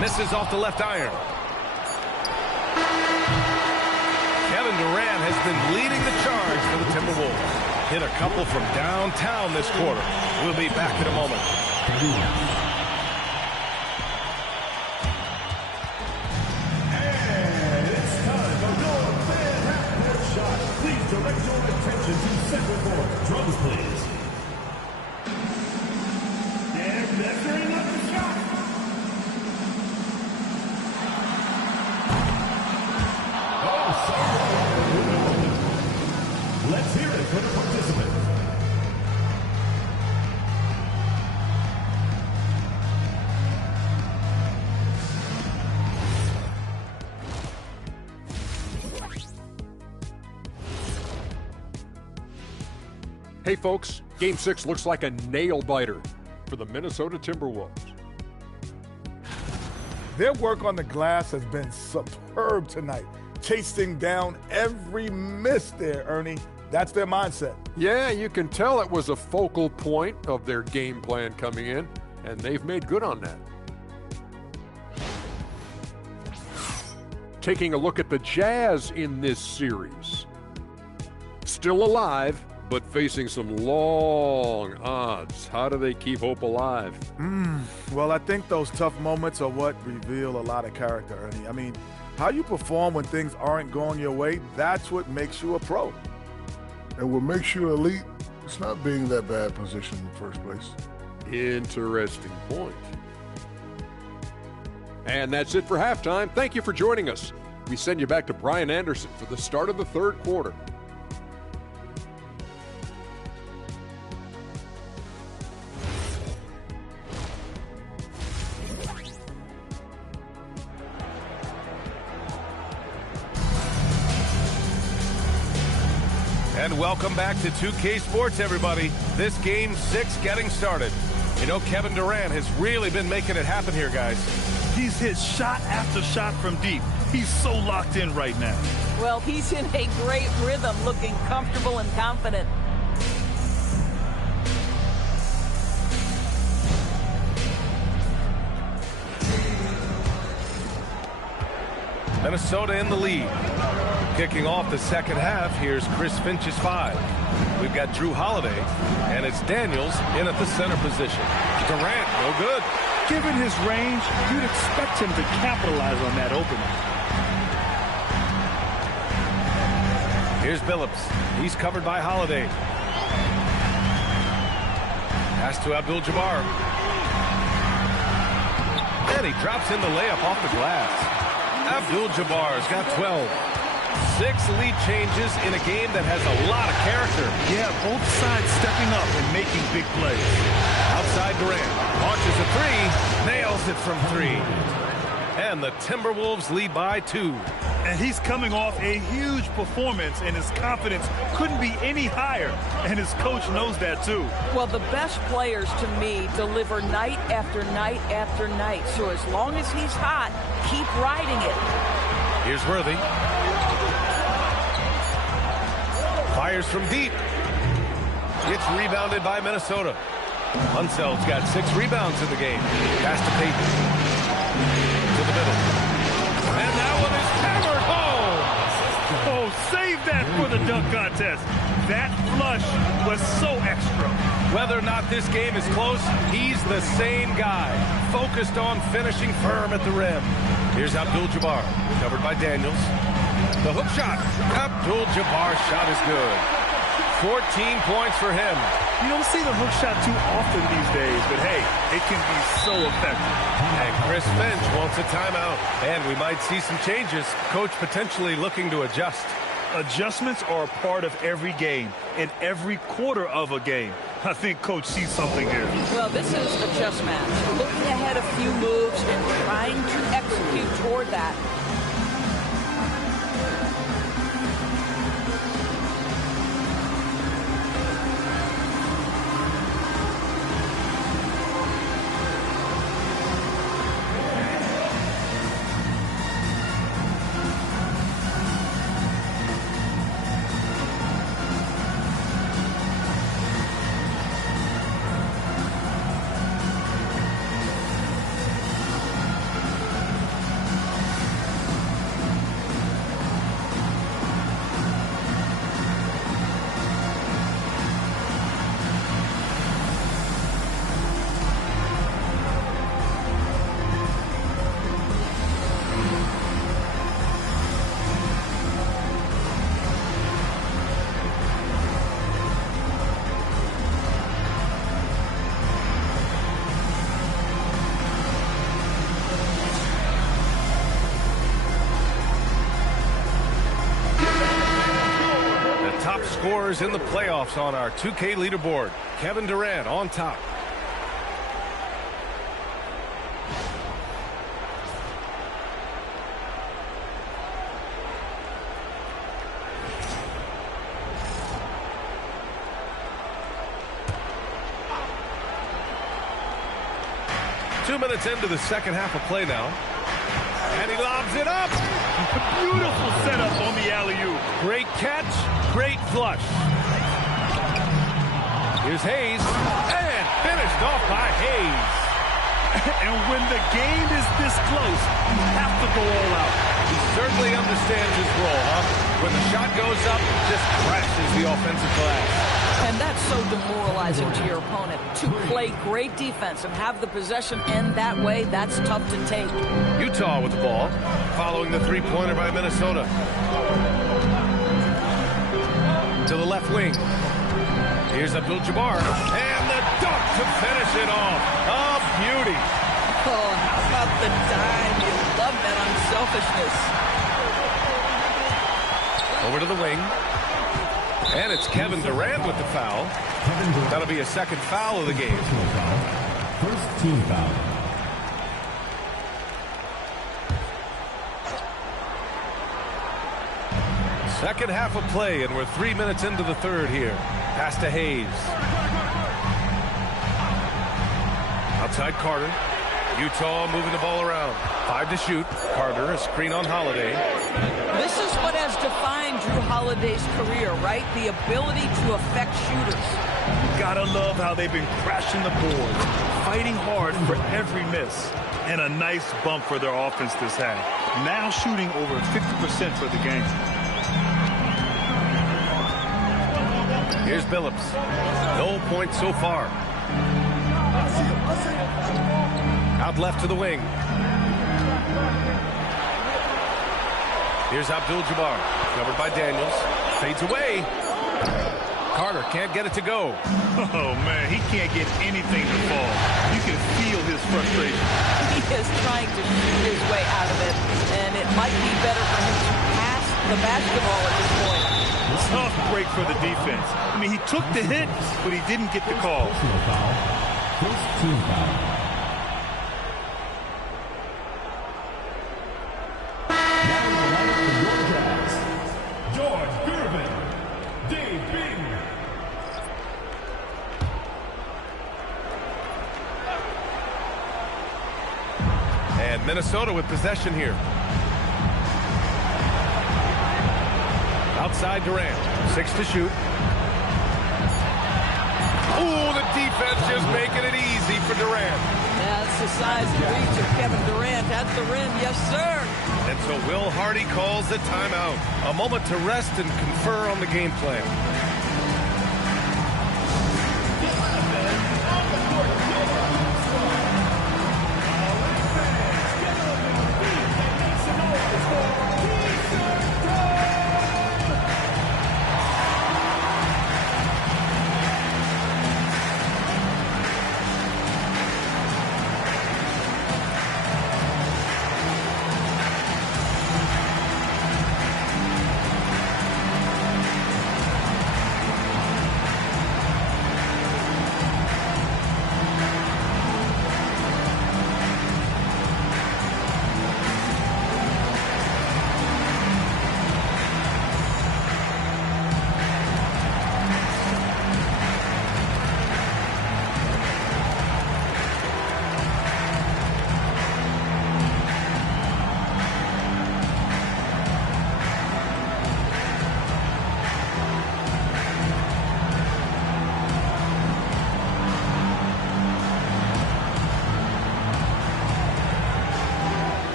Misses off the left iron. Kevin Durant has been leading the charge for the Timberwolves. Hit a couple from downtown this quarter. We'll be back in a moment. And it's time for your fan half-court shot. Please direct your attention to center court. Drums, please. And measuring up the shot. Oh, sorry. Let's hear it for the participant. Hey folks, Game 6 looks like a nail-biter for the Minnesota Timberwolves. Their work on the glass has been superb tonight. Chasing down every miss there, Ernie. That's their mindset. Yeah, you can tell it was a focal point of their game plan coming in, and they've made good on that. Taking a look at the Jazz in this series. Still alive, but facing some long odds. How do they keep hope alive? Well, I think those tough moments are what reveal a lot of character, Ernie. I mean, how you perform when things aren't going your way, that's what makes you a pro. And what makes you elite, it's not being that bad position in the first place. Interesting point. And that's it for halftime. Thank you for joining us. We send you back to Brian Anderson for the start of the third quarter. And welcome back to 2K Sports, everybody. This Game 6 getting started. You know, Kevin Durant has really been making it happen here, guys. He's hit shot after shot from deep. He's so locked in right now. Well, he's in a great rhythm, looking comfortable and confident. Minnesota in the lead. Kicking off the second half, here's Chris Finch's 5. We've got Drew Holiday, and it's Daniels in at the center position. Durant, no good. Given his range, you'd expect him to capitalize on that opening. Here's Billups. He's covered by Holiday. Pass to Abdul-Jabbar. And he drops in the layup off the glass. Abdul-Jabbar's got 12. 6 lead changes in a game that has a lot of character. Yeah, both sides stepping up and making big plays. Outside Durant. Launches a 3. Nails it from 3. And the Timberwolves lead by 2. And he's coming off a huge performance, and his confidence couldn't be any higher. And his coach knows that, too. Well, the best players, to me, deliver night after night after night. So as long as he's hot, keep riding it. Here's Worthy. Fires from deep. It's rebounded by Minnesota. Unseld's got 6 rebounds in the game. Pass to Peyton. To the middle. And that one is hammered home. Oh, save that for the dunk contest. That flush was so extra. Whether or not this game is close, he's the same guy. Focused on finishing firm at the rim. Here's Abdul-Jabbar. Covered by Daniels. The hook shot. Abdul-Jabbar's shot is good. 14 points for him. You don't see the hook shot too often these days, but hey, it can be so effective. And Chris Finch wants a timeout. And we might see some changes. Coach potentially looking to adjust. Adjustments are a part of every game, in every quarter of a game. I think Coach sees something here. Well, this is a chess match. Looking ahead a few moves and trying to execute toward that. Scorers in the playoffs on our 2K leaderboard. Kevin Durant on top. Two minutes into the second half of play now. And he lobs it up. Beautiful setup on the alley-oop. Great catch, great flush. Here's Hayes, and finished off by Hayes. And when the game is this close, you have to go all out. He certainly understands his role, huh? When the shot goes up, just crashes the offensive glass. And that's so demoralizing to your opponent. To play great defense and have the possession end that way, that's tough to take. Utah with the ball, following the three-pointer by Minnesota. To the left wing. Here's Abdul-Jabbar, and the dunk to finish it off. A beauty. Oh, how about the dime? You love that unselfishness. Over to the wing. And it's Kevin Durant with the foul. That'll be a second foul of the game. First team foul. Second half of play, and we're 3 minutes into the third here. Pass to Hayes. Outside Carter. Utah moving the ball around. 5 to shoot. Carter, a screen on Holiday. This is what has defined Drew Holiday's career, right? The ability to affect shooters. Gotta love how they've been crashing the board, fighting hard for every miss, and a nice bump for their offense this half. Now shooting over 50% for the game. Here's Billups. No points so far. Out left to the wing. Here's Abdul-Jabbar. Covered by Daniels. Fades away. Carter can't get it to go. Oh, man, he can't get anything to fall. You can feel his frustration. He is trying to shoot his way out of it, and it might be better for him to pass the basketball at this point. Tough break for the defense. I mean, he took the hit, but he didn't get the call. First team foul. Minnesota with possession here. Outside Durant. 6 to shoot. Ooh, the defense just making it easy for Durant. That's the size and reach of Kevin Durant at the rim. Yes, sir. And so Will Hardy calls the timeout. A moment to rest and confer on the game plan.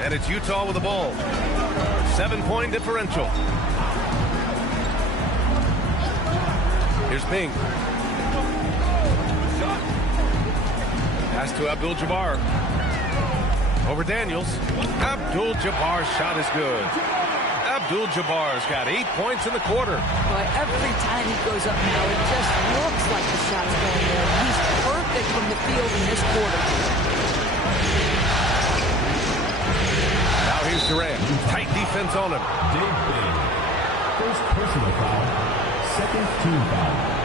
And it's Utah with the ball. 7-point differential. Here's Bing. Pass to Abdul-Jabbar. Over Daniels. Abdul-Jabbar's shot is good. Abdul-Jabbar's got 8 points in the quarter. Boy, every time he goes up now, it just looks like the shot's going in. He's perfect from the field in this quarter. Now here's Durant. Tight defense on him. First personal foul. Second team foul.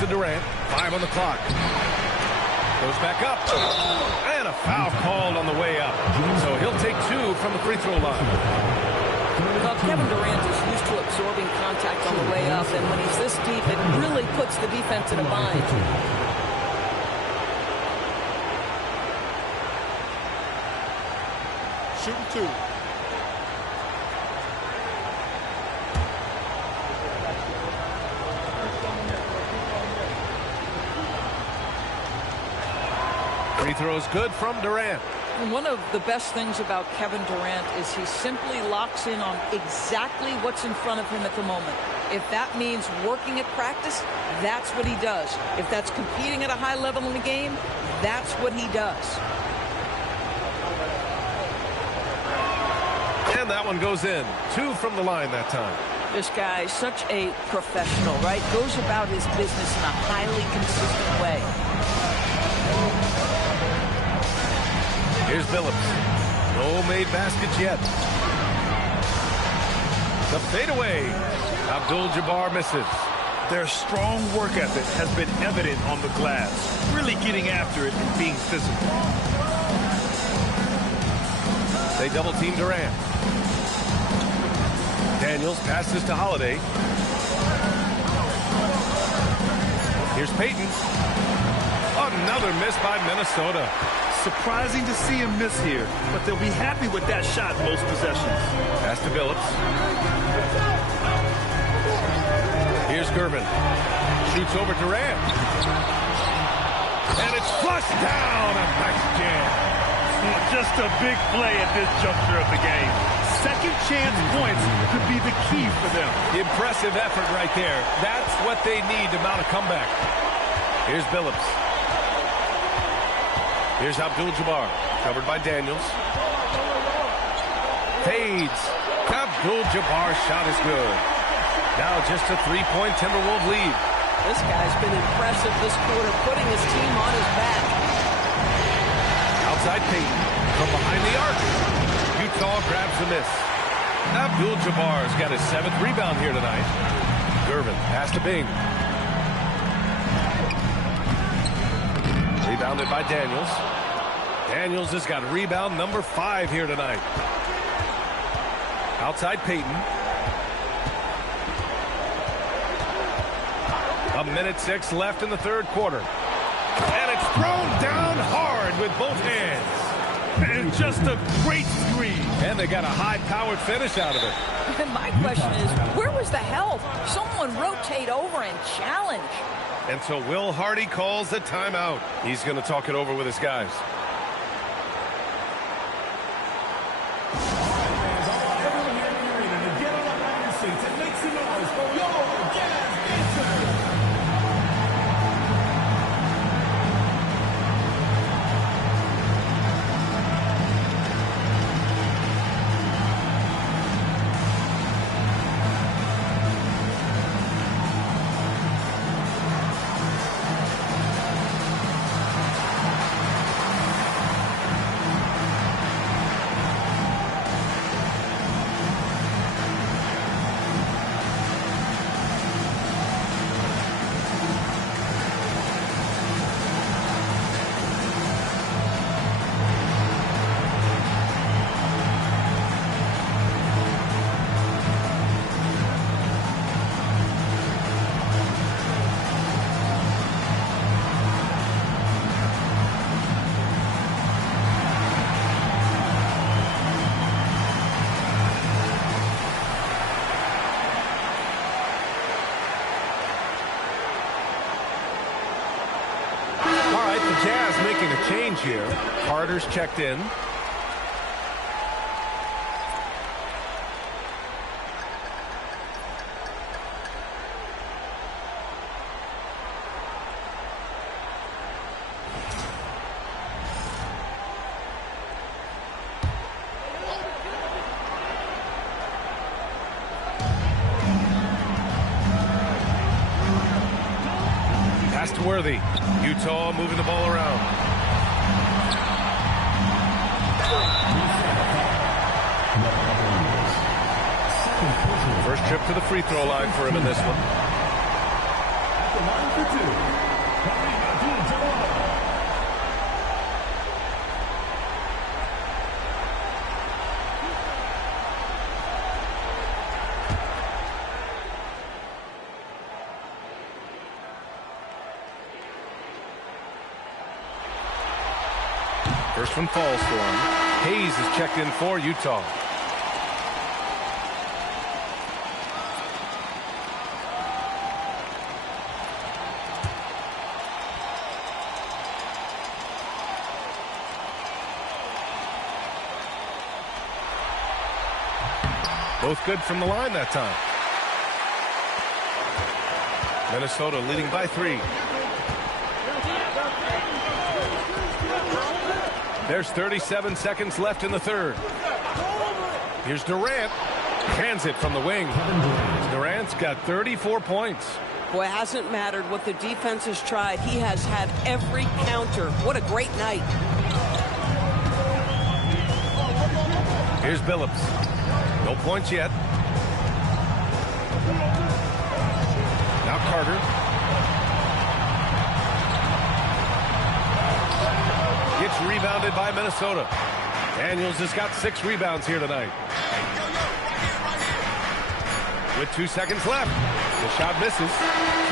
To Durant, 5 on the clock. Goes back up. And a foul called on the way up. So he'll take 2 from the free throw line. Well, Kevin Durant is used to absorbing contact on the way up, and when he's this deep, it really puts the defense in a bind. Shooting 2. Free throw is good from Durant. And one of the best things about Kevin Durant is he simply locks in on exactly what's in front of him at the moment. If that means working at practice, that's what he does. If that's competing at a high level in the game, that's what he does. And that one goes in. 2 from the line that time. This guy is such a professional, right? Goes about his business in a highly consistent way. Here's Billups. No made baskets yet. The fadeaway. Abdul-Jabbar misses. Their strong work ethic has been evident on the glass. Really getting after it and being physical. They double team Durant. Daniels passes to Holiday. Here's Payton. Another miss by Minnesota. Surprising to see him miss here, but they'll be happy with that shot most possessions. Pass to Billups. Here's Gervin. Shoots over Durant. And it's flushed down. A nice jam. Just a big play at this juncture of the game. Second chance points could be the key for them. Impressive effort right there. That's what they need to mount a comeback. Here's Billups. Here's Abdul-Jabbar, covered by Daniels. Fades. Abdul-Jabbar's shot is good. Now just a 3-point Timberwolves lead. This guy's been impressive this quarter, putting his team on his back. Outside Payton, from behind the arc. Utah grabs the miss. Abdul-Jabbar's got his 7th rebound here tonight. Gervin, pass to Bing. Rebounded by Daniels. Daniels has got rebound number 5 here tonight. Outside Payton. 1:06 left in the third quarter. And it's thrown down hard with both hands. And just a great screen. And they got a high-powered finish out of it. And my question is, where was the help? Someone rotate over and challenge. And so Will Hardy calls the timeout. He's going to talk it over with his guys. Jazz making a change here. Carter's checked in. Worthy. Utah moving the ball around. First trip to the free throw line for him in this one. First one falls for him. Hayes is checked in for Utah. Both good from the line that time. Minnesota leading by 3. There's 37 seconds left in the third. Here's Durant. Hands it from the wing. Durant's got 34 points. Boy, it hasn't mattered what the defense has tried. He has had every counter. What a great night. Here's Billups. No points yet. Now Carter. Gets rebounded by Minnesota. Daniels has got 6 rebounds here tonight. With 2 seconds left. The shot misses.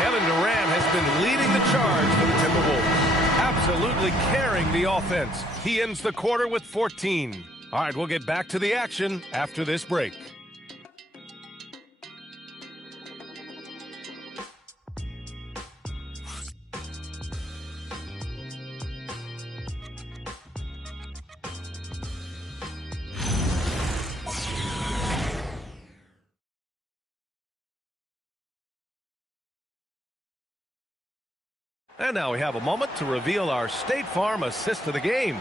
Kevin Durant has been leading the charge for the Timberwolves. Absolutely carrying the offense. He ends the quarter with 14. All right, we'll get back to the action after this break. And now we have a moment to reveal our State Farm assist of the game.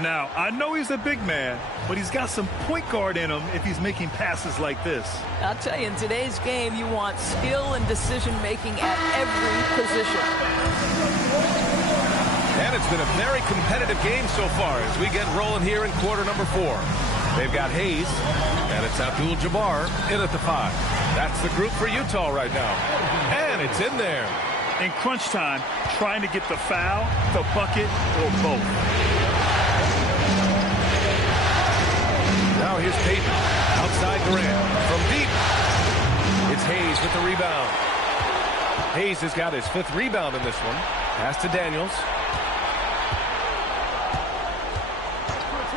Now, I know he's a big man, but he's got some point guard in him if he's making passes like this. I'll tell you, in today's game, you want skill and decision-making at every position. And it's been a very competitive game so far as we get rolling here in quarter number 4. They've got Hayes, and it's Abdul-Jabbar in at the 5. That's the group for Utah right now. And it's in there. In crunch time, trying to get the foul, the bucket, or both. Now here's Payton. Outside Durant. From deep. It's Hayes with the rebound. Hayes has got his 5th rebound in this one. Pass to Daniels.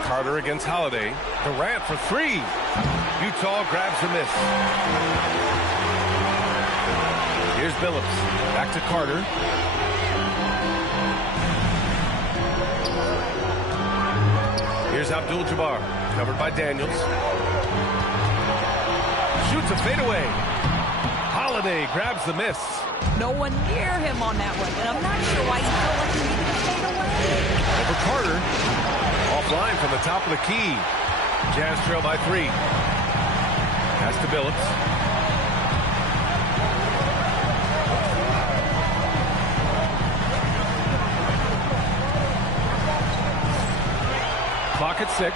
Carter against Holiday. Durant for 3. Utah grabs the miss. Here's Billups. Back to Carter. Here's Abdul-Jabbar. Covered by Daniels. Shoots a fadeaway. Holiday grabs the miss. No one near him on that one, and I'm not sure why he felt like he needed to fade away. Over Carter. Offline from the top of the key. Jazz trail by 3. Pass to Billups. Clock at 6.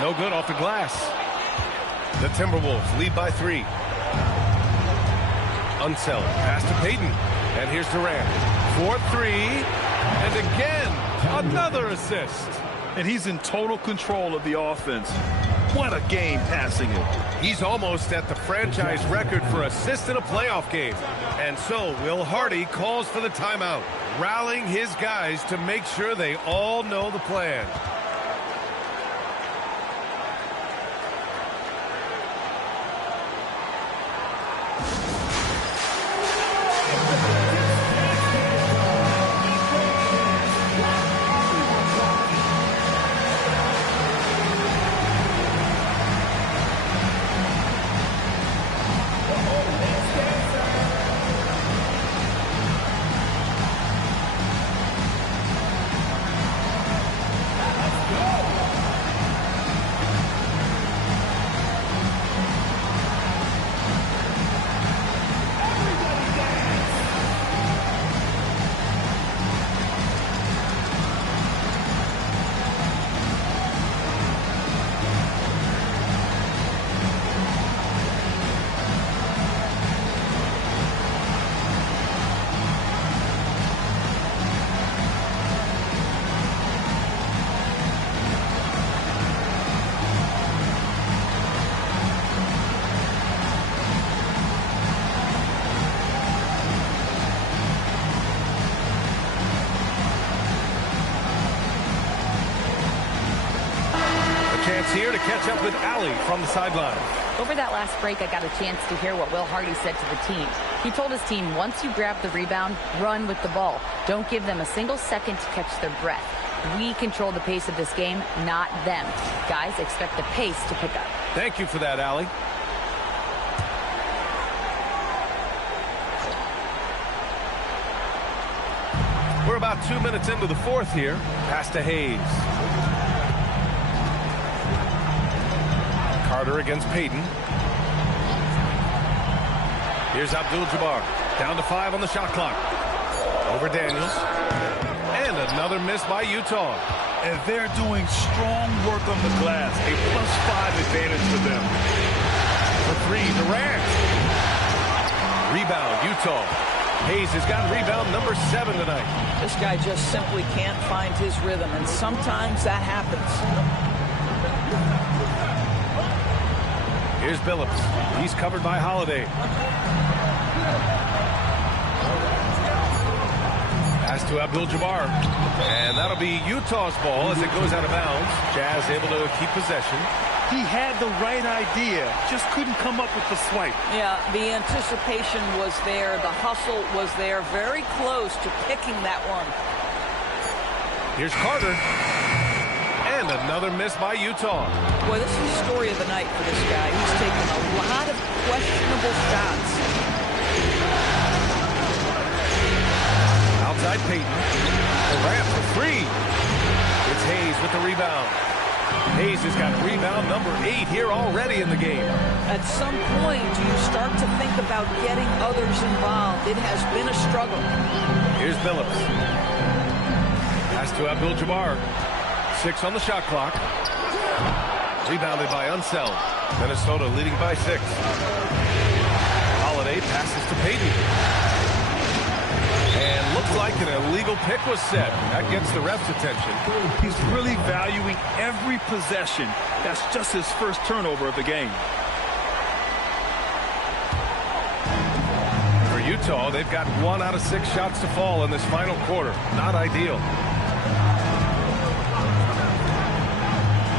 No good off the glass. The Timberwolves lead by 3. Unseld. Pass to Payton. And here's Durant. 4-3. And again, another assist. And he's in total control of the offense. What a game passing it. He's almost at the franchise record for assists in a playoff game. And so Will Hardy calls for the timeout, rallying his guys to make sure they all know the plan. chance here to catch up with Allie from the sideline. Over that last break, I got a chance to hear what Will Hardy said to the team. He told his team, once you grab the rebound, run with the ball. Don't give them a single second to catch their breath. We control the pace of this game, not them. Guys, expect the pace to pick up. Thank you for that, Allie. We're about 2 minutes into the fourth here. Pass to Hayes. Carter against Payton. Here's Abdul-Jabbar. Down to 5 on the shot clock. Over Daniels. And another miss by Utah. And they're doing strong work on the glass. A +5 advantage for them. For 3, Durant. Rebound, Utah. Hayes has got rebound number 7 tonight. This guy just simply can't find his rhythm, and sometimes that happens. Here's Billups. He's covered by Holiday. Pass to Abdul-Jabbar. And that'll be Utah's ball as it goes out of bounds. Jazz able to keep possession. He had the right idea, just couldn't come up with the swipe. Yeah, the anticipation was there. The hustle was there. Very close to picking that one. Here's Carter. And another miss by Utah. Boy, this is the story of the night for this guy. He's taken a lot of questionable shots. Outside Payton. Durant for 3. It's Hayes with the rebound. Hayes has got rebound number 8 here already in the game. At some point, do you start to think about getting others involved? It has been a struggle. Here's Billups. Pass to Abdul-Jabbar. 6 on the shot clock. Rebounded by Unseld. Minnesota leading by 6. Holiday passes to Payton. And looks like an illegal pick was set. That gets the ref's attention. He's really valuing every possession. That's just his first turnover of the game. For Utah, they've got 1 out of 6 shots to fall in this final quarter. Not ideal.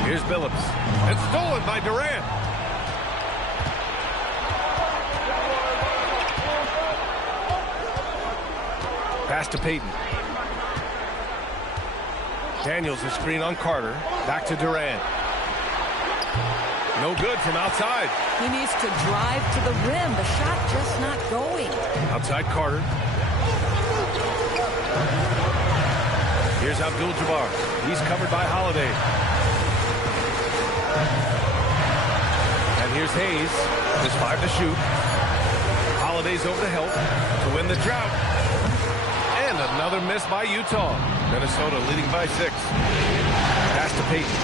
Here's Billups. It's stolen by Durant. Pass to Payton. Daniels a screen on Carter. Back to Durant. No good from outside. He needs to drive to the rim. The shot just not going. Outside Carter. Here's Abdul-Jabbar. He's covered by Holiday. And here's Hayes. There's 5 to shoot. Holiday's over to help to win the drought. And another miss by Utah. Minnesota leading by 6. Pass to Payton.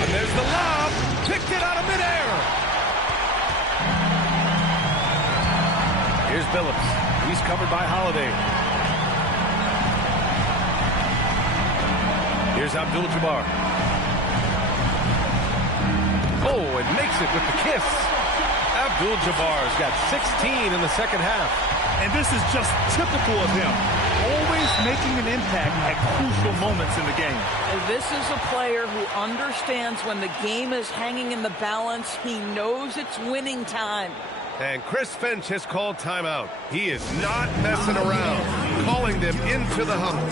And there's the lob. Picked it out of midair. Here's Billups. He's covered by Holiday. Here's Abdul-Jabbar. Oh, and makes it with the kiss. Abdul-Jabbar's got 16 in the second half. And this is just typical of him. Always making an impact at crucial moments in the game. This is a player who understands when the game is hanging in the balance. He knows it's winning time. And Chris Finch has called timeout. He is not messing around, calling them into the huddle.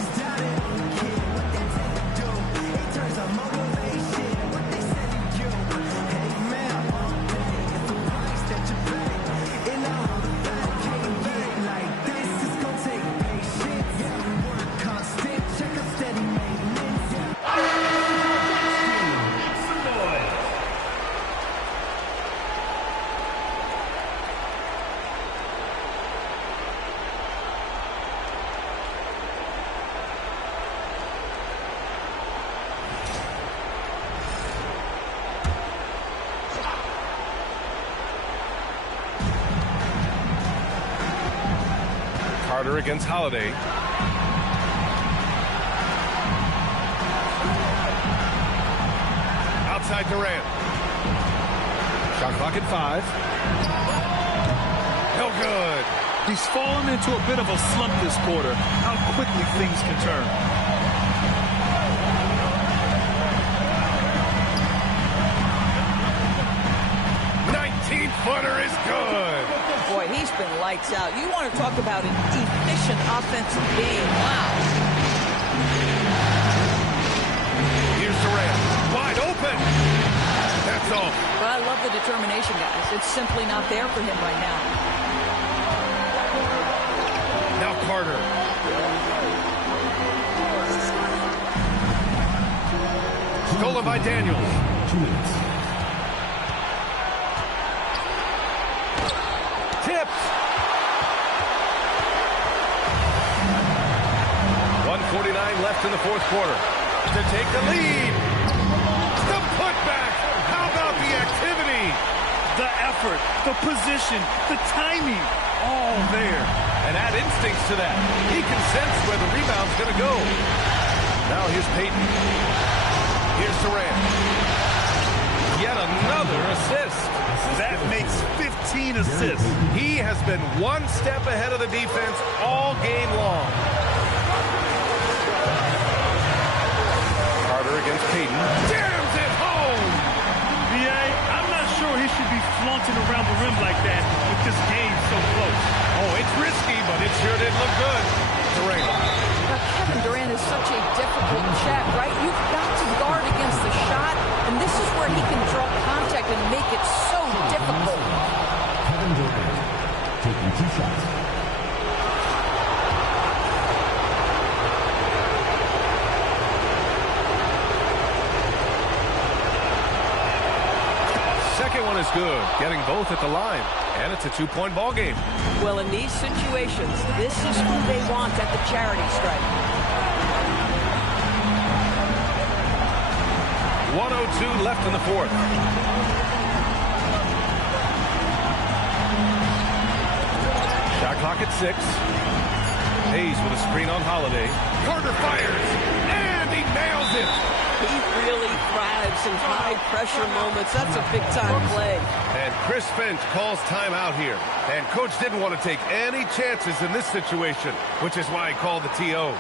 Carter against Holiday. Outside Durant. Shot clock at 5. No good. He's fallen into a bit of a slump this quarter. How quickly things can turn. been lights out. You want to talk about an efficient offensive game. Wow. Here's Durant. Wide open. That's all. But I love the determination, guys. It's simply not there for him right now. Now Carter. Stolen by Daniels. 2 minutes. Tipped. 1:49 left in the fourth quarter. To take the lead. The putback. How about the activity? The effort, the position, the timing, all there. And add instincts to that. He can sense where the rebound's going to go. Now here's Payton. Here's Durant. Yet another assist. That makes 15 assists. He has been one step ahead of the defense all game long. Carter against Payton. Jams it home! I'm not sure he should be flaunting around the rim like that with this game so close. Oh, it's risky, but it sure did look good. Durant. Now, Kevin Durant is such a difficult check, right? You've got to guard against the shot, and this is where he can draw contact and make it so difficult. Kevin Durant taking 2 shots. Second one is good, getting both at the line, and it's a 2-point ball game. Well, in these situations, this is who they want at the charity stripe. 1:02 left in the fourth. Shot clock at 6. Hayes with a screen on Holiday. Carter fires, and he nails it. He really thrives in high-pressure moments. That's a big-time play. And Chris Finch calls timeout here. And Coach didn't want to take any chances in this situation, which is why he called the TO.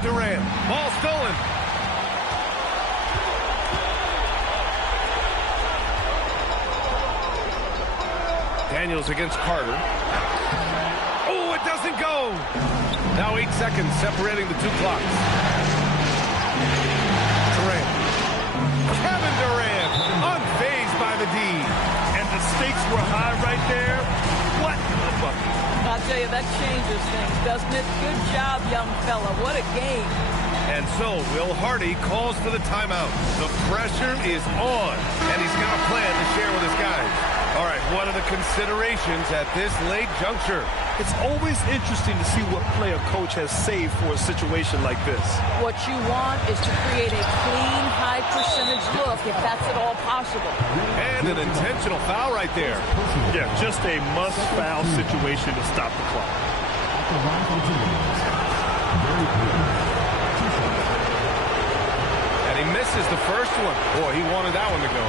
Durant. Ball stolen. Daniels against Carter. Oh, it doesn't go. Now 8 seconds separating the 2 clocks. Durant. Kevin Durant, unfazed by the D. And the stakes were high right there. What a bucket. I'll tell you, that changes things, doesn't it? Good job, young fella. What a game. And so Will Hardy calls for the timeout. The pressure is on, and he's got a plan to share with his guys. All right, what are the considerations at this late juncture? It's always interesting to see what play a coach has saved for a situation like this. What you want is to create a clean, high-percentage look, if that's at all possible. And an intentional foul right there. Yeah, just a must-foul situation to stop the clock. And he misses the first one. Boy, he wanted that one to go.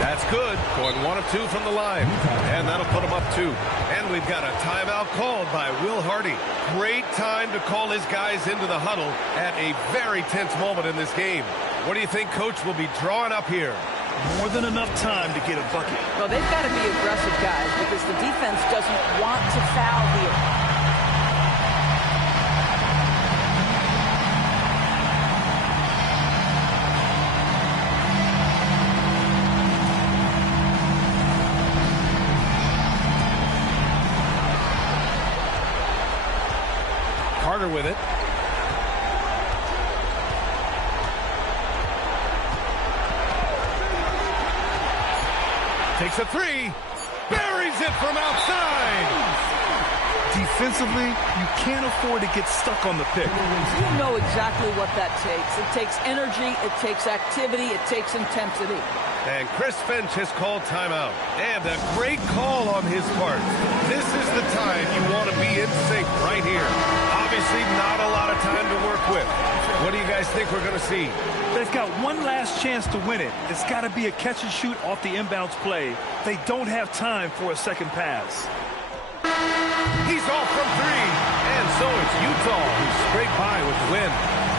That's good. Going 1 of 2 from the line. And that'll put him up 2. And we've got a timeout called by Will Hardy. Great time to call his guys into the huddle at a very tense moment in this game. What do you think Coach will be drawing up here? More than enough time to get a bucket. Well, they've got to be aggressive, guys, because the defense doesn't want to foul here. Carter with it. Takes a 3. Buries it from outside. Defensively, you can't afford to get stuck on the pick. You know exactly what that takes. It takes energy, it takes activity, it takes intensity. And Chris Finch has called timeout. And a great call on his part. This is the time you want to be in sync right here. Obviously not a lot of time to work with. What do you guys think we're going to see? They've got one last chance to win it. It's got to be a catch and shoot off the inbounds play. They don't have time for a second pass. He's off from three. And so it's Utah who scraped by with the win.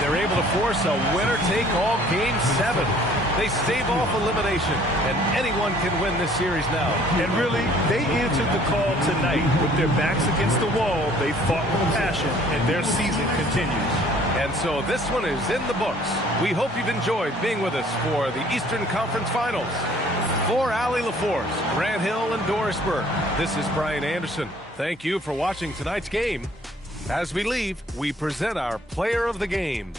They're able to force a winner-take-all Game 7. They stave off elimination, and anyone can win this series now. And really, they answered the call tonight. With their backs against the wall, they fought with passion, and their season continues. And so this one is in the books. We hope you've enjoyed being with us for the Eastern Conference Finals. For Allie LaForce, Grant Hill, and Dorisburg, this is Brian Anderson. Thank you for watching tonight's game. As we leave, we present our player of the game.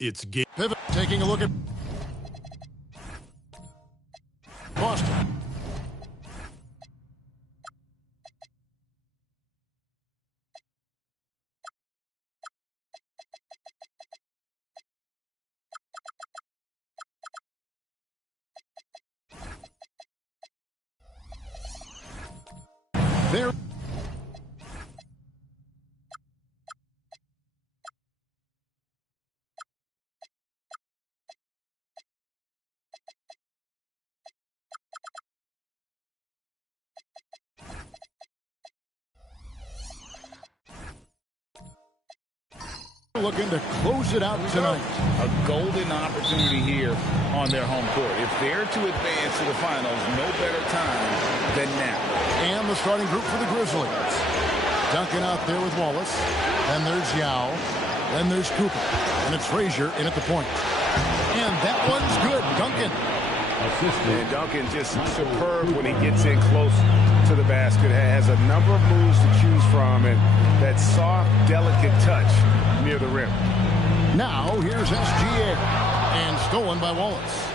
It's game. Pivot, taking a look at Boston. There. Looking to close it out tonight. A golden opportunity here on their home court. If they're to advance to the finals, no better time than now. And the starting group for the Grizzlies. Duncan out there with Wallace. Then there's Yao. Then there's Cooper. And it's Frazier in at the point. And that one's good. Duncan. And Duncan just superb when he gets in close to the basket. Has a number of moves to choose from. And that soft, delicate touch near the rim. Now here's SGA. And stolen by Wallace.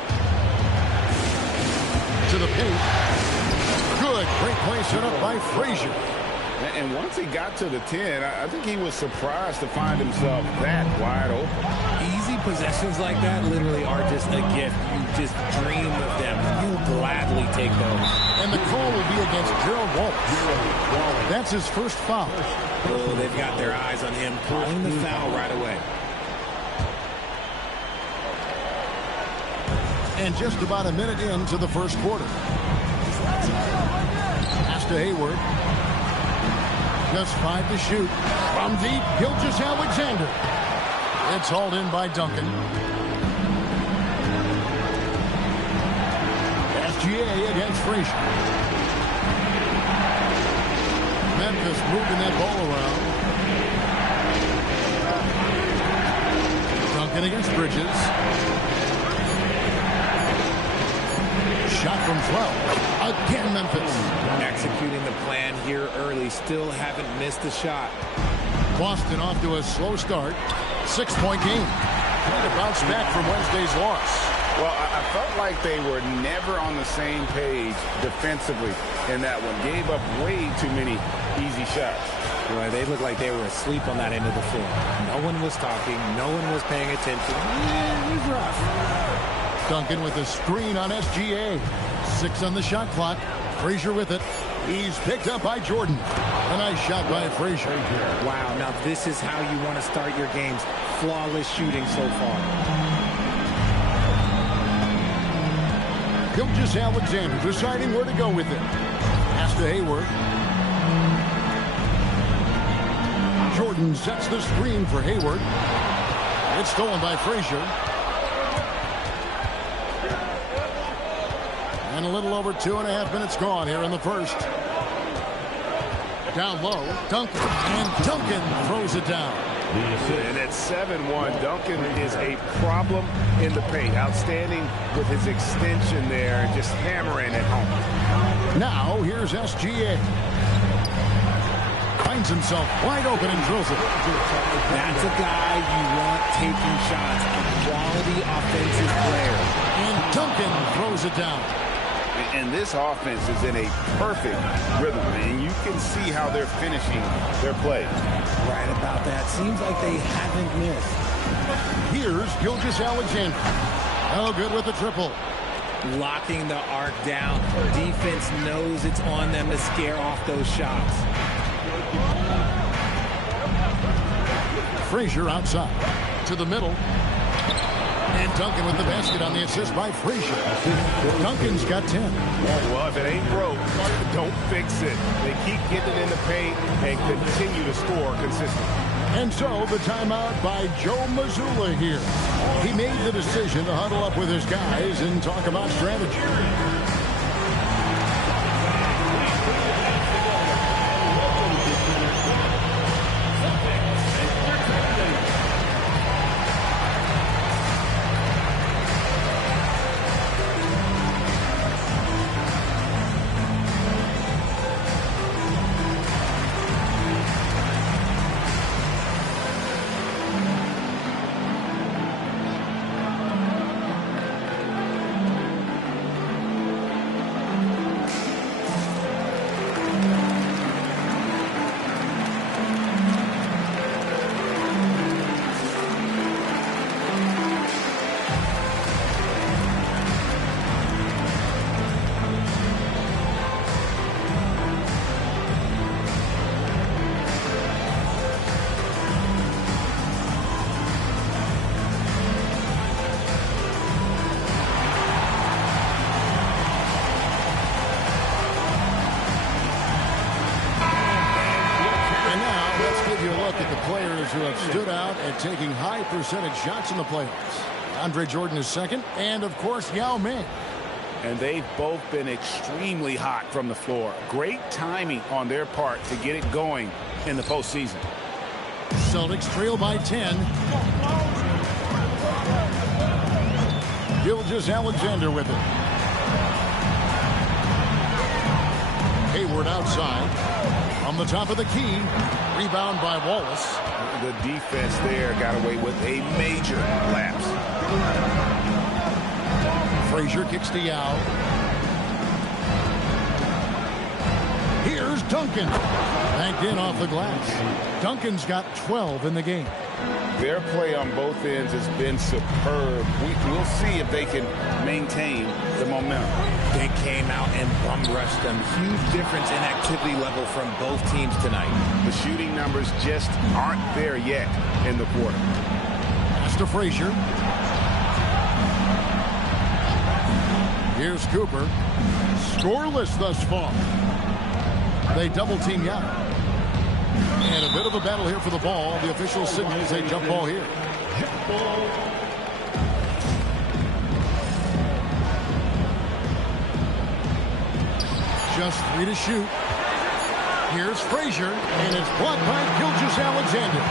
To the paint. Good. Great play set up by Frazier. And once he got to the 10, I think he was surprised to find himself that wide open. Easy possessions like that literally are just a gift. You just dream of them. You gladly take those. And the call will be against Gerald Wallace. That's his first foul. Oh, they've got their eyes on him, calling the foul right away. And just about a minute into the first quarter. Pass to Hayward. Just 5 to shoot. From deep, Gilgeous-Alexander. It's hauled in by Duncan. SGA against Frazier. Memphis moving that ball around. Duncan against Bridges. Shot from 12. Again, Memphis. Executing the plan here early. Still haven't missed a shot. Boston off to a slow start. 6-point game. Trying to bounce back from Wednesday's loss. Well, I felt like they were never on the same page defensively in that one. Gave up way too many easy shots. Boy, they looked like they were asleep on that end of the floor. No one was talking. No one was paying attention. It was rough. Duncan with a screen on SGA. 6 on the shot clock. Frazier with it. He's picked up by Jordan. A nice shot by Frazier. Wow, now this is how you want to start your games. Flawless shooting so far. Gilgeous-Alexander deciding where to go with it. Pass to Hayward. Jordan sets the screen for Hayward. It's stolen by Frazier. And a little over 2.5 minutes gone here in the first. Down low, Duncan. And Duncan throws it down. And at 7-1, Duncan is a problem in the paint. Outstanding with his extension there, just hammering it home. Now here's SGA. Finds himself wide open and drills it. That's a guy you want taking shots. A quality offensive player. And Duncan throws it down. And this offense is in a perfect rhythm, and you can see how they're finishing their play. Right about that. Seems like they haven't missed. Here's Gilgeous-Alexander. Oh, good with the triple. Locking the arc down. Defense knows it's on them to scare off those shots. Frazier outside. To the middle. And Duncan with the basket on the assist by Frazier. Duncan's got 10. Well, if it ain't broke, don't fix it. They keep getting it in the paint and continue to score consistently. And so the timeout by Joe Mazzulla here. He made the decision to huddle up with his guys and talk about strategy. players who have stood out at taking high percentage shots in the playoffs. Andre Jordan is second, and of course, Yao Ming. And they've both been extremely hot from the floor. Great timing on their part to get it going in the postseason. Celtics trail by 10. Gilgeous-Alexander with it. Hayward outside. On the top of the key. Rebound by Wallace. The defense there got away with a major lapse. Frazier kicks to Yao. Here's Duncan. Banked in off the glass. Duncan's got 12 in the game. Their play on both ends has been superb. We'll see if they can maintain the momentum. They came out and bum rushed them. Huge difference in activity level from both teams tonight. The shooting numbers just aren't there yet in the quarter. Pass to Frazier. Here's Cooper. Scoreless thus far. They double team Yao. And a bit of a battle here for the ball. The official signals a jump ball here. Just 3 to shoot. Here's Frazier, and it's blocked by Gilgeous-Alexander.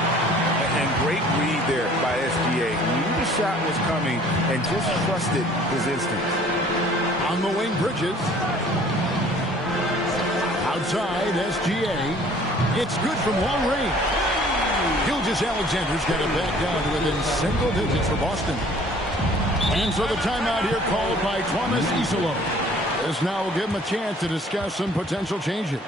And great read there by SGA. Knew the shot was coming and just trusted his instincts. On the wing, Bridges. Outside, SGA. It's good from long range. Gilgeous-Alexander's got it back down to within single digits for Boston. And so the timeout here called by Thomas Isolo. This now will give him a chance to discuss some potential changes.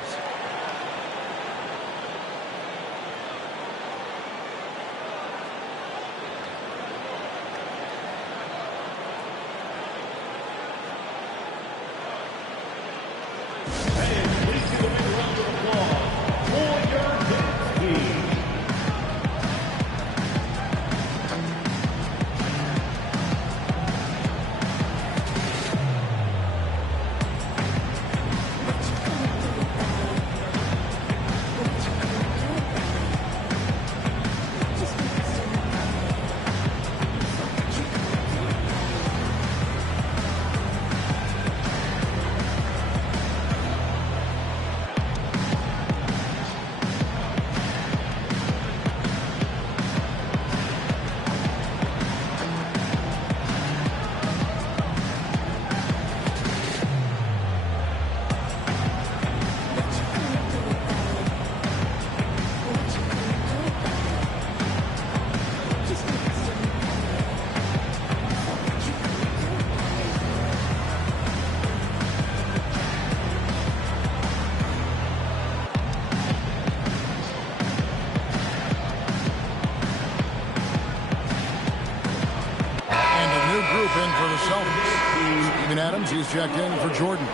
He's checked in for Jordan.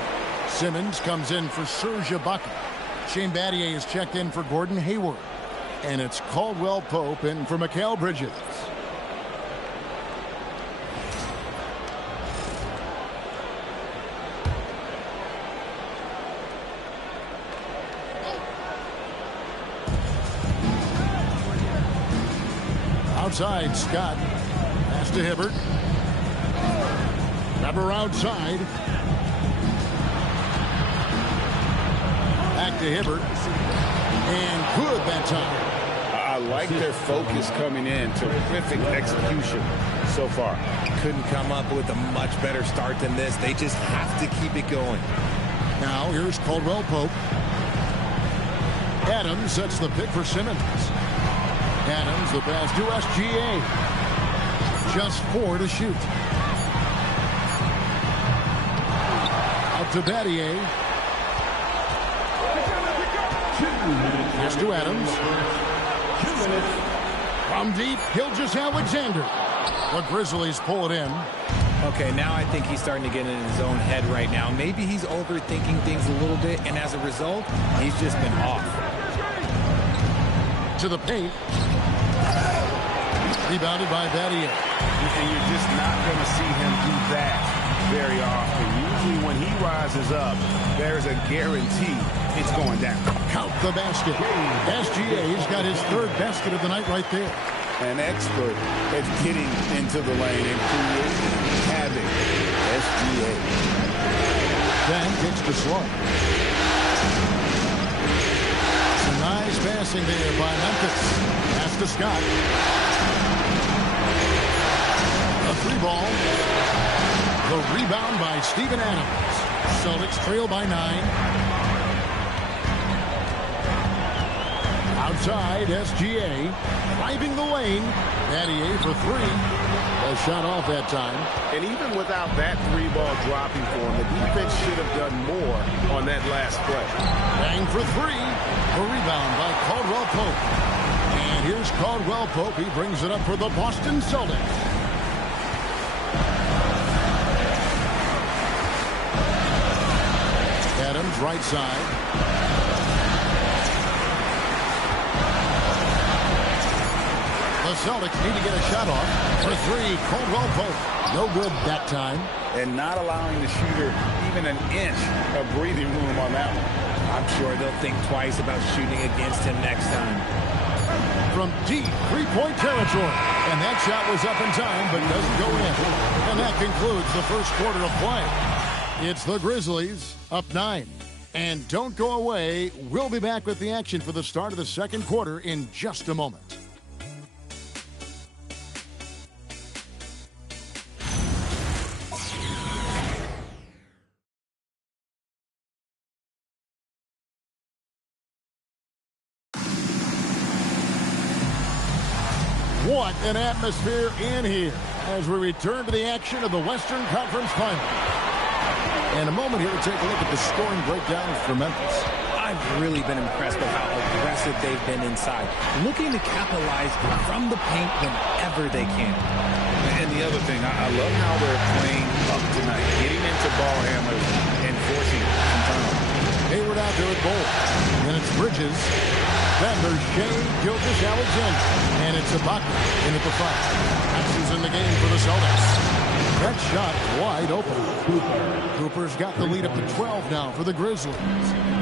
Simmons comes in for Serge Ibaka. Shane Battier is checked in for Gordon Hayward. And it's Caldwell Pope in for Mikal Bridges. Outside, Scott. Pass to Hibbert. Weber outside. Back to Hibbert. And good that time. I like their focus coming in. Terrific execution so far. Couldn't come up with a much better start than this. They just have to keep it going. Now here's Caldwell Pope. Adams sets the pick for Simmons. Adams the pass to SGA. Just 4 to shoot. Out to Battier. Pass to Adams. From deep, Gilgeous-Alexander. The Grizzlies pull it in. Okay, now I think he's starting to get in his own head right now. Maybe he's overthinking things a little bit, and as a result, he's just been off. To the paint. Rebounded by Battier. And you're just not going to see him do that very often. Usually when he rises up, there's a guarantee it's going down. Count the basket. SGA's got his third basket of the night right there. An expert at getting into the lane and creating havoc. SGA. Then kicks to Slow. Some nice passing there by Memphis. Pass to Scott. A three ball. The rebound by Steven Adams. Celtics trail by 9. Outside, SGA driving the lane. Natty A for 3. A shot off that time. And even without that three ball dropping for him, the defense should have done more on that last play. Bang for 3. A rebound by Caldwell Pope. And here's Caldwell Pope. He brings it up for the Boston Celtics. Adams right side. The Celtics need to get a shot off. For 3, Caldwell Pope. No good that time. And not allowing the shooter even an inch of breathing room on that one. I'm sure they'll think twice about shooting against him next time. From deep three-point territory. And that shot was up in time, but doesn't go in. And that concludes the first quarter of play. It's the Grizzlies up 9. And don't go away. We'll be back with the action for the start of the second quarter in just a moment. What an atmosphere in here as we return to the action of the Western Conference Final. And a moment here to take a look at the scoring breakdown for Memphis. I've really been impressed with how aggressive they've been inside, looking to capitalize from the paint whenever they can. And the other thing, I love how they're playing up tonight, getting into ball handlers and forcing some turnovers. Hayward out there at goal. Then it's Bridges. Then there's Shea Gilgeous-Alexander. And it's Ibaka in at the front. Passes in the game for the Celtics. That shot wide open. Cooper's got the lead up to 12 now for the Grizzlies.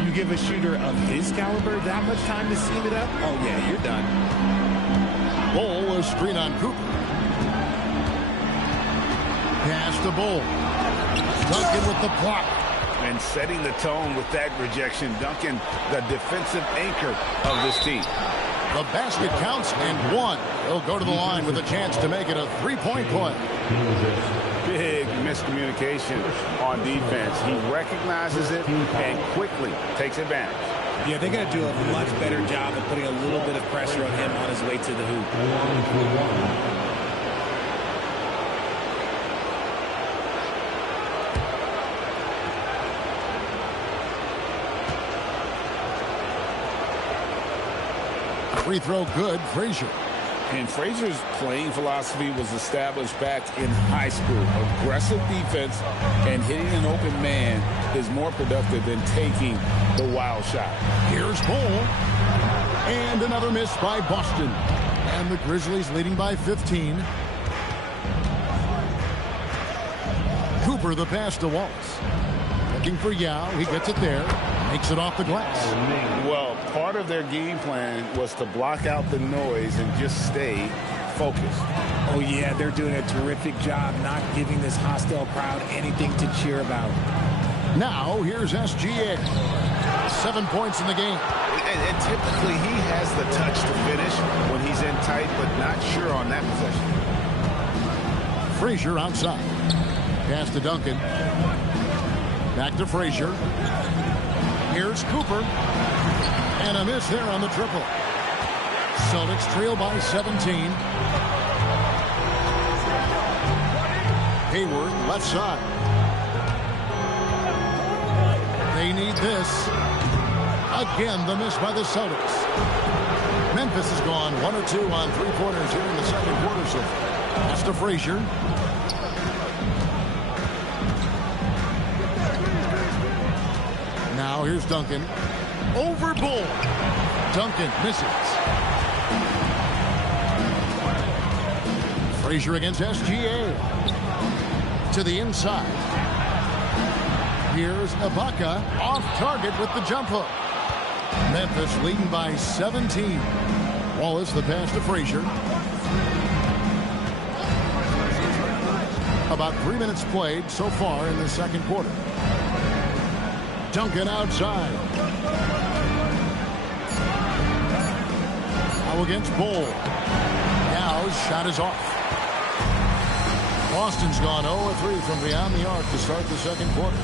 You give a shooter of his caliber that much time to seam it up? Oh, yeah, you're done. Bull, a screen on Cooper. Pass to Bull. Duncan with the block. And setting the tone with that rejection. Duncan, the defensive anchor of this team. The basket counts and 1. He'll go to the line with a chance to make it a three-point play. Big miscommunication on defense. He recognizes it and quickly takes advantage. Yeah, they're going to do a much better job of putting a little bit of pressure on him on his way to the hoop. Free throw good, Frazier. And Frazier's playing philosophy was established back in high school. Aggressive defense and hitting an open man is more productive than taking the wild shot. Here's Bull. And another miss by Boston. And the Grizzlies leading by 15. Cooper the pass to Wallace. Looking for Yao. He gets it there. Makes it off the glass. Well, part of their game plan was to block out the noise and just stay focused. Oh, yeah, they're doing a terrific job not giving this hostile crowd anything to cheer about. Now, here's SGA. 7 points in the game. And typically, he has the touch to finish when he's in tight, but not sure on that possession. Frazier outside. Pass to Duncan. Back to Frazier. Here's Cooper. And a miss there on the triple. Celtics trail by 17. Hayward, left side. They need this. Again, the miss by the Celtics. Memphis has gone 1 or 2 on three-pointers here in the second quarter so far. Pass to Frazier. Now here's Duncan. Over Bull. Duncan misses. Frazier against SGA. To the inside. Here's Ibaka off target with the jump hook. Memphis leading by 17. Wallace, the pass to Frazier. About 3 minutes played so far in the second quarter. Duncan outside. Now against Bull. Yow's shot is off. Boston's gone 0-3 from beyond the arc to start the second quarter.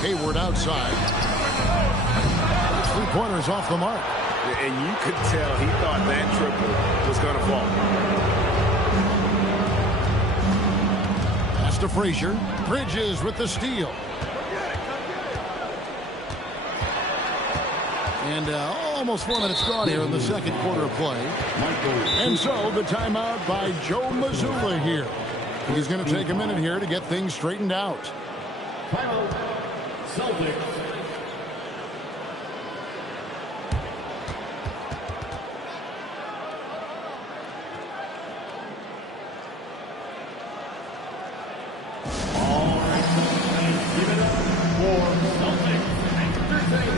Hayward outside. 3-pointers off the mark. And you could tell he thought that triple was going to fall. Pass to Frazier. Bridges with the steal. And almost 4 minutes gone here in the second quarter of play. And so the timeout by Joe Mazzulla here. He's going to take a minute here to get things straightened out. Timeout. Celtics. All right, fans, give it up for Celtics Entertainment.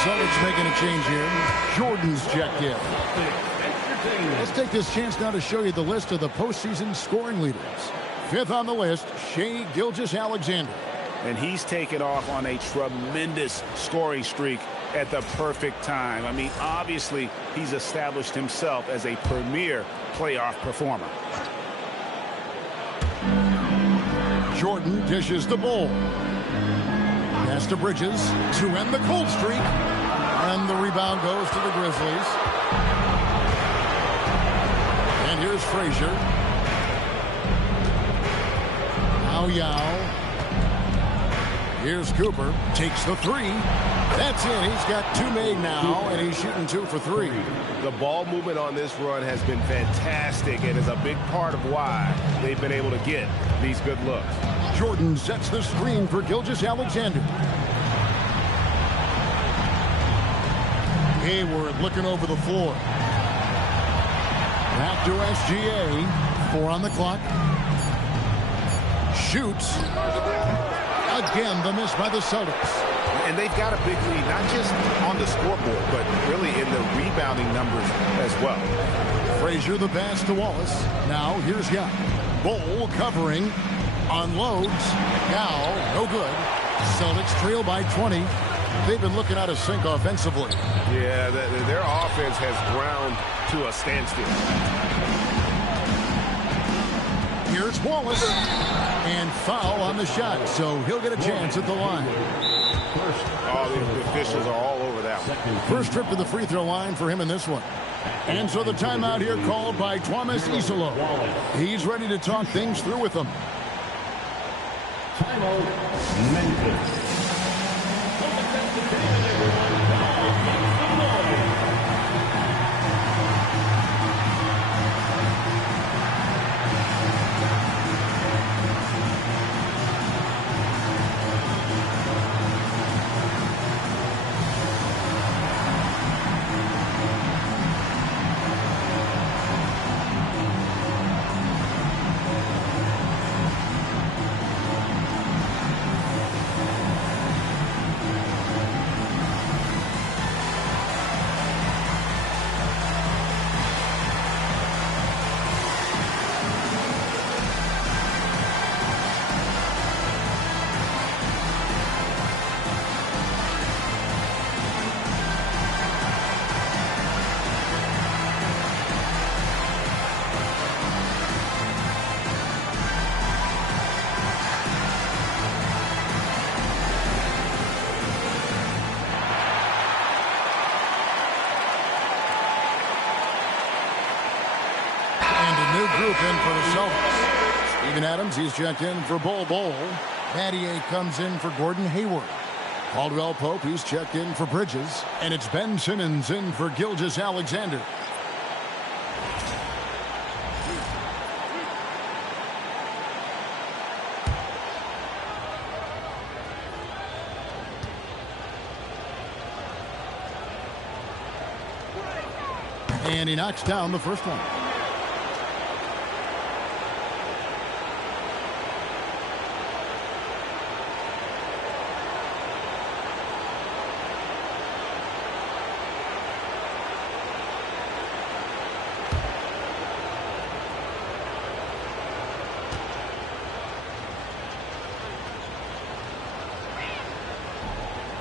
Celtics making a change here. Jordan's checked in. Let's take this chance now to show you the list of the postseason scoring leaders. Fifth on the list, Shai Gilgeous-Alexander. And he's taken off on a tremendous scoring streak at the perfect time. I mean, obviously, he's established himself as a premier playoff performer. Jordan dishes the ball. Pass to Bridges to end the cold streak. And the rebound goes to the Grizzlies. And here's Frazier. Now Yao. Here's Cooper. Takes the three. That's it. He's got two made now, and he's shooting 2 for 3. The ball movement on this run has been fantastic and is a big part of why they've been able to get these good looks. Jordan sets the screen for Gilgeous-Alexander. Hayward looking over the floor. Back to SGA. 4 on the clock. Shoots. Again, the miss by the Celtics. And they've got a big lead, not just on the scoreboard, but really in the rebounding numbers as well. Frazier the pass to Wallace. Now here's Young. Bull covering. Unloads. Now, no good. Celtics trail by 20. They've been looking out of sync offensively. Yeah, their offense has ground to a standstill. Here's Wallace. And foul on the shot, so he'll get a chance at the line. Oh, the officials are all over that one. First trip to the free throw line for him in this one. And so the timeout here called by Thomas Isolo. He's ready to talk things through with them. Timeout, Memphis. checked in for the Celtics. Steven Adams, he's checked in for Bol Bol. Battier comes in for Gordon Hayward. Caldwell Pope, he's checked in for Bridges. And it's Ben Simmons in for Gilgeous-Alexander. And he knocks down the first one.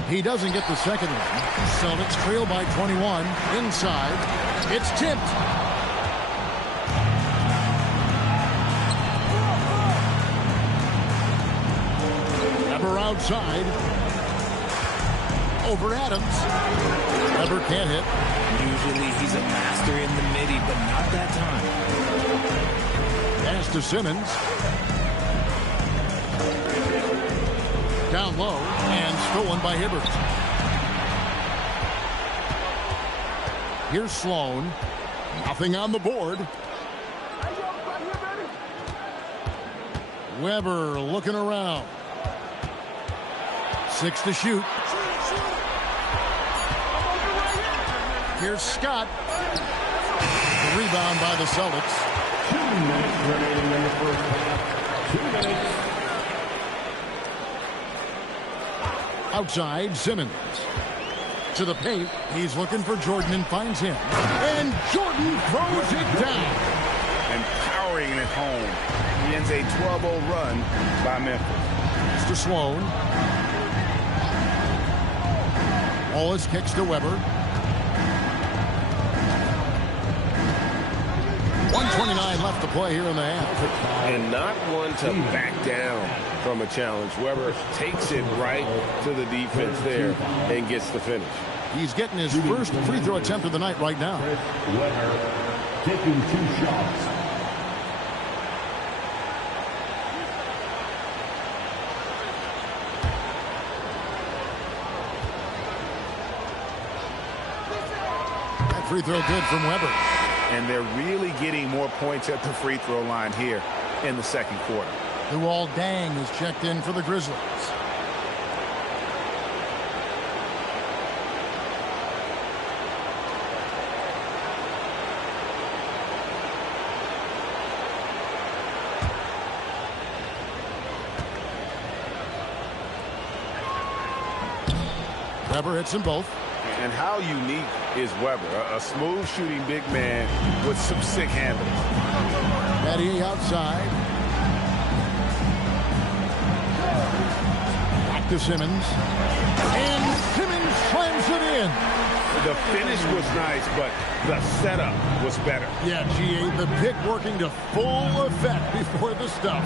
He doesn't get the second one. Celtics trail by 21. Inside. It's tipped. Weber outside. Over Adams. Weber can't hit. Usually he's a master in the midi, but not that time. Pass to Simmons. Down low and stolen by Hibbert. Here's Sloan. Nothing on the board. Weber looking around. 6 to shoot. Here's Scott. The rebound by the Celtics. 2 minutes remaining in the first half. 2 minutes. Outside, Simmons. To the paint. He's looking for Jordan and finds him. And Jordan throws it down. And powering it home. He ends a 12-0 run by Memphis. It's to Sloan. Wallace kicks to Weber. 1:29 left to play here in the half. And not one to back down from a challenge. Weber takes it right to the defense there and gets the finish. He's getting his first free throw attempt of the night right now. Weber taking 2 shots. That free throw good from Weber. And they're really getting more points at the free throw line here in the second quarter. Luol Deng is checked in for the Grizzlies. Weber hits them both. And how unique is Weber? A smooth shooting big man with some sick handles. Battier outside. Back to Simmons. And Simmons slams it in. The finish was nice, but the setup was better. Yeah, G.A., the pick working to full effect before the stuff.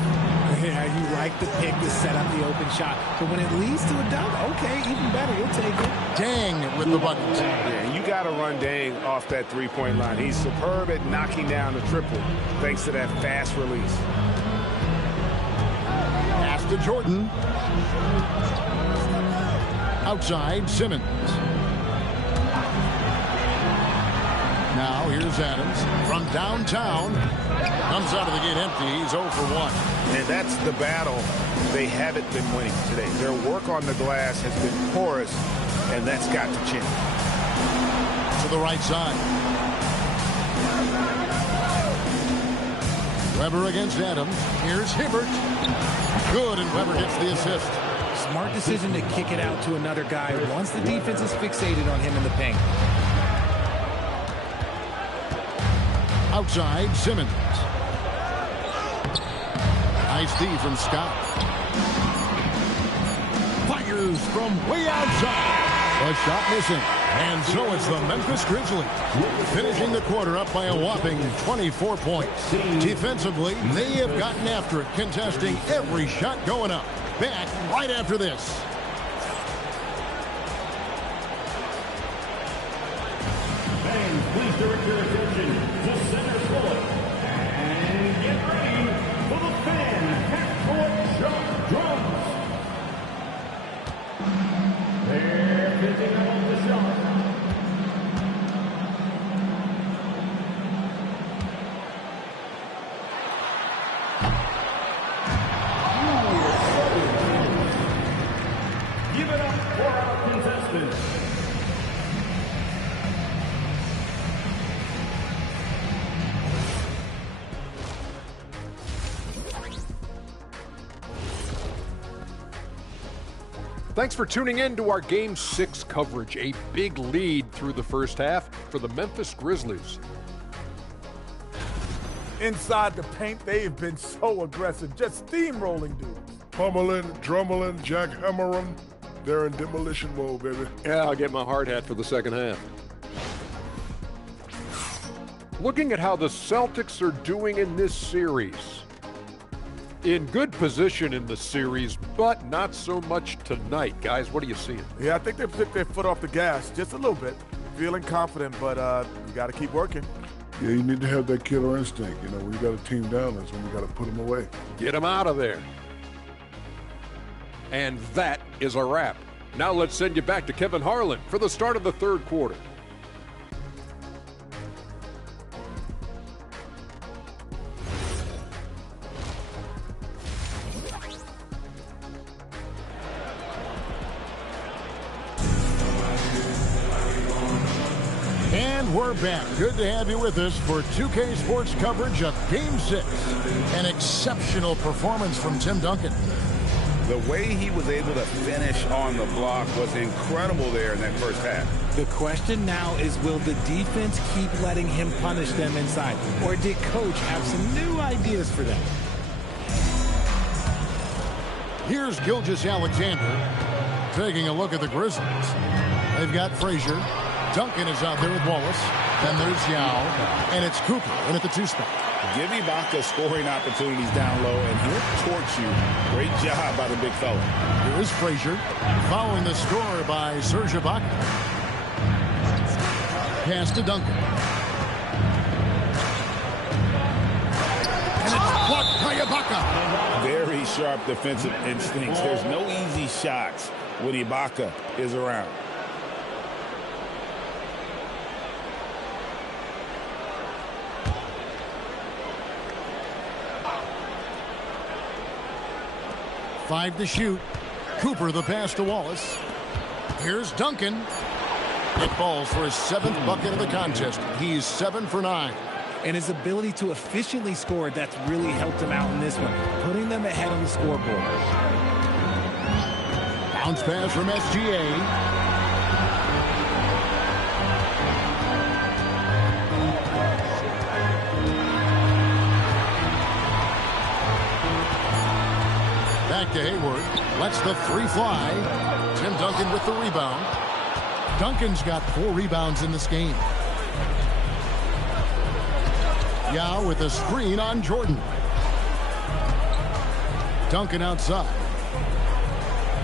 Yeah, you like the pick to set up the open shot. But when it leads to a dunk, okay, even better. You'll take it. Deng with the buttons. Yeah, you got to run Deng off that three-point line. He's superb at knocking down the triple thanks to that fast release. Pass to Jordan. Outside, Simmons. Now here's Adams from downtown. Comes out of the gate empty. He's 0 for 1. And that's the battle they haven't been winning today. Their work on the glass has been porous, and that's got to change. To the right side. Weber against Adams. Here's Hibbert. Good, and Weber gets the assist. Smart decision to kick it out to another guy once the defense is fixated on him in the paint. Outside, Simmons. Nice D from Scott. Fires from way outside. A shot missing. And so it's the Memphis Grizzlies finishing the quarter up by a whopping 24 points. Defensively, they have gotten after it, contesting every shot going up. Back right after this. Please direct your attention to center court and Thanks for tuning in to our Game 6 coverage. A big lead through the first half for the Memphis Grizzlies. Inside the paint, they've been so aggressive, just steamrolling dudes. Pummeling, drummeling, jackhammering. They're in demolition mode, baby. Yeah, I'll get my hard hat for the second half. Looking at how the Celtics are doing in this series. In good position in the series, but not so much tonight. Guys, what are you seeing? Yeah, I think they took their foot off the gas just a little bit. Feeling confident, but you got to keep working. Yeah, you need to have that killer instinct. You know, when you got a team down, that's when you got to put them away. Get them out of there. And that is a wrap. Now let's send you back to Kevin Harlan for the start of the third quarter. And we're back. Good to have you with us for 2K Sports coverage of Game 6. An exceptional performance from Tim Duncan. The way he was able to finish on the block was incredible there in that first half. The question now is, will the defense keep letting him punish them inside? Or did Coach have some new ideas for them? Here's Gilgeous-Alexander taking a look at the Grizzlies. They've got Frazier. Duncan is out there with Wallace. Then there's Yao. And it's Cooper in at the 2 spot. Give Ibaka scoring opportunities down low, and he'll torch you. Great job by the big fella. Here is Frazier, following the score by Serge Ibaka. Pass to Duncan. And it's blocked by Ibaka. Very sharp defensive instincts. There's no easy shots when Ibaka is around. Five to shoot. Cooper the pass to Wallace. Here's Duncan. It falls for his 7th bucket of the contest. He's 7 for 9. And his ability to efficiently score, that's really helped him out in this one, putting them ahead on the scoreboard. Bounce pass from SGA. Back to Hayward. Lets the 3 fly. Tim Duncan with the rebound. Duncan's got 4 rebounds in this game. Yao with a screen on Jordan. Duncan outside.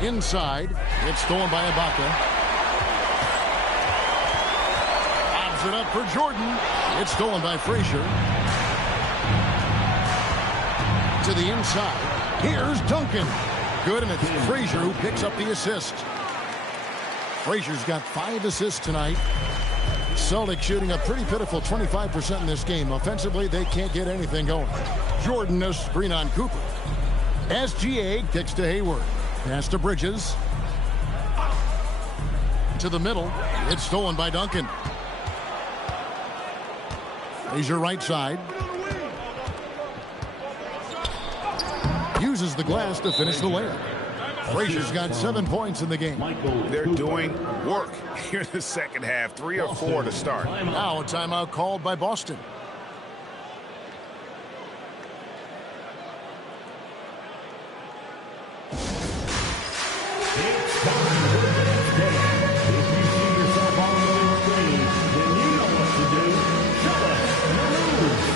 Inside. It's stolen by Ibaka. Lobs it up for Jordan. It's stolen by Frazier. To the inside. Here's Duncan. Good, and it's Frazier who picks up the assist. Frazier's got 5 assists tonight. Celtics shooting a pretty pitiful 25% in this game. Offensively, they can't get anything going. Jordan, a screen on Cooper. SGA kicks to Hayward. Pass to Bridges. To the middle. It's stolen by Duncan. Frazier right side. Uses the glass to finish the layup. Frazier's got 7 points in the game. They're doing work here in the second half. 3 or 4 to start. Now a timeout called by Boston. It's time for the next game. If you see yourself on the screen, then you know what to do. Tell us your moves.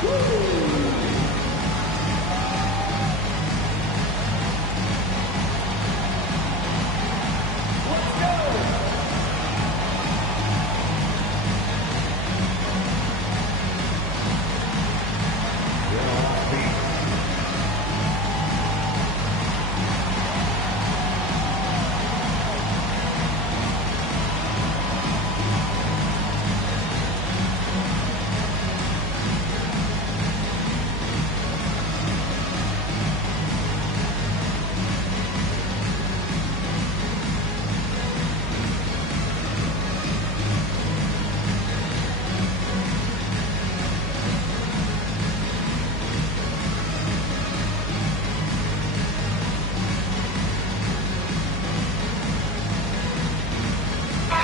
Let's go!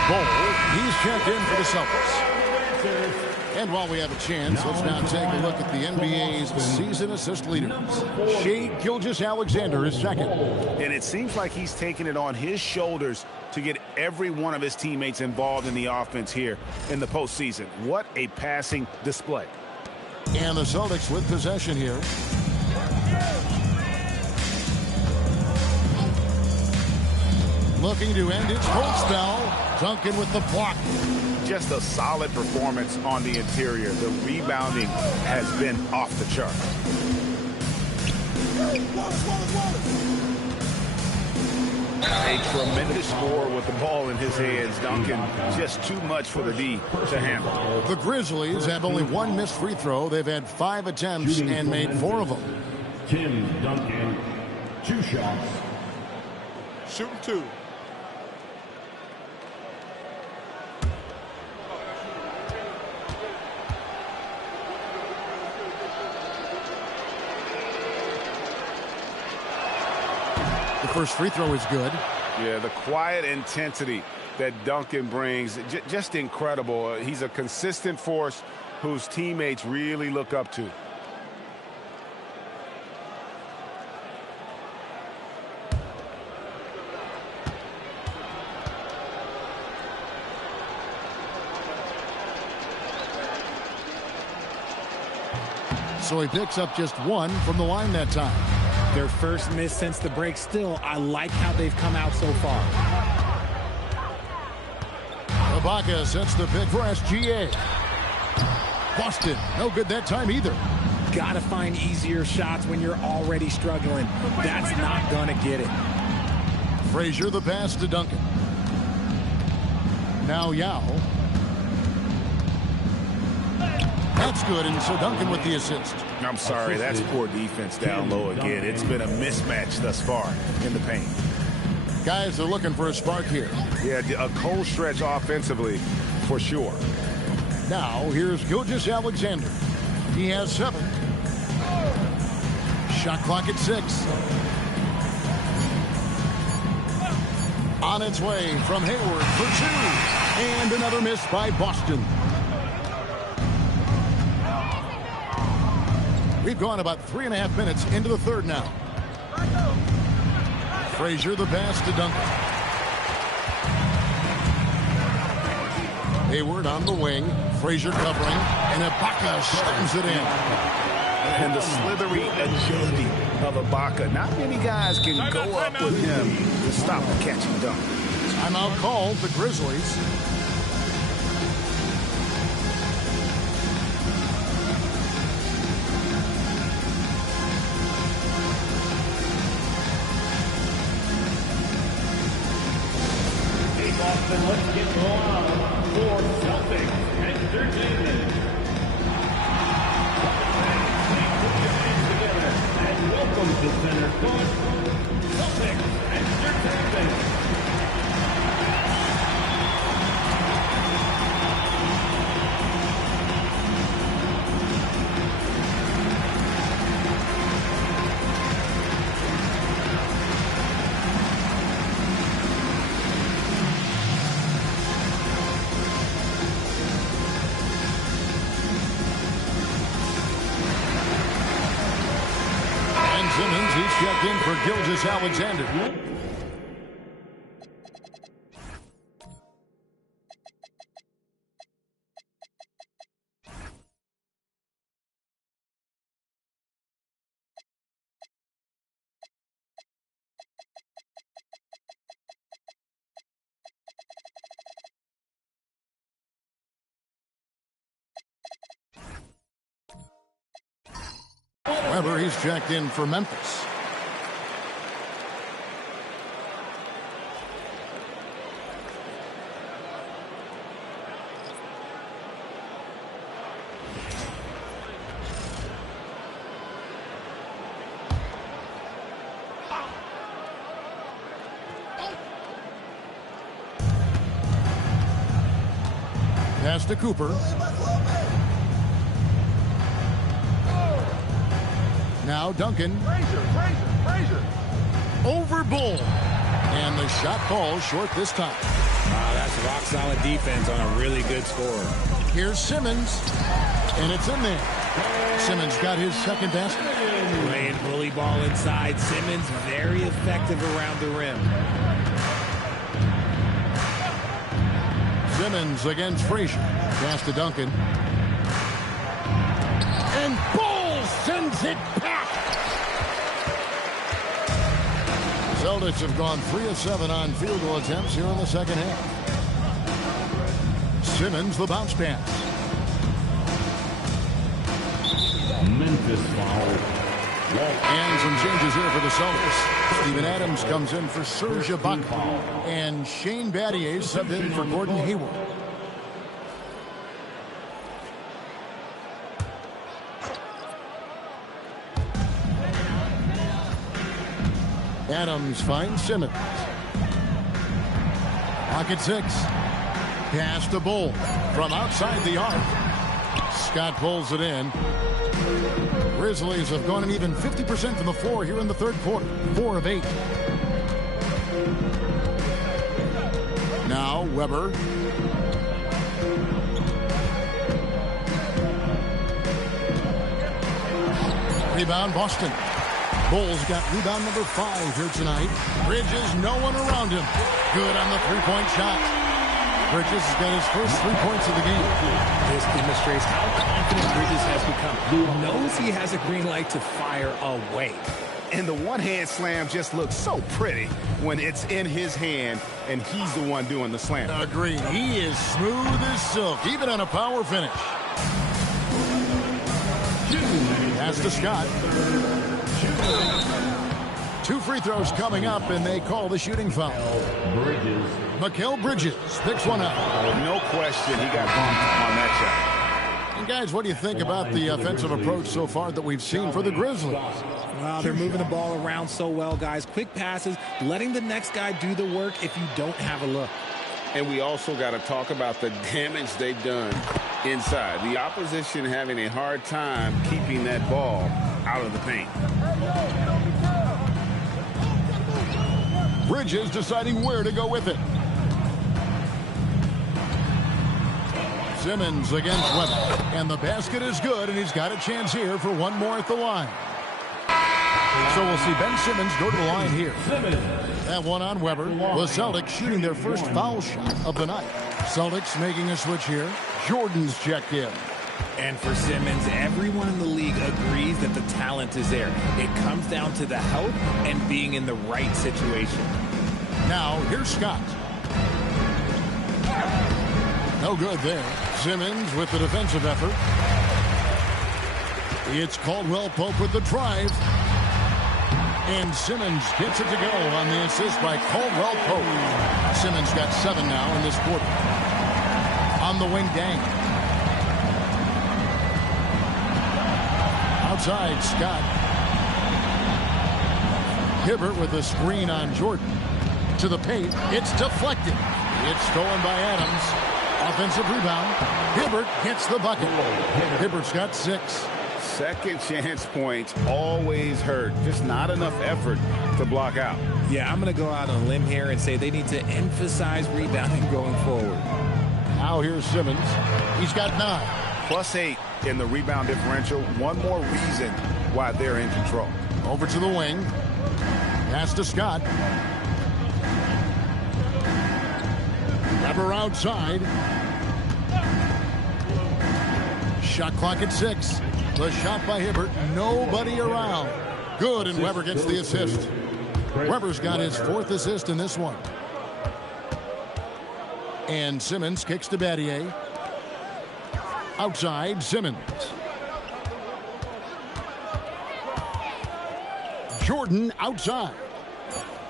Bull, he's checked in for the Celtics. And while we have a chance, let's now take a look at the NBA's season assist leaders. Shai Gilgeous-Alexander is second. And it seems like he's taking it on his shoulders to get every one of his teammates involved in the offense here in the postseason. What a passing display. And the Celtics with possession here. Looking to end its cold spell. Duncan with the block. Just a solid performance on the interior. The rebounding has been off the charts. A tremendous score with the ball in his hands. Duncan, just too much for the D to handle. The Grizzlies have only one missed free throw. They've had 5 attempts and made 4 of them. Tim Duncan, 2 shots. Shooting 2. The first free throw is good. Yeah, the quiet intensity that Duncan brings, just incredible. He's a consistent force whose teammates really look up to. So he picks up just 1 from the line that time. Their first miss since the break. Still, I like how they've come out so far. Ibaka sets the pick for SGA. Boston, no good that time either. Gotta find easier shots when you're already struggling. That's not gonna get it. Frazier the pass to Duncan. Now Yao. That's good, and so Duncan with the assist. I'm sorry, that's poor defense down low again. It's been a mismatch thus far in the paint. Guys are looking for a spark here. Yeah, a cold stretch offensively, for sure. Now, here's Gilgeous-Alexander. He has 7. Shot clock at 6. On its way from Hayward for 2. And another miss by Boston. We've gone about 3.5 minutes into the third now. Frazier the pass to Duncan. Hayward on the wing. Frazier covering. And Ibaka slams it in. And the slithery agility of Ibaka. Not many guys can go up with him to stop the catch and dunk. Timeout called the Grizzlies. Boston, let's get loud for Celtics Entertainment. Put your hands together and welcome to center court, Celtics Entertainment. Simmons, he's checked in for Gilgeous-Alexander. Weber, he's checked in for Memphis. Pass to Cooper. Now Duncan. Frazier. Over Bull. And the shot falls short this time. That's rock-solid defense on a really good score. Here's Simmons, and it's in there. Simmons got his second basket. Playing bully ball inside. Simmons very effective around the rim. Simmons against Frazier. Pass to Duncan. And Ball sends it back. Celtics have gone 3 of 7 on field goal attempts here in the second half. Simmons, the bounce pass. Memphis foul. And some changes here for the Celtics. Steven Adams comes in for Serge Ibaka. And Shane Battier subbed in for Gordon Hayward. Adams finds Simmons. Pocket 6. Pass to Bull from outside the arc. Scott pulls it in. Grizzlies have gone an even 50% from the floor here in the third quarter. 4 of 8. Now Weber. Rebound Boston. Bulls got rebound number 5 here tonight. Bridges, no one around him. Good on the three-point shot. Bridges has got his first 3 points of the game. This demonstrates how confident Bridges has become. He knows he has a green light to fire away. And the one-hand slam just looks so pretty when it's in his hand and he's the one doing the slam. Agreed. He is smooth as silk, even on a power finish. Pass to Scott. 2 free throws coming up, and they call the shooting foul. Bridges. Mikal Bridges picks one up. No question, he got bumped on that shot. And guys, what do you think about the offensive approach so far that we've seen for the Grizzlies? Wow, they're moving the ball around so well, guys. Quick passes, letting the next guy do the work if you don't have a look. And we also got to talk about the damage they've done inside. The opposition having a hard time keeping that ball out of the paint. Bridges deciding where to go with it. Simmons against Weber. And the basket is good, and he's got a chance here for one more at the line. So we'll see Ben Simmons go to the line here. That one on Weber. The Celtics shooting their first foul shot of the night. Celtics making a switch here. Jordan's checked in. And for Simmons, everyone in the league agrees that the talent is there. It comes down to the health and being in the right situation. Now, here's Scott. No good there. Simmons with the defensive effort. It's Caldwell Pope with the drive. And Simmons gets it to go on the assist by Caldwell Pope. Simmons got 7 now in this quarter. On the wing, Dang. Outside, Scott. Hibbert with a screen on Jordan. To the paint. It's deflected. It's stolen by Adams. Offensive rebound. Hibbert hits the bucket. Hibbert's got 6. Second chance points always hurt. Just not enough effort to block out. Yeah, I'm going to go out on a limb here and say they need to emphasize rebounding going forward. Now here's Simmons. He's got 9. +8 in the rebound differential. One more reason why they're in control. Over to the wing. Pass to Scott. Weber outside. Shot clock at 6. The shot by Hibbert. Nobody around. Good, and Weber gets the assist. Weber's got his 4th assist in this one. And Simmons kicks to Battier. Outside, Simmons. Jordan outside.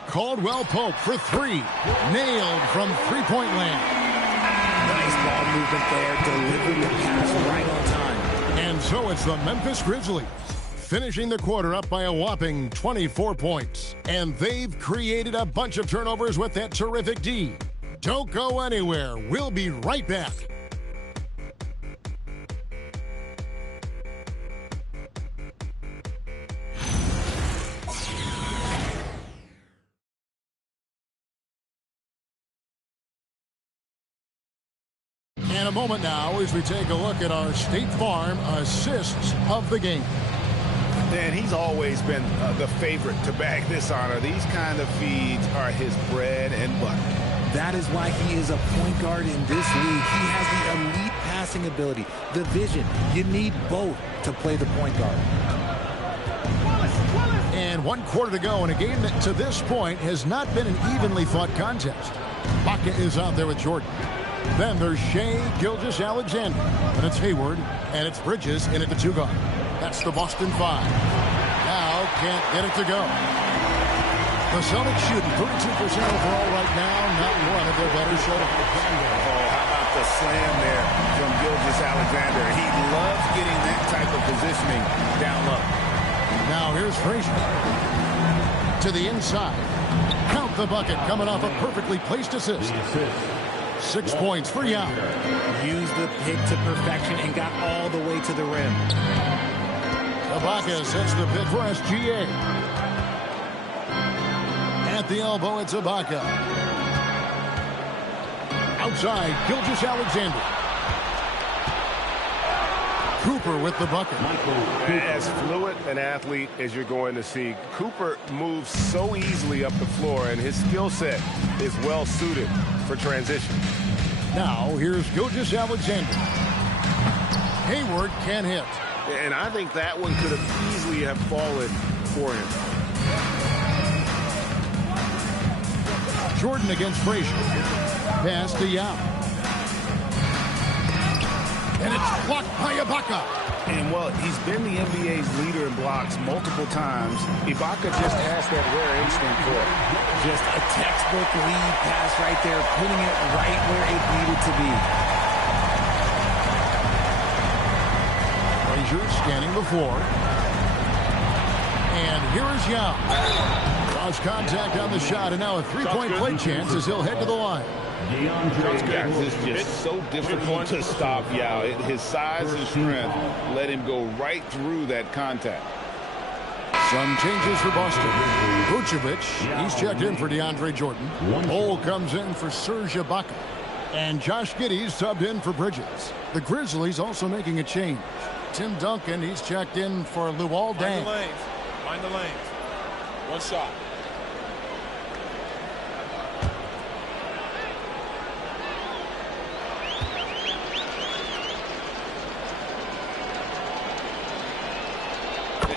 Caldwell Pope for 3. Nailed from three-point land. Nice ball movement there. Delivering the pass right on time. And so it's the Memphis Grizzlies finishing the quarter up by a whopping 24 points. And they've created a bunch of turnovers with that terrific D. Don't go anywhere. We'll be right back. And a moment now as we take a look at our State Farm assists of the game. And he's always been the favorite to bag this honor. These kind of feeds are his bread and butter. That is why he is a point guard in this league. He has the elite passing ability, the vision. You need both to play the point guard. And 1 quarter to go in a game that to this point has not been an evenly fought contest. Baca is out there with Jordan. Then there's Shea Gilgeous-Alexander. And it's Hayward. And it's Bridges in at the 2 guard. That's the Boston 5. Now can't get it to go. The Celtics shooting 32% overall right now. Not one of their better shows. Oh, how about the slam there from Gilgeous-Alexander? He loves getting that type of positioning down low. Now here's Frazier. To the inside. Count the bucket coming off a perfectly placed assist. 6 points for Yao. Used the pick to perfection and got all the way to the rim. Ibaka sets the pick for SGA. At the elbow, it's Ibaka. Outside, Gilgeous-Alexander. Cooper with the bucket. As fluid an athlete as you're going to see, Cooper moves so easily up the floor, and his skill set is well suited for transition. Now, here's Gilgeous-Alexander. Hayward can hit. And I think that one could have easily have fallen for him. Jordan against Frazier. Pass to Yao. And it's blocked by Ibaka. And, well, he's been the NBA's leader in blocks multiple times. Ibaka just has that rare instinct for it. Just a textbook lead pass right there, putting it right where it needed to be. Frazier scanning the floor. And here is Yao. Cross contact on the shot, and now a three-point play chance as he'll head to the line. It's just so difficult to stop Yao. His size and strength let him go right through that contact. Some changes for Boston. Vucevic, he's checked in for DeAndre Jordan. Cole comes in for Serge Ibaka. And Josh Giddey's subbed in for Bridges. The Grizzlies also making a change. Tim Duncan, he's checked in for Luol Deng. Find the lanes. One shot.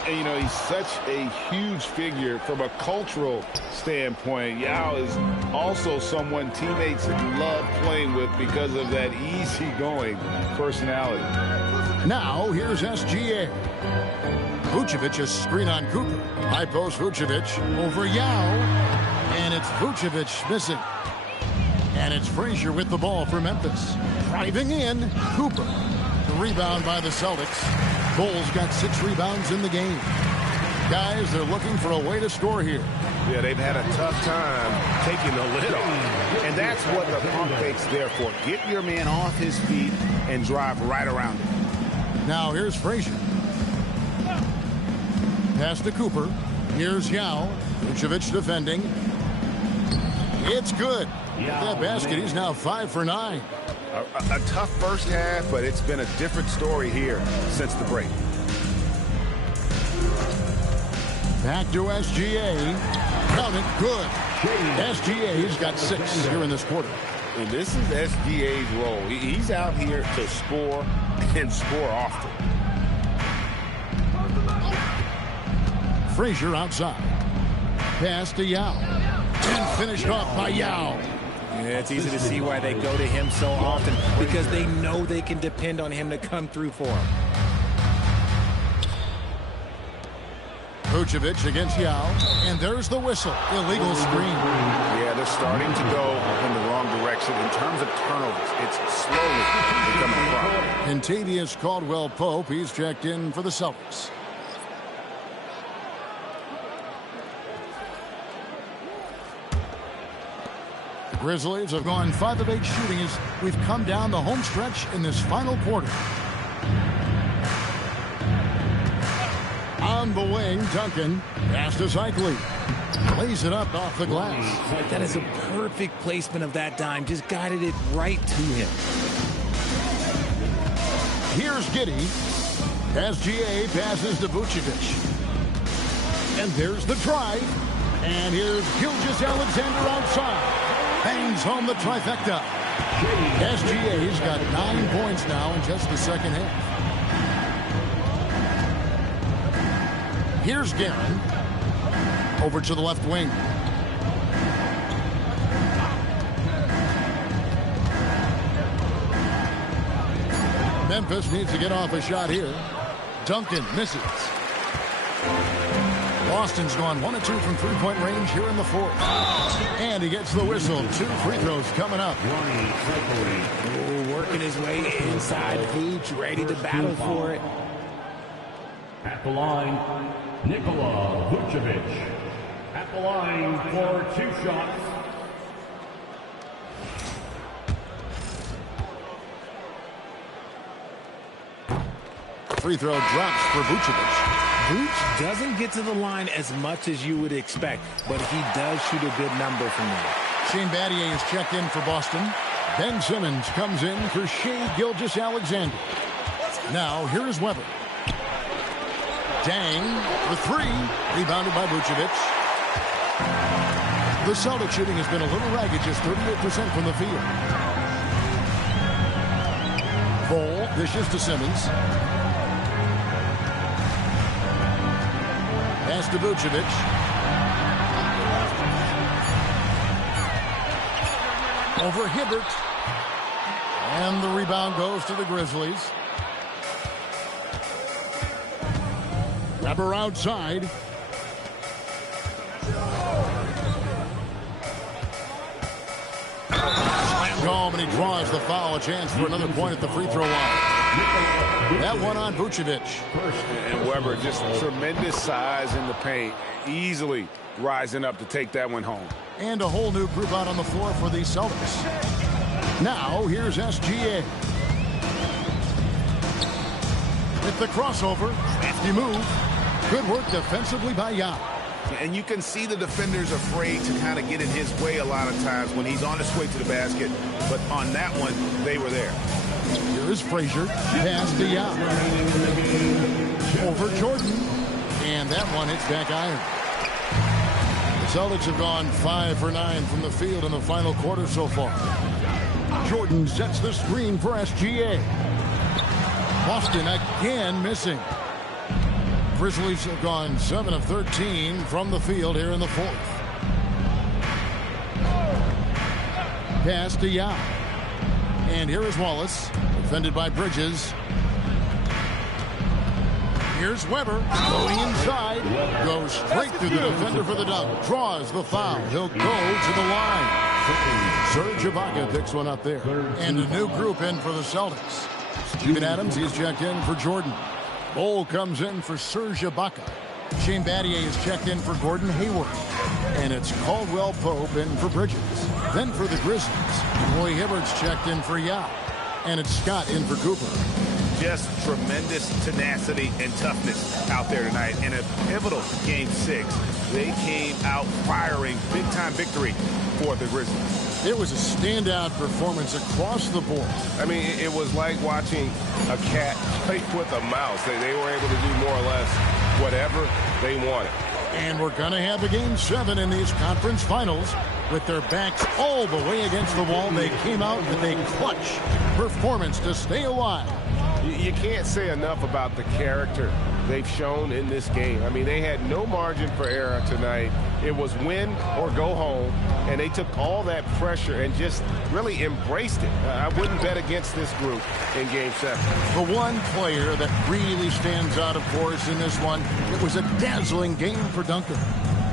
You know, he's such a huge figure from a cultural standpoint. Yao is also someone teammates love playing with because of that easygoing personality. Now, here's SGA. Vucevic, a screen on Cooper. High post Vucevic over Yao. And it's Vucevic missing. And it's Frazier with the ball for Memphis. Driving in, Cooper. The rebound by the Celtics. Cole's got 6 rebounds in the game. Guys, they're looking for a way to score here. Yeah, they've had a tough time taking the lid off. And that's what the pump fake's there for. Get your man off his feet and drive right around him. Now here's Frazier. Pass to Cooper. Here's Yao. Vucevic defending. It's good. That basket, he's now 5 for 9. A tough first half, but it's been a different story here since the break. Back to SGA. Count it, good. SGA's got 6 here in this quarter. And this is SGA's role. He's out here to score and score often. Frazier outside. Pass to Yao. And finished off by Yao. Yeah, it's easy to see why they go to him so often, because they know they can depend on him to come through for them. Vucevic against Yao, and there's the whistle. Illegal screen. Yeah, they're starting to go in the wrong direction in terms of turnovers. It's slowly becoming a problem. Kentavious Caldwell-Pope, he's checked in for the Celtics. The Grizzlies have gone 5 of 8 shooting as we've come down the home stretch in this final quarter. On the wing, Duncan. Pass to Cycling. Lays it up off the glass. That is a perfect placement of that dime. Just guided it right to him. Here's Giddey. SGA passes to Vucevic. And there's the drive. And here's Gilgeous-Alexander outside. Bangs home the trifecta. SGA's got 9 points now in just the second half. Here's Guerin. Over to the left wing. Memphis needs to get off a shot here. Duncan misses. Boston's gone 1 of 2 from three-point range here in the fourth. And he gets the whistle. 2 free throws coming up. Oh, working his way inside. Vooch ready to battle for it. At the line, Nikola Vucevic. At the line for 2 shots. Free throw drops for Vucevic. Vooch doesn't get to the line as much as you would expect, but he does shoot a good number from there. Shane Battier is checked in for Boston. Ben Simmons comes in for Shai Gilgeous-Alexander. Now, here's Weber. Dang, for 3. Rebounded by Vucevic. The Celtics shooting has been a little ragged, just 38% from the field. Ball dishes to Simmons. Pass to Vucevic. Over Hibbert. And the rebound goes to the Grizzlies. Weber outside. Slammed home, and he draws the foul. A chance for another point at the free throw line. That one on Vucevic. And Weber, just tremendous size in the paint. Easily rising up to take that one home. And a whole new group out on the floor for the Celtics. Now, here's SGA. With the crossover. Crafty move. Good work defensively by Yao. And you can see the defenders afraid to kind of get in his way a lot of times when he's on his way to the basket. But on that one, they were there. Here is Frazier. Pass to Yao. Over Jordan. And that one hits back iron. The Celtics have gone 5 for 9 from the field in the final quarter so far. Jordan sets the screen for SGA. Boston again missing. Grizzlies have gone 7 of 13 from the field here in the fourth. Pass to Yao. And here is Wallace, defended by Bridges. Here's Weber, going inside, goes straight through the defender for the dunk, draws the foul. He'll go to the line. Serge Ibaka picks one up there. And a new group in for the Celtics. Steven Adams, he's checked in for Jordan. Bol comes in for Serge Ibaka. Shane Battier is checked in for Gordon Hayward. And it's Caldwell Pope in for Bridges. Then for the Grizzlies, Roy Hibbert's checked in for Yao. And it's Scott in for Cooper. Just tremendous tenacity and toughness out there tonight. In a pivotal Game 6, they came out firing. Big-time victory for the Grizzlies. It was a standout performance across the board. I mean, it was like watching a cat play with a mouse. They were able to do more or less whatever they wanted. And we're going to have a Game 7 in these conference finals. With their backs all the way against the wall, they came out with a clutch performance to stay alive. You can't say enough about the character they've shown in this game. I mean, they had no margin for error tonight. It was win or go home, and they took all that pressure and just really embraced it. I wouldn't bet against this group in Game 7. The one player that really stands out, of course, in this one, it was a dazzling game for Duncan.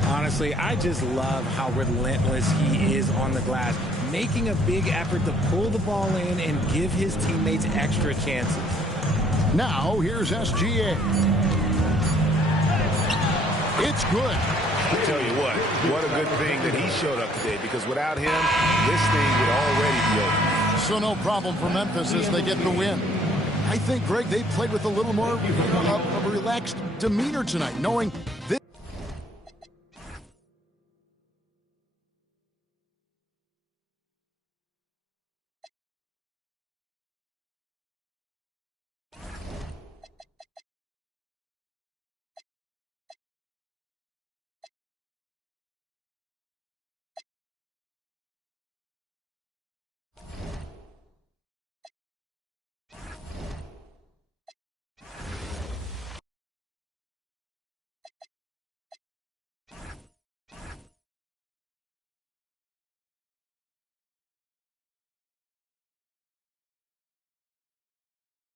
Honestly, I just love how relentless he is on the glass, making a big effort to pull the ball in and give his teammates extra chances. Now, here's SGA. It's good. I tell you what a good thing that he showed up today, because without him, this thing would already be over. So no problem for Memphis as they get the win. I think, Greg, they played with a little more of a relaxed demeanor tonight, knowing this.